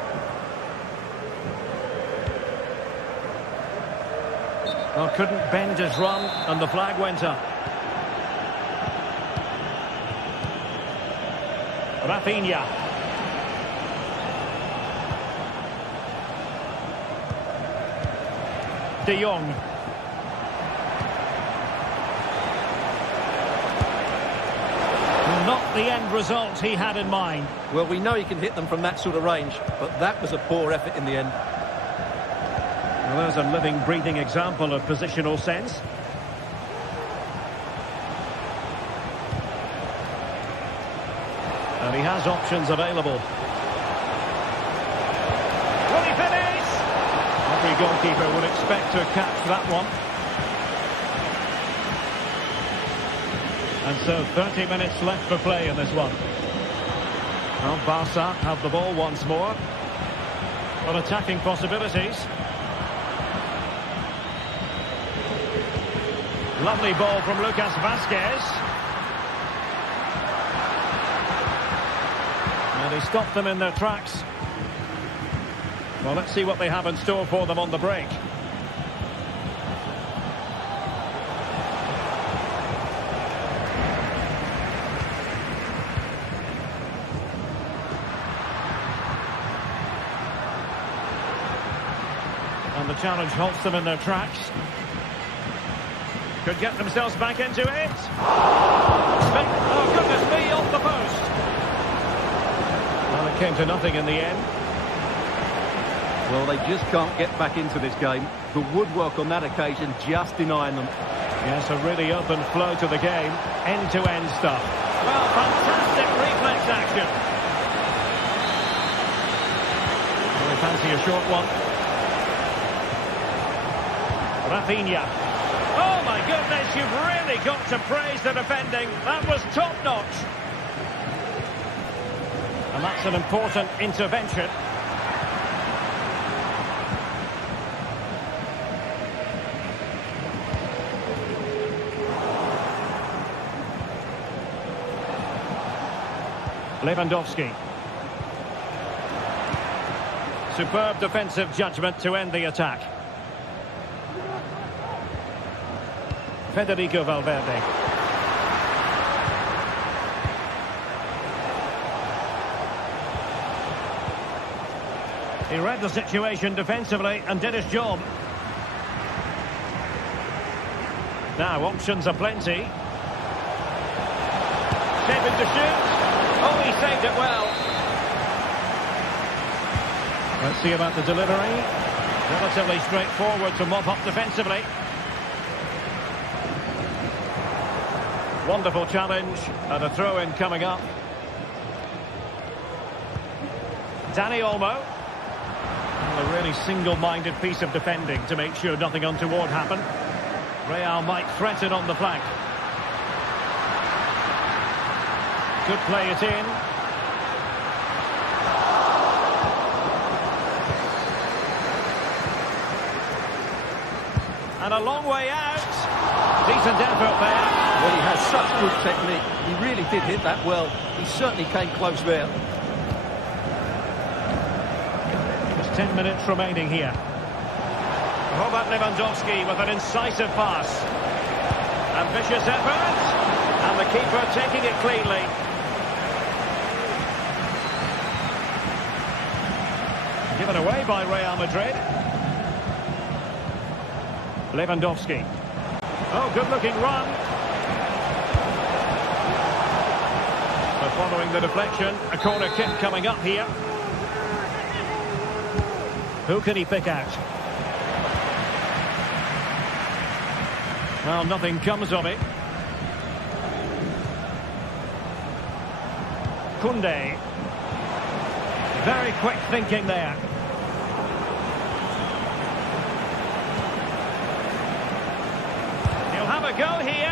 Well, couldn't bend his run, and the flag went up. Rafinha. De Jong. Not the end result he had in mind. Well, we know he can hit them from that sort of range, but that was a poor effort in the end. Well, there's a living, breathing example of positional sense. And he has options available. Will he finish? Every goalkeeper would expect to catch that one. And so 30 minutes left for play in this one. Well, Barca have the ball once more. On attacking possibilities. Lovely ball from Lucas Vazquez. And he stopped them in their tracks. Well, let's see what they have in store for them on the break. And the challenge halts them in their tracks. Could get themselves back into it. Oh, goodness me, off the post. Well, it came to nothing in the end. Well, they just can't get back into this game. The woodwork on that occasion just denying them. Yes, a really open flow to the game. End-to-end stuff. Well, fantastic reflex action. We fancy a short one. Rafinha. Oh my goodness, you've really got to praise the defending. That was top-notch. And that's an important intervention. Lewandowski. Superb defensive judgment to end the attack. Federico Valverde. He read the situation defensively and did his job. Now options are plenty. Shaping to shoot. Oh, he saved it well. Let's see about the delivery. Relatively straightforward to mop up defensively. Wonderful challenge and a throw-in coming up. Dani Olmo. A really single-minded piece of defending to make sure nothing untoward happened. Real might threaten on the flank. Could play it in. And a long way out. Decent effort there. Well, he has such good technique. He really did hit that well. He certainly came close there. Just 10 minutes remaining here. Robert Lewandowski with an incisive pass. Ambitious effort. And the keeper taking it cleanly. Given away by Real Madrid. Lewandowski. Oh, good-looking run. So following the deflection, a corner kick coming up here. Who can he pick out? Well, nothing comes of it. Koundé. Very quick thinking there. He'll have a go here.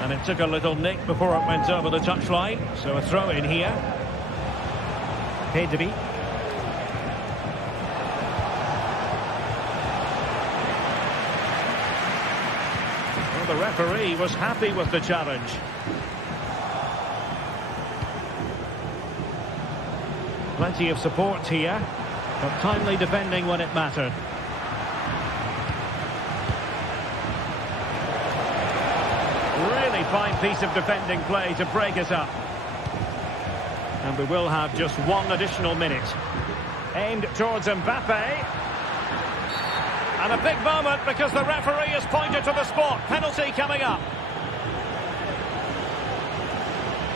And it took a little nick before it went over the touchline. So a throw in here. Pedri. Well, the referee was happy with the challenge. Plenty of support here, but timely defending when it mattered. Really fine piece of defending play to break it up. And we will have just one additional minute. Aimed towards Mbappe. And a big moment because the referee has pointed to the spot. Penalty coming up.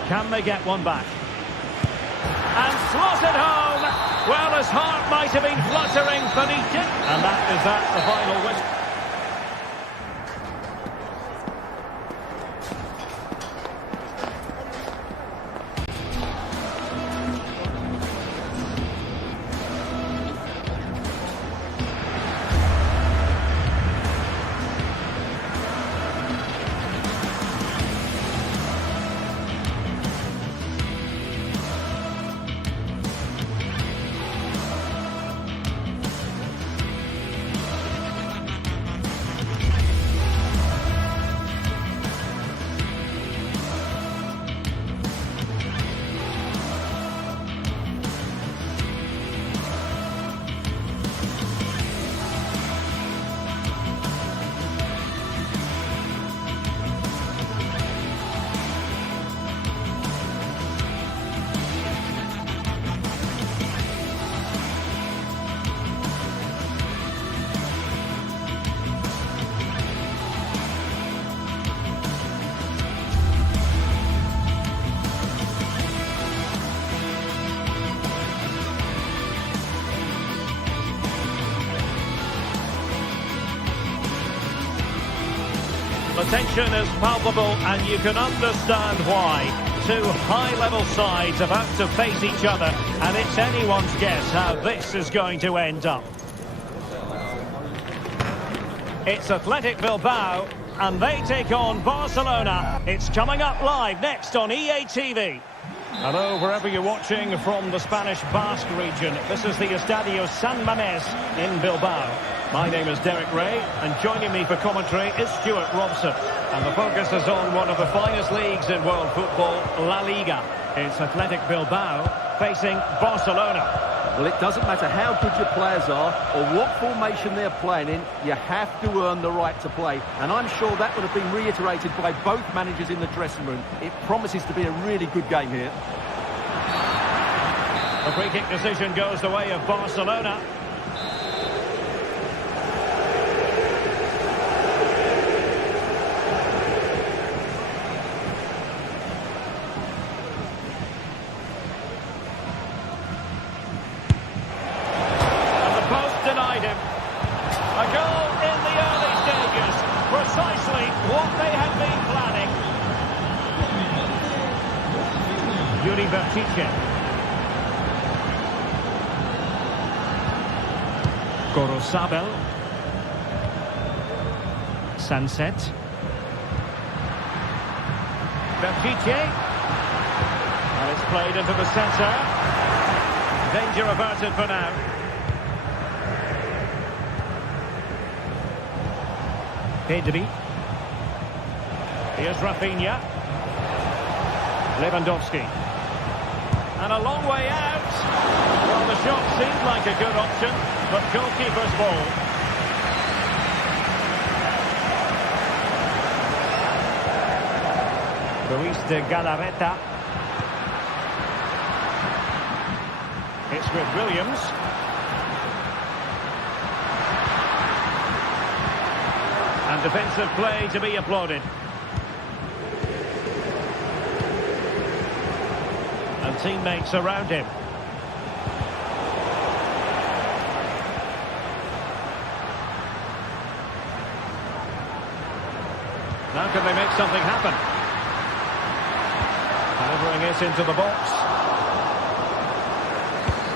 Can they get one back? And slotted home. Well, his heart might have been fluttering, but he didn't. And that is the final whistle. The tension is palpable and you can understand why. two high-level sides about to face each other, and it's anyone's guess how this is going to end up. It's Athletic Bilbao, and they take on Barcelona. It's coming up live next on EA TV. Hello, wherever you're watching from the Spanish Basque region. This is the Estadio San Mamés in Bilbao. My name is Derek Ray, and joining me for commentary is Stuart Robson. And the focus is on one of the finest leagues in world football, La Liga. It's Athletic Bilbao facing Barcelona. Well, it doesn't matter how good your players are or what formation they're playing in, you have to earn the right to play. And I'm sure that would have been reiterated by both managers in the dressing room. It promises to be a really good game here. The free kick decision goes the way of Barcelona. Precisely what they had been planning. Yuri Bertice. Gorosabel. Sunset. Bertice. And it's played into the centre. Danger averted for now. Pedri. Here's Rafinha. Lewandowski. And a long way out. Well, the shot seemed like a good option, but goalkeeper's ball. Luis de Galarreta. It's with Williams. And defensive play to be applauded. And teammates around him. Now can they make something happen? Delivering it into the box.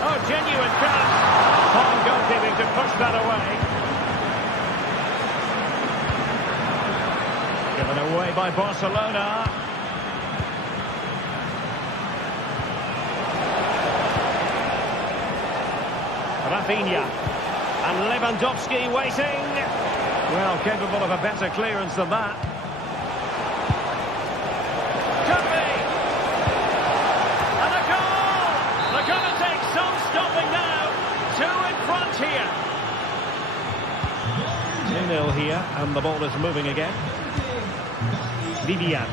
Oh, genuine chance. Fine goalkeeping to push that away. Given away by Barcelona. Rafinha. And Lewandowski waiting. Well, capable of a better clearance than that. Could be. And a goal! They're going to take some stopping now. 2 in front here. 2-0 here, and the ball is moving again. Vivian.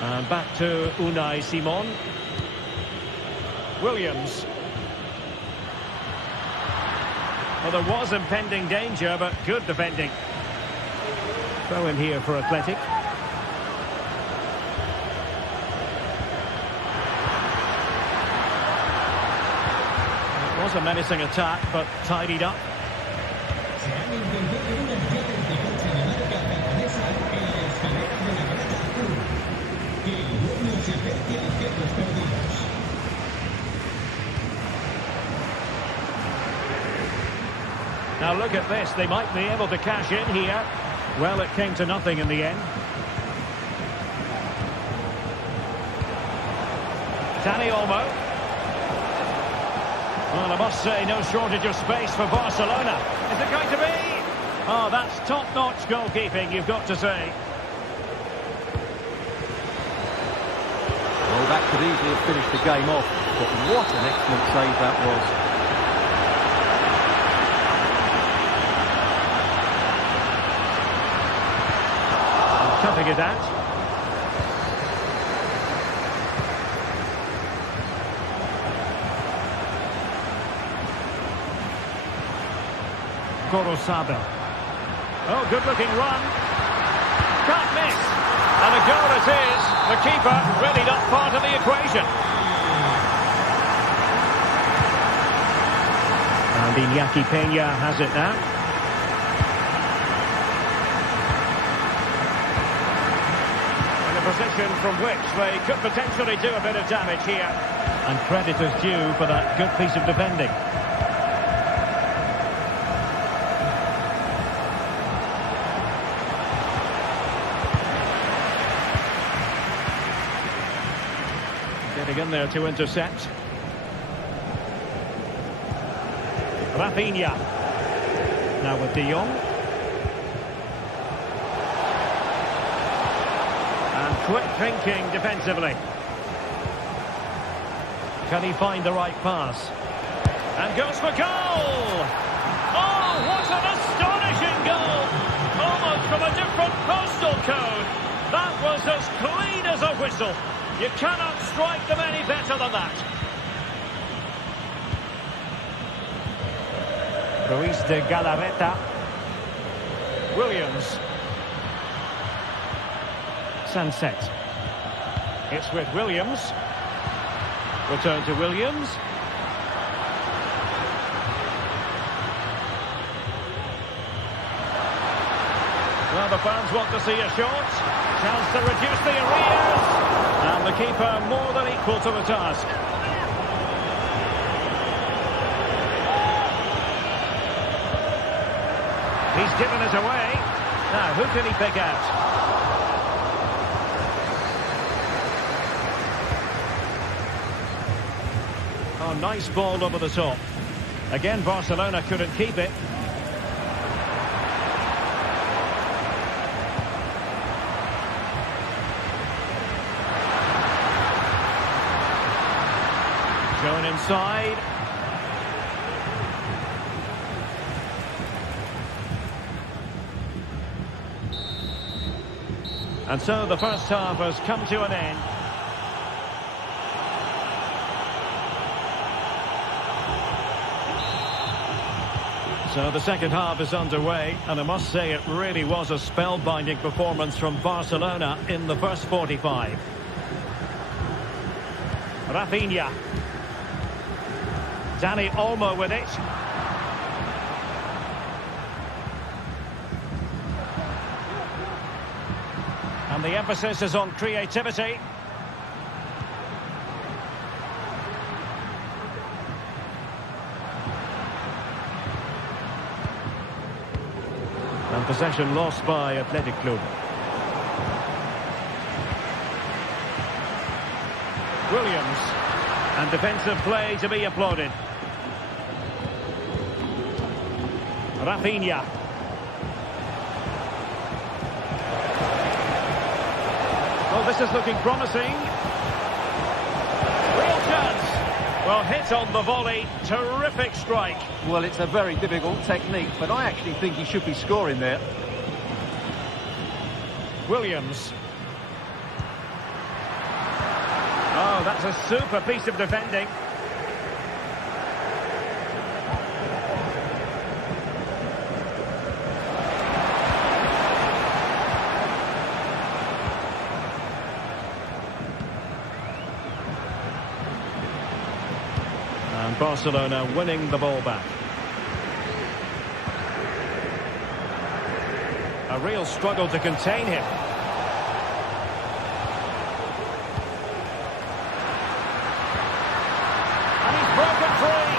And back to Unai Simon. Williams. Well, there was impending danger, but good defending. Throw in here for Athletic. It was a menacing attack, but tidied up. Now look at this, they might be able to cash in here. Well, it came to nothing in the end. Dani Olmo. Well, I must say, no shortage of space for Barcelona. Is it going to be? Oh, that's top-notch goalkeeping, you've got to say. Well, that could easily have finished the game off, but what an excellent save that was. Cutting it out. Gorosabel. Oh, good-looking run. Can't miss. And a goal it is. The keeper really not part of the equation. And Iñaki Peña has it now. position from which they could potentially do a bit of damage here. And credit is due for that good piece of defending. Getting in there to intercept. Rafinha. Now with De Jong. And quick thinking defensively. Can he find the right pass? And goes for goal! Oh, what an astonishing goal! Almost from a different postal code. That was as clean as a whistle. You cannot strike them any better than that. Ruiz de Galarreta. Williams. Sunset. It's with Williams. Return to Williams. Well, the fans want to see a shot. Chance to reduce the arrears. And the keeper more than equal to the task. He's given it away. Now, who can he pick out? Oh, nice ball over the top. Again, Barcelona couldn't keep it. Shown inside. And so the first half has come to an end. So the second half is underway, and I must say it really was a spellbinding performance from Barcelona in the first 45. Rafinha. Dani Olmo with it. And the emphasis is on creativity. And possession lost by Athletic Club. Williams. And defensive play to be applauded. Rafinha. Oh, this is looking promising. Real chance. Well, hit on the volley. Terrific strike. Well, it's a very difficult technique, but I actually think he should be scoring there. Williams. Oh, that's a super piece of defending. And Barcelona winning the ball back. A real struggle to contain him. And he's broken free.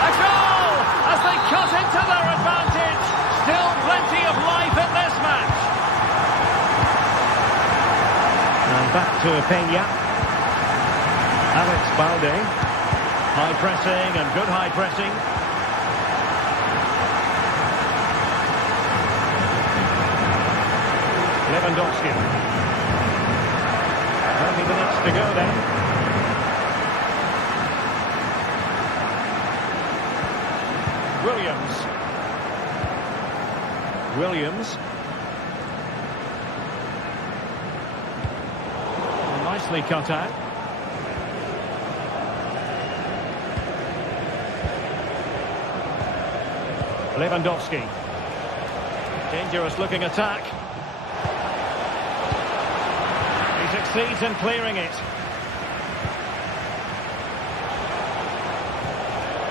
A goal as they cut into their advantage. Still plenty of life in this match. And back to Peña. Alex Balde. High pressing and good high pressing. Lewandowski. 30 minutes to go then. Williams. Nicely cut out. Lewandowski. Dangerous looking attack. He succeeds in clearing it.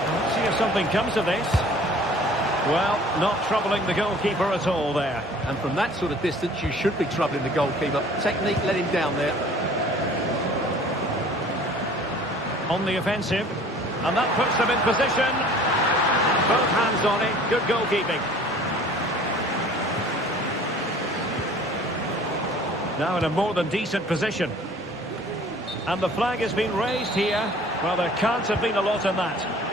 Let's see if something comes of this. Well, not troubling the goalkeeper at all there. And from that sort of distance, you should be troubling the goalkeeper. Technique let him down there. On the offensive. And that puts them in position. Both hands on it. Good goalkeeping. Now in a more than decent position. And the flag has been raised here. Well, there can't have been a lot in that.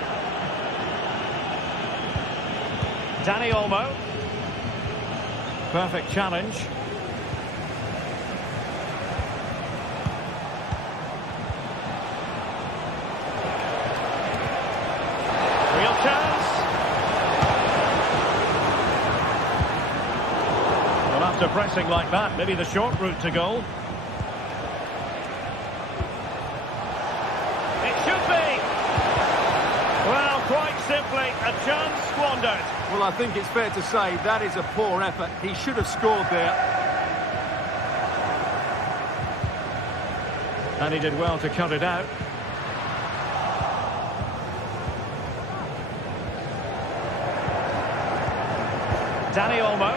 Dani Olmo. Perfect challenge. Real chance. Well, after pressing like that, maybe the short route to goal. It should be. Well, quite simply, a chance squandered. Well, I think it's fair to say that is a poor effort. He should have scored there. And he did well to cut it out. Dani Olmo.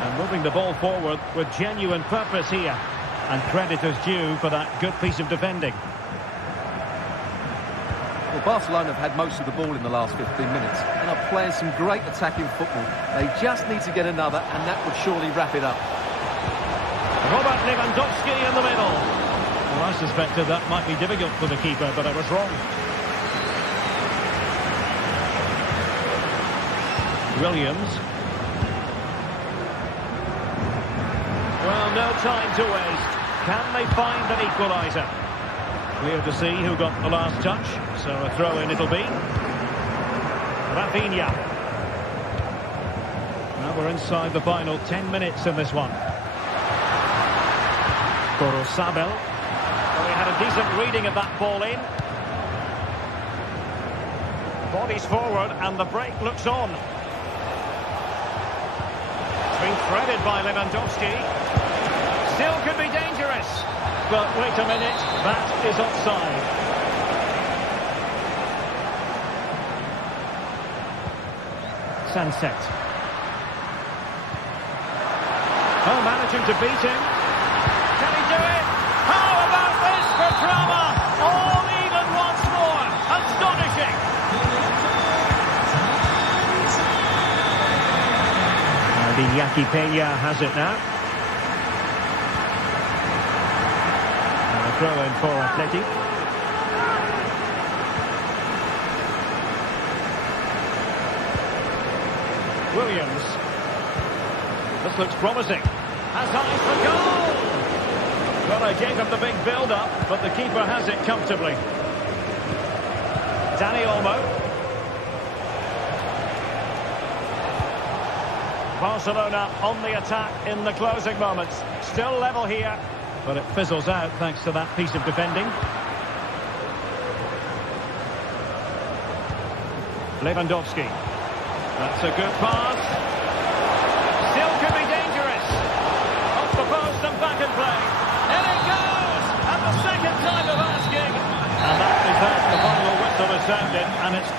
And moving the ball forward with genuine purpose here. And credit is due for that good piece of defending. Well, Barcelona have had most of the ball in the last 15 minutes and are playing some great attacking football. They just need to get another, and that would surely wrap it up. Robert Lewandowski in the middle. Well, I suspected that might be difficult for the keeper, but I was wrong. Williams. Well, no time to waste. Can they find an equaliser? Clear to see who got the last touch, so a throw-in it'll be. Rafinha. Now we're inside the final 10 minutes in this one. Sabel. Well, he had a decent reading of that ball in. Bodies forward and the break looks on. It's been threaded by Lewandowski. Still could be dangerous. But wait a minute, that is offside. Sunset. Oh, managing to beat him. Can he do it? How about this for drama? All even once more. Astonishing. Iñaki Peña has it now. Throw in for Atleti. Williams. This looks promising. Has eyes for goal! Well, they gave him the big build-up, but the keeper has it comfortably. Dani Olmo. Barcelona on the attack in the closing moments. Still level here. But it fizzles out thanks to that piece of defending. Lewandowski. That's a good pass. Still could be dangerous. Off the post and back in play. In it goes! And the second time of asking. And that is that. The final whistle is sounded. And it's...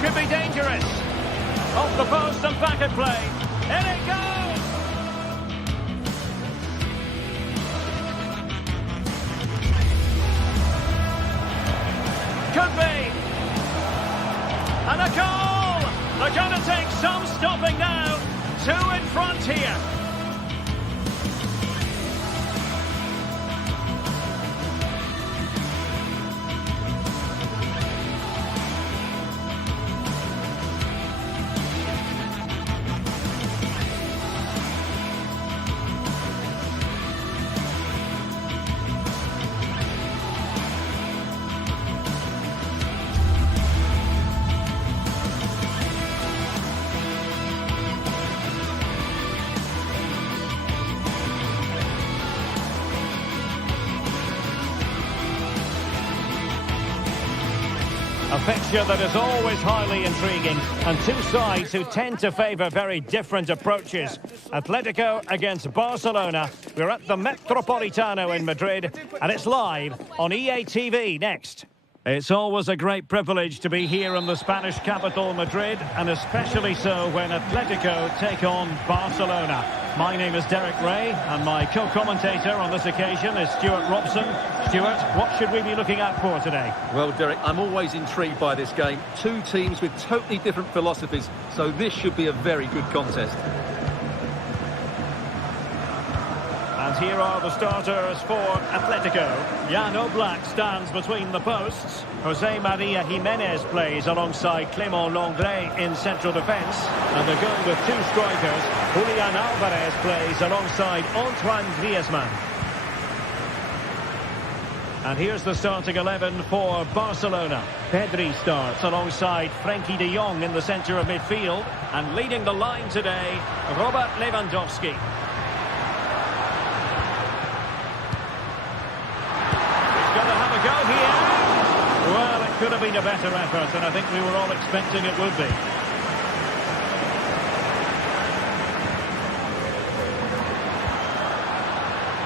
could be dangerous. Off the post and back at play. In it goes! Could be. And a goal! They're going to take some stopping now. 2 in front here. A fixture that is always highly intriguing, and two sides who tend to favour very different approaches. Atletico against Barcelona. We're at the Metropolitano in Madrid, and it's live on EA TV next. It's always a great privilege to be here in the Spanish capital, Madrid, and especially so when Atletico take on Barcelona. My name is Derek Ray, and my co-commentator on this occasion is Stuart Robson. Stuart, what should we be looking out for today? Well, Derek, I'm always intrigued by this game. Two teams with totally different philosophies, so this should be a very good contest. And here are the starters for Atletico. Jan Oblak stands between the posts. Jose Maria Jimenez plays alongside Clément Lenglet in central defence. And they're going with two strikers. Julian Alvarez plays alongside Antoine Griezmann. And here's the starting 11 for Barcelona. Pedri starts alongside Frenkie de Jong in the centre of midfield. And leading the line today, Robert Lewandowski. Go here. Well, it could have been a better effort, and I think we were all expecting it would be.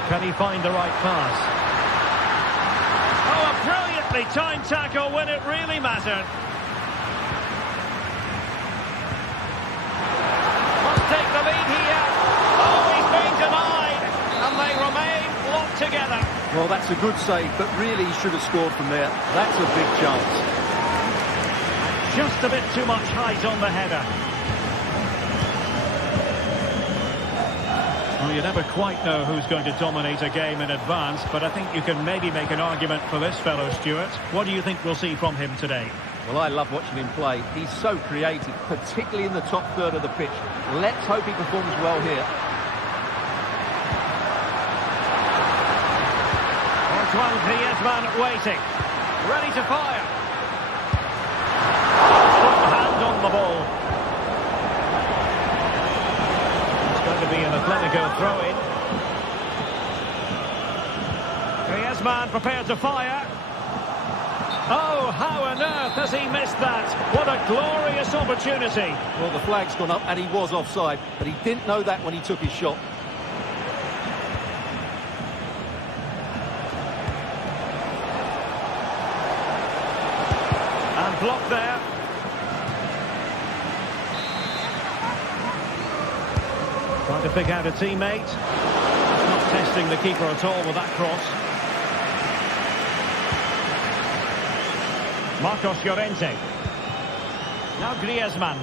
Can he find the right pass? Oh, a brilliantly timed tackle when it really mattered. Must take the lead here. Oh, he's being denied, and they remain locked together. Well, that's a good save, but really he should have scored from there. That's a big chance. Just a bit too much height on the header. Well, you never quite know who's going to dominate a game in advance, but I think you can maybe make an argument for this fellow, Stuart. What do you think we'll see from him today? Well, I love watching him play. He's so creative, particularly in the top third of the pitch. Let's hope he performs well here. Antoine Griezmann waiting, ready to fire. Strong hand on the ball. It's going to be an Atletico throw-in. Griezmann prepared to fire. Oh, how on earth has he missed that? What a glorious opportunity. Well, the flag's gone up and he was offside, but he didn't know that when he took his shot. Blocked there. Trying to pick out a teammate. Not testing the keeper at all with that cross. Marcos Llorente. Now Griezmann.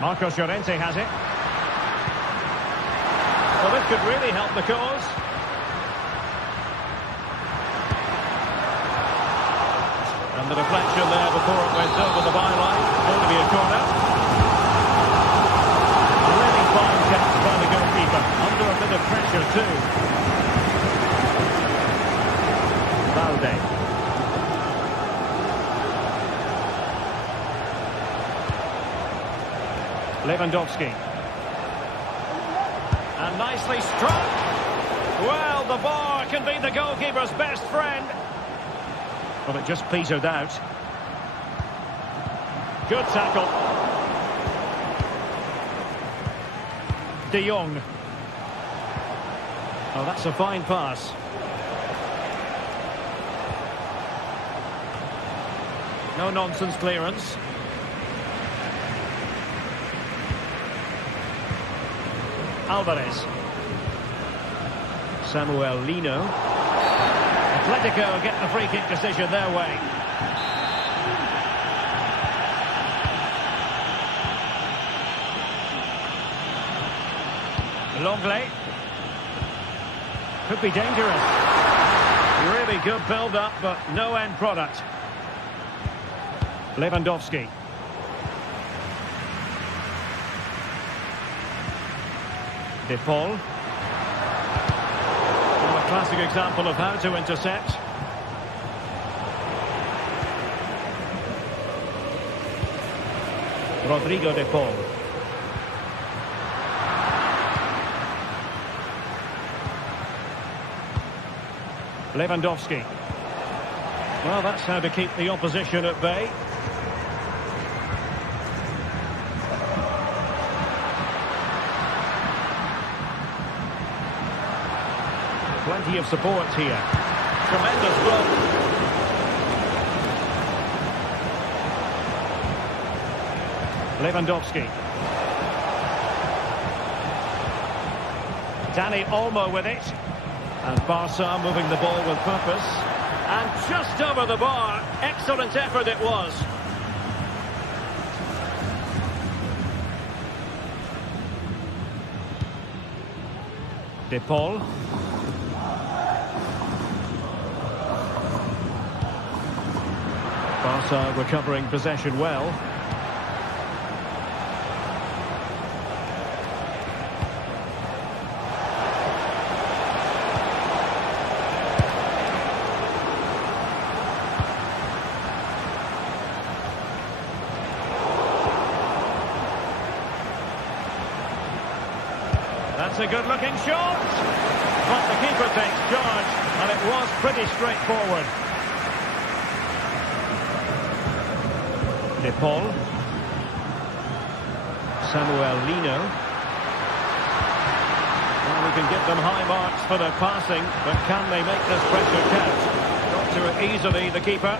Marcos Llorente has it. Well, this could really help the cause. And the deflection there before it went over the byline. Going to be a corner. Really fine catch by the goalkeeper. Under a bit of pressure too. Valde. Lewandowski. And nicely struck. Well, the bar can be the goalkeeper's best friend. Well, it just petered out. Good tackle. De Jong. Oh, that's a fine pass. No nonsense clearance. Alvarez. Samuel Lino. Atletico get the free kick decision their way. Lenglet. Could be dangerous. Really good build-up, but no end product. Lewandowski. De Paul. A classic example of how to intercept. Rodrigo De Paul. Lewandowski. Well, that's how to keep the opposition at bay. Plenty of support here. Tremendous block. Lewandowski. Dani Olmo with it. And Barca moving the ball with purpose. And just over the bar. Excellent effort it was. De Paul. Barca recovering possession well. That's a good-looking shot. But the keeper takes charge, and it was pretty straightforward. De Paul. Samuel Lino. Well, we can give them high marks for their passing, but can they make this pressure count? Got to it easily, the keeper.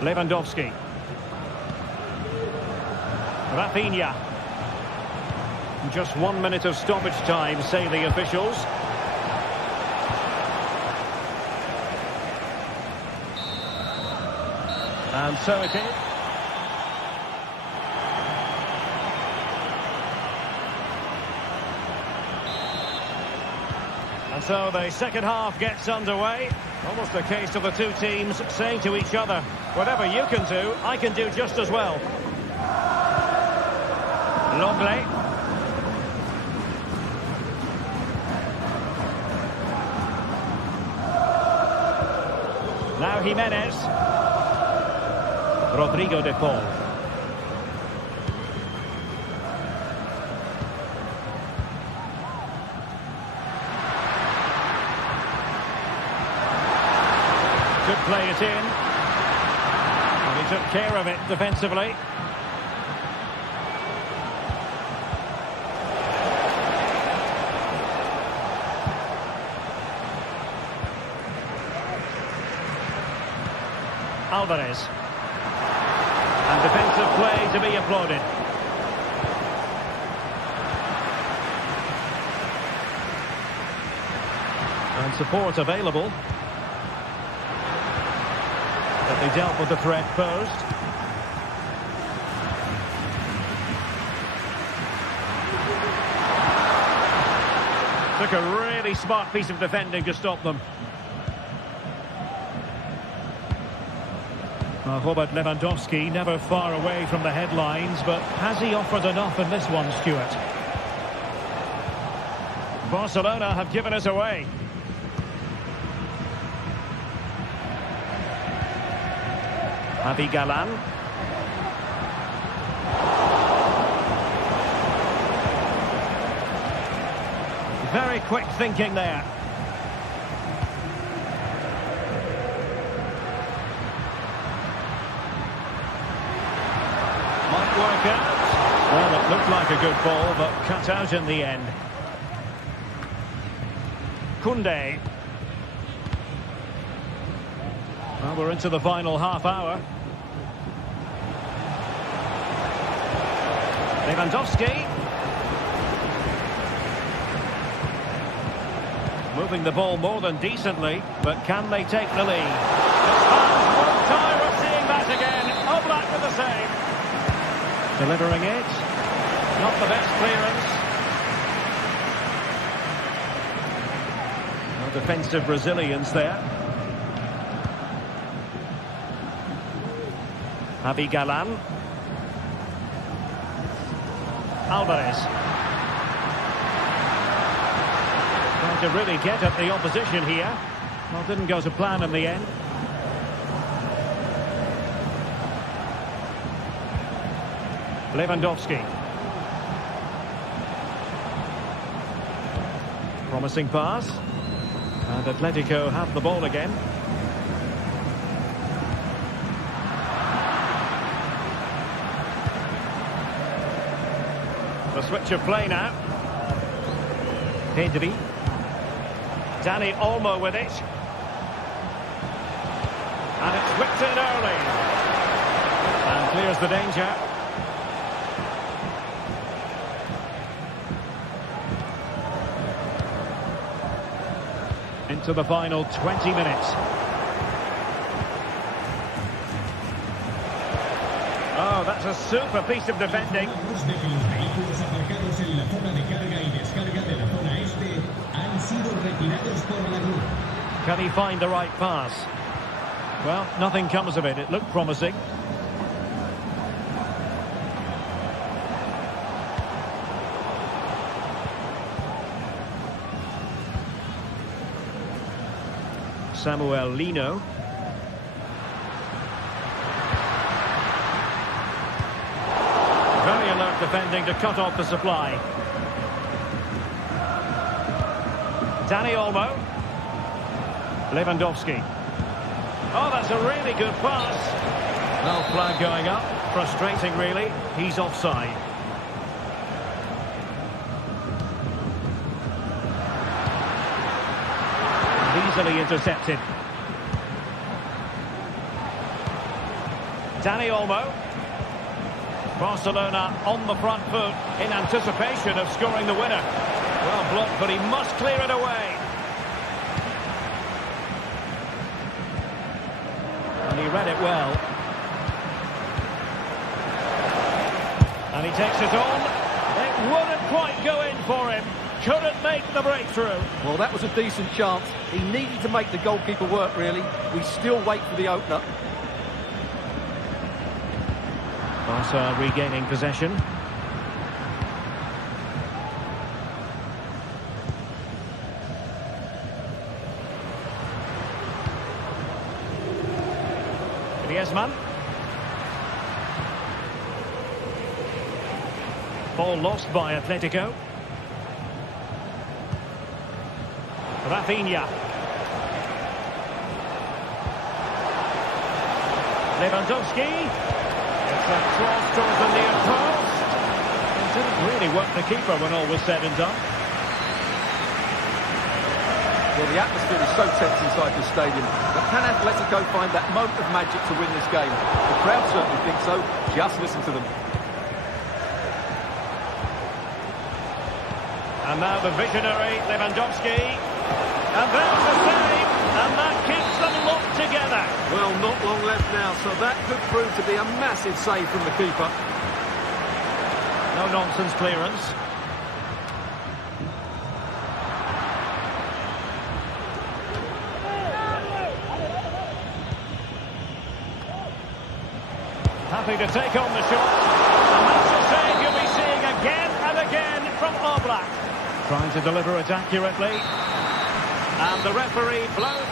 Lewandowski. Rafinha. Just 1 minute of stoppage time, say the officials. And so it is. And so the second half gets underway. Almost a case of the two teams saying to each other, whatever you can do, I can do just as well. Longley. Now Jimenez. Rodrigo de Paul. Could play it in. And he took care of it defensively. Alvarez. And defensive play to be applauded. And support available. But they dealt with the threat posed. Took a really smart piece of defending to stop them. Robert Lewandowski never far away from the headlines, but has he offered enough in this one, Stuart? Barcelona have given it away. Javi Galán. Very quick thinking there. Might work out. Well, it looked like a good ball, but cut out in the end. Koundé. Well, we're into the final half hour. Lewandowski. Moving the ball more than decently, but can they take the lead? The fans won't tire of seeing that again. Oblak with the save. Delivering it. Not the best clearance. No defensive resilience there. Javi Galán. Alvarez. Trying to really get at the opposition here. Well, didn't go to plan in the end. Lewandowski. Promising pass. And Atletico have the ball again. The switch of play now. Pedri. Dani Olmo with it. And it's whipped in early. And clears the danger. Into the final 20 minutes. Oh, that's a super piece of defending. De que los vehículos aparcados en la zona de carga y descarga de la zona este han sido retirados por la grúa. Can he find the right pass? Well, nothing comes of it. It looked promising. Samuel Lino. Very alert defending to cut off the supply. Dani Olmo. Lewandowski. Oh, that's a really good pass. No flag going up. Frustrating, really. He's offside. Easily intercepted. Dani Olmo. Barcelona on the front foot in anticipation of scoring the winner. Well blocked, but he must clear it away. And he read it well. And he takes it on. It wouldn't quite go in for him. Couldn't make the breakthrough. Well, that was a decent chance. He needed to make the goalkeeper work, really. We still wait for the opener. Barca regaining possession. Griezmann. Ball lost by Atletico. Rafinha. Lewandowski. It's a cross towards the near post. It didn't really work the keeper when all was said and done. Well, the atmosphere is so tense inside the stadium. But can Atletico find that moment of magic to win this game? The crowd certainly think so. Just listen to them. And now the visionary Lewandowski. And there's the save, and that keeps them locked together. Well, not long left now, so that could prove to be a massive save from the keeper. No nonsense clearance. Happy to take on the shot. And that's a save you'll be seeing again and again from Oblak. Trying to deliver it accurately. And the referee blows.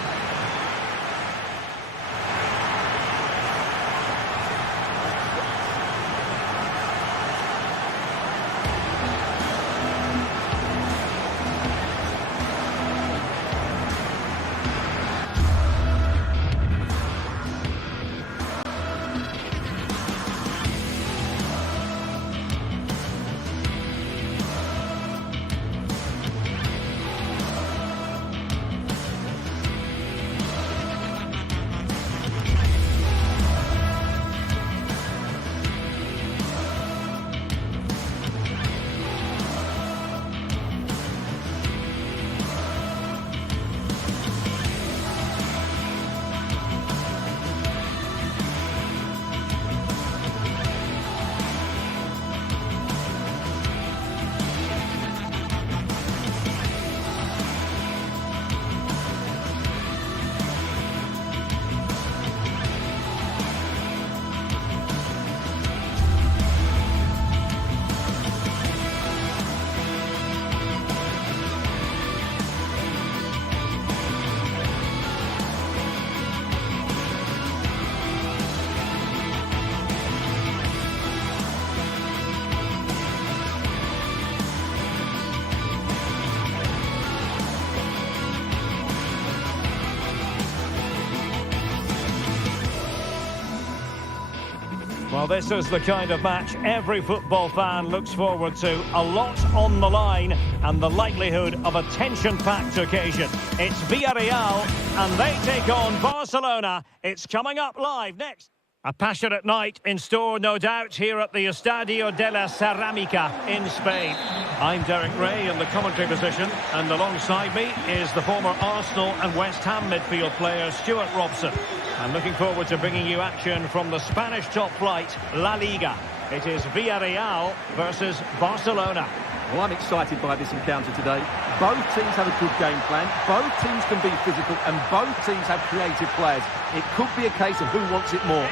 Well, this is the kind of match every football fan looks forward to. A lot on the line and the likelihood of a tension-packed occasion. It's Villarreal and they take on Barcelona. It's coming up live next. A passionate night in store, no doubt, here at the Estadio de la Cerámica in Spain. I'm Derek Ray in the commentary position, and alongside me is the former Arsenal and West Ham midfield player Stuart Robson. I'm looking forward to bringing you action from the Spanish top flight, La Liga. It is Villarreal versus Barcelona. Well, I'm excited by this encounter today. Both teams have a good game plan, both teams can be physical, and both teams have creative players. It could be a case of who wants it more.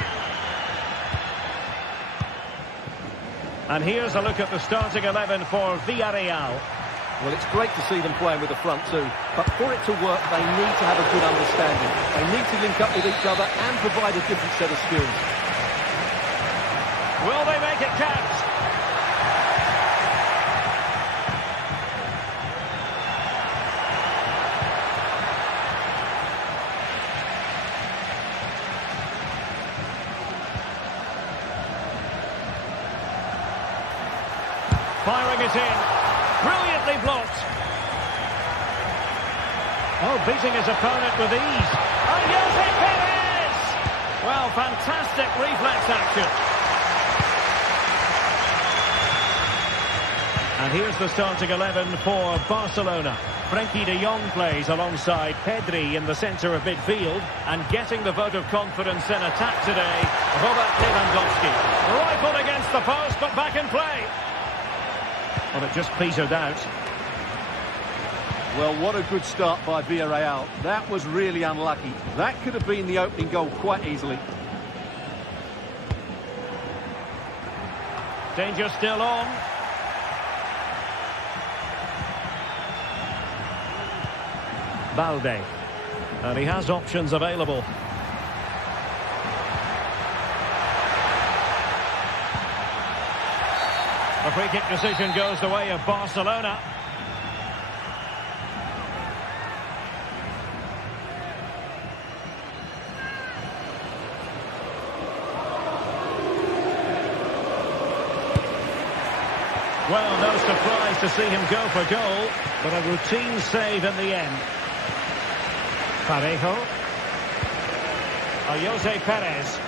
And here's a look at the starting 11 for Villarreal. Well, it's great to see them playing with the front two, but for it to work, they need to have a good understanding. They need to link up with each other and provide a different set of skills. Will they make it count? Firing it in. Brilliantly blocked. Oh, beating his opponent with ease. Oh, Jose Perez! Well, fantastic reflex action. And here's the starting 11 for Barcelona. Frenkie de Jong plays alongside Pedri in the centre of midfield, and getting the vote of confidence in attack today, Robert Lewandowski. Rifled against the post, but back in play. Well, it just petered out. Well, what a good start by Villarreal. That was really unlucky. That could have been the opening goal quite easily. Danger still on. Balde. And he has options available. A free kick decision goes the way of Barcelona. Well, no surprise to see him go for goal, but a routine save in the end. Parejo. Jose Perez.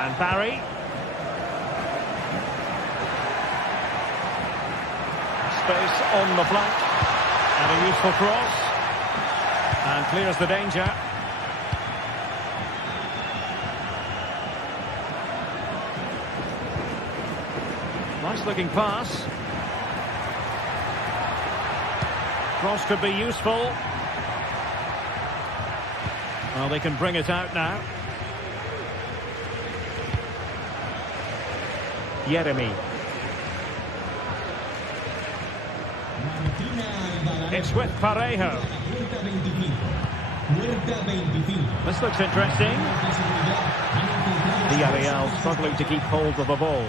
And Barry. Space on the flank. And a useful cross. And clears the danger. Nice looking pass. Cross could be useful. Well, they can bring it out now. Yeremi. It's with Parejo. This looks interesting. Villarreal struggling to keep hold of the ball.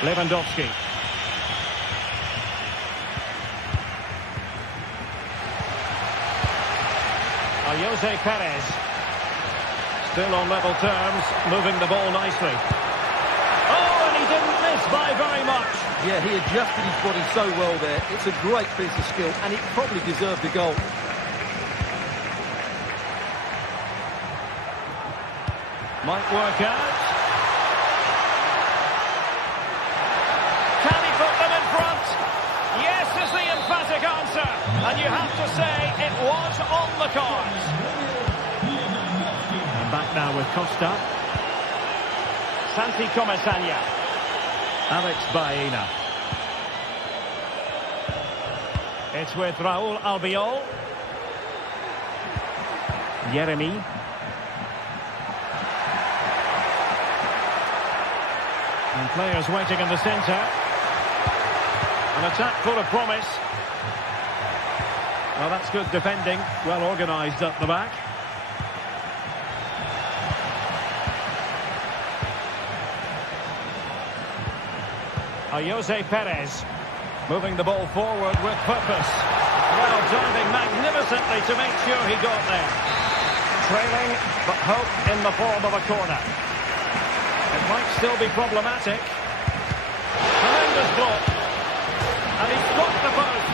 Lewandowski. Jose Perez. Still on level terms, moving the ball nicely. Oh, and he didn't miss by very much. Yeah, he adjusted his body so well there. It's a great piece of skill, and it probably deserved a goal. Might work out. Can he put them in front? Yes is the emphatic answer. And you have to say it was on the cards. And back now with Costa. Santi Comesaña. Alex Baena. It's with Raúl Albiol. Yeremi. And players waiting in the centre. An attack full of promise. Well, that's good defending. Well organised at the back. Jose Perez. Moving the ball forward with purpose. Well, diving magnificently to make sure he got there. Trailing, but hope in the form of a corner. It might still be problematic. Tremendous block. And he's got the post.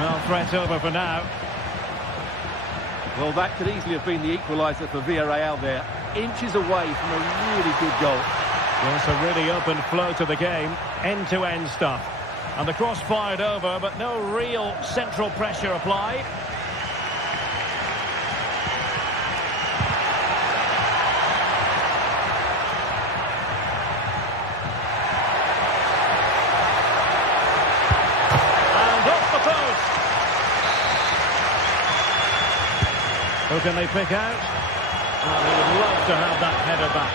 Well, threat over for now. Well, that could easily have been the equaliser for Villarreal there. Inches away from a really good goal. Yes, a really open flow to the game. End-to-end stuff. And the cross fired over, but no real central pressure applied. And off the post. Who can they pick out? Oh, they would love to have that header back.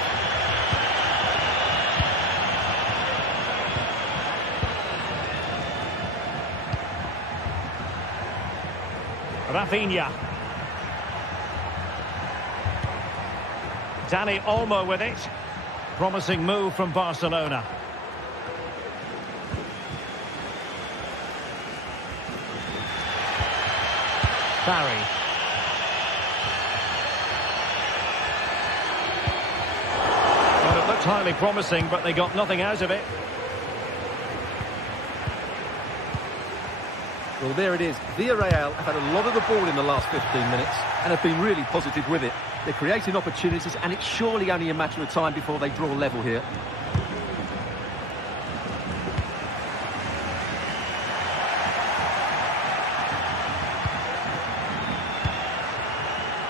Rafinha. Dani Olmo with it. Promising move from Barcelona. Barry. Well, it looked highly promising, but they got nothing out of it. Well, there it is. Villarreal have had a lot of the ball in the last 15 minutes and have been really positive with it. They're creating opportunities, and it's surely only a matter of time before they draw level here.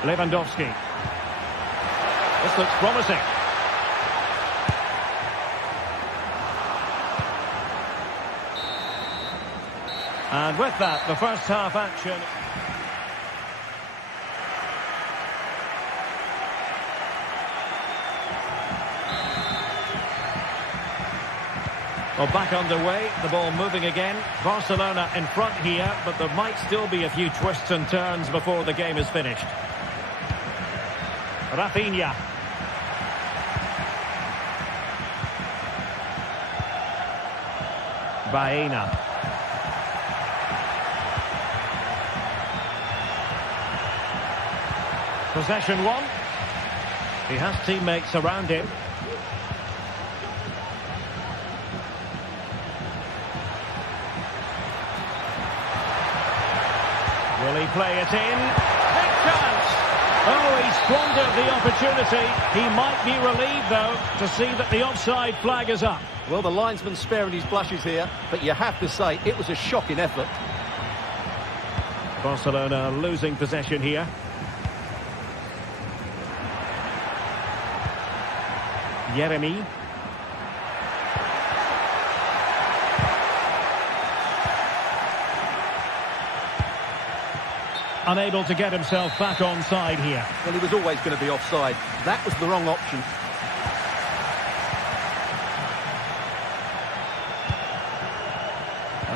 Lewandowski. This looks promising. And with that, the first half action. Well, back underway, the ball moving again. Barcelona in front here, but there might still be a few twists and turns before the game is finished. Rafinha. Baena. Possession one. He has teammates around him. Will he play it in? Big chance! Oh, he squandered the opportunity. He might be relieved, though, to see that the offside flag is up. Well, the linesman sparing his blushes here, but you have to say it was a shocking effort. Barcelona losing possession here. Jeremy. Unable to get himself back on side here. Well, he was always going to be offside. That was the wrong option.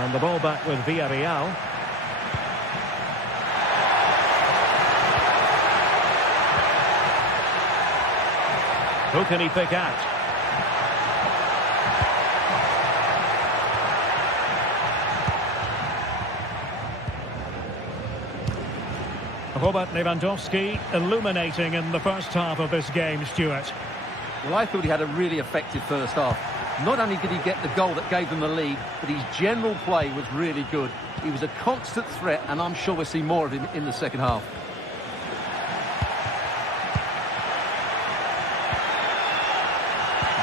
And the ball back with Villarreal. Who can he pick out? Robert Lewandowski illuminating in the first half of this game, Stuart. Well, I thought he had a really effective first half. Not only did he get the goal that gave them the lead, but his general play was really good. He was a constant threat, and I'm sure we'll see more of him in the second half.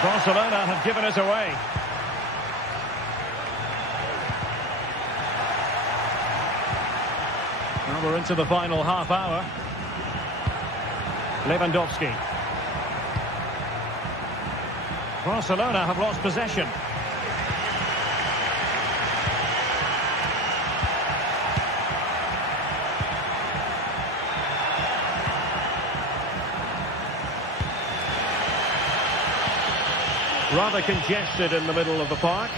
Barcelona have given us away. Well, we're into the final half hour. Lewandowski. Barcelona have lost possession. Rather congested in the middle of the park.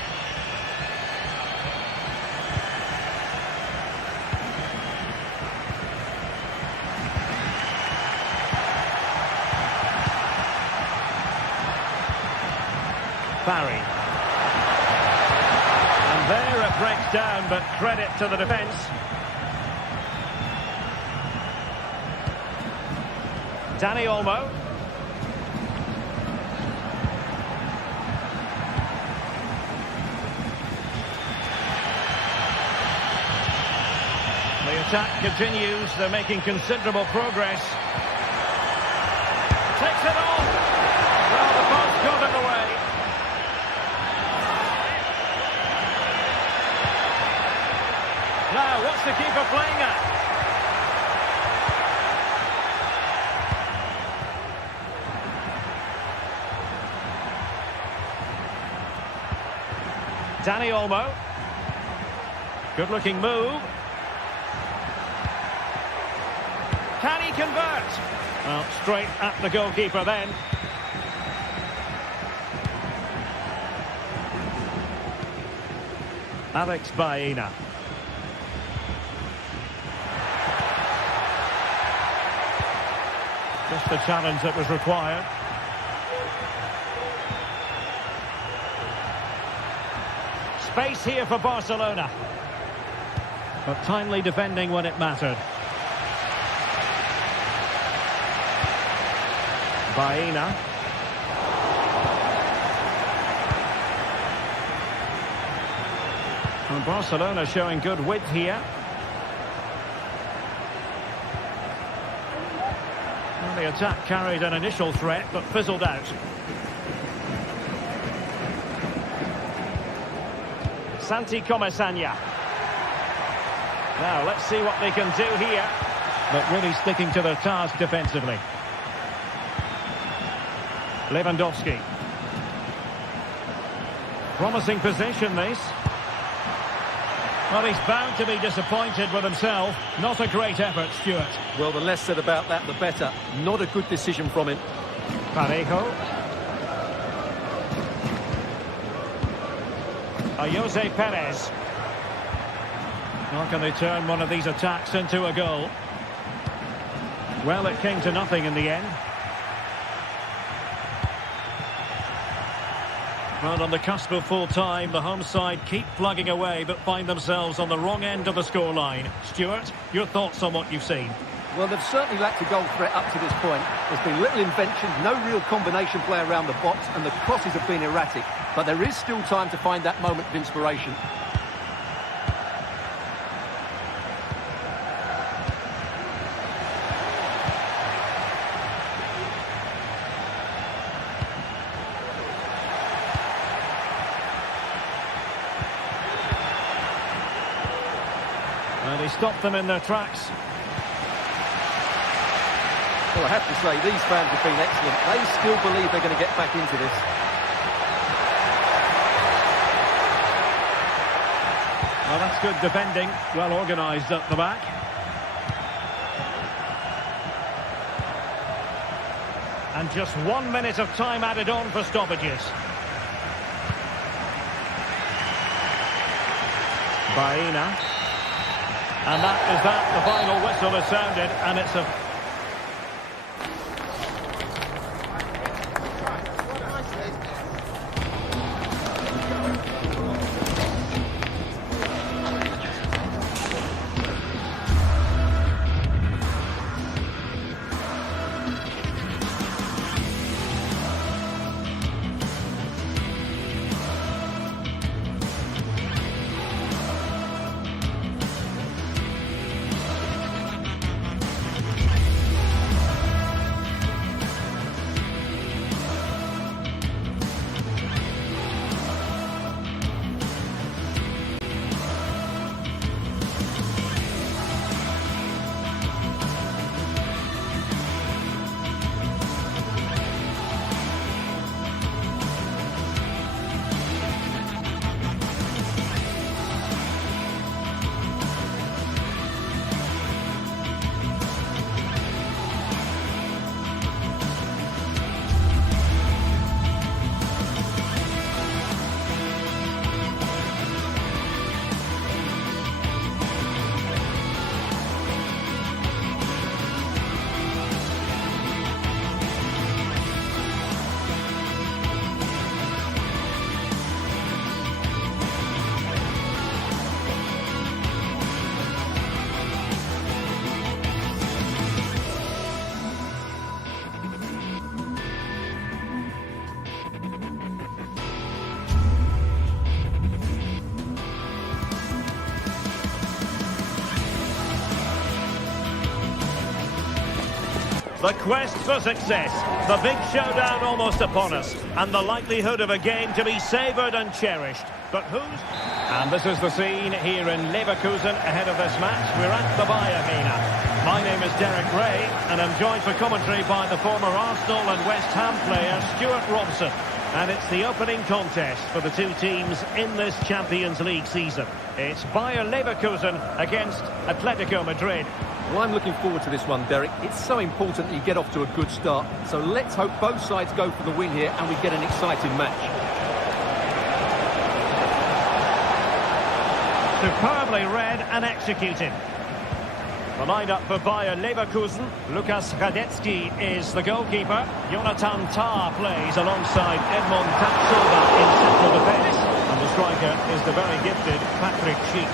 Barry. There it breaks down, but credit to the defence. Dani Olmo. The attack continues. They're making considerable progress. Takes it on. Well, the post got in the way. Now, what's the keeper playing at? Dani Olmo. Good looking move. Can he convert? Well, straight at the goalkeeper then. Alex Baena. Just the challenge that was required. Space here for Barcelona. But timely defending when it mattered. Baena. And Barcelona showing good width here. Well, the attack carried an initial threat but fizzled out. Santi Comesaña. Now let's see what they can do here. But really sticking to their task defensively. Lewandowski. Promising position, this. Well, he's bound to be disappointed with himself. Not a great effort, Stuart. Well, the less said about that, the better. Not a good decision from him. Parejo. Jose Perez. How can they turn one of these attacks into a goal? Well, it came to nothing in the end. Well, on the cusp of full time, the home side keep plugging away but find themselves on the wrong end of the scoreline. Stuart, your thoughts on what you've seen? Well, they've certainly lacked a goal threat up to this point. There's been little invention, no real combination play around the box, and the crosses have been erratic. But there is still time to find that moment of inspiration. And he stopped them in their tracks. Well, I have to say, these fans have been excellent. They still believe they're going to get back into this. Well, that's good defending. Well organised at the back. And just 1 minute of time added on for stoppages. Baena. And that is that. The final whistle is sounded, and it's a... The quest for success, the big showdown almost upon us, and the likelihood of a game to be savoured and cherished. But who's... And this is the scene here in Leverkusen ahead of this match. We're at the Bayer Arena. My name is Derek Ray, and I'm joined for commentary by the former Arsenal and West Ham player Stuart Robson. And it's the opening contest for the two teams in this Champions League season. It's Bayer Leverkusen against Atletico Madrid. Well, I'm looking forward to this one, Derek. It's so important that you get off to a good start. So let's hope both sides go for the win here and we get an exciting match. Superbly read and executed. The line-up for Bayer Leverkusen. Lukas Radetzky is the goalkeeper. Jonathan Tah plays alongside Edmond Tapsoba in central defence. And the striker is the very gifted Patrick Schick.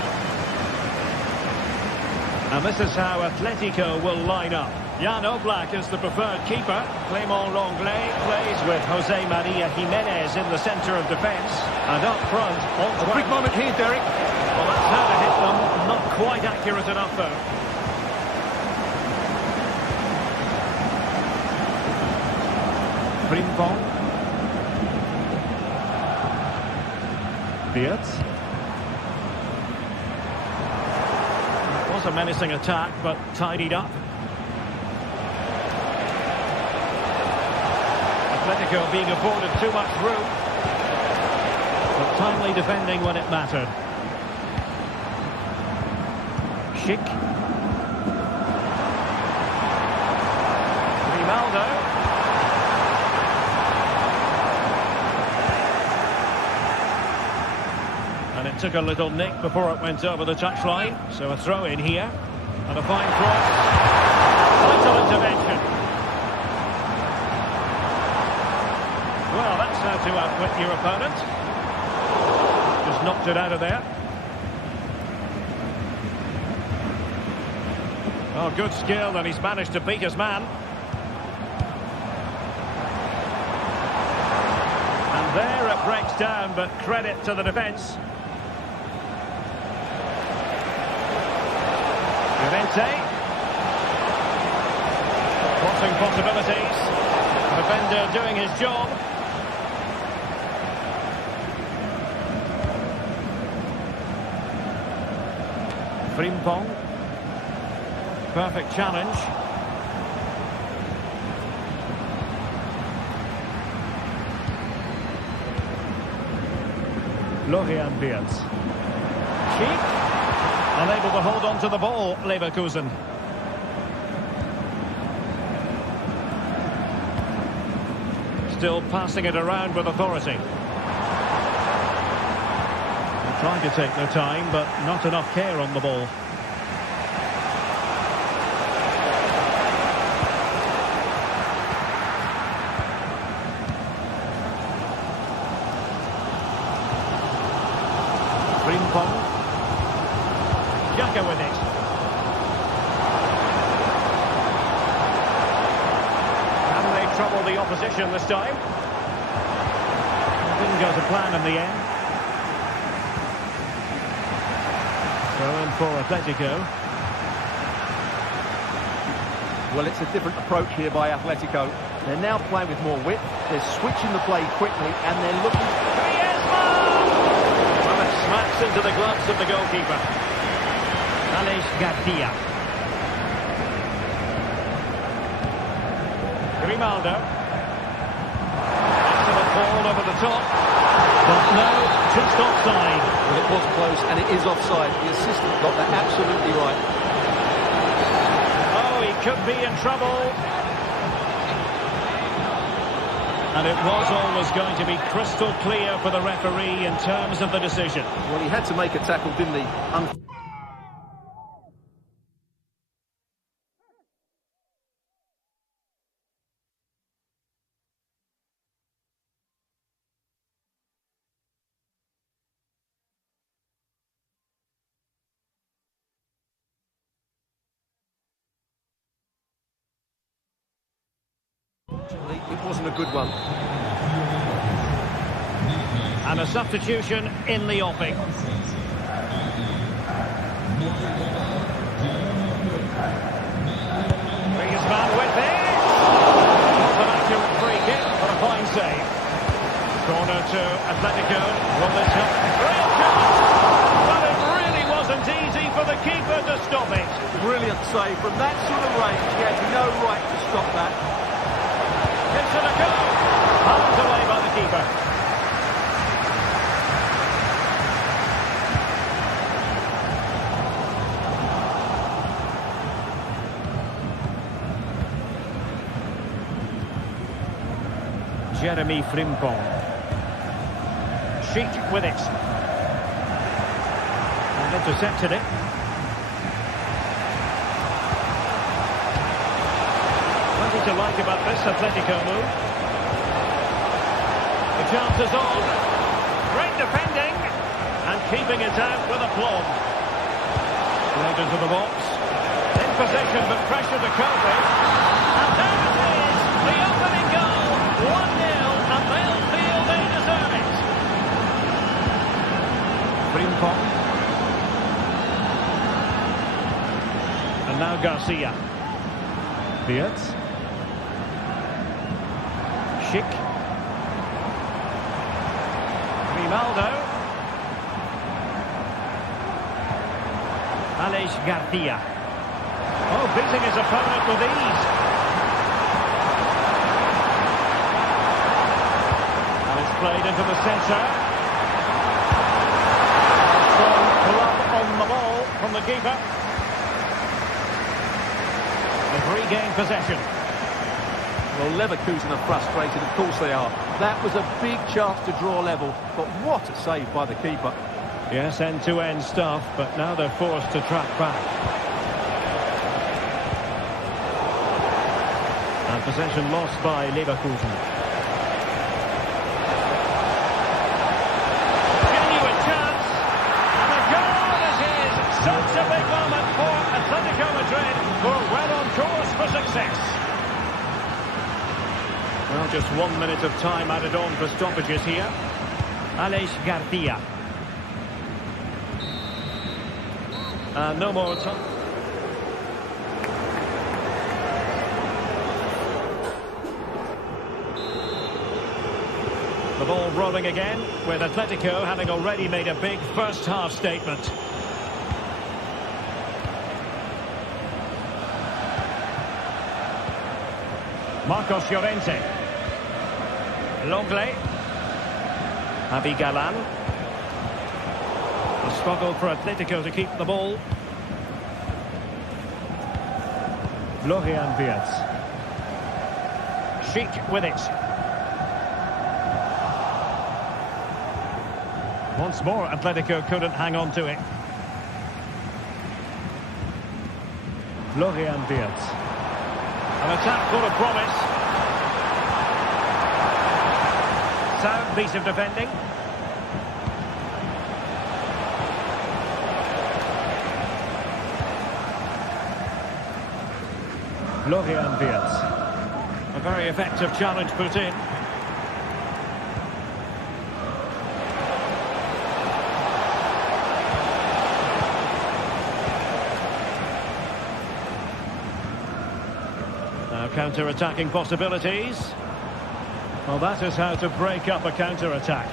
And this is how Atletico will line up. Jan Oblak is the preferred keeper. Clément Lenglet plays with Jose Maria Jimenez in the centre of defence. And up front... A big moment here, Derek. Well, that's how to hit them. Not quite accurate enough, though. Frimpong. Beerts. It was a menacing attack, but tidied up. Atletico being afforded too much room, but timely defending when it mattered. Schick. Grimaldo. And it took a little nick before it went over the touchline. So a throw in here. And a fine cross. Vital intervention. Well, that's how to outwit your opponent. Just knocked it out of there. Oh, good skill, and he's managed to beat his man. And there it breaks down, but credit to the defence. Crossing possibilities. Defender doing his job. Frimpong. Perfect challenge. Florian Wirtz. Schick. Unable to hold on to the ball, Leverkusen. Still passing it around with authority. They're trying to take their time, but not enough care on the ball. Frimpong. Jaka with it. And they trouble the opposition this time. Didn't go to plan in the end. Throw in for Atletico. Well, it's a different approach here by Atletico. They're now playing with more width. They're switching the play quickly and they're looking... Well, it smacks into the gloves of the goalkeeper. Alex Garcia. Grimaldo. Excellent ball over the top. But no, just offside. Well, it was close and it is offside. The assistant got that absolutely right. Oh, he could be in trouble. And it was always going to be crystal clear for the referee in terms of the decision. Well, he had to make a tackle, didn't he? It wasn't a good one. And a substitution in the offing. Griezmann with it. save. Corner to Atletico. Will this help? Real chance! Well, it really wasn't easy for the keeper to stop it. Brilliant save from that sort of range. He had no right to stop that. Gives it a go. Pulled away by the keeper. Jeremy Frimpong. Sheik with it. And intercepted it. Plenty to like about this Atletico move. The chance is on. Great defending. And keeping it out with aplomb. Played into the box. In possession but pressure to cope with. And there it is. The opening goal. 1-0, and they'll feel they deserve it. Frimpong. And now Garcia. Fiat. Schick. Grimaldo. Alex Garcia. Oh, beating his opponent with ease. Played into the centre. Strong club on the ball from the keeper. They've regained possession. Well, Leverkusen are frustrated, of course they are. That was a big chance to draw level, but what a save by the keeper. Yes, end-to-end stuff, but now they're forced to track back. And possession lost by Leverkusen. Such a big moment for Atletico Madrid, who are well on course for success. Well, just 1 minute of time added on for stoppages here. Alex Garcia. No more time. The ball rolling again, with Atletico having already made a big first-half statement. Marcos Llorente. Longley. Abigalan. A struggle for Atletico to keep the ball. Florian Wirtz. Sheik with it. Once more, Atletico couldn't hang on to it. Florian Wirtz. An attack full of promise. Sound piece of defending. Florian Wirtz. A very effective challenge put in. Counter-attacking possibilities. Well, that is how to break up a counter-attack.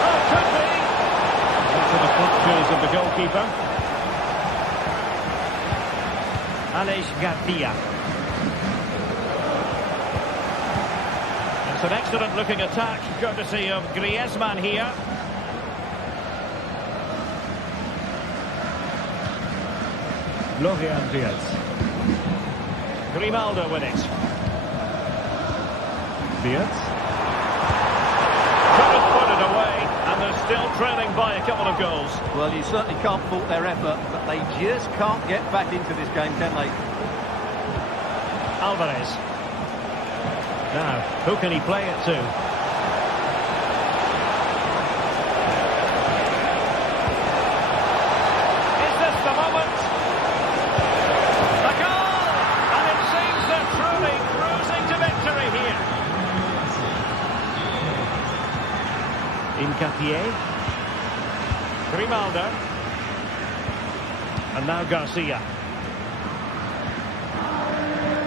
Oh, could be! Into the clutches of the goalkeeper. Alex Garcia. It's an excellent-looking attack, courtesy of Griezmann here. Florian Wirtz. Grimaldo with it. Wirtz. Couldn't put it away, and they're still trailing by a couple of goals. Well, you certainly can't fault their effort, but they just can't get back into this game, can they? Alvarez. Now, who can he play it to? Is this the moment? Cartier. Grimaldo. And now Garcia.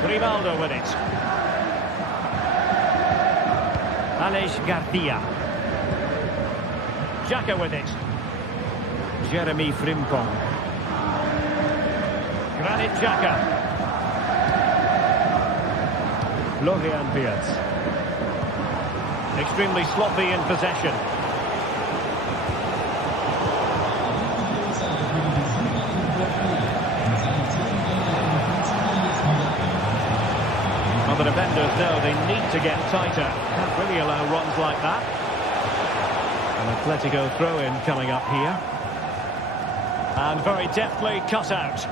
Grimaldo with it. Aleix Garcia. Xhaka with it. Jeremy Frimpong. Granit Xhaka. Florian Wirtz. Extremely sloppy in possession. Well, the defenders know they need to get tighter. Can't really allow runs like that. An Atletico throw-in coming up here. And very deftly cut out.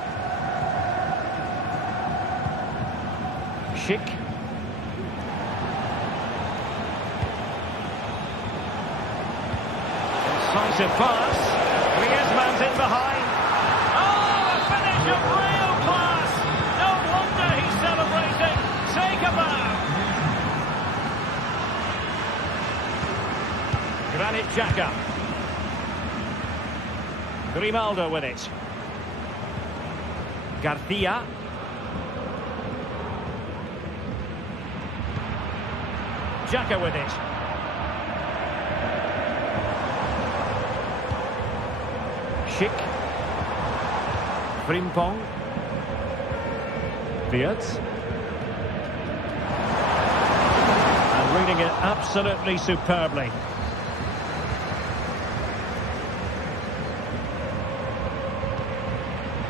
Schick. Decisive pass. Griezmann's in behind. Oh, a finish of real class. No wonder he's celebrating. Take a bow. Granit Xhaka. Grimaldo with it. Garcia. Xhaka with it. Schick. Frimpong. Wirtz. And reading it absolutely superbly.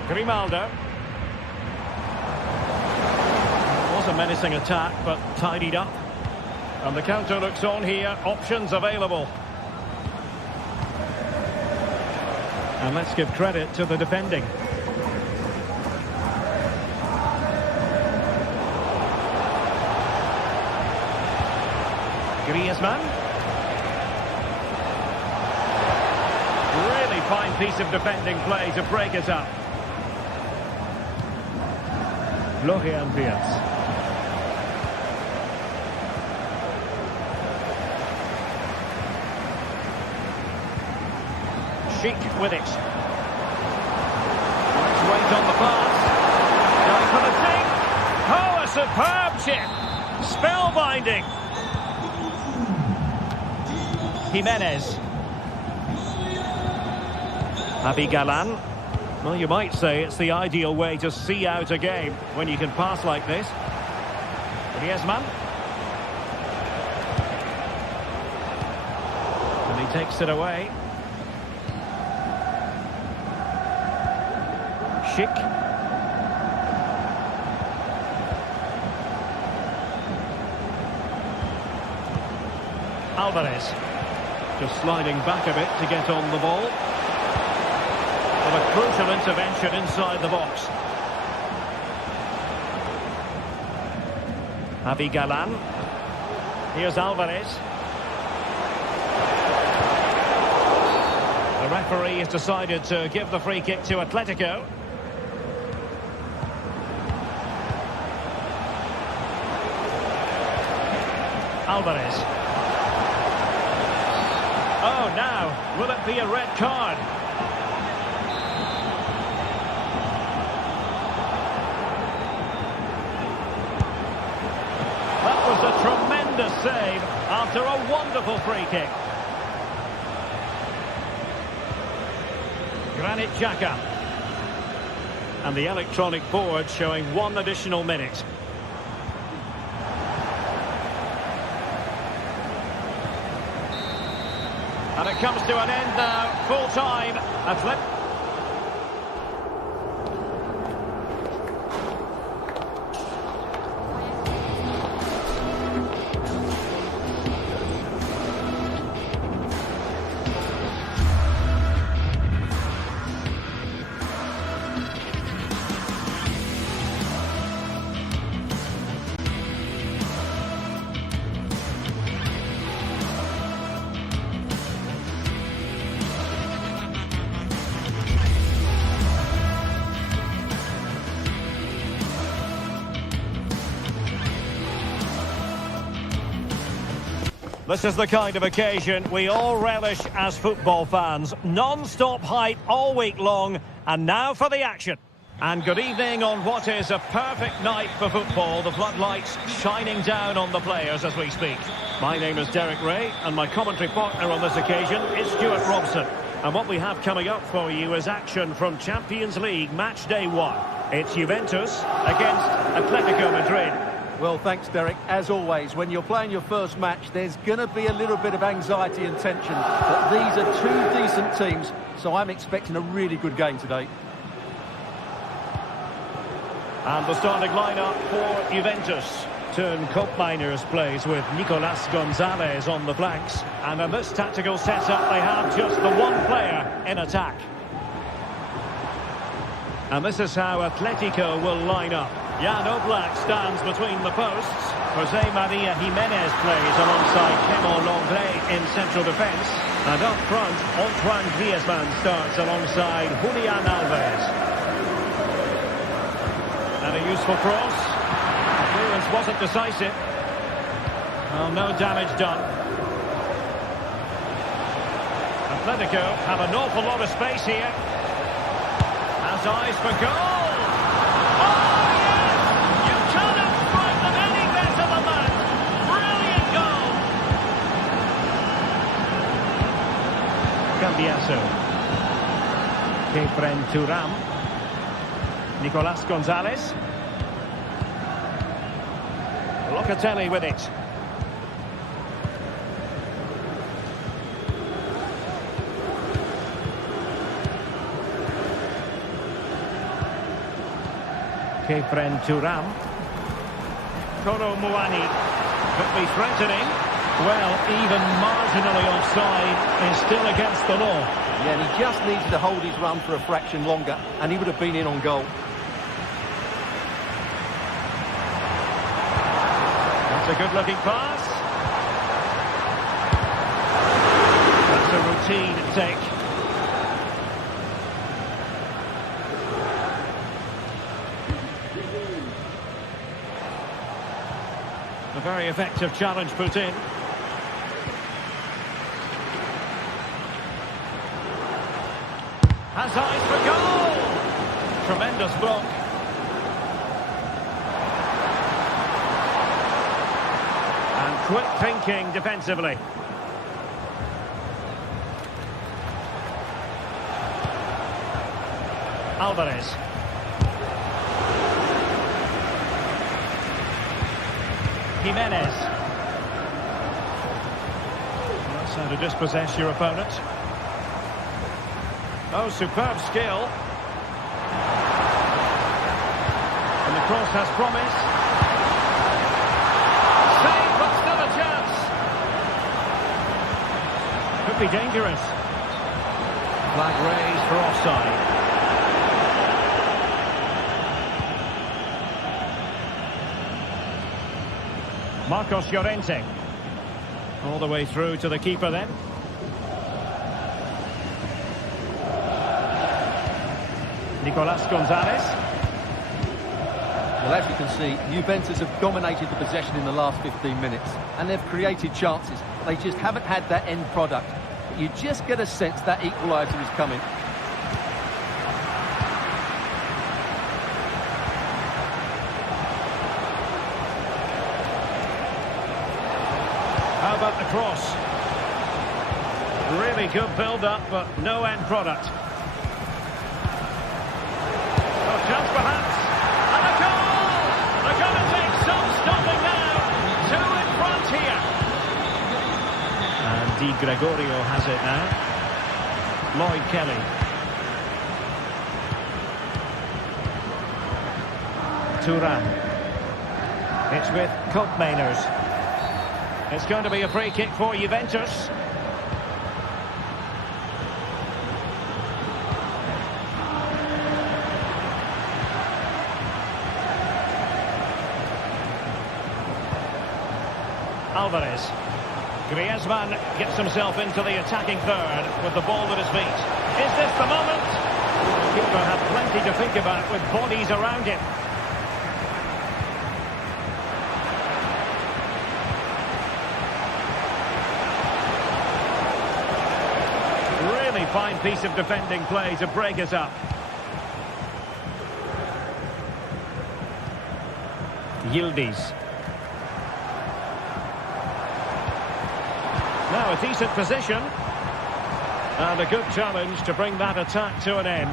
Grimaldo. It was a menacing attack, but tidied up. And the counter looks on here. Options available. And let's give credit to the defending. Griezmann. Really fine piece of defending play to break it up. Florian Wirtz. Schick with it. Let's wait on the pass. Going for the take. Oh, a superb chip. Spellbinding. Jimenez. Galan. Well, you might say it's the ideal way to see out a game when you can pass like this. Griezmann. And he takes it away. Schick. Alvarez. Just sliding back a bit to get on the ball. Well, a crucial intervention inside the box. Galan. Here's Alvarez. The referee has decided to give the free kick to Atletico. Alvarez. Oh, now, will it be a red card? That was a tremendous save after a wonderful free kick. Granit Xhaka. And the electronic board showing 1 additional minute. And it comes to an end now, full time. This is the kind of occasion we all relish as football fans. Non-stop hype all week long, and now for the action. And good evening on what is a perfect night for football. The floodlights shining down on the players as we speak. My name is Derek Ray, and my commentary partner on this occasion is Stuart Robson. And what we have coming up for you is action from Champions League match day 1. It's Juventus against Atletico Madrid. Well, thanks, Derek. As always, when you're playing your first match, there's going to be a little bit of anxiety and tension. But these are two decent teams, so I'm expecting a really good game today. And the starting lineup for Juventus. Turn Koopmeiners plays with Nicolas Gonzalez on the flanks. And in this tactical setup, they have just the one player in attack. And this is how Atletico will line up. Jan Oblak stands between the posts. Jose Maria Jimenez plays alongside Clément Lenglet in central defence. And up front, Antoine Griezmann starts alongside Julian Alves. And a useful cross. Clearance wasn't decisive. Well, no damage done. Atletico have an awful lot of space here. Has eyes for goal. Oh, yes! You cannot find them any better than that. Brilliant goal. Cambiaso. Kefren Thuram. Nicolas Gonzalez. Locatelli with it. Kefren Thuram. Kolo Muani. Could be threatening. Well, even marginally offside is still against the law. Yeah, and he just needed to hold his run for a fraction longer, and he would have been in on goal. That's a good-looking pass. That's a routine take. A very effective challenge put in. Has eyes for goal! Tremendous block. And quick thinking defensively. Alvarez. Jimenez. That's how to dispossess your opponent. Oh, superb skill. And the cross has promise. Save, but still a chance. Could be dangerous. Flag raised for offside. Marcos Llorente. All the way through to the keeper then. Nicolas Gonzalez. Well, as you can see, Juventus have dominated the possession in the last 15 minutes, and they've created chances. They just haven't had that end product. But you just get a sense that equaliser is coming. How about the cross? Really good build-up, but no end product. Chance perhaps, and a goal! They're going to take some stopping now. 2 in front here. And Di Gregorio has it now. Lloyd Kelly. Thuram. It's with Koopmeiners. It's going to be a free kick for Juventus. Alvarez. Griezmann gets himself into the attacking third with the ball at his feet. Is this the moment? The keeper had plenty to think about with bodies around him. Really fine piece of defending play to break it up. Yildiz. Now a decent position. And a good challenge to bring that attack to an end.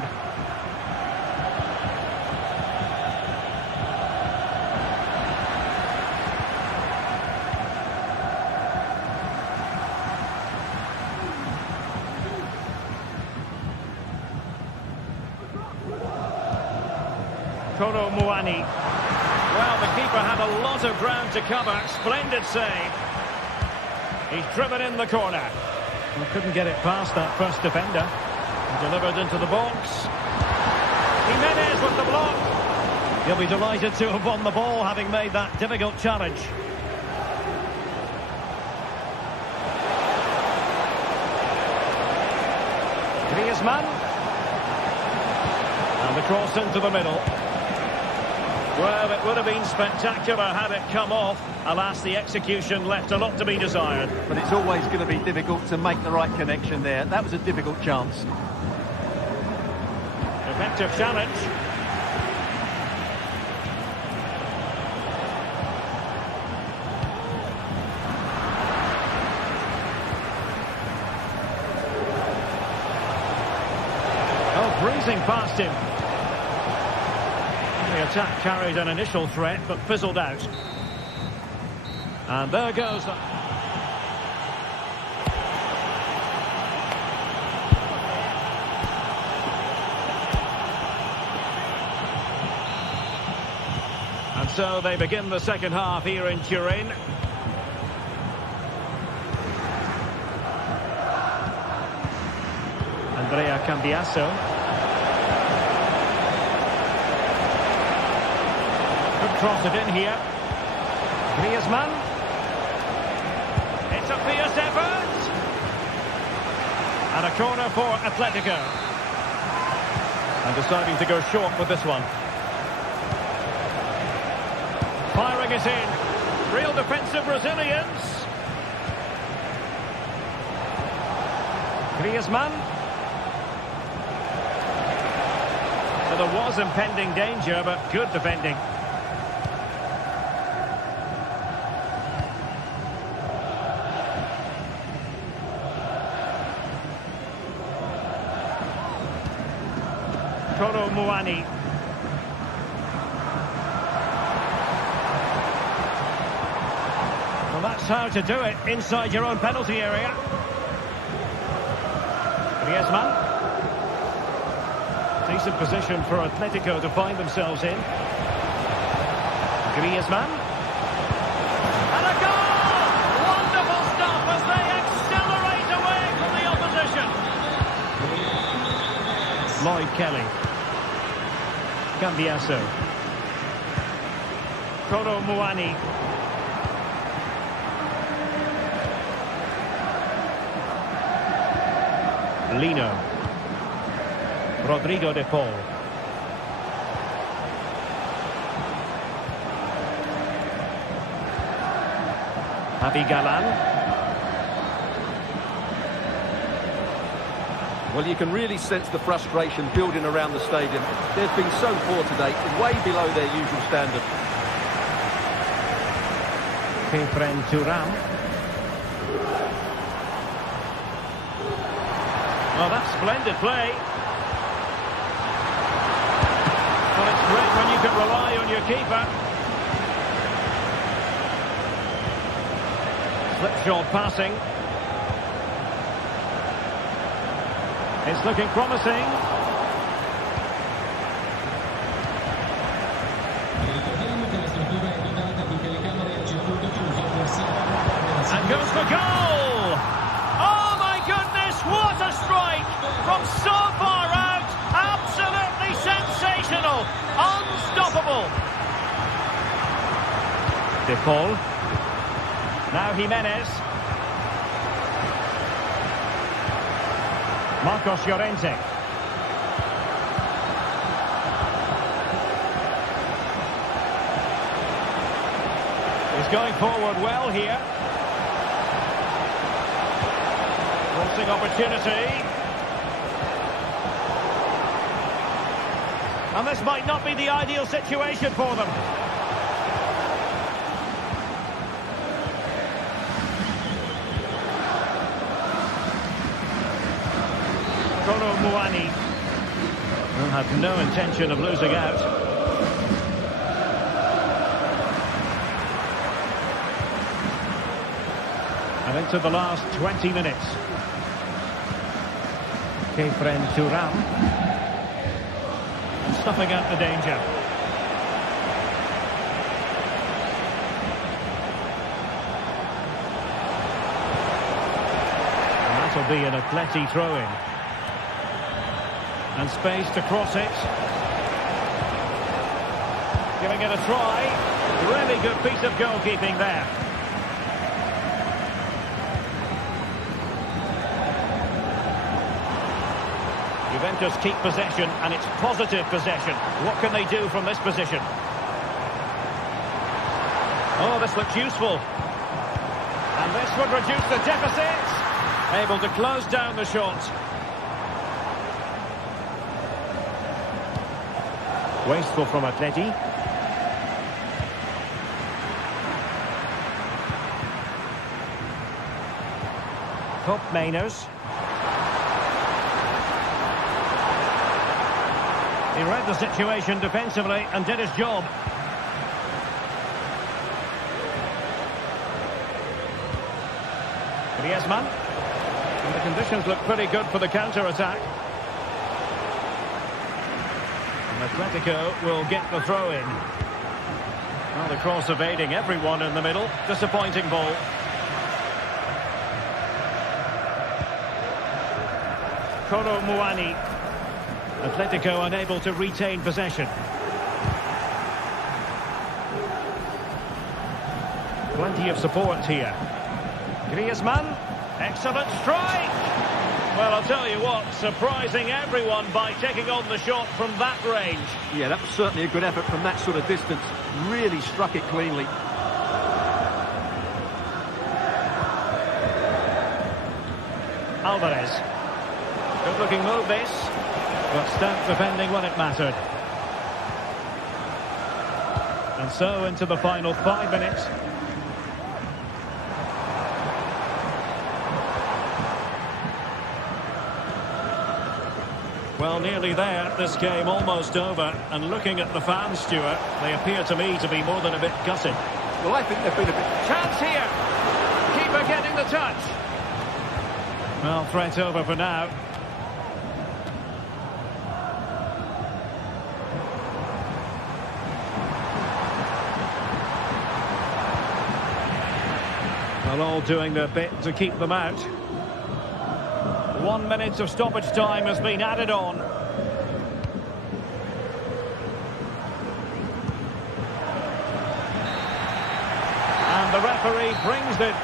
Koro Muani. Well, the keeper had a lot of ground to cover. Splendid save. He's driven in the corner. He couldn't get it past that first defender. Delivered into the box. Jimenez with the block. He'll be delighted to have won the ball, having made that difficult challenge. Griezmann. And the cross into the middle. Well, it would have been spectacular had it come off. Alas, the execution left a lot to be desired. But it's always going to be difficult to make the right connection there. That was a difficult chance. Effective challenge. Oh, breezing past him. The attack carried an initial threat, but fizzled out. And there goes the... And so they begin the second half here in Turin. Andrea Cambiasso. Good cross it in here. Griezmann. It's a fierce effort. And a corner for Atletico. And deciding to go short with this one. Firing it in. Real defensive resilience. Griezmann. So there was impending danger, but good defending. Koro Muani. Well, that's how to do it inside your own penalty area. Griezmann. Decent position for Atletico to find themselves in. Griezmann. And a goal! Wonderful stuff as they accelerate away from the opposition. Lloyd Kelly. Cambiasso. Koro Muani. Lino. Rodrigo de Paul. Javi Galan. Well, you can really sense the frustration building around the stadium. They've been so poor today, way below their usual standard. Kefren Turam. Oh, that's splendid play. Well, it's great when you can rely on your keeper. Slipshod passing. It's looking promising. And goes for goal! Oh my goodness, what a strike! From so far out, absolutely sensational! Unstoppable! De Paul. Now Jimenez. Marcos Llorente. He's going forward well here. Crossing opportunity. And this might not be the ideal situation for them. Koro Muani, who had no intention of losing out. And into the last 20 minutes. Kefren Turam. And snuffing out the danger. And that'll be an Atleti throw-in. And space to cross it. Giving it a try. Really good piece of goalkeeping there. Juventus keep possession, and it's positive possession. What can they do from this position? Oh, this looks useful. And this would reduce the deficit. Able to close down the shot. Wasteful from Atleti. Top Mainers. He read the situation defensively and did his job. Griezmann. And the conditions look pretty good for the counter-attack. And Atletico will get the throw-in. Well, the cross evading everyone in the middle. Disappointing ball. Koro Muani. Atletico unable to retain possession. Plenty of support here. Griezmann, excellent strike! Well, I'll tell you what, surprising everyone by taking on the shot from that range. Yeah, that was certainly a good effort from that sort of distance. Really struck it cleanly. Alvarez. Good looking move this. But stout defending when it mattered. And so into the final 5 minutes. Well, nearly there. This game almost over. And looking at the fans, Stuart, they appear to me to be more than a bit gutted. Well, I think they've been a bit... Chance here! Keeper getting the touch. Well, threat over for now. Well, all doing their bit to keep them out. 1 minute of stoppage time has been added on. And the referee brings it.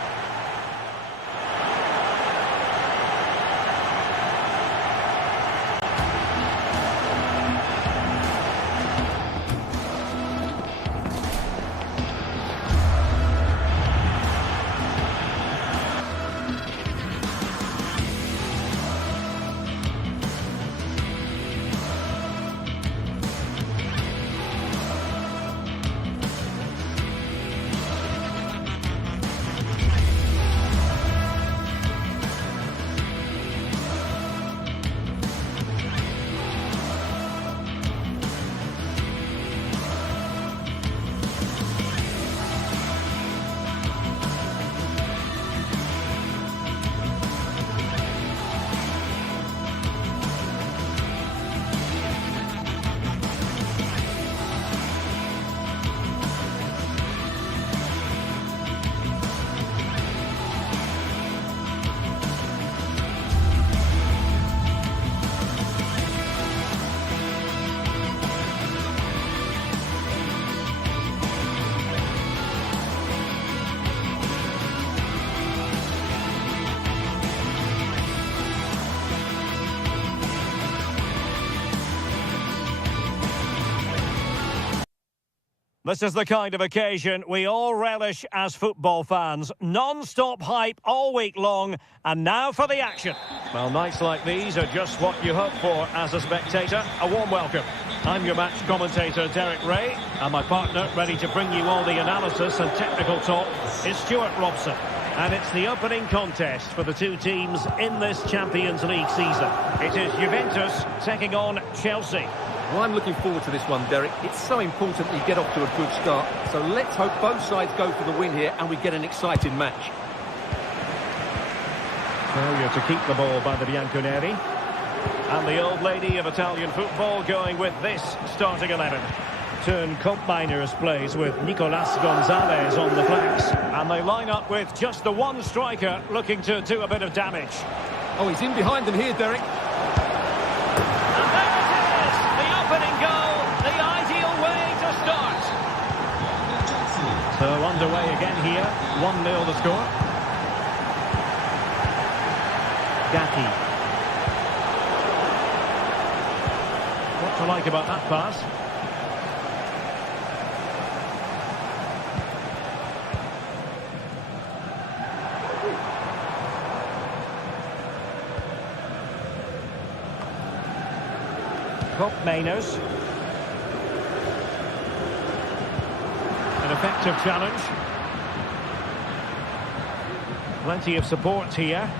This is the kind of occasion we all relish as football fans. Non-stop hype all week long, and now for the action. Well, nights like these are just what you hope for as a spectator. A warm welcome. I'm your match commentator, Derek Ray, and my partner, ready to bring you all the analysis and technical talk, is Stuart Robson. And it's the opening contest for the two teams in this Champions League season. It is Juventus taking on Chelsea. Well, I'm looking forward to this one, Derek. It's so important you get off to a good start. So let's hope both sides go for the win here and we get an exciting match. Failure to keep the ball by the Bianconeri. And the old lady of Italian football going with this starting 11. Turn Koopmeiners plays with Nicolas Gonzalez on the flanks. And they line up with just the one striker looking to do a bit of damage. Oh, he's in behind them here, Derek. And there it is! The opening goal, the ideal way to start. So underway again here. 1-0 the score. Gatti. What to like about that pass? Koopmeiners. An effective challenge. Plenty of support here.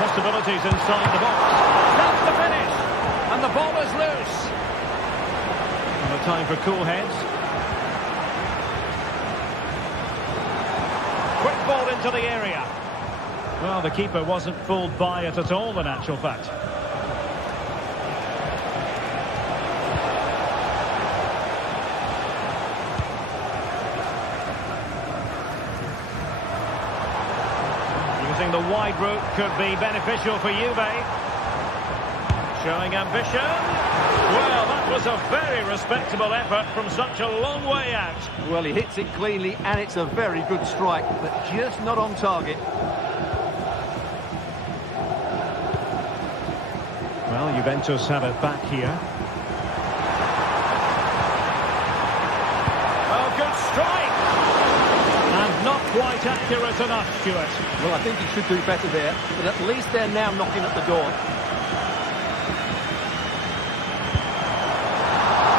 Possibilities inside the box. That's the finish. And the ball is loose. And a time for cool heads. Quick ball into the area. Well, the keeper wasn't fooled by it at all, in actual fact. The wide route could be beneficial for Juve. Showing ambition. Well, that was a very respectable effort from such a long way out. Well, he hits it cleanly and it's a very good strike, but just not on target. Well, Juventus have it back here. Oh, good strike! Not quite accurate enough, Stuart. Well, I think he should do better there, but at least they're now knocking at the door.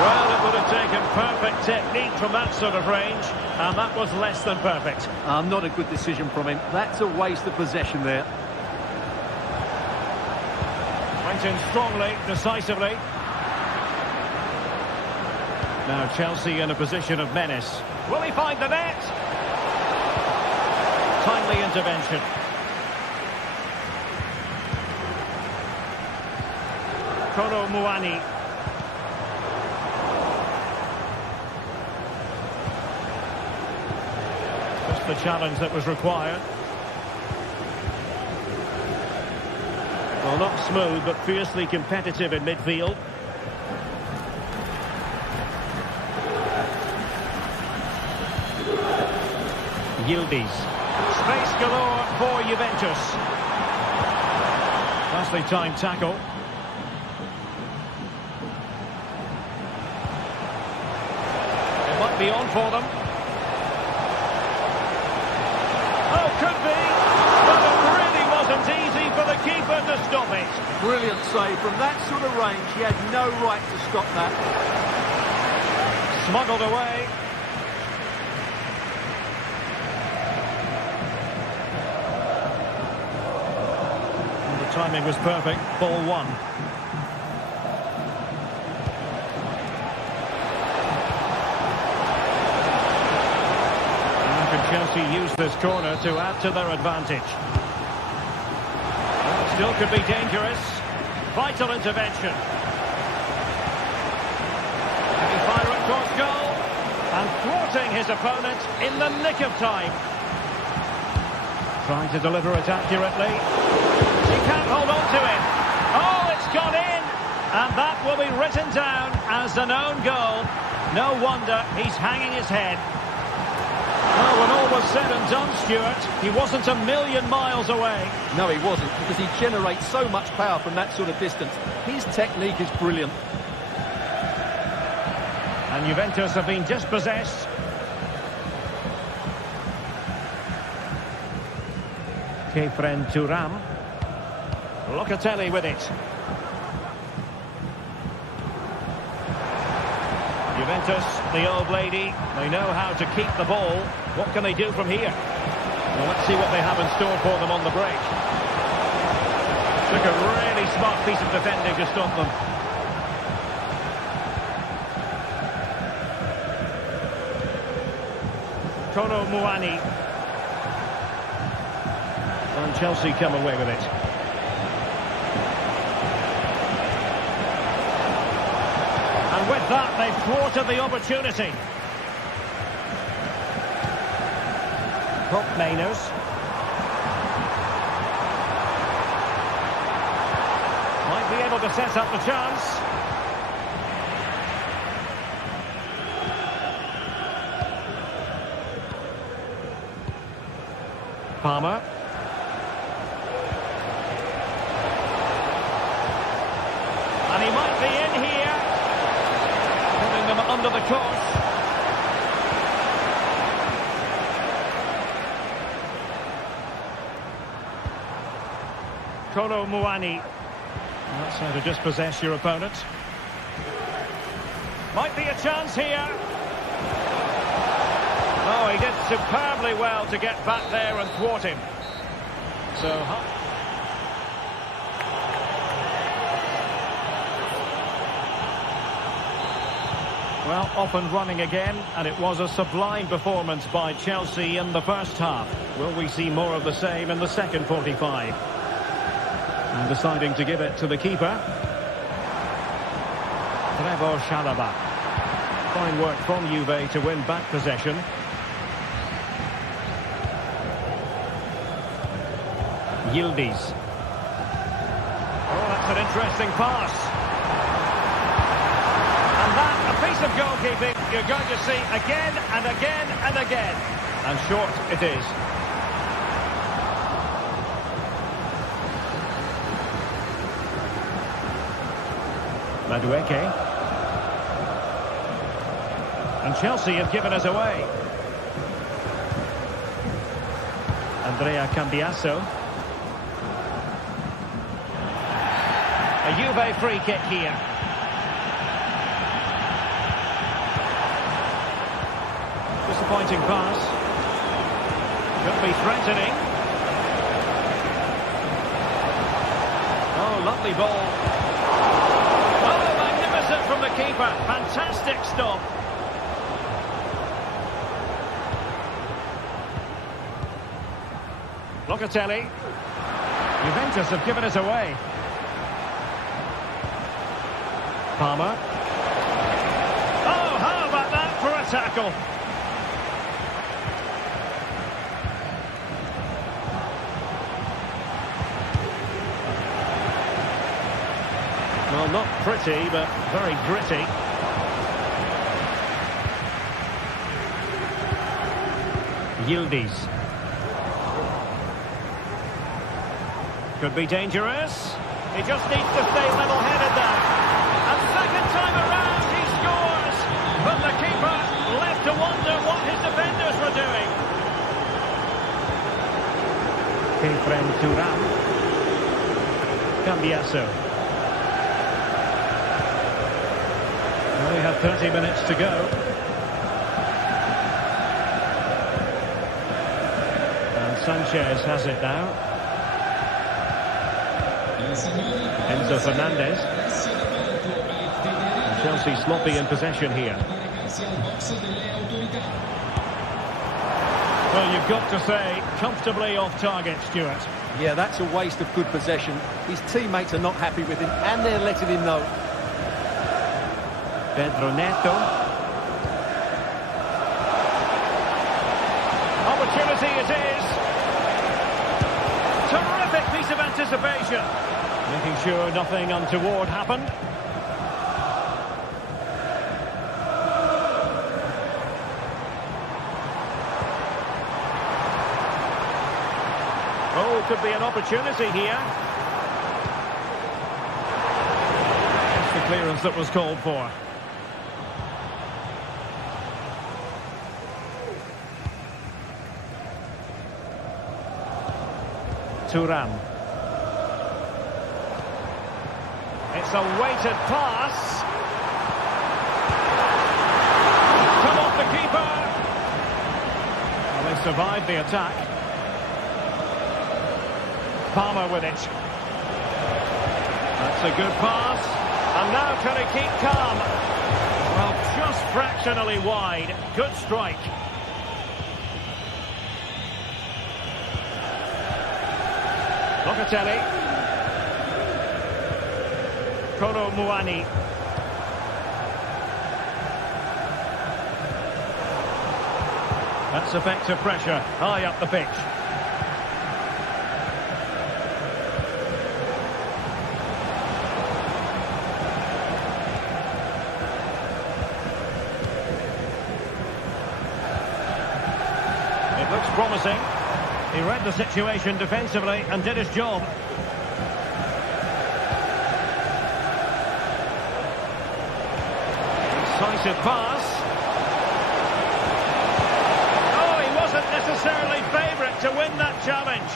Well, it would have taken perfect technique from that sort of range, and that was less than perfect. Not a good decision from him. That's a waste of possession there. Went in strongly, decisively. Now Chelsea in a position of menace. Will he find the net? Timely intervention. Kolo Muani. Just the challenge that was required. Well, not smooth, but fiercely competitive in midfield. Yildiz. Space galore for Juventus. Nicely timed tackle. It might be on for them. Oh, could be. But it really wasn't easy for the keeper to stop it. Brilliant save. From that sort of range, he had no right to stop that. Smuggled away. Timing was perfect. Ball one. And can Chelsea use this corner to add to their advantage? Well, still could be dangerous. Vital intervention. Can he fire it cross goal? And thwarting his opponent in the nick of time. Trying to deliver it accurately. He can't hold on to it. Oh, it's gone in. And that will be written down as an own goal. No wonder he's hanging his head. Well, when all was said and done, Stuart, he wasn't a million miles away. No, he wasn't, because he generates so much power from that sort of distance. His technique is brilliant. And Juventus have been dispossessed. Thuram. Locatelli with it. Juventus, the old lady, they know how to keep the ball. What can they do from here? Well, let's see what they have in store for them on the break. Took a really smart piece of defending to stop them. Kolo Muani. And Chelsea come away with it. And with that, they've thwarted the opportunity. Hope Mainers. Might be able to set up the chance. Palmer. And he might be in here. Putting them under the course. Kolo Muani. That's how to dispossess your opponent. Might be a chance here. Oh, he did superbly well to get back there and thwart him. So, well, off and running again, and it was a sublime performance by Chelsea in the first half. Will we see more of the same in the second 45? And deciding to give it to the keeper. Trevor Chalobah. Fine work from Juve to win back possession. Yildiz. Oh, that's an interesting pass. And that, a piece of goalkeeping you're going to see again and again and again. And short it is. Madueke. And Chelsea have given us away. Andrea Cambiasso. A Juve free kick here. Disappointing pass. Could be threatening. Oh, lovely ball. Oh, magnificent from the keeper. Fantastic stop. Locatelli. Juventus have given us away. Palmer. Oh, how about that for a tackle? Well, not pretty, but very gritty. Yildiz. Could be dangerous. He just needs to stay level-headed there. And second time around, he scores. But the keeper left to wonder what his defenders were doing. Thuram. Cambiasso. Well, we have 30 minutes to go. And Sanchez has it now. Enzo Fernandez. And Chelsea sloppy in possession here. Well, you've got to say, comfortably off target, Stuart. Yeah, that's a waste of good possession. His teammates are not happy with him, and they're letting him know. Pedro Neto. Opportunity it is. Terrific piece of anticipation. Making sure nothing untoward happened. Oh, could be an opportunity here. That's the clearance that was called for. Thuram. It's a weighted pass. Come off the keeper. Well, they survived the attack. Palmer with it. That's a good pass. And now can he keep calm? Well, just fractionally wide. Good strike. Locatelli. Kolo Muani. That's effective pressure high up the pitch. It looks promising. He read the situation defensively and did his job. Decisive pass. Oh, he wasn't necessarily favourite to win that challenge.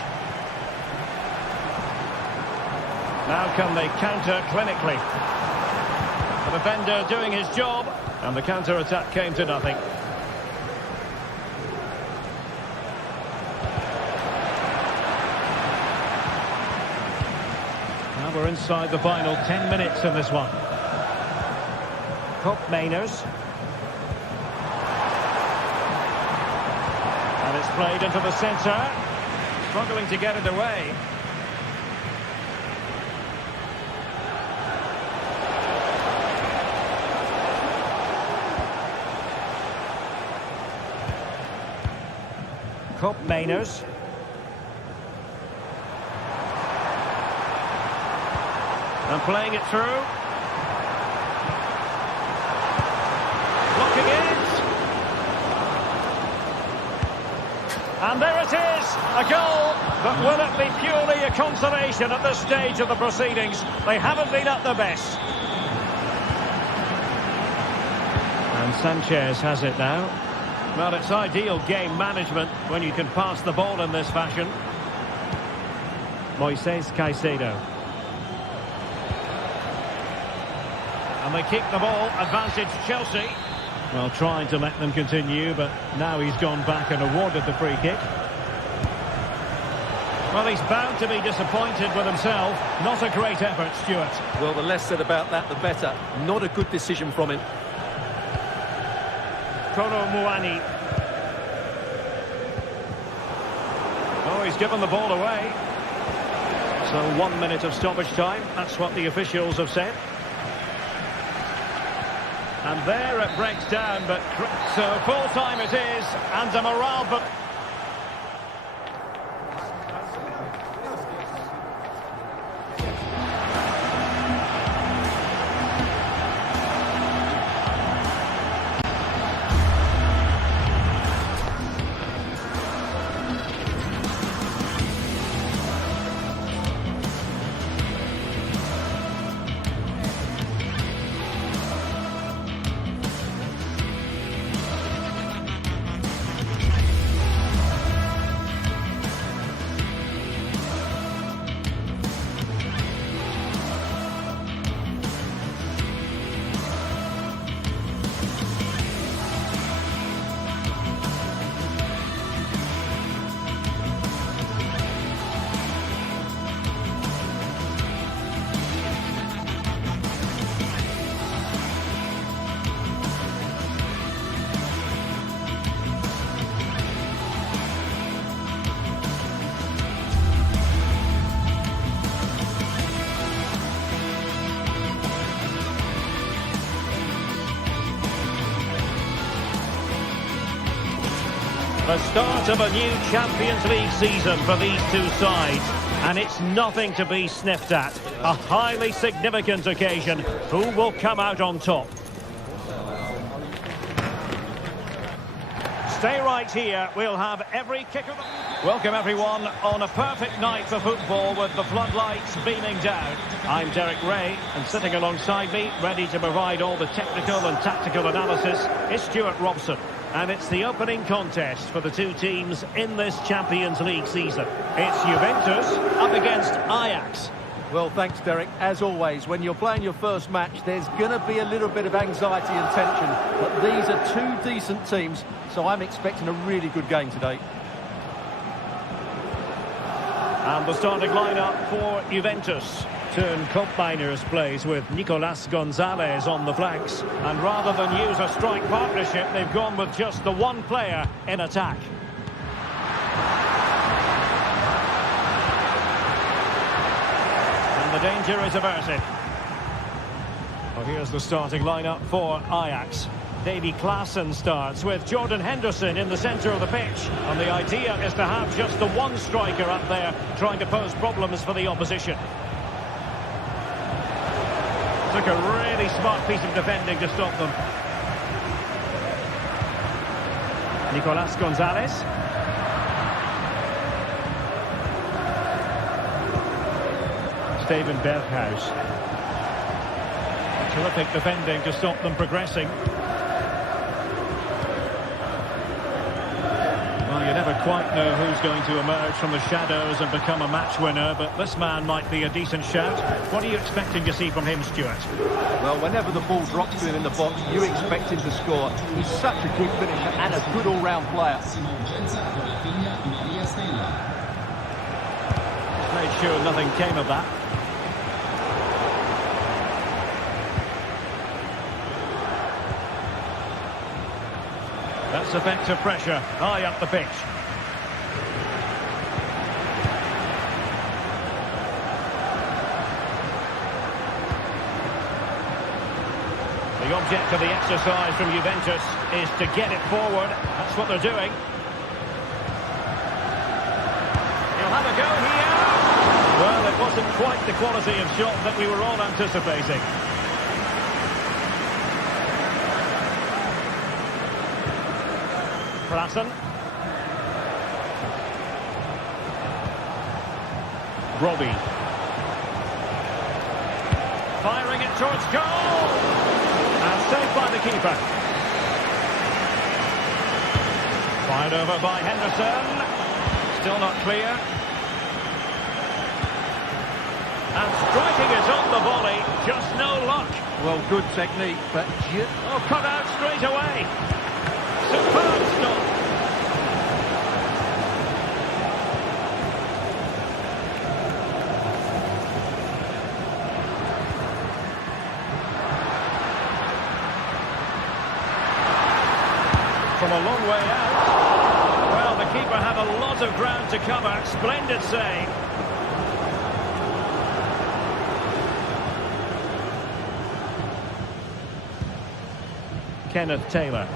Now can they counter clinically? The defender doing his job, and the counter-attack came to nothing. We're inside the final 10 minutes in this one. Mainers. And it's played into the centre. Struggling to get it away. Mainers. And playing it through. Blocking it. And there it is, a goal. But will it be purely a consolation at this stage of the proceedings? They haven't been at their best. And Sanchez has it now. Well, it's ideal game management when you can pass the ball in this fashion. Moises Caicedo. And they keep the ball, advantage Chelsea. Well, trying to let them continue, but now he's gone back and awarded the free kick. Well, he's bound to be disappointed with himself. Not a great effort, Stuart. Well, the less said about that, the better. Not a good decision from him. Kolo Muani. Oh, he's given the ball away. So 1 minute of stoppage time. That's what the officials have said. And there it breaks down, but so full time it is, and a morale but. The start of a new Champions League season for these two sides, and it's nothing to be sniffed at. A highly significant occasion. Who will come out on top? Stay right here. We'll have every kick of the... Welcome everyone on a perfect night for football with the floodlights beaming down. I'm Derek Ray, and sitting alongside me, ready to provide all the technical and tactical analysis, is Stuart Robson. And it's the opening contest for the two teams in this Champions League season. It's Juventus up against Ajax. Well, thanks, Derek. As always, when you're playing your first match, there's going to be a little bit of anxiety and tension. But these are two decent teams, so I'm expecting a really good game today. And the starting lineup for Juventus. Turn Koopmeiners plays with Nicolas Gonzalez on the flanks. And rather than use a strike partnership, they've gone with just the one player in attack. And the danger is averted. Well, here's the starting lineup for Ajax. Davy Klaassen starts with Jordan Henderson in the centre of the pitch. And the idea is to have just the one striker up there trying to pose problems for the opposition. Took a really smart piece of defending to stop them. Nicolas Gonzalez. Steven Berghuis. Terrific defending to stop them progressing. Well, you never quite know who's going to emerge from the shadows and become a match winner, but this man might be a decent shout. What are you expecting to see from him, Stuart? Well, whenever the ball drops to him in the box, you expect him to score. He's such a good finisher and a good all-round player. Made sure nothing came of that. That's effective pressure, high up the pitch. The object of the exercise from Juventus is to get it forward. That's what they're doing. He'll have a go here. Well, it wasn't quite the quality of shot that we were all anticipating. Klaassen. Robbie. Firing it towards goal. And saved by the keeper. Fired over by Henderson. Still not clear. And striking it on the volley. Just no luck. Well, good technique, but... Oh, cut out straight away. Superb stop. From a long way out. Well, the keeper had a lot of ground to cover. Splendid save. Kenneth Taylor.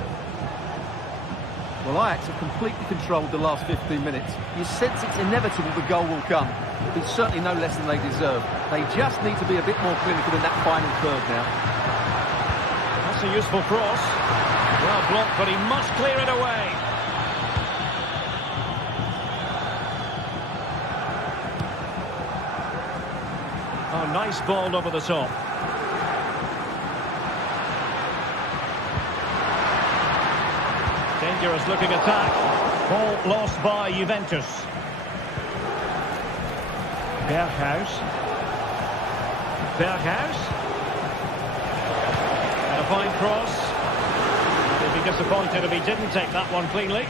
Well, Ajax have completely controlled the last 15 minutes. You sense it's inevitable the goal will come. It's certainly no less than they deserve. They just need to be a bit more clinical in that final third now. That's a useful cross. Well blocked, but he must clear it away. Oh, nice ball over the top. Dangerous looking attack. Ball lost by Juventus. Berghuis. Berghuis. And a fine cross. He'd be disappointed if he didn't take that one cleanly.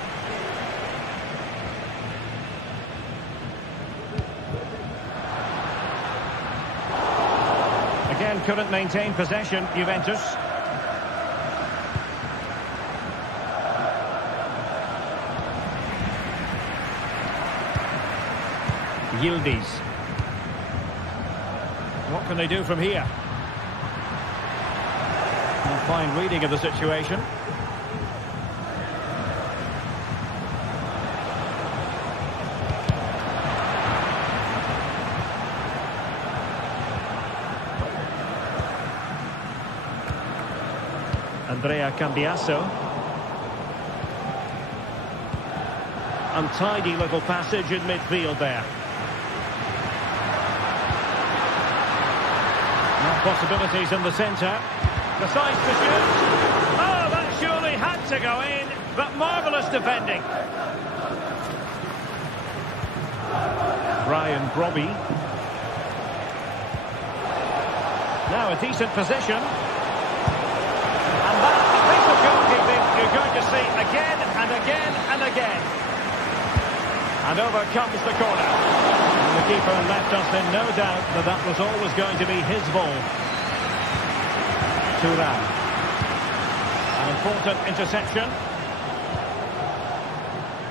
Again, couldn't maintain possession, Juventus. Yildiz. What can they do from here? A fine reading of the situation. Andrea Cambiasso. Untidy little passage in midfield there. Possibilities in the centre. Decides to shoot. Oh, that surely had to go in. but marvellous defending. Brian Brobby. Now a decent position. And that, a piece of goalkeeping you're going to see again and again and again. And over comes the corner. And the keeper left us in no doubt that that was always going to be his ball. Thuram. An important interception.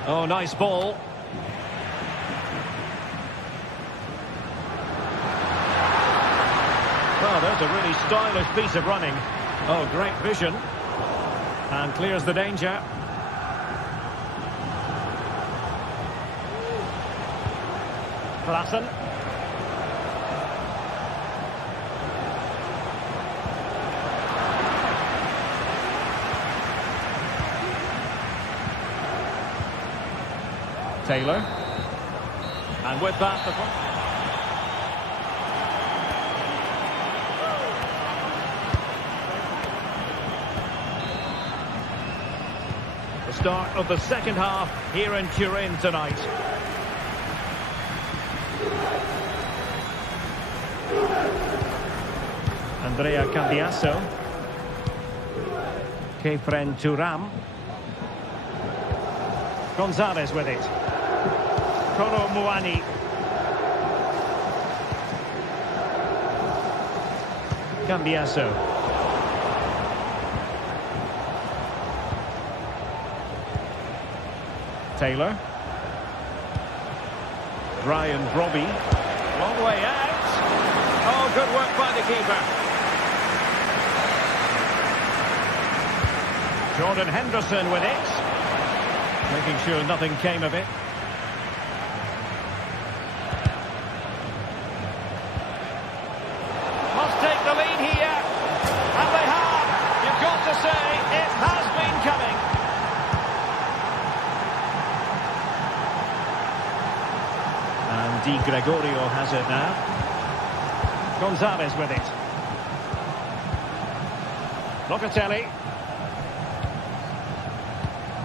Oh, nice ball. Well, there's a really stylish piece of running. Oh, great vision. And clears the danger. Klassen. Taylor. And with that, the start of the second half here in Turin tonight. Andrea Cambiasso. Kefren Thuram. Gonzalez with it. Kolo Muani. Cambiasso. Taylor. Brian Brobby. Long way out. Oh, good work by the keeper. Jordan Henderson with it. Making sure nothing came of it. Must take the lead here. And they have. You've got to say, it has been coming. And Di Gregorio has it now. Gonzalez with it. Locatelli.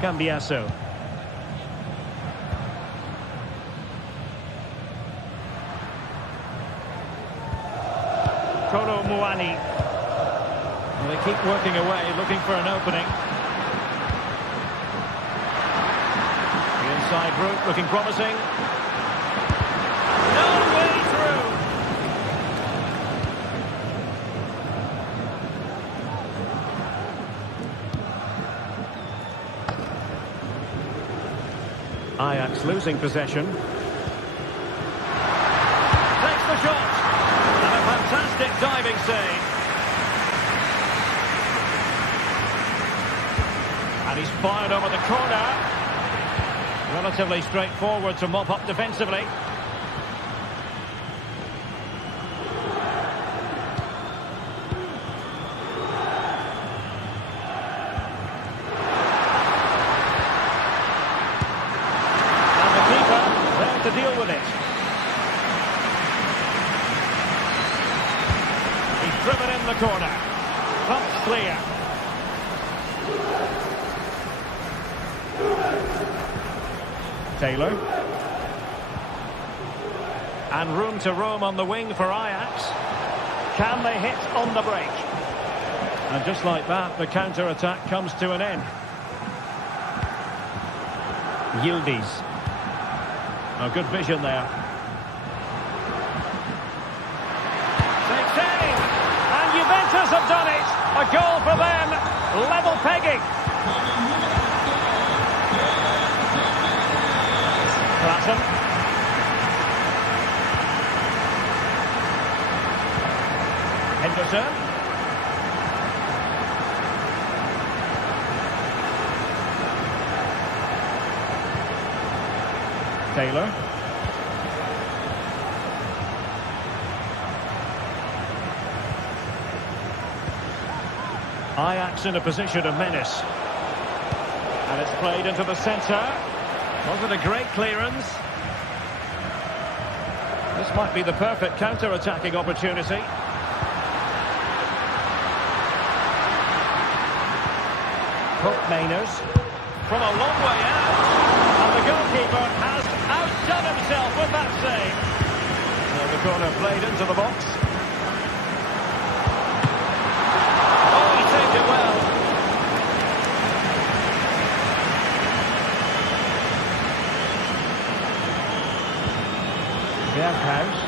Cambiasso. Kolo Muani. Well, they keep working away, looking for an opening. The inside route looking promising. No way through. Ajax losing possession. Takes the shot. And a fantastic diving save. And he's fired over the corner. Relatively straightforward to mop up defensively. To deal with it. He's driven in the corner. Pumped clear. Taylor. And room to roam on the wing for Ajax. Can they hit on the break? And just like that, the counter-attack comes to an end. Yildiz. Oh, good vision there. Takes aim! And Juventus have done it! A goal for them! Level pegging! Klassen. Henderson. Taylor. Ajax in a position of menace. And it's played into the centre. Wasn't a great clearance. This might be the perfect counter-attacking opportunity. Hope Mainers. from a long way out. And the goalkeeper has outdone himself with that save. So the corner played into the box. Oh, he saved it well. Berghuis.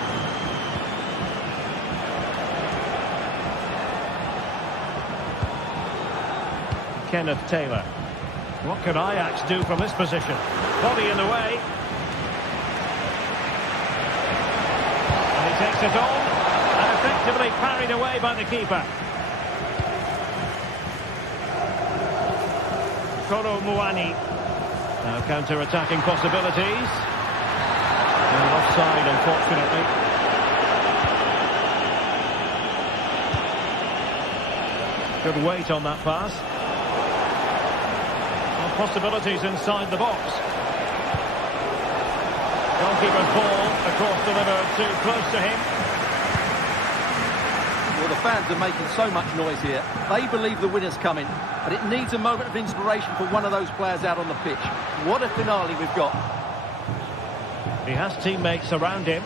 Kenneth Taylor. What can Ajax do from this position? Body in the way. And he takes it on. And effectively parried away by the keeper. Kolo Muani. Now counter-attacking possibilities. And offside, unfortunately. Good weight on that pass. Possibilities inside the box. Goalkeeper's ball, of course, delivered too close to him. Well, the fans are making so much noise here. They believe the winner's coming, but it needs a moment of inspiration for one of those players out on the pitch. What a finale we've got. He has teammates around him.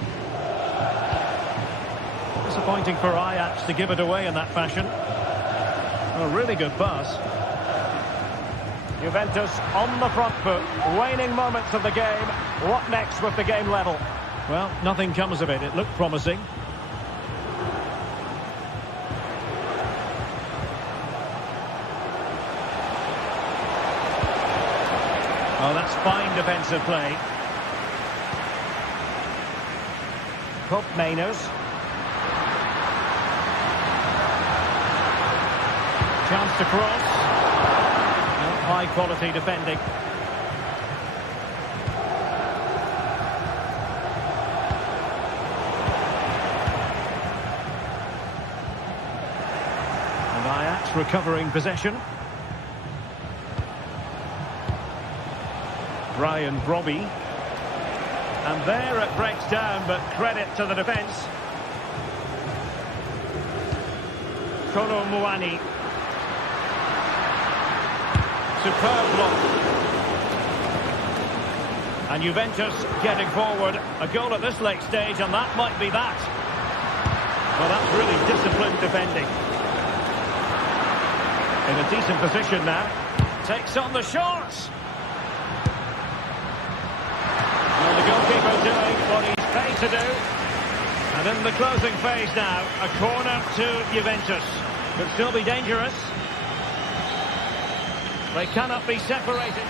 Disappointing for Ajax to give it away in that fashion. A really good pass. Juventus on the front foot, waning moments of the game. What next with the game level? Well, nothing comes of it. It looked promising. Oh, that's fine defensive play. Pope Mainers. Chance to cross. High quality defending. And Ajax recovering possession. Brian Brobby. And there it breaks down, but credit to the defence. Kolo Muani. Superb block. And Juventus getting forward. A goal at this late stage, and that might be that. Well, that's really disciplined defending. In a decent position now. Takes on the shots. Well, the goalkeeper doing what he's paid to do. And in the closing phase now, a corner to Juventus. Could still be dangerous. They cannot be separated.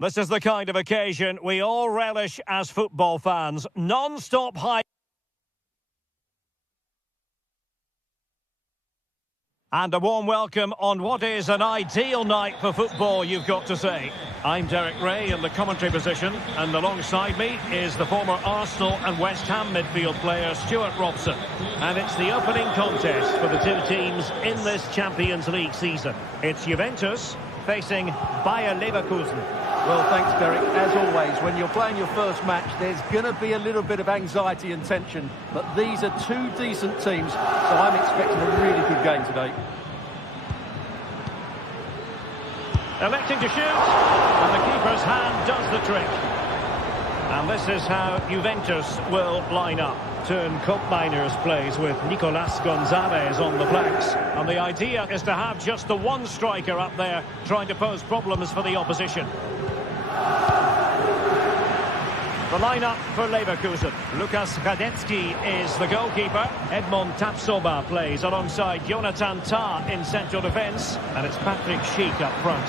This is the kind of occasion we all relish as football fans. Non-stop high. And a warm welcome on what is an ideal night for football, you've got to say. I'm Derek Ray in the commentary position, and alongside me is the former Arsenal and West Ham midfield player Stuart Robson. And it's the opening contest for the two teams in this Champions League season. It's Juventus facing Bayer Leverkusen. Well, thanks, Derek. As always, when you're playing your first match, there's going to be a little bit of anxiety and tension. But these are two decent teams, so I'm expecting a really good game today. Electing to shoot, and the keeper's hand does the trick. And this is how Juventus will line up. Turn Miners plays with Nicolas Gonzalez on the flanks. And the idea is to have just the one striker up there trying to pose problems for the opposition. The lineup for Leverkusen. Lukas Radetzky is the goalkeeper. Edmond Tapsoba plays alongside Jonathan Tah in central defence. And it's Patrick Schick up front.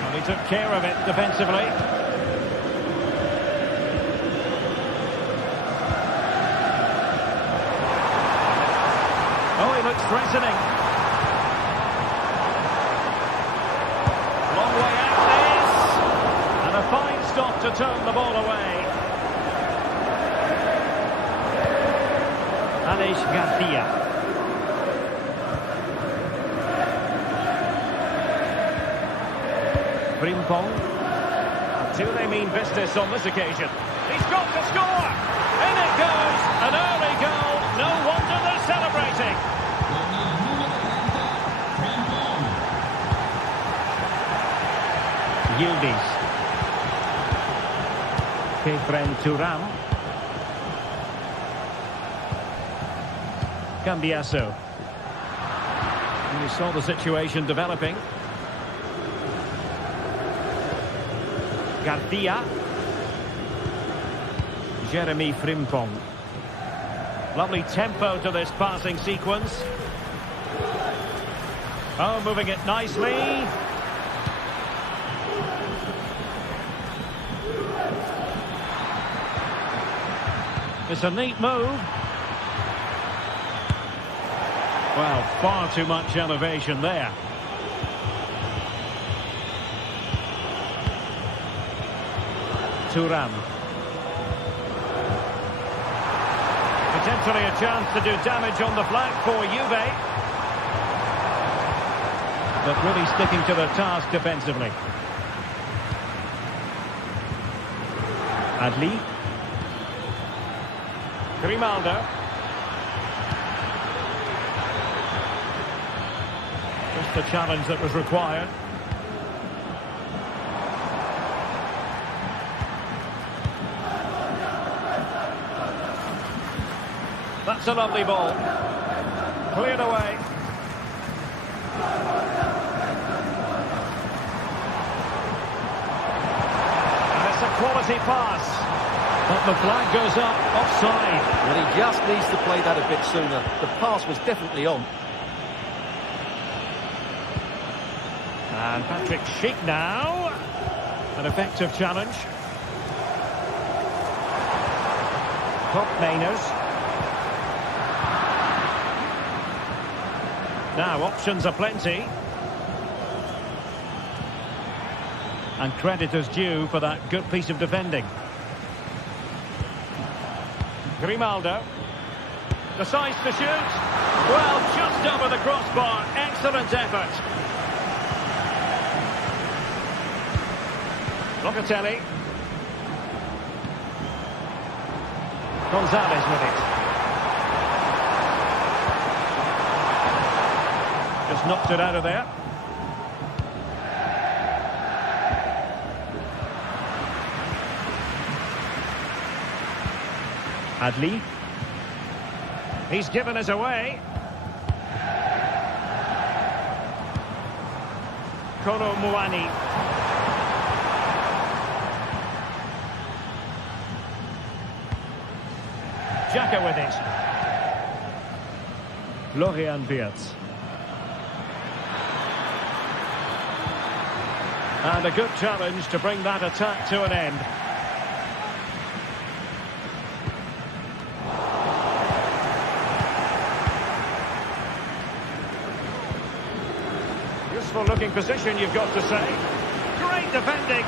Well, he took care of it defensively. Oh, he looks threatening. Long way out this. And a fine stop to turn the ball away. Aleix Garcia. Frimpong. Do they mean business on this occasion? He's got to score! In it goes! An early goal! No wonder they're celebrating! Yildiz. Kefren Turam. Cambiasso. And you saw the situation developing. Garcia. Jeremy Frimpong. Lovely tempo to this passing sequence. Oh, moving it nicely. It's a neat move. Well, far too much elevation there. Thuram. Potentially a chance to do damage on the flank for Juve. But really sticking to the task defensively. Adli. Grimaldo. Just the challenge that was required. That's a lovely ball. Cleared away. And it's a quality pass. But the flag goes up, offside. Well, he just needs to play that a bit sooner. The pass was definitely on. And Patrick Schick now. An effective challenge. Miners. Now, options are plenty. And credit is due for that good piece of defending. Grimaldo. Decides to shoot. Well, just over the crossbar. Excellent effort. Locatelli. Gonzalez with it. Just knocked it out of there. Adli. He's given us away. Kolo Muani. Xhaka with it. Florian Wirtz. And a good challenge to bring that attack to an end. Useful looking position, you've got to say. Great defending.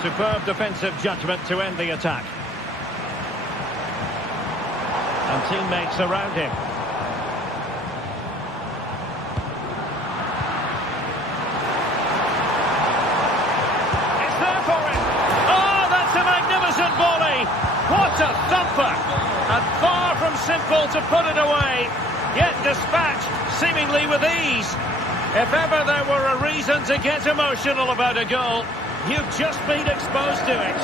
Superb defensive judgment to end the attack. And teammates around him. It's there for him. Oh, that's a magnificent volley. What a thumper. And far from simple to put it away. Yet dispatched, seemingly with ease. If ever there were a reason to get emotional about a goal, you've just been exposed to it.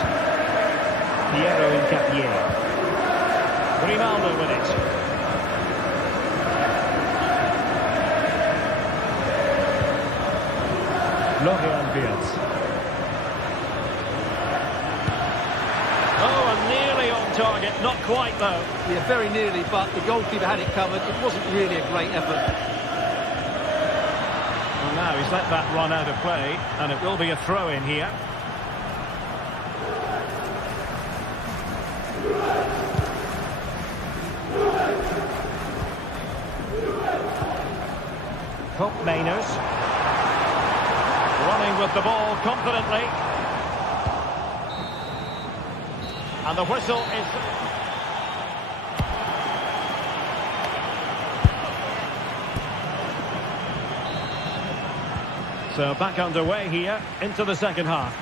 Piero Incapié. Grimaldo with it. Florian Wirtz. Oh, and nearly on target. Not quite, though. Yeah, very nearly, but the goalkeeper had it covered. It wasn't really a great effort. Well, now he's let that run out of play, and it will be a throw-in here. Mainers running with the ball confidently, and the whistle is... So back underway here into the second half.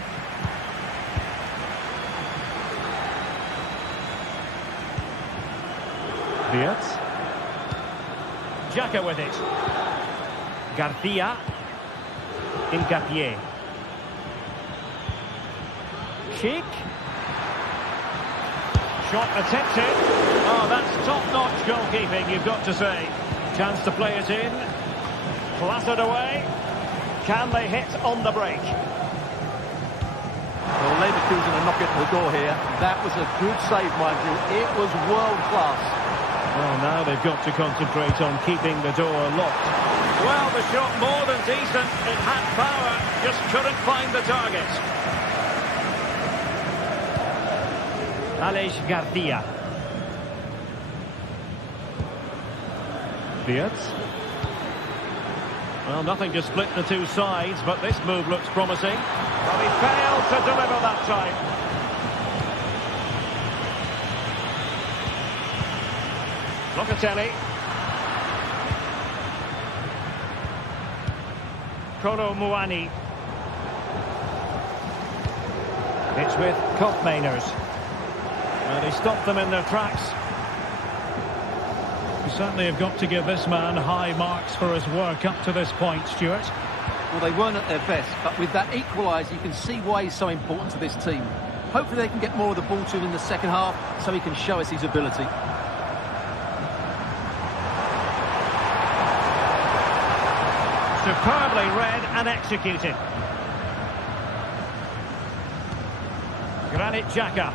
Wirtz. Xhaka with it. Garcia. Incapié. Sheik. Shot attempted. Oh, that's top-notch goalkeeping, you've got to say. Chance to play it in. Clattered away. Can they hit on the break? Well, Leverkusen are knocking at the door here. That was a good save, mind you. It was world-class. Well, now they've got to concentrate on keeping the door locked. Well, the shot more than decent. It had power, just couldn't find the target. Aleix Garcia. Wirtz. Well, nothing to split the two sides, but this move looks promising. Well, he failed to deliver that time. Locatelli. Kolo Muani. It's with Mainers. And he stopped them in their tracks. You certainly have got to give this man high marks for his work up to this point, Stuart. Well, they weren't at their best, but with that equaliser, you can see why he's so important to this team. Hopefully they can get more of the ball to him in the second half, so he can show us his ability. Superbly read and executed. Granit Xhaka.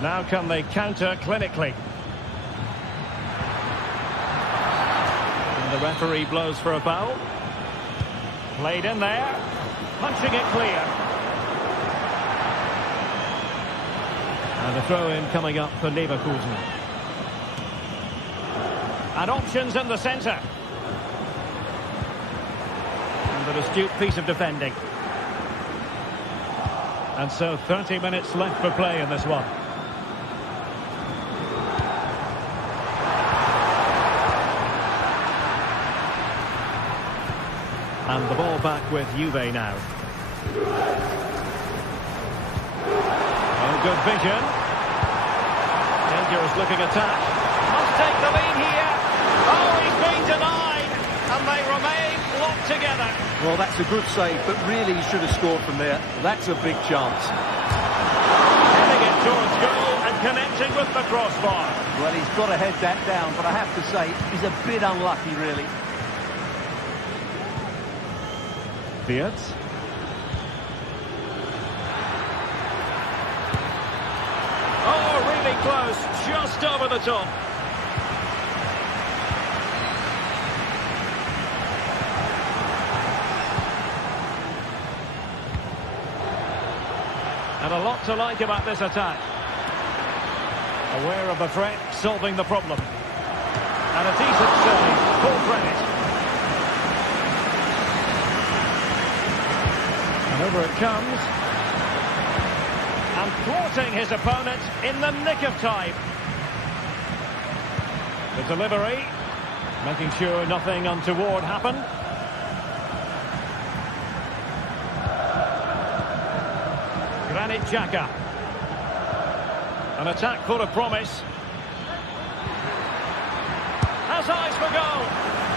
Now can they counter clinically? And the referee blows for a foul. Played in there. Punching it clear. And a throw-in coming up for Leverkusen. And options in the centre. And an astute piece of defending. And so 30 minutes left for play in this one. And the ball back with Juve now. Oh, good vision. Dangerous looking attack. Must take the lead here. Oh, he's been denied. And they remain locked together. Well, that's a good save, but really he should have scored from there. That's a big chance. Heading it towards goal and connecting with the crossbar. Well, he's got to head that down, but I have to say, he's a bit unlucky, really. Wirtz. Oh, really close, just over the top. And a lot to like about this attack. Aware of the threat, solving the problem. And a decent save. full credit. And over it comes. And thwarting his opponent in the nick of time. The delivery, making sure nothing untoward happened. Granit Xhaka. An attack full of promise. Has eyes for goal.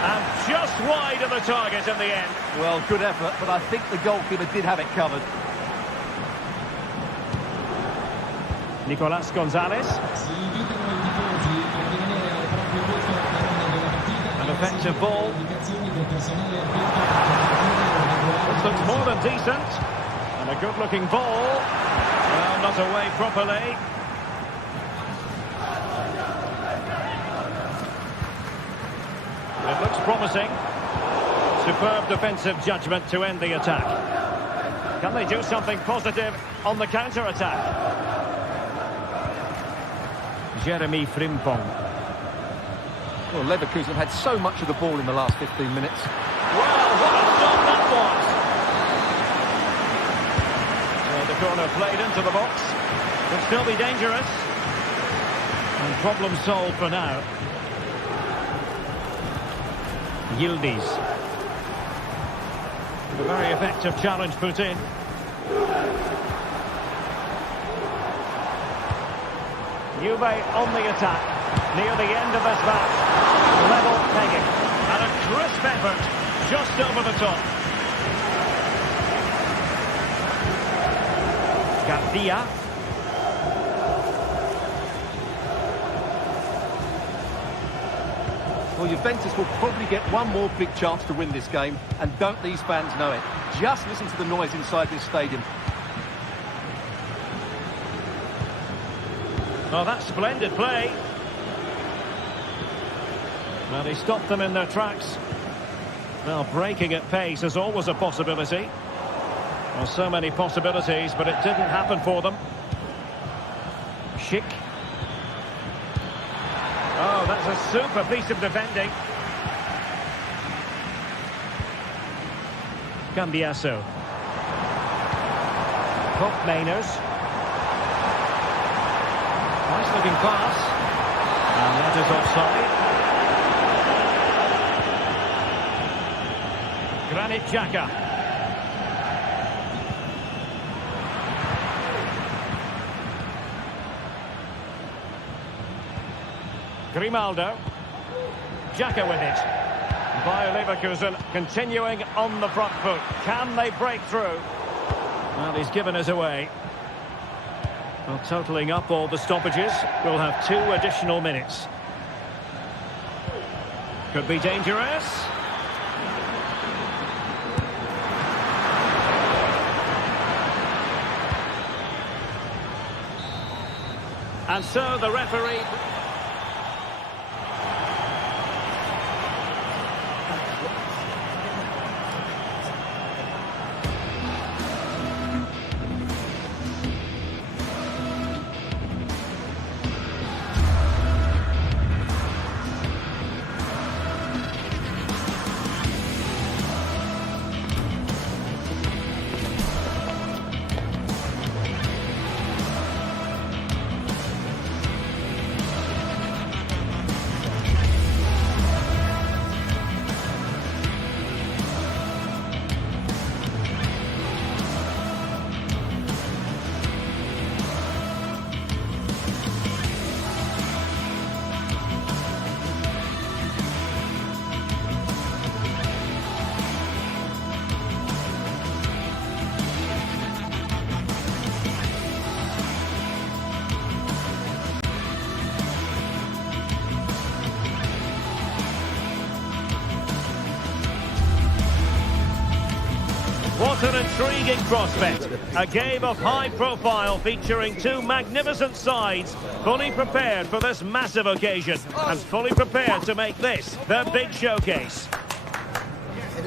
And just wide of the target in the end. Well, good effort, but I think the goalkeeper did have it covered. Nicolas Gonzalez. An effective ball. This looks more than decent. And a good-looking ball. Well, not away properly. It looks promising. Superb defensive judgment to end the attack. Can they do something positive on the counter-attack? Jeremy Frimpong. Well, Leverkusen had so much of the ball in the last 15 minutes. Well, what a stop that was! So the corner played into the box. Could still be dangerous. And problem solved for now. Yildiz. A very effective challenge put in. Juve on the attack, near the end of this match. Level pegging, and a crisp effort, just over the top. Garcia. Well, Juventus will probably get one more big chance to win this game, and don't these fans know it? Just listen to the noise inside this stadium. Oh, that's splendid play. Well, he stopped them in their tracks. Well, breaking at pace is always a possibility. Well, so many possibilities, but it didn't happen for them. Schick. Oh, that's a super piece of defending. Cambiasso. Hope Mainers. Nice looking pass. And that is offside. Granit Xhaka. Grimaldo. Xhaka with it. Bayer Leverkusen continuing on the front foot. Can they break through? Well, he's given us away. Well, totalling up all the stoppages, we'll have 2 additional minutes. Could be dangerous. And so the referee... What an intriguing prospect. A game of high profile featuring 2 magnificent sides, fully prepared for this massive occasion and fully prepared to make this their big showcase.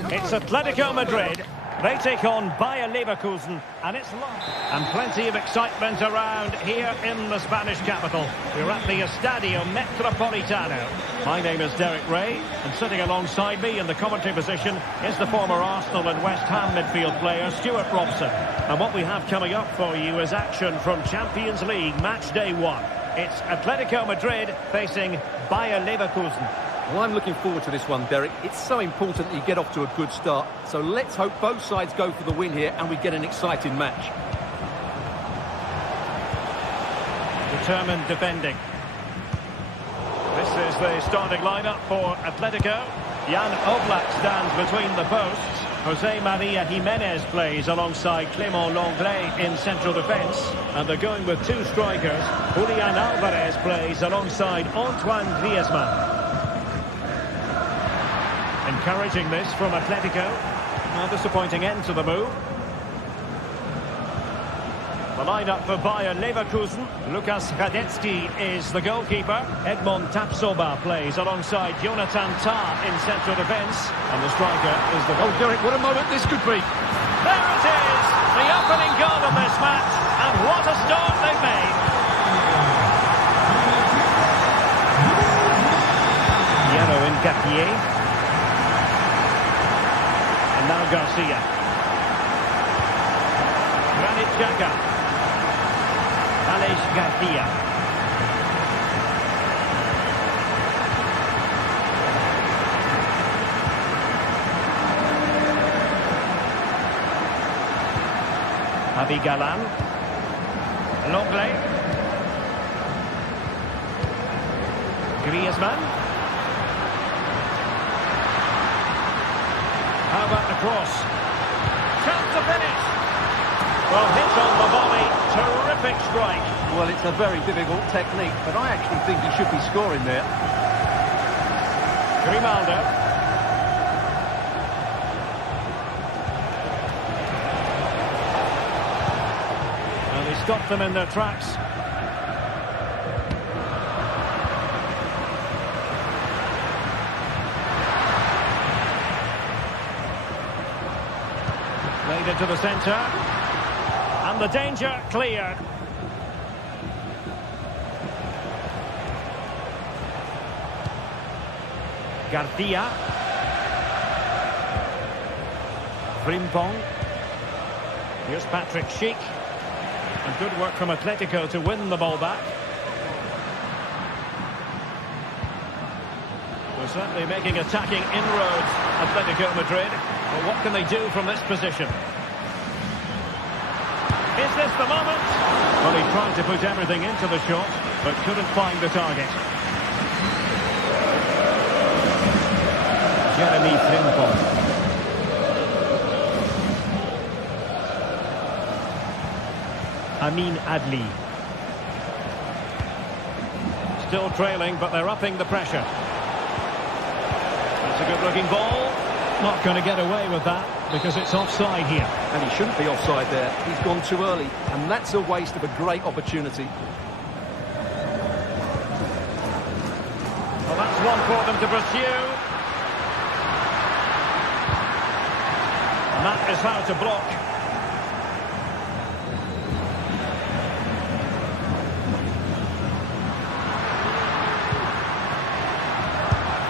It's Atletico Madrid They take on Bayer Leverkusen, and it's long. And plenty of excitement around here in the Spanish capital. We're at the Estadio Metropolitano. My name is Derek Ray, and sitting alongside me in the commentary position is the former Arsenal and West Ham midfield player, Stuart Robson. And what we have coming up for you is action from Champions League Match Day 1. It's Atletico Madrid facing Bayer Leverkusen. Well, I'm looking forward to this one, Derek. It's so important that you get off to a good start. So let's hope both sides go for the win here and we get an exciting match. Determined defending. This is the starting lineup for Atletico. Jan Oblak stands between the posts. Jose Maria Jimenez plays alongside Clément Lenglet in central defence. And they're going with two strikers. Julian Alvarez plays alongside Antoine Griezmann. Encouraging this from Atletico. A disappointing end to the move. The lineup for Bayer Leverkusen. Lukas Hradecky is the goalkeeper. Edmond Tapsoba plays alongside Jonathan Tah in central defence. And the striker is the... Oh, Derek, what a moment this could be. There it is! The opening goal of this match. And what a start they've made. Yellow in Gapier. And now Garcia. Granit Xhaka. Alex Garcia. Javi Galan. Lenglet. Griezmann. How about the cross? Chance to finish. Well, hit on the volley. Terrific strike. Well, it's a very difficult technique, but I actually think he should be scoring there. Grimaldo. Well, he stopped them in their tracks. Played into the centre. And the danger cleared. Garcia. Frimpong. Here's Patrick Schick. And good work from Atletico to win the ball back. They're certainly making attacking inroads, Atletico Madrid. Well, what can they do from this position? Is this the moment? Well, he tried to put everything into the shot, but couldn't find the target. Jeremy Frimpong. Amin Adli. Still trailing, but they're upping the pressure. That's a good-looking ball. Not going to get away with that because it's offside here. And he shouldn't be offside there. He's gone too early, and that's a waste of a great opportunity. Well, that's one for them to pursue. And that is how to block.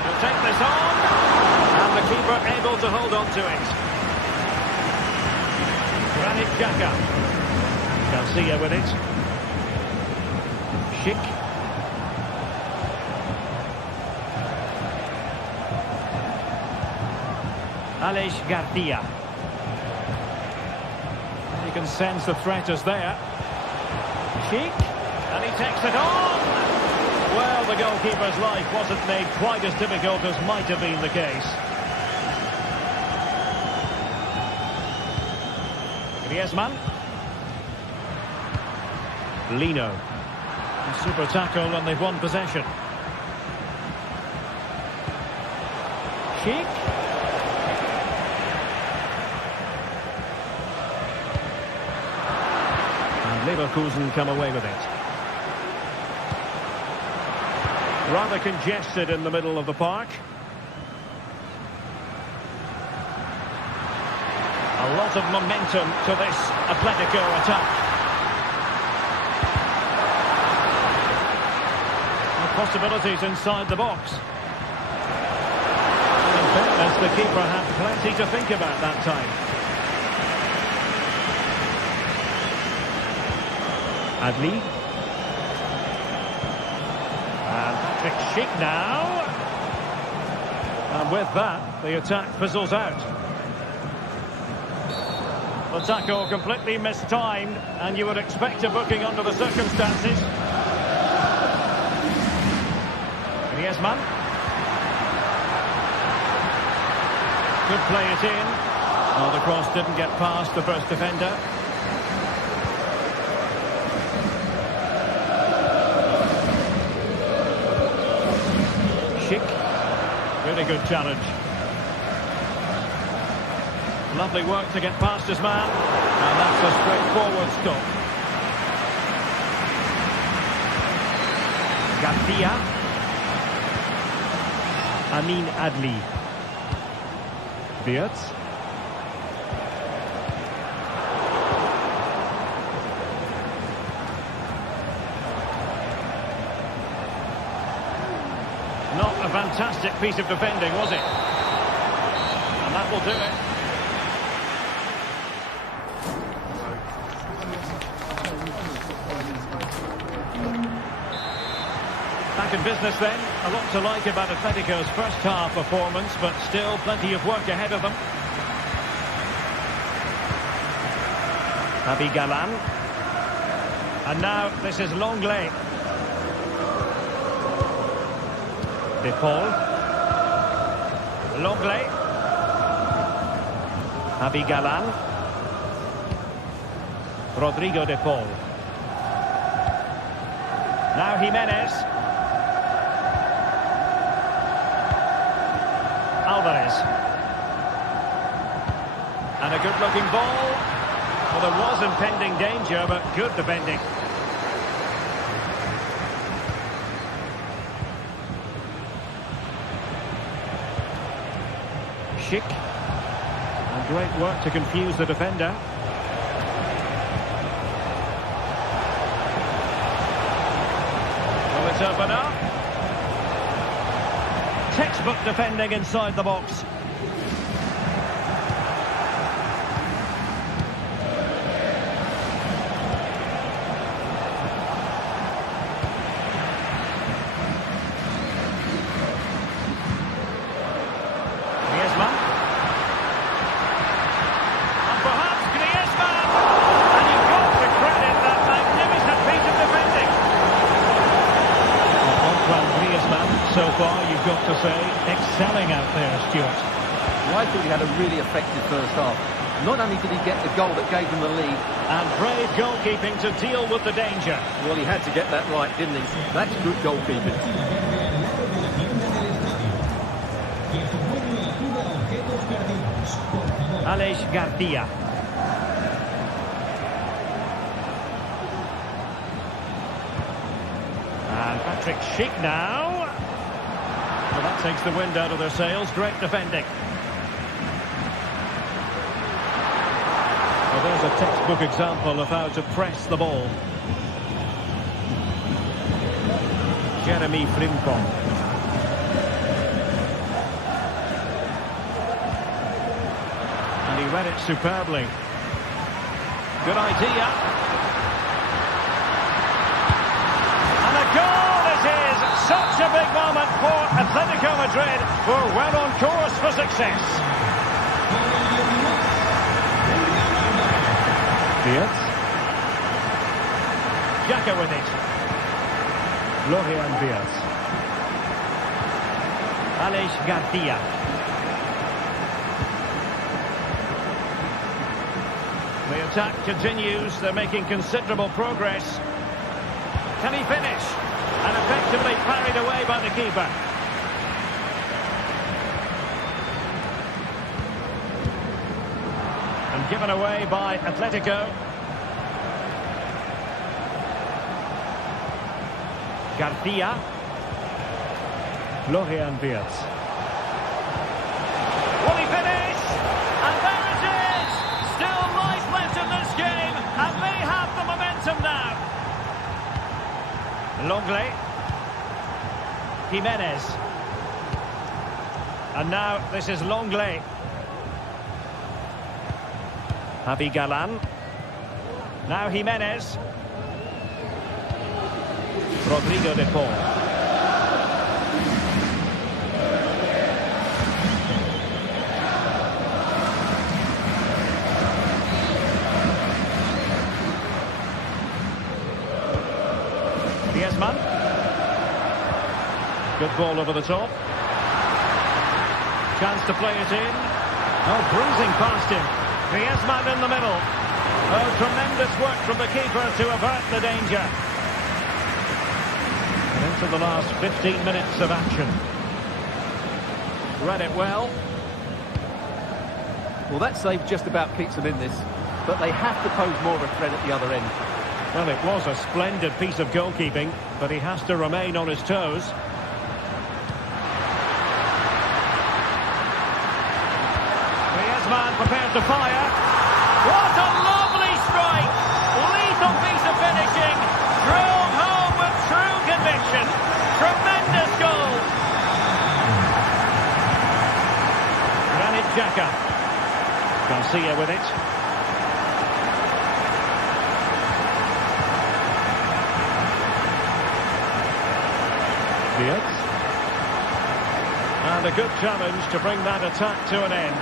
He'll take this on. And the keeper able to hold on to it. Granit Xhaka. Garcia with it. Schick. Alex Garcia. You can sense the threat is there. Schick. And he takes it on. Well, the goalkeeper's life wasn't made quite as difficult as might have been the case. Griezmann. Lino. A super tackle and they've won possession. Schick. And Leverkusen come away with it. Rather congested in the middle of the park. A lot of momentum to this Atletico attack. Possibilities inside the box. In fairness, the keeper had plenty to think about that time. Adli. And Patrick Schick now. And with that, the attack fizzles out. The tackle completely mistimed, and you would expect a booking under the circumstances. Griezmann. Could play it in. Oh, the cross didn't get past the first defender. Schick. Really good challenge. Lovely work to get past his man. And that's a straightforward stop. Garcia. Amin Adli. Wirtz. Not a fantastic piece of defending, was it? And that will do it. Back in business then. A lot to like about Atletico's first half performance, but still plenty of work ahead of them. Naby Galan. And now this is Longley. De Paul. Longley. Naby Galan. Rodrigo De Paul. Now Jimenez. Alvarez. And a good-looking ball. Well, there was impending danger, but good defending. Schick. And great work to confuse the defender. Will it open up? Textbook defending inside the box. Griezmann. And perhaps Griezmann. And you've got to credit that magnificent piece of defending. Antoine Griezmann, so far, you've got to say, excelling out there, Stuart. Well, I thought he had a really effective first half. Not only did he get the goal that gave him the lead, and brave goalkeeping to deal with the danger. well, he had to get that right, didn't he? That's good goalkeeping. Aleix Garcia. And Patrick Schick now. Well, that takes the wind out of their sails. Great defending. Well, there's a textbook example of how to press the ball. Jeremy Frimpong. And he read it superbly. Good idea. And a goal it is. Such a big moment for Atletico Madrid, who are well on course for success. Wirtz. Xhaka with it. Florian Wirtz. Aleix Garcia. The attack continues. They're making considerable progress. Can he finish? And effectively parried away by the keeper. And given away by Atletico. Garcia. Florian Wirtz. Will he finish? And there it is! Longley. Jimenez. And now this is Longley. Javi Galan. Now Jimenez. Rodrigo de Paul. Griezmann. Good ball over the top. Chance to play it in. Oh, bruising past him. Griezmann in the middle. Oh, tremendous work from the keeper to avert the danger. And into the last 15 minutes of action. Read it well. Well, that save just about keeps them in this, but they have to pose more of a threat at the other end. Well, it was a splendid piece of goalkeeping, but he has to remain on his toes. Griezmann prepared to fire. What a lovely strike! Lethal piece of finishing. Drove home with true conviction. Tremendous goal. Granit Xhaka. Garcia with it. Diaz. And a good challenge to bring that attack to an end.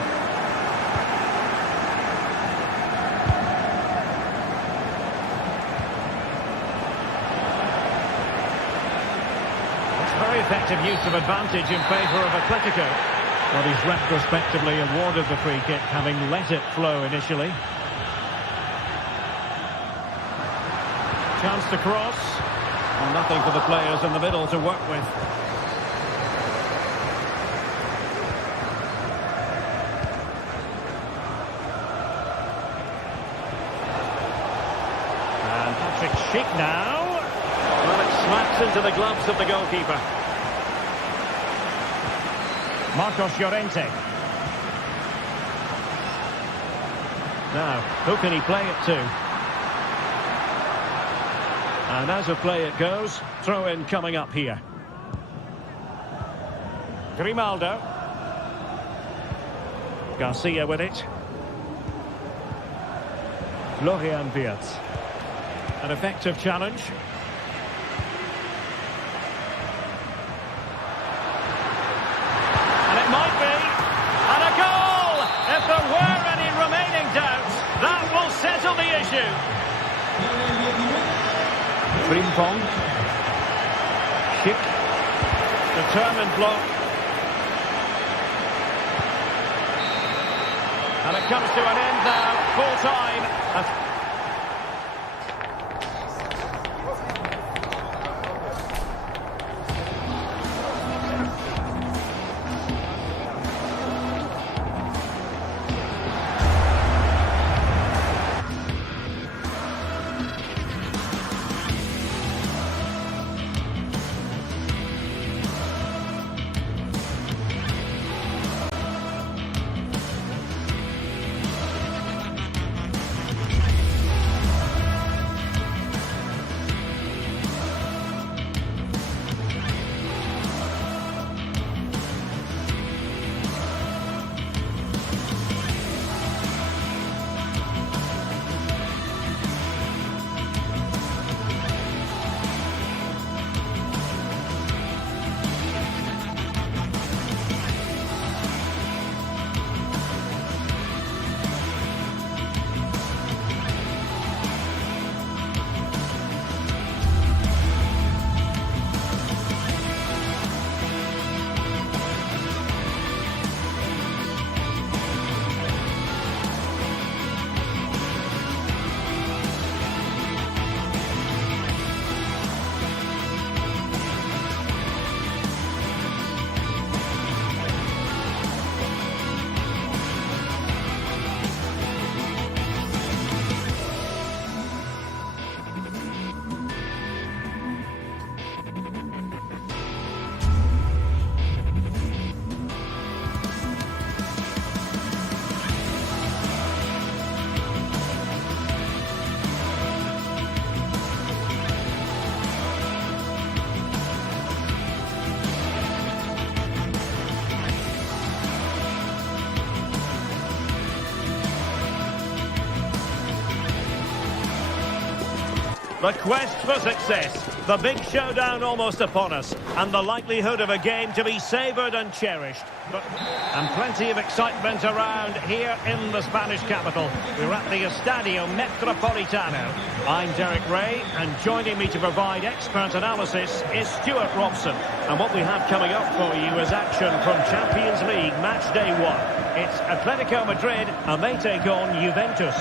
Very effective use of advantage in favour of Atletico. Well, he's retrospectively awarded the free kick, having let it flow initially. Chance to cross. And nothing for the players in the middle to work with. And Patrick Schick now. Well, it smacks into the gloves of the goalkeeper. Marcos Llorente. Now, who can he play it to? And as a play it goes, throw-in coming up here. Grimaldo. Garcia with it. Florian Wirtz. An effective challenge. And it might be. And a goal! If there were any remaining doubts, that will settle the issue. Frimpong. Schick. Determined block. And it comes to an end now, full time. The quest for success, the big showdown almost upon us, and the likelihood of a game to be savoured and cherished. And plenty of excitement around here in the Spanish capital. We're at the Estadio Metropolitano. I'm Derek Ray, and joining me to provide expert analysis is Stuart Robson. And what we have coming up for you is action from Champions League match day 1. It's Atletico Madrid, and they take on Juventus.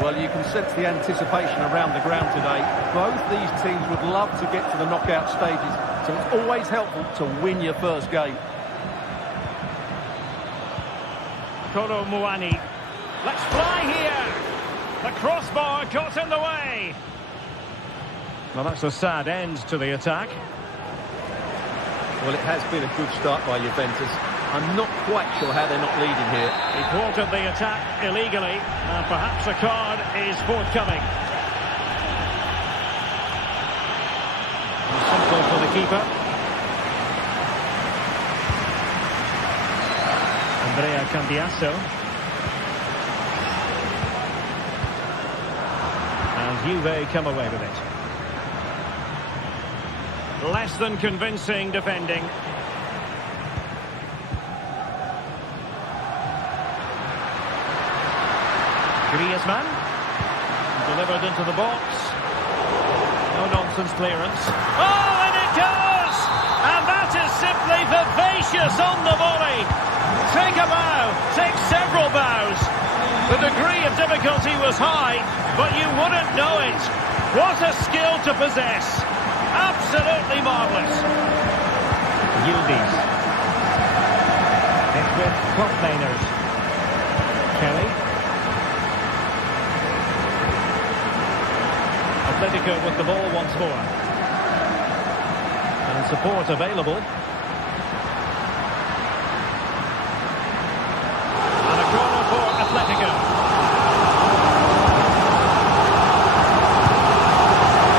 Well, you can sense the anticipation around the ground today. Both these teams would love to get to the knockout stages, so it's always helpful to win your first game. Kolo Muani. Let's fly here! The crossbar got in the way! Well, that's a sad end to the attack. Well, it has been a good start by Juventus. I'm not quite sure how they're not leading here. He thwarted the attack illegally, and perhaps a card is forthcoming. Simple for the keeper. Andrea Cambiasso. And Juve come away with it. Less than convincing defending. Griezmann, delivered into the box. No-nonsense clearance. Oh, and it goes! And that is simply vivacious on the volley. Take a bow, take several bows. The degree of difficulty was high, but you wouldn't know it. What a skill to possess. Absolutely marvellous. Yildiz. It's with Kopmeiners. Kelly. Atletico with the ball once more. And support available. And a corner for Atletico.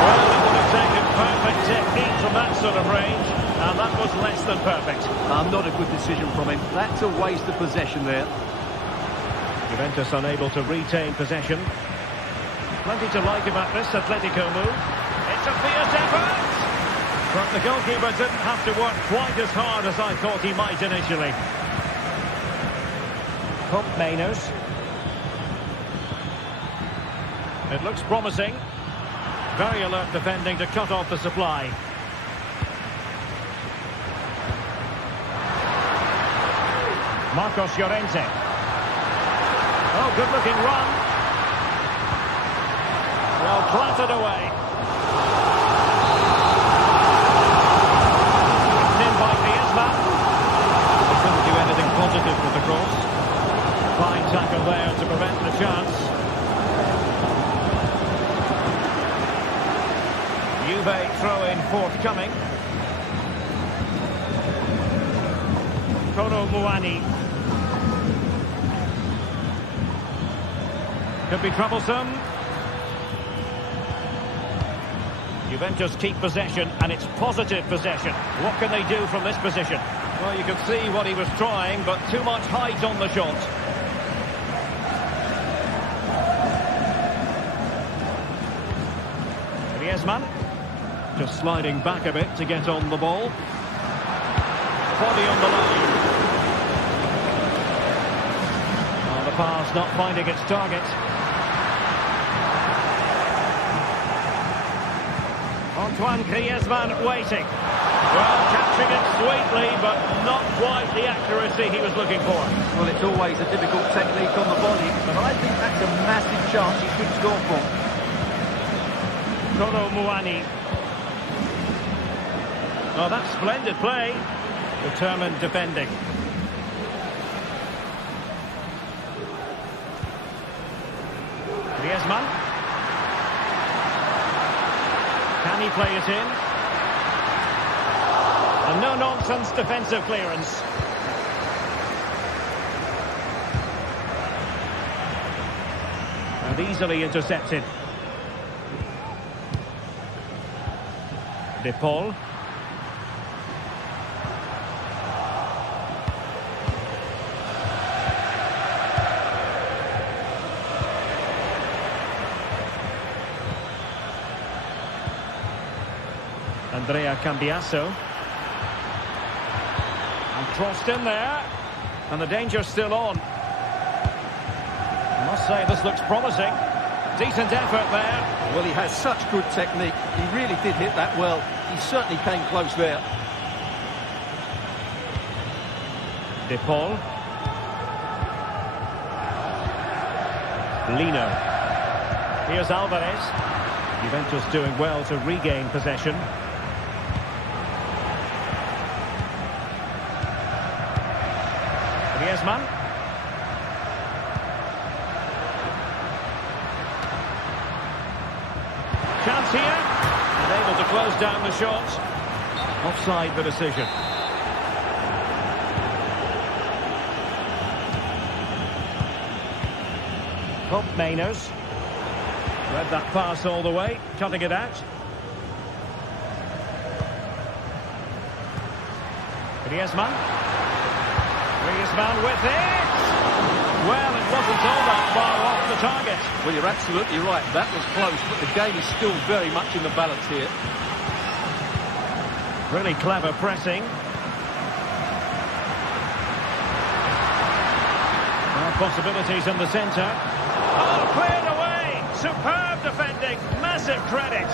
Well, it would have taken perfect technique from that sort of range, and that was less than perfect. Not a good decision from him. That's a waste of possession there. Juventus unable to retain possession. Plenty to like about this Atletico move. It's a fierce effort! But the goalkeeper didn't have to work quite as hard as I thought he might initially. Kopmeiners. It looks promising. Very alert defending to cut off the supply. Marcos Llorente. Oh, good-looking run. Well, planted away. It's in by Griezmann. He couldn't do anything positive with the cross. Fine tackle there to prevent the chance. Juve throw-in forthcoming. Kolo Muani. Could be troublesome. Juventus keep possession, and it's positive possession. What can they do from this position? Well, you can see what he was trying, but too much height on the shot. Griezmann, just sliding back a bit to get on the ball. Body on the line. Oh, the pass not finding its target. Antoine Griezmann waiting. Well, catching it sweetly, but not quite the accuracy he was looking for. Well, it's always a difficult technique on the body, but I think that's a massive chance he could score from. Kolo Muani. Oh, that's splendid play. Determined defending. Griezmann. Can he play it in? A no-nonsense defensive clearance. And easily intercepted. De Paul. Andrea Cambiasso. And crossed in there. And the danger's still on. I must say, this looks promising. Decent effort there. Well, he has such good technique. He really did hit that well. He certainly came close there. De Paul. Lino. Here's Alvarez. Juventus doing well to regain possession. Griezmann. Chance here. And able to close down the shot. Offside the decision. Bob Mainers. Read that pass all the way, cutting it out. Griezmann. Griezmann with it! Well, it wasn't all that far off the target. Well, you're absolutely right. That was close, but the game is still very much in the balance here. Really clever pressing. Possibilities in the centre. Oh, cleared away! Superb defending. Massive credit.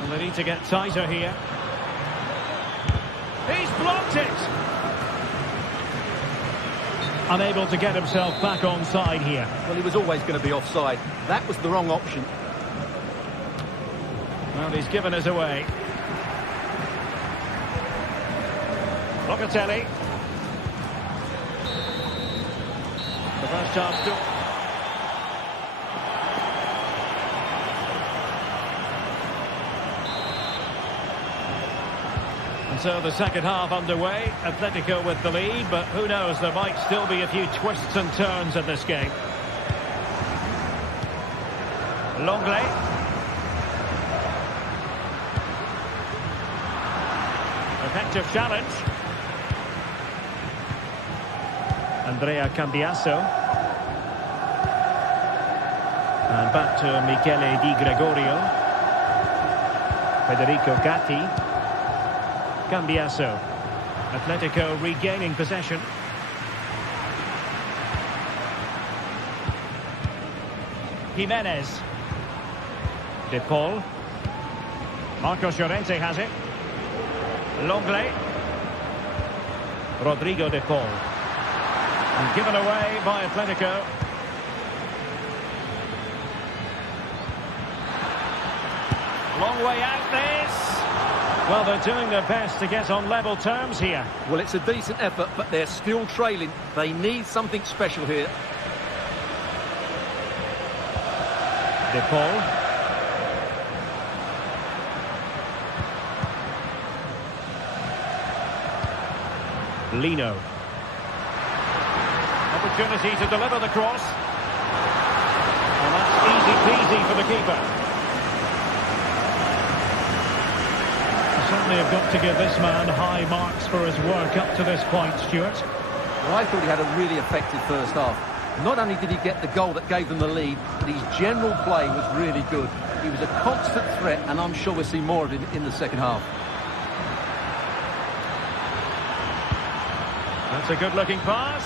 And they need to get tighter here. He's blocked it! Unable to get himself back onside here. Well, he was always going to be offside. That was the wrong option. Well, he's given us away. Locatelli. The first half still. And so the second half underway. Atletico with the lead, but who knows, there might still be a few twists and turns in this game. Longley. Effective challenge. Andrea Cambiasso. And back to Michele Di Gregorio. Federico Gatti. Cambiasso. Atletico regaining possession. Jimenez. De Paul. Marcos Llorente has it. Longley. Rodrigo De Paul. And given away by Atletico. Long way out this. Well, they're doing their best to get on level terms here. Well, it's a decent effort, but they're still trailing. They need something special here. De Paul. Lino. Opportunity to deliver the cross. And that's easy peasy for the keeper. Certainly have got to give this man high marks for his work up to this point, Stuart. Well, I thought he had a really effective first half. Not only did he get the goal that gave them the lead, but his general play was really good. He was a constant threat, and I'm sure we'll see more of him in the second half. That's a good-looking pass.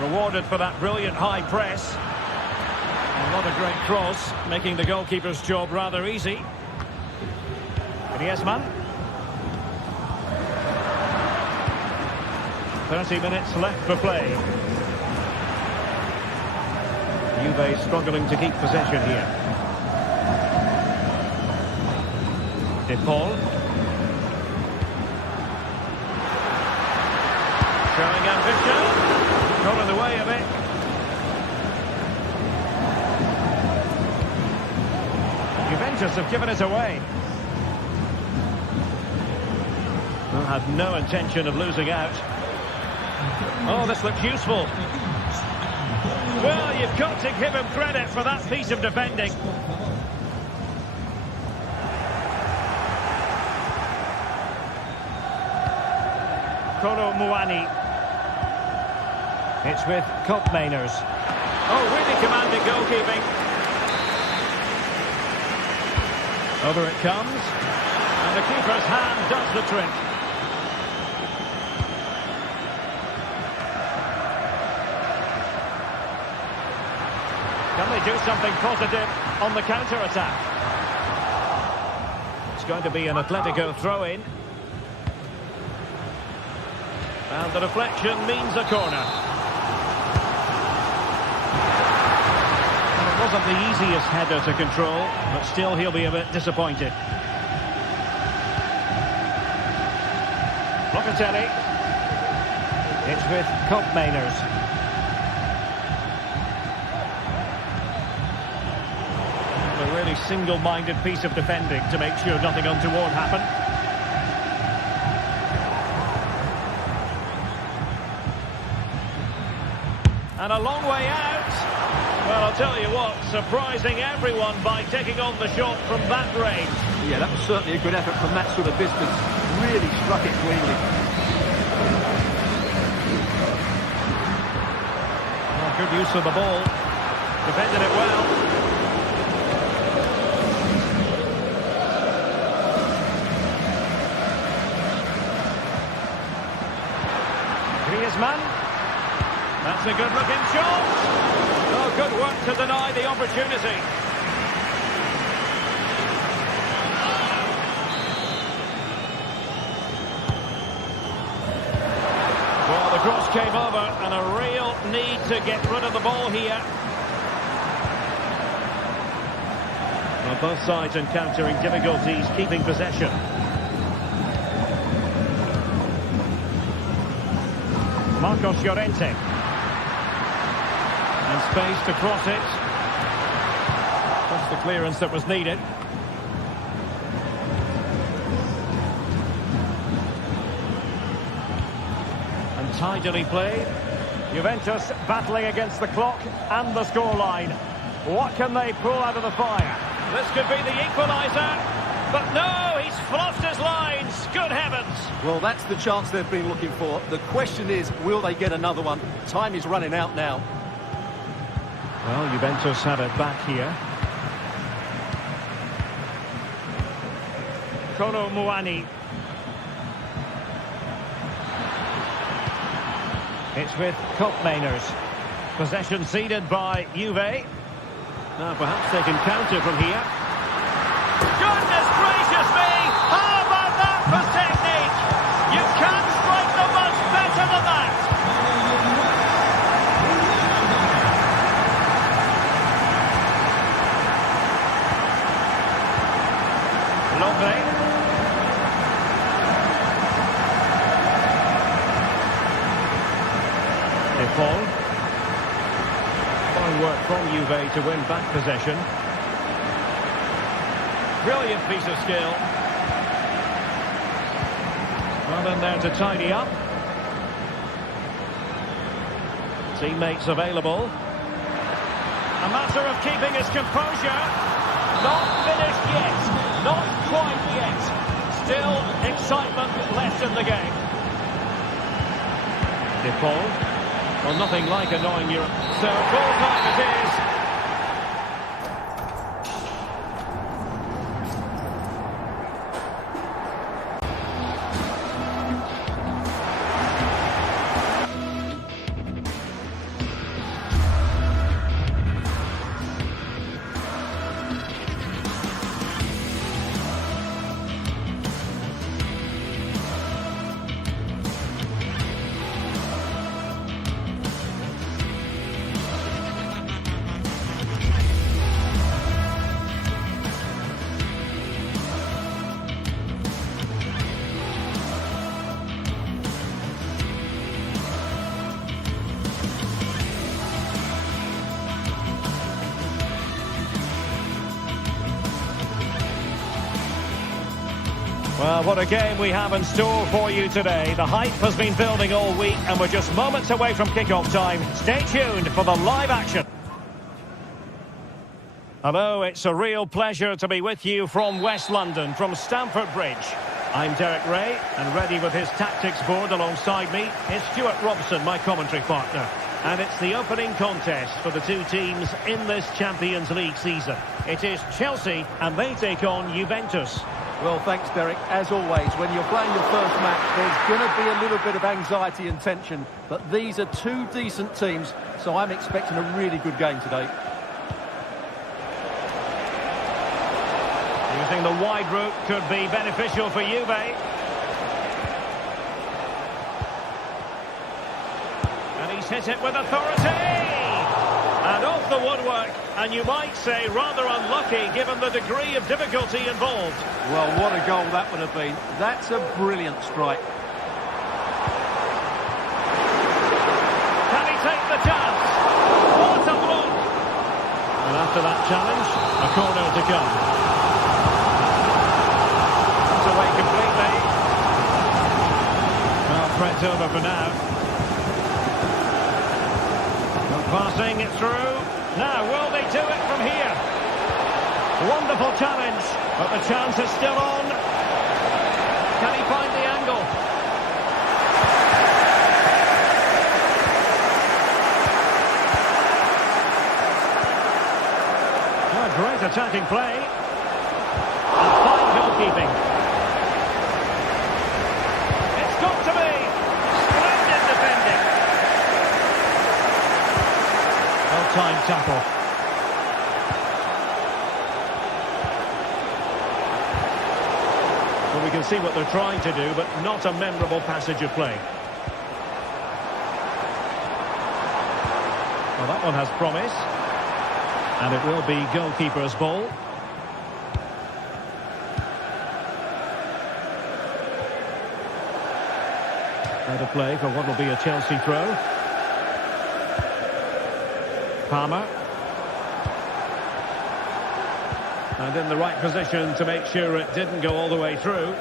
Rewarded for that brilliant high press. And what a great cross, making the goalkeeper's job rather easy. Griezmann. 30 minutes left for play. Juve struggling to keep possession here. De Paul. Showing ambition. Got in the way of it. Juventus have given it away. Well, had no intention of losing out. Oh, this looks useful. Well, you've got to give him credit for that piece of defending. Kolo Muani. It's with Koopmeiners. Oh, really commanding goalkeeping. Over it comes. And the keeper's hand does the trick. Can they do something positive on the counter-attack? It's going to be an Atletico throw-in. And the deflection means a corner. And it wasn't the easiest header to control, but still he'll be a bit disappointed. Locatelli. It's with Koopmeiners. A really single-minded piece of defending to make sure nothing untoward happened. And a long way out. Well, I'll tell you what, surprising everyone by taking on the shot from that range. Yeah, that was certainly a good effort from that sort of distance. Really struck it cleanly. Oh, good use of the ball. Defended it well. Griezmann. That's a good-looking shot. Oh, good work to deny the opportunity. Well, the cross came over, and a real need to get rid of the ball here. Well, both sides encountering difficulties keeping possession. Marcos Llorente. And space to cross it. That's the clearance that was needed. And tidily played. Juventus battling against the clock and the scoreline. What can they pull out of the fire? This could be the equaliser. But no, he's fluffed his lines. Good heavens. Well, that's the chance they've been looking for. The question is, will they get another one? Time is running out now. Well, Juventus have it back here. Kolo Muani. It's with Koopmeiners. Possession ceded by Juve. Now perhaps they can counter from here. Goodness gracious me! How about that for technique? You can't strike them much better than that! Lovely. Default. Fine work from Juve to win back possession. Brilliant piece of skill. Well, in there to tidy up. Teammates available. A matter of keeping his composure. Not finished yet. Not quite yet. Still excitement left in the game. Default. Well, nothing like annoying you. So full time it is. Well, what a game we have in store for you today. The hype has been building all week and we're just moments away from kick-off time. Stay tuned for the live action. Hello, it's a real pleasure to be with you from West London, from Stamford Bridge. I'm Derek Ray, and ready with his tactics board alongside me is Stuart Robson, my commentary partner. And it's the opening contest for the two teams in this Champions League season. It is Chelsea, and they take on Juventus. Well, thanks, Derek. As always, when you're playing your first match, there's going to be a little bit of anxiety and tension. But these are two decent teams, so I'm expecting a really good game today. Using the wide route could be beneficial for Juve. And he's hit it with authority! And off the woodwork, and you might say rather unlucky given the degree of difficulty involved. Well, what a goal that would have been. That's a brilliant strike. Can he take the chance? What a block! And after that challenge, a corner to come. It's away completely. Well, threat's over for now. Passing it through. Now, will they do it from here? Wonderful challenge, but the chance is still on. Can he find the angle? Oh, great attacking play. And fine goalkeeping. It's got to be. Splendid defending. Well-timed tackle. Well, we can see what they're trying to do, but not a memorable passage of play. Well, that one has promise. And it will be goalkeeper's ball. Better play for what will be a Chelsea throw. Palmer. And in the right position to make sure it didn't go all the way through.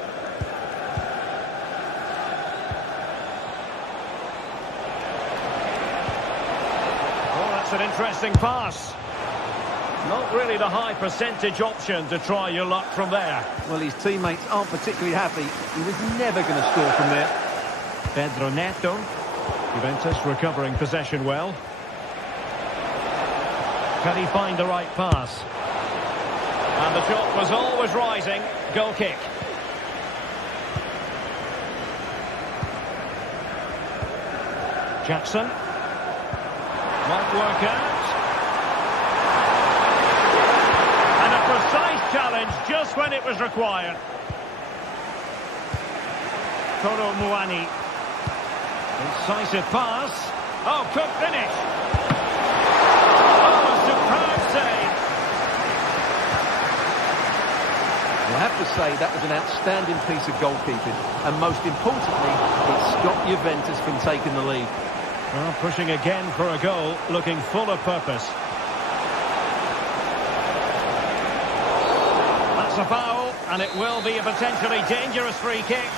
Oh, that's an interesting pass. Not really the high percentage option to try your luck from there. Well, his teammates aren't particularly happy. He was never going to score from there. Pedro Neto. Juventus recovering possession well. Can he find the right pass? And the shot was always rising. Goal kick. Jackson. Might work out. And a precise challenge just when it was required. Kolo Muani. Incisive pass. Oh, could finish. Oh, superb save. I have to say that was an outstanding piece of goalkeeping, and most importantly, it stopped Juventus from taking the lead. Well, pushing again for a goal, looking full of purpose. That's a foul, and it will be a potentially dangerous free kick.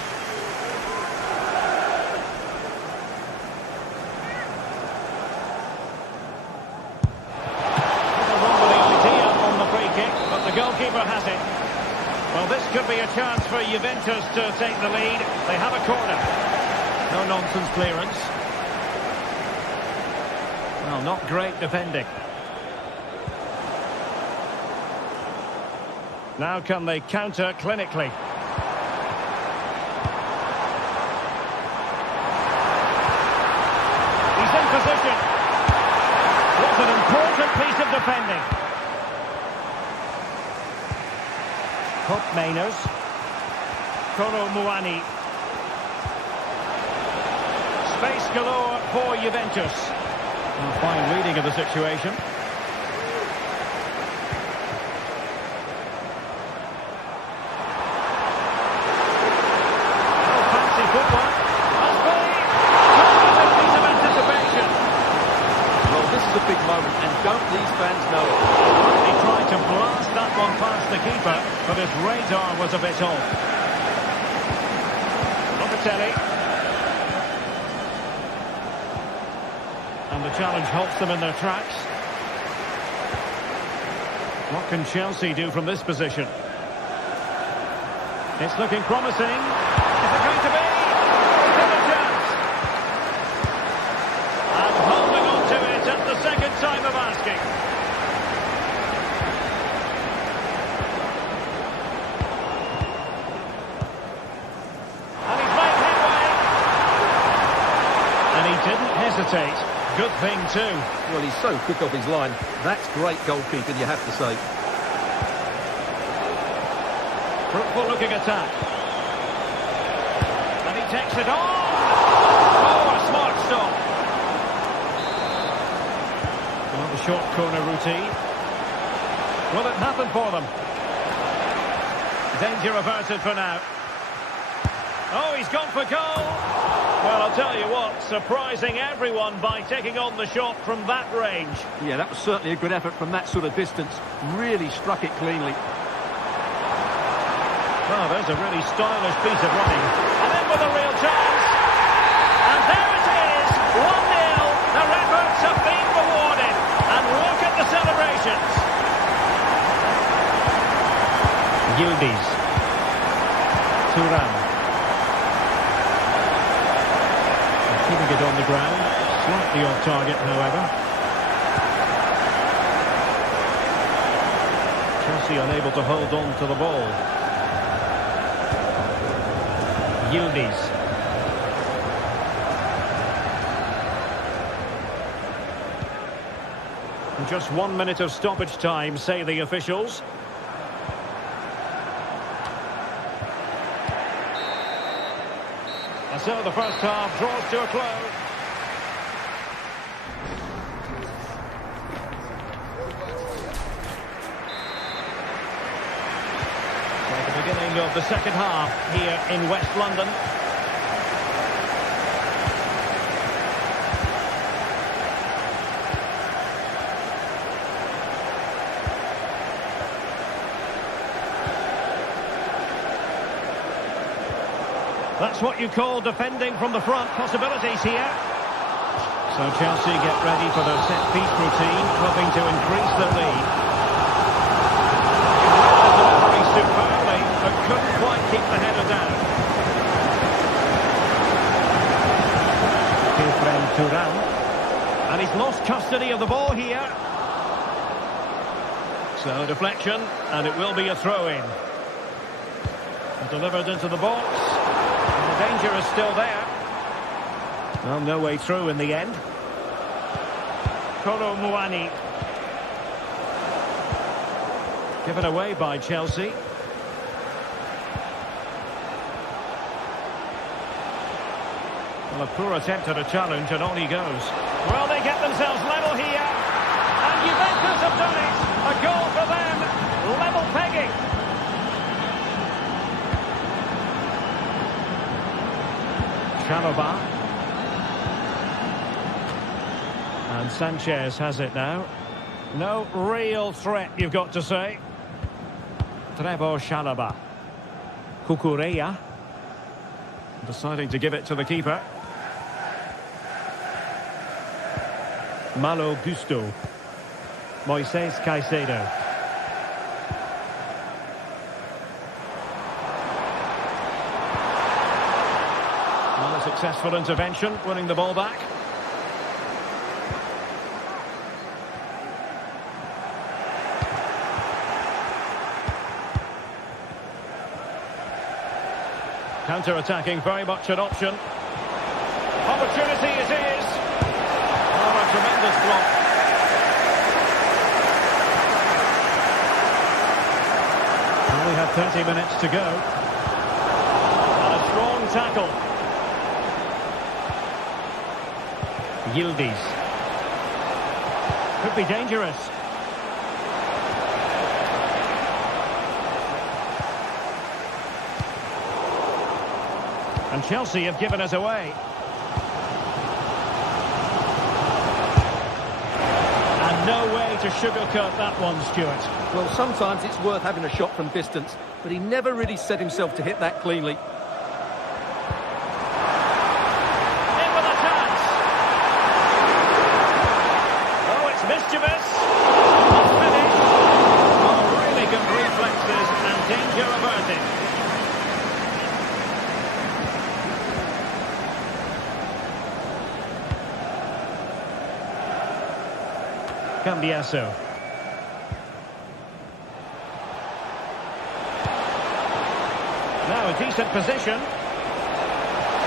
Goalkeeper has it. Well, this could be a chance for Juventus to take the lead. They have a corner. No nonsense clearance. Well, not great defending. Now can they counter clinically? He's in position. What an important piece of defending. Hook Mainers. Kolo Muani. Space galore for Juventus. A fine reading of the situation. Oh, fancy footwork. Must be. Tremendous piece of anticipation. Well, this is a big moment, and don't these fans know it? He tried to blast that one past the keeper, but his radar was a bit off. Locatelli. And the challenge halts them in their tracks. What can Chelsea do from this position? It's looking promising. Is it going to be? Still a chance. And holding on didn't hesitate. Good thing too. Well, he's so quick off his line. That's great goalkeeping, you have to say. Fruitful looking attack. And he takes it on. Oh, a smart stop. Well, the short corner routine. Will it happen for them? Danger averted for now. Oh, he's gone for goal. Well, I'll tell you what, surprising everyone by taking on the shot from that range. Yeah, that was certainly a good effort from that sort of distance. Really struck it cleanly. Oh, there's a really stylish piece of running. And then with a real chance. And there it is, 1-0. Their efforts have been rewarded. And look at the celebrations. Yildiz. Turan. Keeping it on the ground. Slightly off target, however. Chelsea unable to hold on to the ball. Yildiz. Just 1 minute of stoppage time, say the officials. And so the first half draws to a close. So the beginning of the second half here in West London. That's what you call defending from the front. Possibilities here. So Chelsea get ready for their set-piece routine, hoping to increase their lead. Delivery superbly, but couldn't quite keep the header down. Turan. And he's lost custody of the ball here. So deflection, and it will be a throw-in. Delivered into the box. The danger is still there. Well, no way through in the end. Kolo Muani. Given away by Chelsea. Well, a poor attempt at a challenge, and on he goes. Well, they get themselves level here. And Juventus have done it. A goal for them. Level pegging. Chalobah. And Sanchez has it now. No real threat, you've got to say. Trevor Chalobah. Cucurella. Deciding to give it to the keeper. Malo Gusto. Moises Caicedo. Well, a successful intervention, winning the ball back. Counter-attacking, very much an option. Opportunity it is. Oh, a tremendous block. Well, we have 30 minutes to go. And a strong tackle. Yildiz. Could be dangerous. And Chelsea have given us away. And no way to sugarcoat that one, Stuart. Well, sometimes it's worth having a shot from distance, but he never really set himself to hit that cleanly. In with a chance. Oh, it's mischievous. Not finished. Oh, really good reflexes and danger averted. Cambiaso. Now a decent position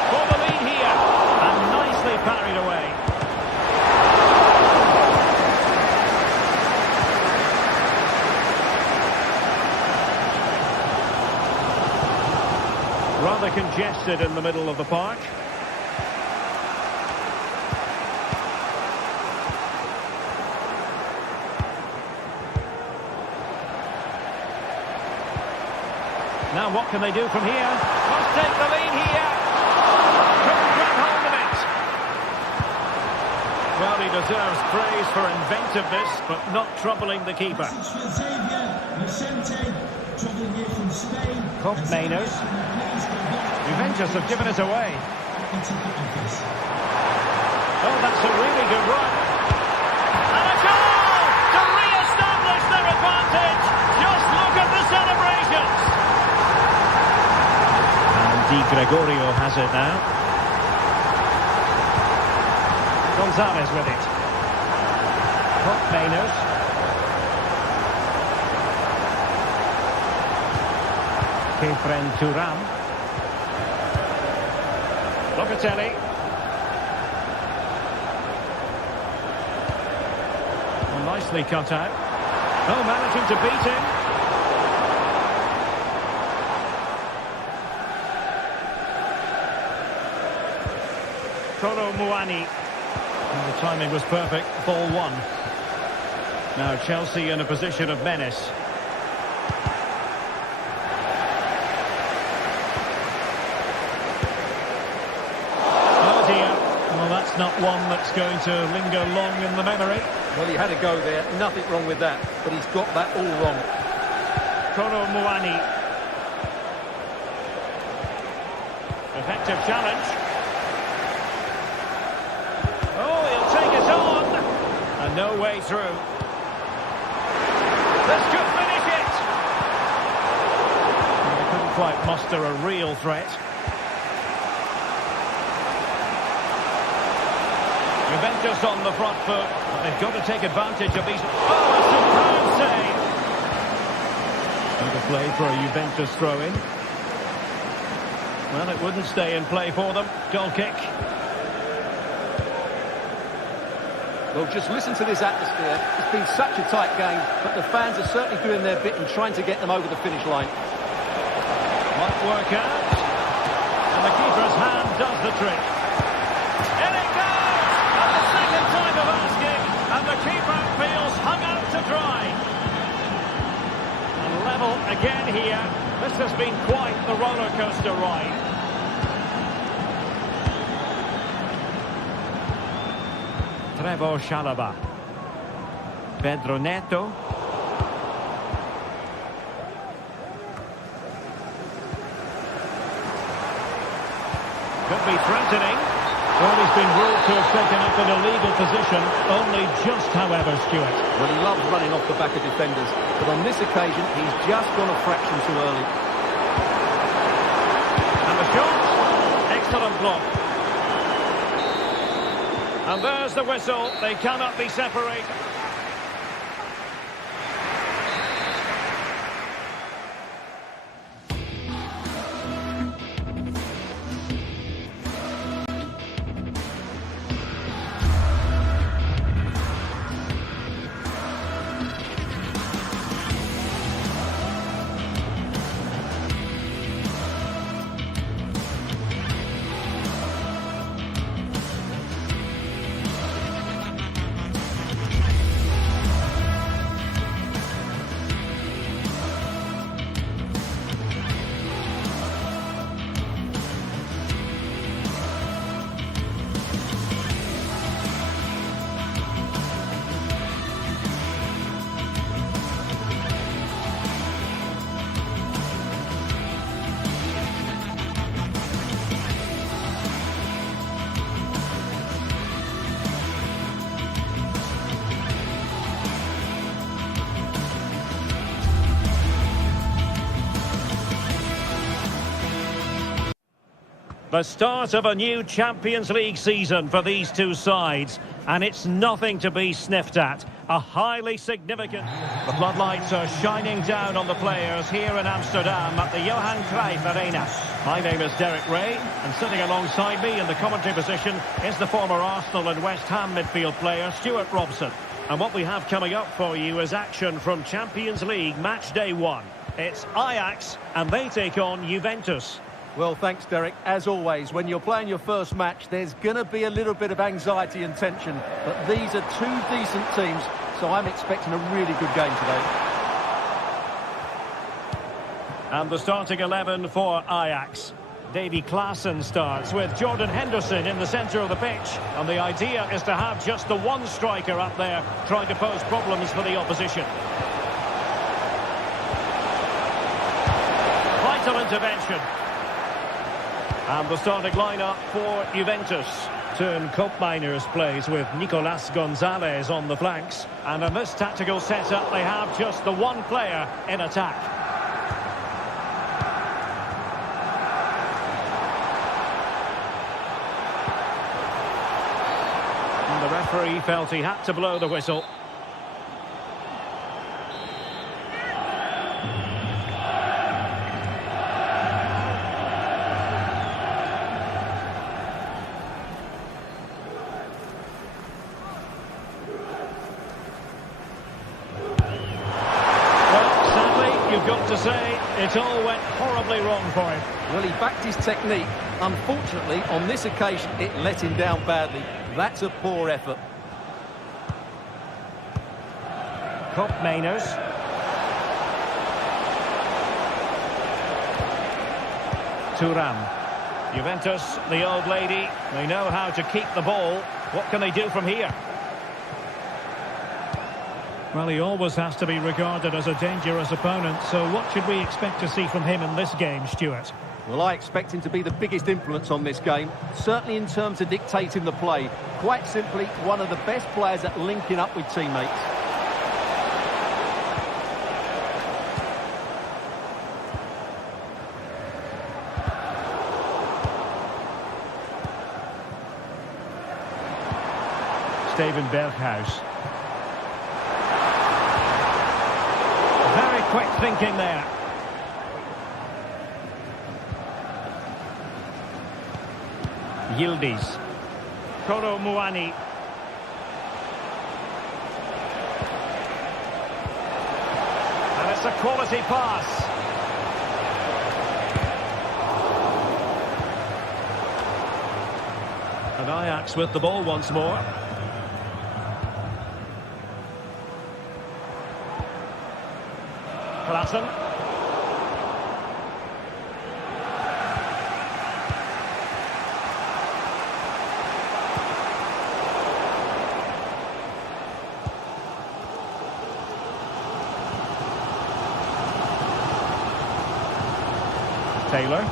for the lead here, and nicely parried away. congested in the middle of the park. Now what can they do from here? Must take the lead here. Couldn't grab hold of it. Well, he deserves praise for inventiveness, but not troubling the keeper. Cup Mainers. Juventus have given it away. Oh, that's a really good run. And a goal to re-establish their advantage. Just look at the celebrations. Di Gregorio has it now. Gonzalez with it. Cup Mainers. Kefren Turam. Locatelli. Well, nicely cut out. Oh, managing to beat him. Kolo Muani. And the timing was perfect. Ball one. Now Chelsea in a position of menace. Oh dear. Well, that's not one that's going to linger long in the memory. Well, he had to go there. Nothing wrong with that. But he's got that all wrong. Kolo Muani. Effective challenge. And no way through. This could finish it. They couldn't quite muster a real threat. Juventus on the front foot. They've got to take advantage of these. Oh, a superb save. And a play for a Juventus throw-in. Well, it wouldn't stay in play for them. Goal kick. Well, just listen to this atmosphere. It's been such a tight game, but the fans are certainly doing their bit and trying to get them over the finish line. Might work out. And the keeper's hand does the trick. In it goes! And the second time of asking, and the keeper feels hung out to dry. And level again here. This has been quite the roller coaster ride. Trevoh Chalobah. Pedro Neto. Could be threatening. Well, he's been ruled to have taken up an illegal position. Only just, however, Stuart. Well, he loves running off the back of defenders. But on this occasion, he's just gone a fraction too early. And the shot. Excellent block. And there's the whistle. They cannot be separated. The start of a new Champions League season for these two sides, and it's nothing to be sniffed at. A highly significant... The floodlights are shining down on the players here in Amsterdam at the Johan Cruyff Arena. My name is Derek Ray, and sitting alongside me in the commentary position is the former Arsenal and West Ham midfield player Stuart Robson. And what we have coming up for you is action from Champions League match day 1. It's Ajax, and they take on Juventus. Well, thanks, Derek. As always, when you're playing your first match, there's going to be a little bit of anxiety and tension. But these are two decent teams, so I'm expecting a really good game today. And the starting 11 for Ajax. Davy Klaassen starts with Jordan Henderson in the centre of the pitch. And the idea is to have just the one striker up there trying to pose problems for the opposition. Vital intervention. And the starting lineup for Juventus. Turn Koopmeiners plays with Nicolas Gonzalez on the flanks. And in this tactical setup, they have just the one player in attack. And the referee felt he had to blow the whistle. Got to say, it all went horribly wrong for him. Well, he backed his technique. Unfortunately, on this occasion, it let him down badly. That's a poor effort. Koopmeiners. Thuram. Juventus, the old lady, they know how to keep the ball. What can they do from here? Well, he always has to be regarded as a dangerous opponent, so what should we expect to see from him in this game, Stuart? Well, I expect him to be the biggest influence on this game, certainly in terms of dictating the play. Quite simply, one of the best players at linking up with teammates. Steven Berghuis. Quick thinking there. Yildiz. Kolo Muani. And it's a quality pass. And Ajax with the ball once more. Klaassen. Taylor.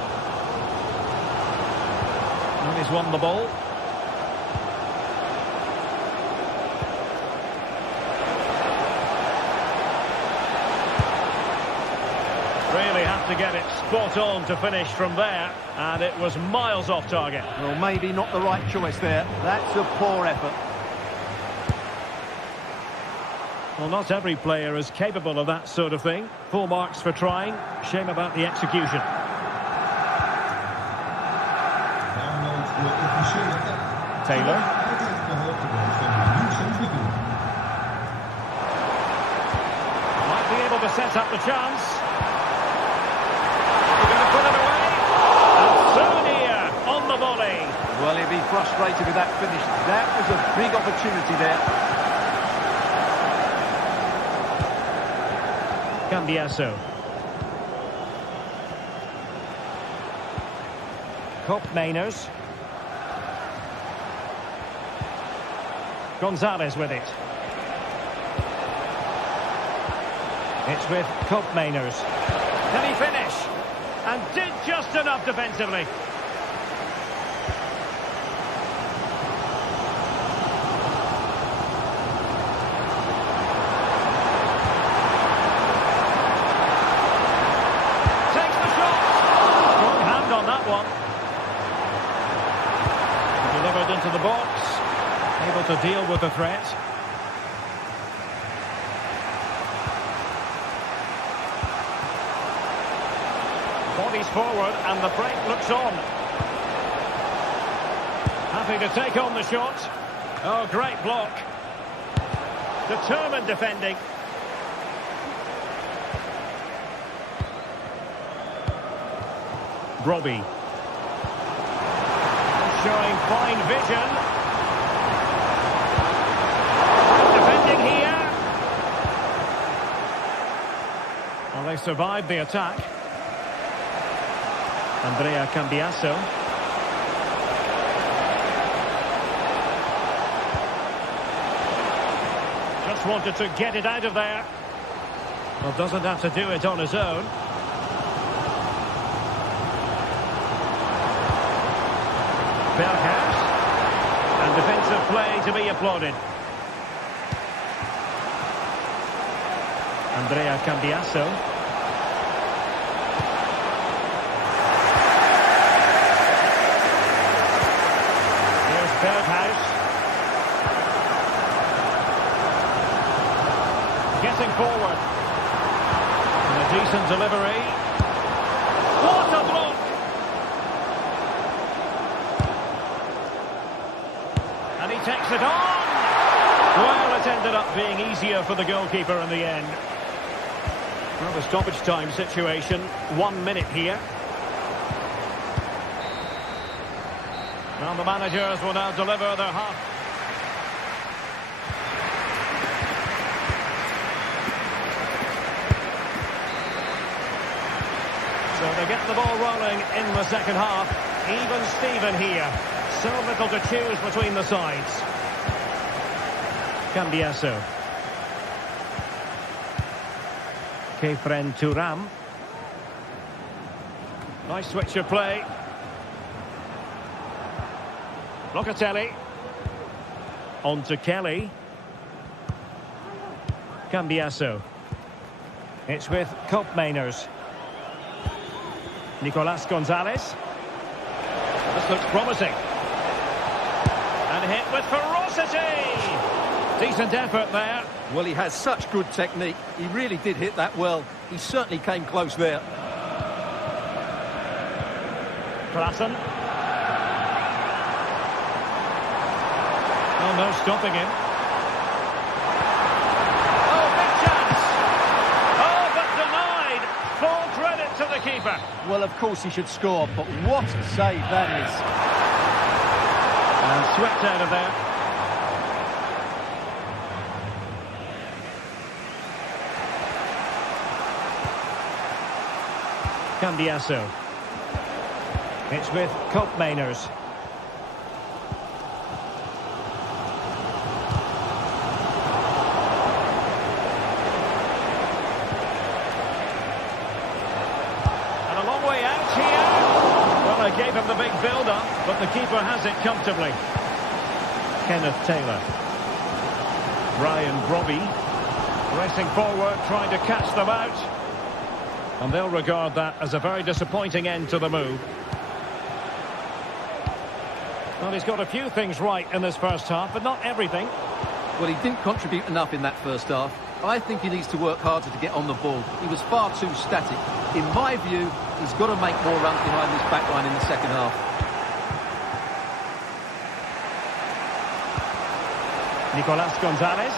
And he's won the ball. Really have to get it spot on to finish from there, and it was miles off target. Well, maybe not the right choice there. That's a poor effort. Well, not every player is capable of that sort of thing. Full marks for trying. Shame about the execution. Taylor. Might be able to set up the chance. They're going to put it away. And Sonia on the volley. Well, he'll be frustrated with that finish. That was a big opportunity there. Cambiaso. Koopmeiners. Gonzalez with it. It's with Koopmeiners. Can he finish? And did just enough defensively. Takes the shot. Strong hand on that one. Delivered into the box. Able to deal with the threat. Bodies forward and the break looks on. Happy to take on the shot. Oh, great block. Determined defending. Brobbey. Showing fine vision. Defending here. Well, they survived the attack. Andrea Cambiasso. Just wanted to get it out of there. Well, doesn't have to do it on his own. Berghuis. And defensive play to be applauded. Andrea Cambiasso. Here's Berghuis. Getting forward. And a decent delivery. What a block! And he takes it on! Well, it ended up being easier for the goalkeeper in the end. Well, the stoppage time situation, 1 minute here. Well, the managers will now deliver their half. So they get the ball rolling in the second half. Even Steven here. So little to choose between the sides. Cambiasso. Kefren Thuram. Nice switch of play. Locatelli. On to Kelly. Cambiasso. It's with Koopmeiners. Nicolas Gonzalez. This looks promising. And hit with ferocity. Decent effort there. Well, he has such good technique. He really did hit that well. He certainly came close there. Klassen. Oh, no stopping him. Oh, big chance. Oh, but denied. Full credit to the keeper. Well, of course he should score, but what a save that is. And swept out of there. Cambiasso. It's with Koopmeiners. And a long way out here. Well, they gave him the big build-up, but the keeper has it comfortably. Kenneth Taylor. Ryan Brobbey. Racing forward, trying to catch them out. And they'll regard that as a very disappointing end to the move. Well, he's got a few things right in this first half, but not everything. Well, he didn't contribute enough in that first half. I think he needs to work harder to get on the ball. He was far too static. In my view, he's got to make more runs behind this back line in the second half. Nicolas Gonzalez.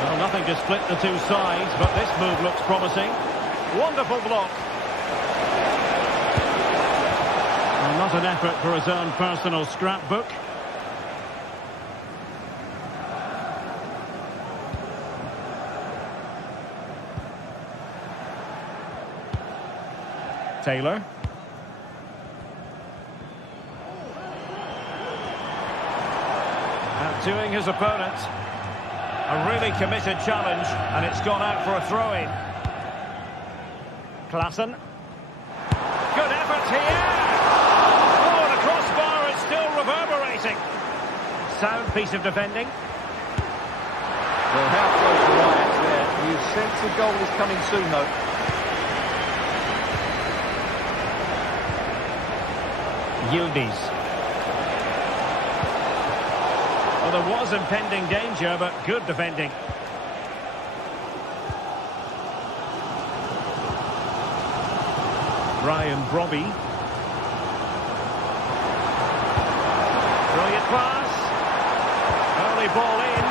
Well, nothing to split the two sides, but this move looks promising. Wonderful block. Well, not an effort for his own personal scrapbook. Taylor. Outdoing his opponent. A really committed challenge, and it's gone out for a throw-in. Klassen. Good effort here. Oh, the crossbar is still reverberating. Sound piece of defending. Well, how close the Ajax there. You sense the goal is coming soon, though. Yildiz. Well, there was impending danger, but good defending. Ryan Brobbey. Brilliant pass. Early ball in.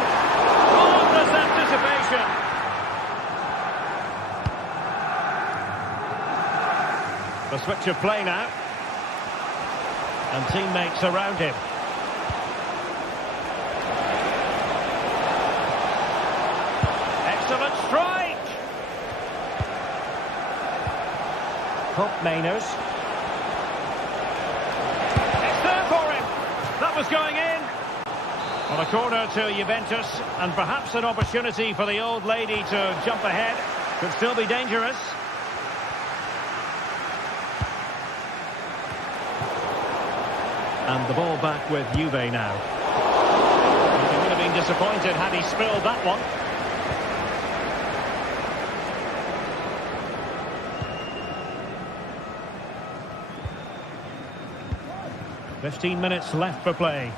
Marvellous anticipation. The switch of play now. And teammates around him. Excellent strike! Hope Mainers. It's there for him! That was going in! On a corner to Juventus, and perhaps an opportunity for the old lady to jump ahead. Could still be dangerous. And the ball back with Juve now. He would have been disappointed had he spilled that one. "15 minutes left for play.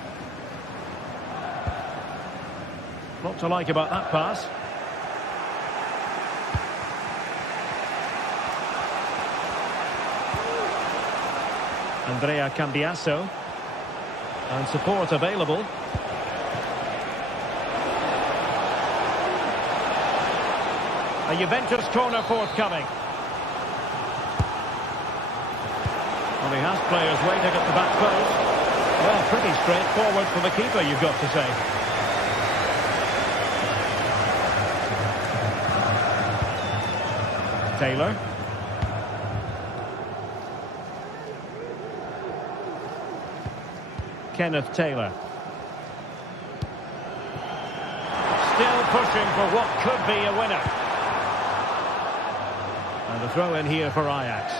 Lot to like about that pass. Andrea Cambiasso. And support available. A Juventus corner forthcoming. Well, he has players waiting at the back post. Well, pretty straightforward for the keeper, you've got to say. Taylor. Kenneth Taylor. Still pushing for what could be a winner. And a throw in here for Ajax.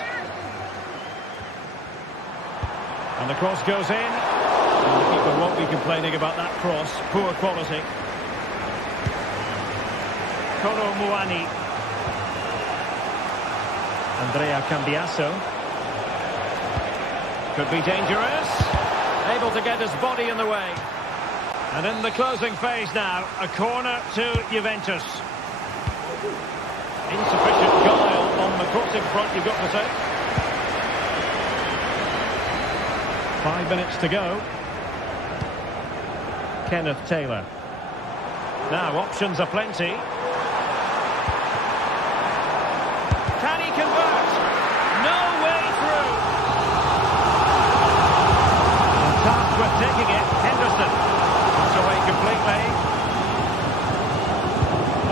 And the cross goes in. And the keeper won't be complaining about that cross. Poor quality. Kolo Muani. Andrea Cambiasso. Could be dangerous. Able to get his body in the way. And in the closing phase now, a corner to Juventus. Insufficient guile on the crossing front, you've got to say. 5 minutes to go. Kenneth Taylor. Now, options are plenty. Can he convert? No way through. Tasked with taking it, Henderson. Puts away completely.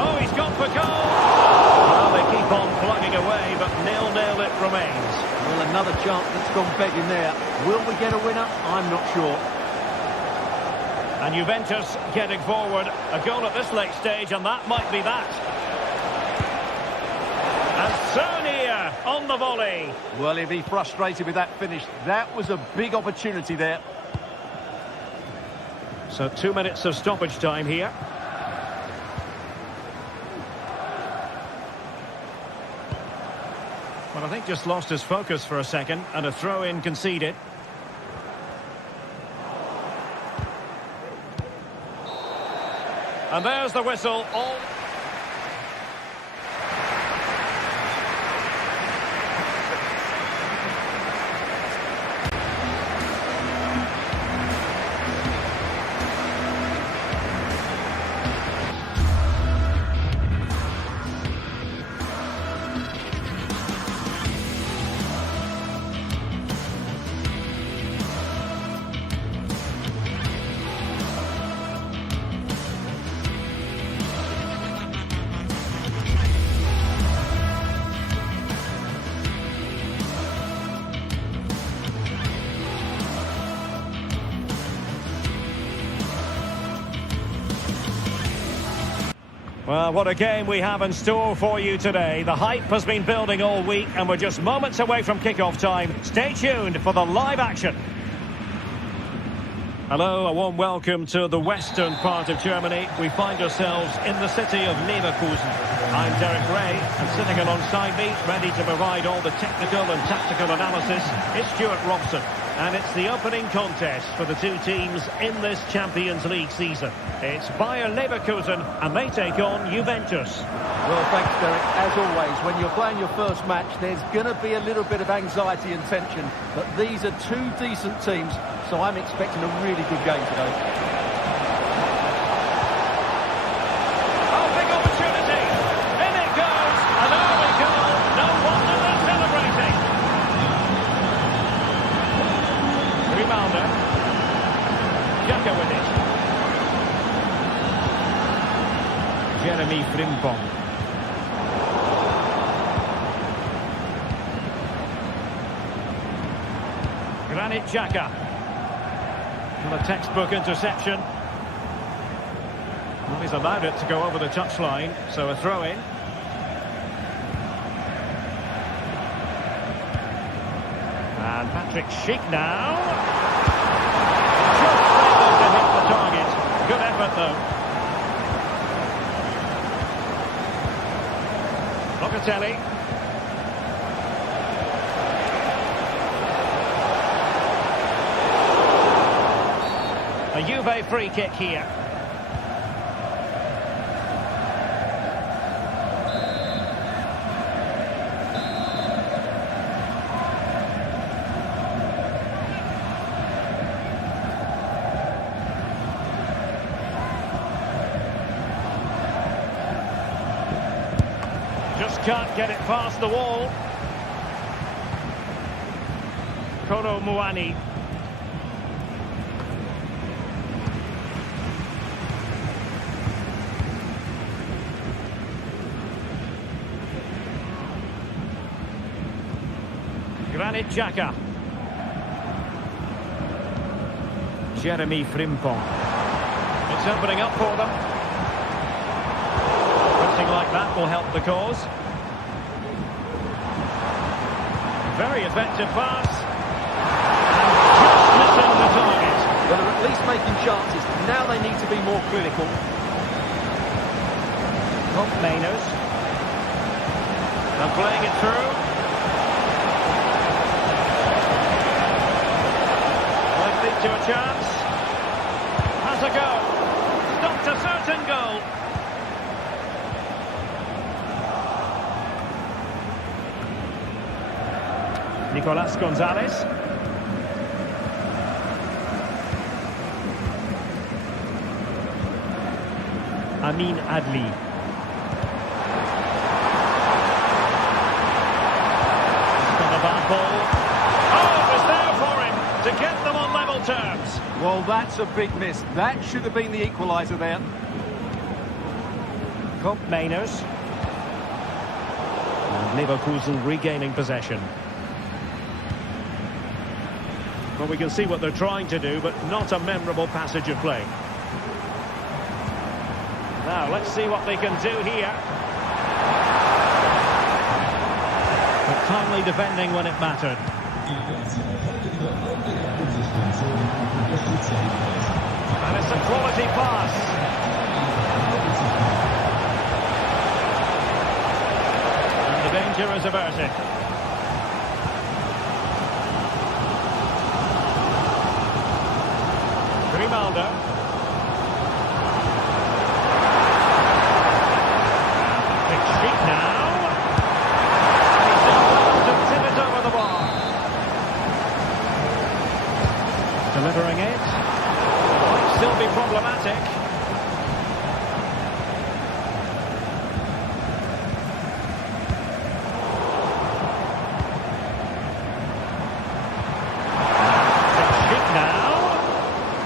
Oh, he's gone for goal. Well, they keep on plugging away, but 0-0 it remains. Well, another chance that's gone begging there. Will we get a winner? I'm not sure. And Juventus getting forward. A goal at this late stage, and that might be that. And Sonia on the volley. Well, he'll be frustrated with that finish. That was a big opportunity there. So 2 minutes of stoppage time here. Well, I think just lost his focus for a second, and a throw-in conceded. And there's the whistle. All Well, what a game we have in store for you today. The hype has been building all week, and we're just moments away from kickoff time. Stay tuned for the live action. Hello, a warm welcome to the western part of Germany. We find ourselves in the city of Leverkusen. I'm Derek Ray, and sitting alongside me, ready to provide all the technical and tactical analysis, is Stuart Robson. And it's the opening contest for the two teams in this Champions League season. It's Bayer Leverkusen, and they take on Juventus. Well, thanks, Derek. As always, when you're playing your first match, there's going to be a little bit of anxiety and tension. But these are two decent teams, so I'm expecting a really good game today. Oh, big opportunity! In it goes! An early goal! No wonder they're celebrating! Xhaka with it. Jeremy Frimpong. Granit Xhaka. And a textbook interception. Well, he's allowed it to go over the touchline, so a throw-in. And Patrick Schick now. Just able to hit the target. Good effort, though. Locatelli. A Juve free kick here. Just can't get it past the wall. Kolo Muani. Granit Xhaka. Jeremy Frimpong. It's opening up for them. Something like that will help the cause. Very effective pass. And just missing the target. Well, they're at least making chances. Now they need to be more clinical. Mainers. And playing it through. Likely to a chance. Has a go. Stopped a certain goal. Nicolas Gonzalez. Amin Adli. He's got a bad ball. Oh, it was there for him to get them on level terms. Well, that's a big miss. That should have been the equaliser there. Mainers. And Leverkusen regaining possession. Well, we can see what they're trying to do, but not a memorable passage of play. Now, let's see what they can do here. But timely defending when it mattered. And it's a quality pass. And the danger is averted. Grimaldo. Big streak now. And he's done well to tip it over the bar. Delivering it. Might still be problematic.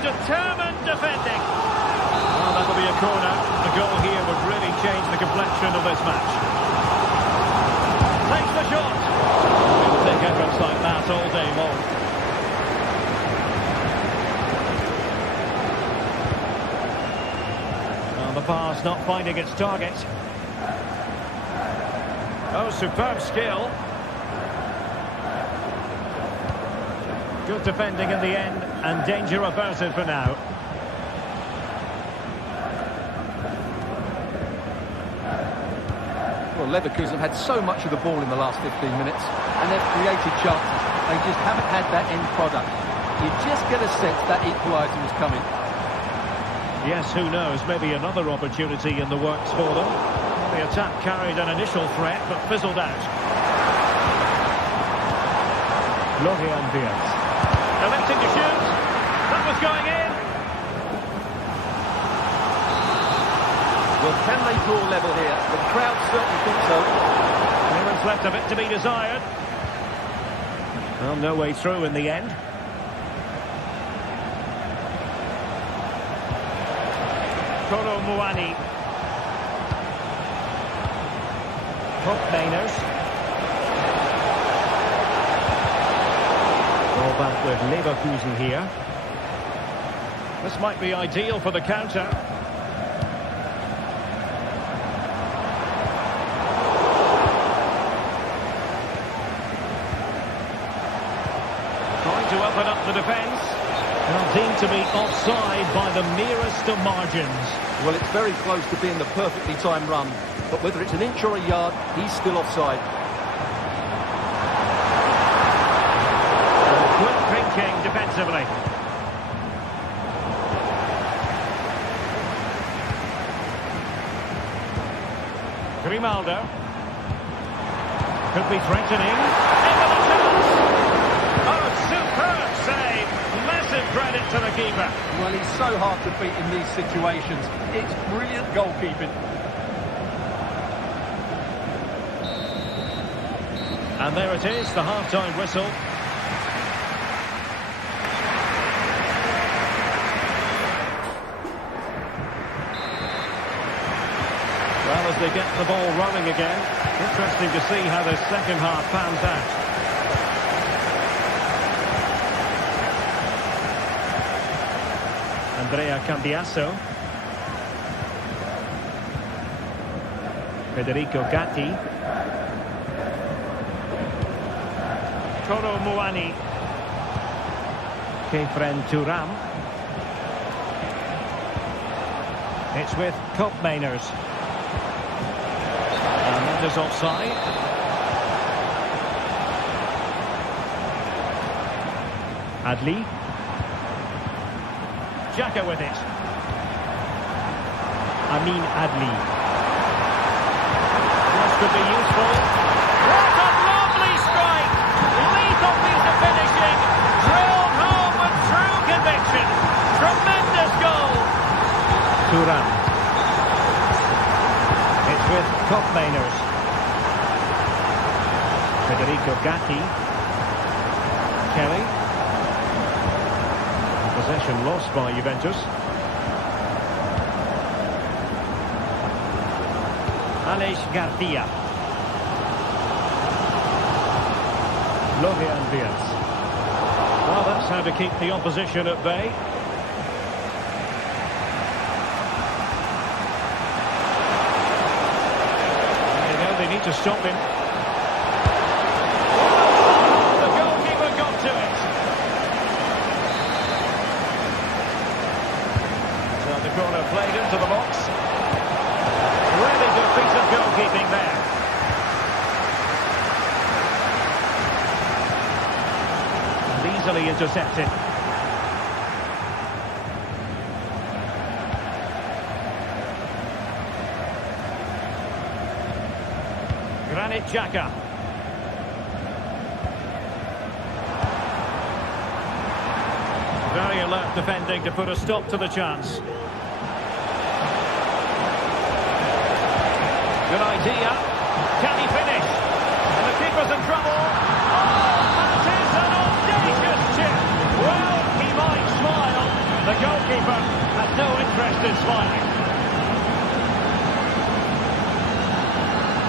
Determined defending. Well, that'll be a corner. The goal here would really change the complexion of this match. Takes the shot. He'll take efforts like that all day long. Well, the pass not finding its target. Oh, superb skill. Good defending in the end, and danger averted for now. Well, Leverkusen have had so much of the ball in the last 15 minutes, and they've created chances. They just haven't had that end product. You just get a sense that equaliser is coming. Yes, who knows, maybe another opportunity in the works for them. The attack carried an initial threat, but fizzled out. Florian Wirtz. Electing to shoot. That was going in. Well, can they draw level here? The crowd certainly think so. Clearance left a bit to be desired. Well, no way through in the end. Kolo Muani. Mainers. Ball back with Leverkusen here. This might be ideal for the counter. Trying to open up the defence. Now deemed to be offside by the merest of margins. Well, it's very close to being the perfectly timed run, but whether it's an inch or a yard, he's still offside. Good thinking defensively. Grimaldo. Could be threatening. Into the chance! Oh, superb save! Massive credit to the keeper. Well, he's so hard to beat in these situations. It's brilliant goalkeeping. And there it is, the half-time whistle. Well, as they get the ball rolling again, interesting to see how the second half pans out. Andrea Cambiasso. Federico Gatti. Kolo Muani. Kefren Turam. It's with Mainers. And that is offside. Adli. Xhaka with it. Amin Adli. This could be useful. What a lovely strike! Lethal piece of finishing. Drilled home with true conviction. Tremendous goal. Turan. It's with Mainers. Federico Gatti. Kelly. Possession lost by Juventus. Aleix Garcia. Logan Diaz. Well, that's how to keep the opposition at bay. There you go, they need to stop him. The goalkeeper got to it. So the corner played into the box. Really good piece of goalkeeping there. And easily intercepted. Granit Xhaka. Very alert defending to put a stop to the chance. Good idea. Can he finish? And the keeper's in trouble. Oh, that is an audacious chip. Well, he might smile. The goalkeeper has no interest in smiling.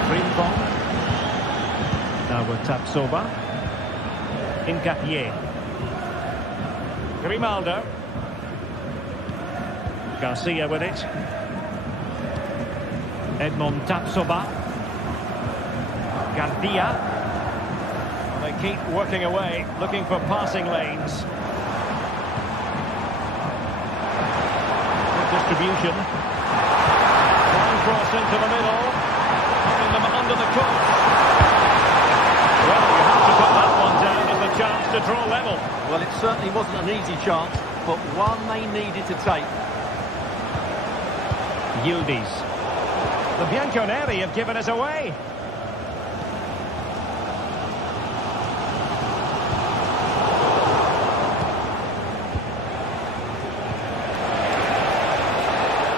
Frimpong. Now with Tapsoba. Incapié. Grimaldo. Garcia with it. Edmond Tapsoba. Garcia. They keep working away, looking for passing lanes. Good distribution. One cross into the middle. Putting them under the course. Well, you have to put that one down as the chance to draw level. Well, it certainly wasn't an easy chance, but one they needed to take. Yildiz. The Bianconeri have given us away.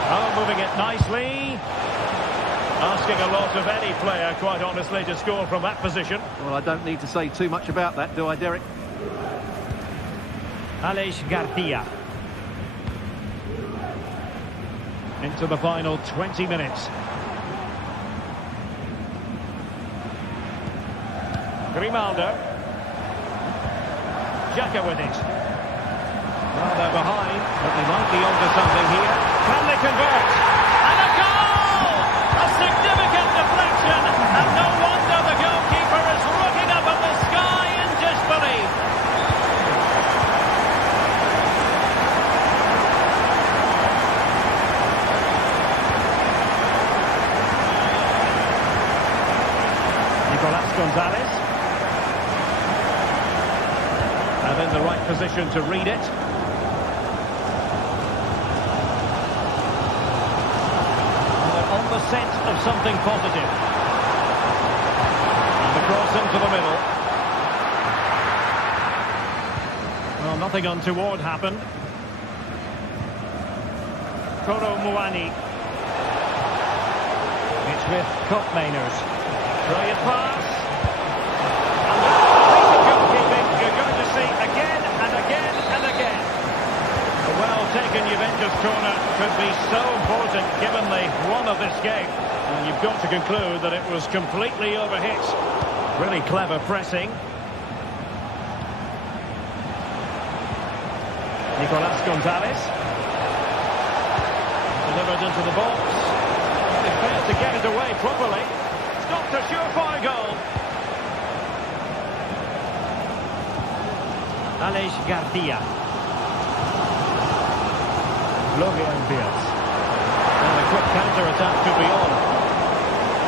Oh, moving it nicely. Asking a lot of any player, quite honestly, to score from that position. Well, I don't need to say too much about that, do I, Derek? Aleix Garcia. into the final 20 minutes. Grimaldo. Xhaka with it. Well, they're behind, but they might be onto something here. Can they convert? And a goal! A significant deflection, and no wonder the goalkeeper is looking up at the sky in disbelief. Nicolas Gonzalez. And in the right position to read it. And they're on the scent of something positive. And the cross into the middle. Well, nothing untoward happened. Kolo Muani. It's with Koopmeiners. Brilliant pass. And that's the piece of goalkeeping you're going to see again and again and again. A well-taken Juventus corner could be so important given the run of this game. And you've got to conclude that it was completely overhit. Really clever pressing. Nicolas Gonzalez. Delivered into the box. They failed to get it away properly. Stopped a surefire goal. Aleix Garcia. Florian Wirtz. And a quick counter-attack could be on.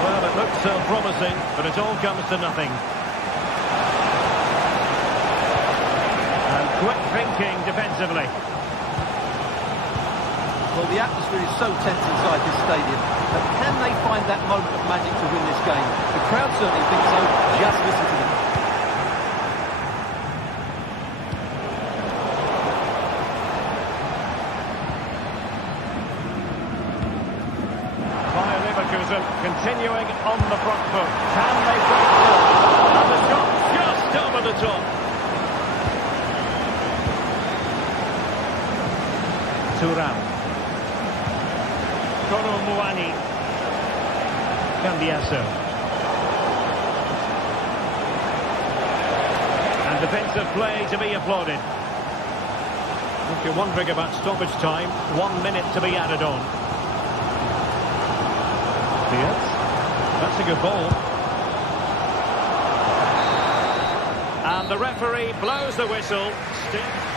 Well, it looks so promising, but it all comes to nothing. And quick thinking defensively. Well, the atmosphere is so tense inside this stadium, but can they find that moment of magic to win this game? The crowd certainly think so. Just listen to them. Bayer Leverkusen continuing on the front foot. Can they break through? And the shot just over the top. Thuram. Kolo Muani. Cambiaso. And defensive play to be applauded. If you're wondering about stoppage time, 1 minute to be added on. Wirtz. That's a good ball. And the referee blows the whistle. Still.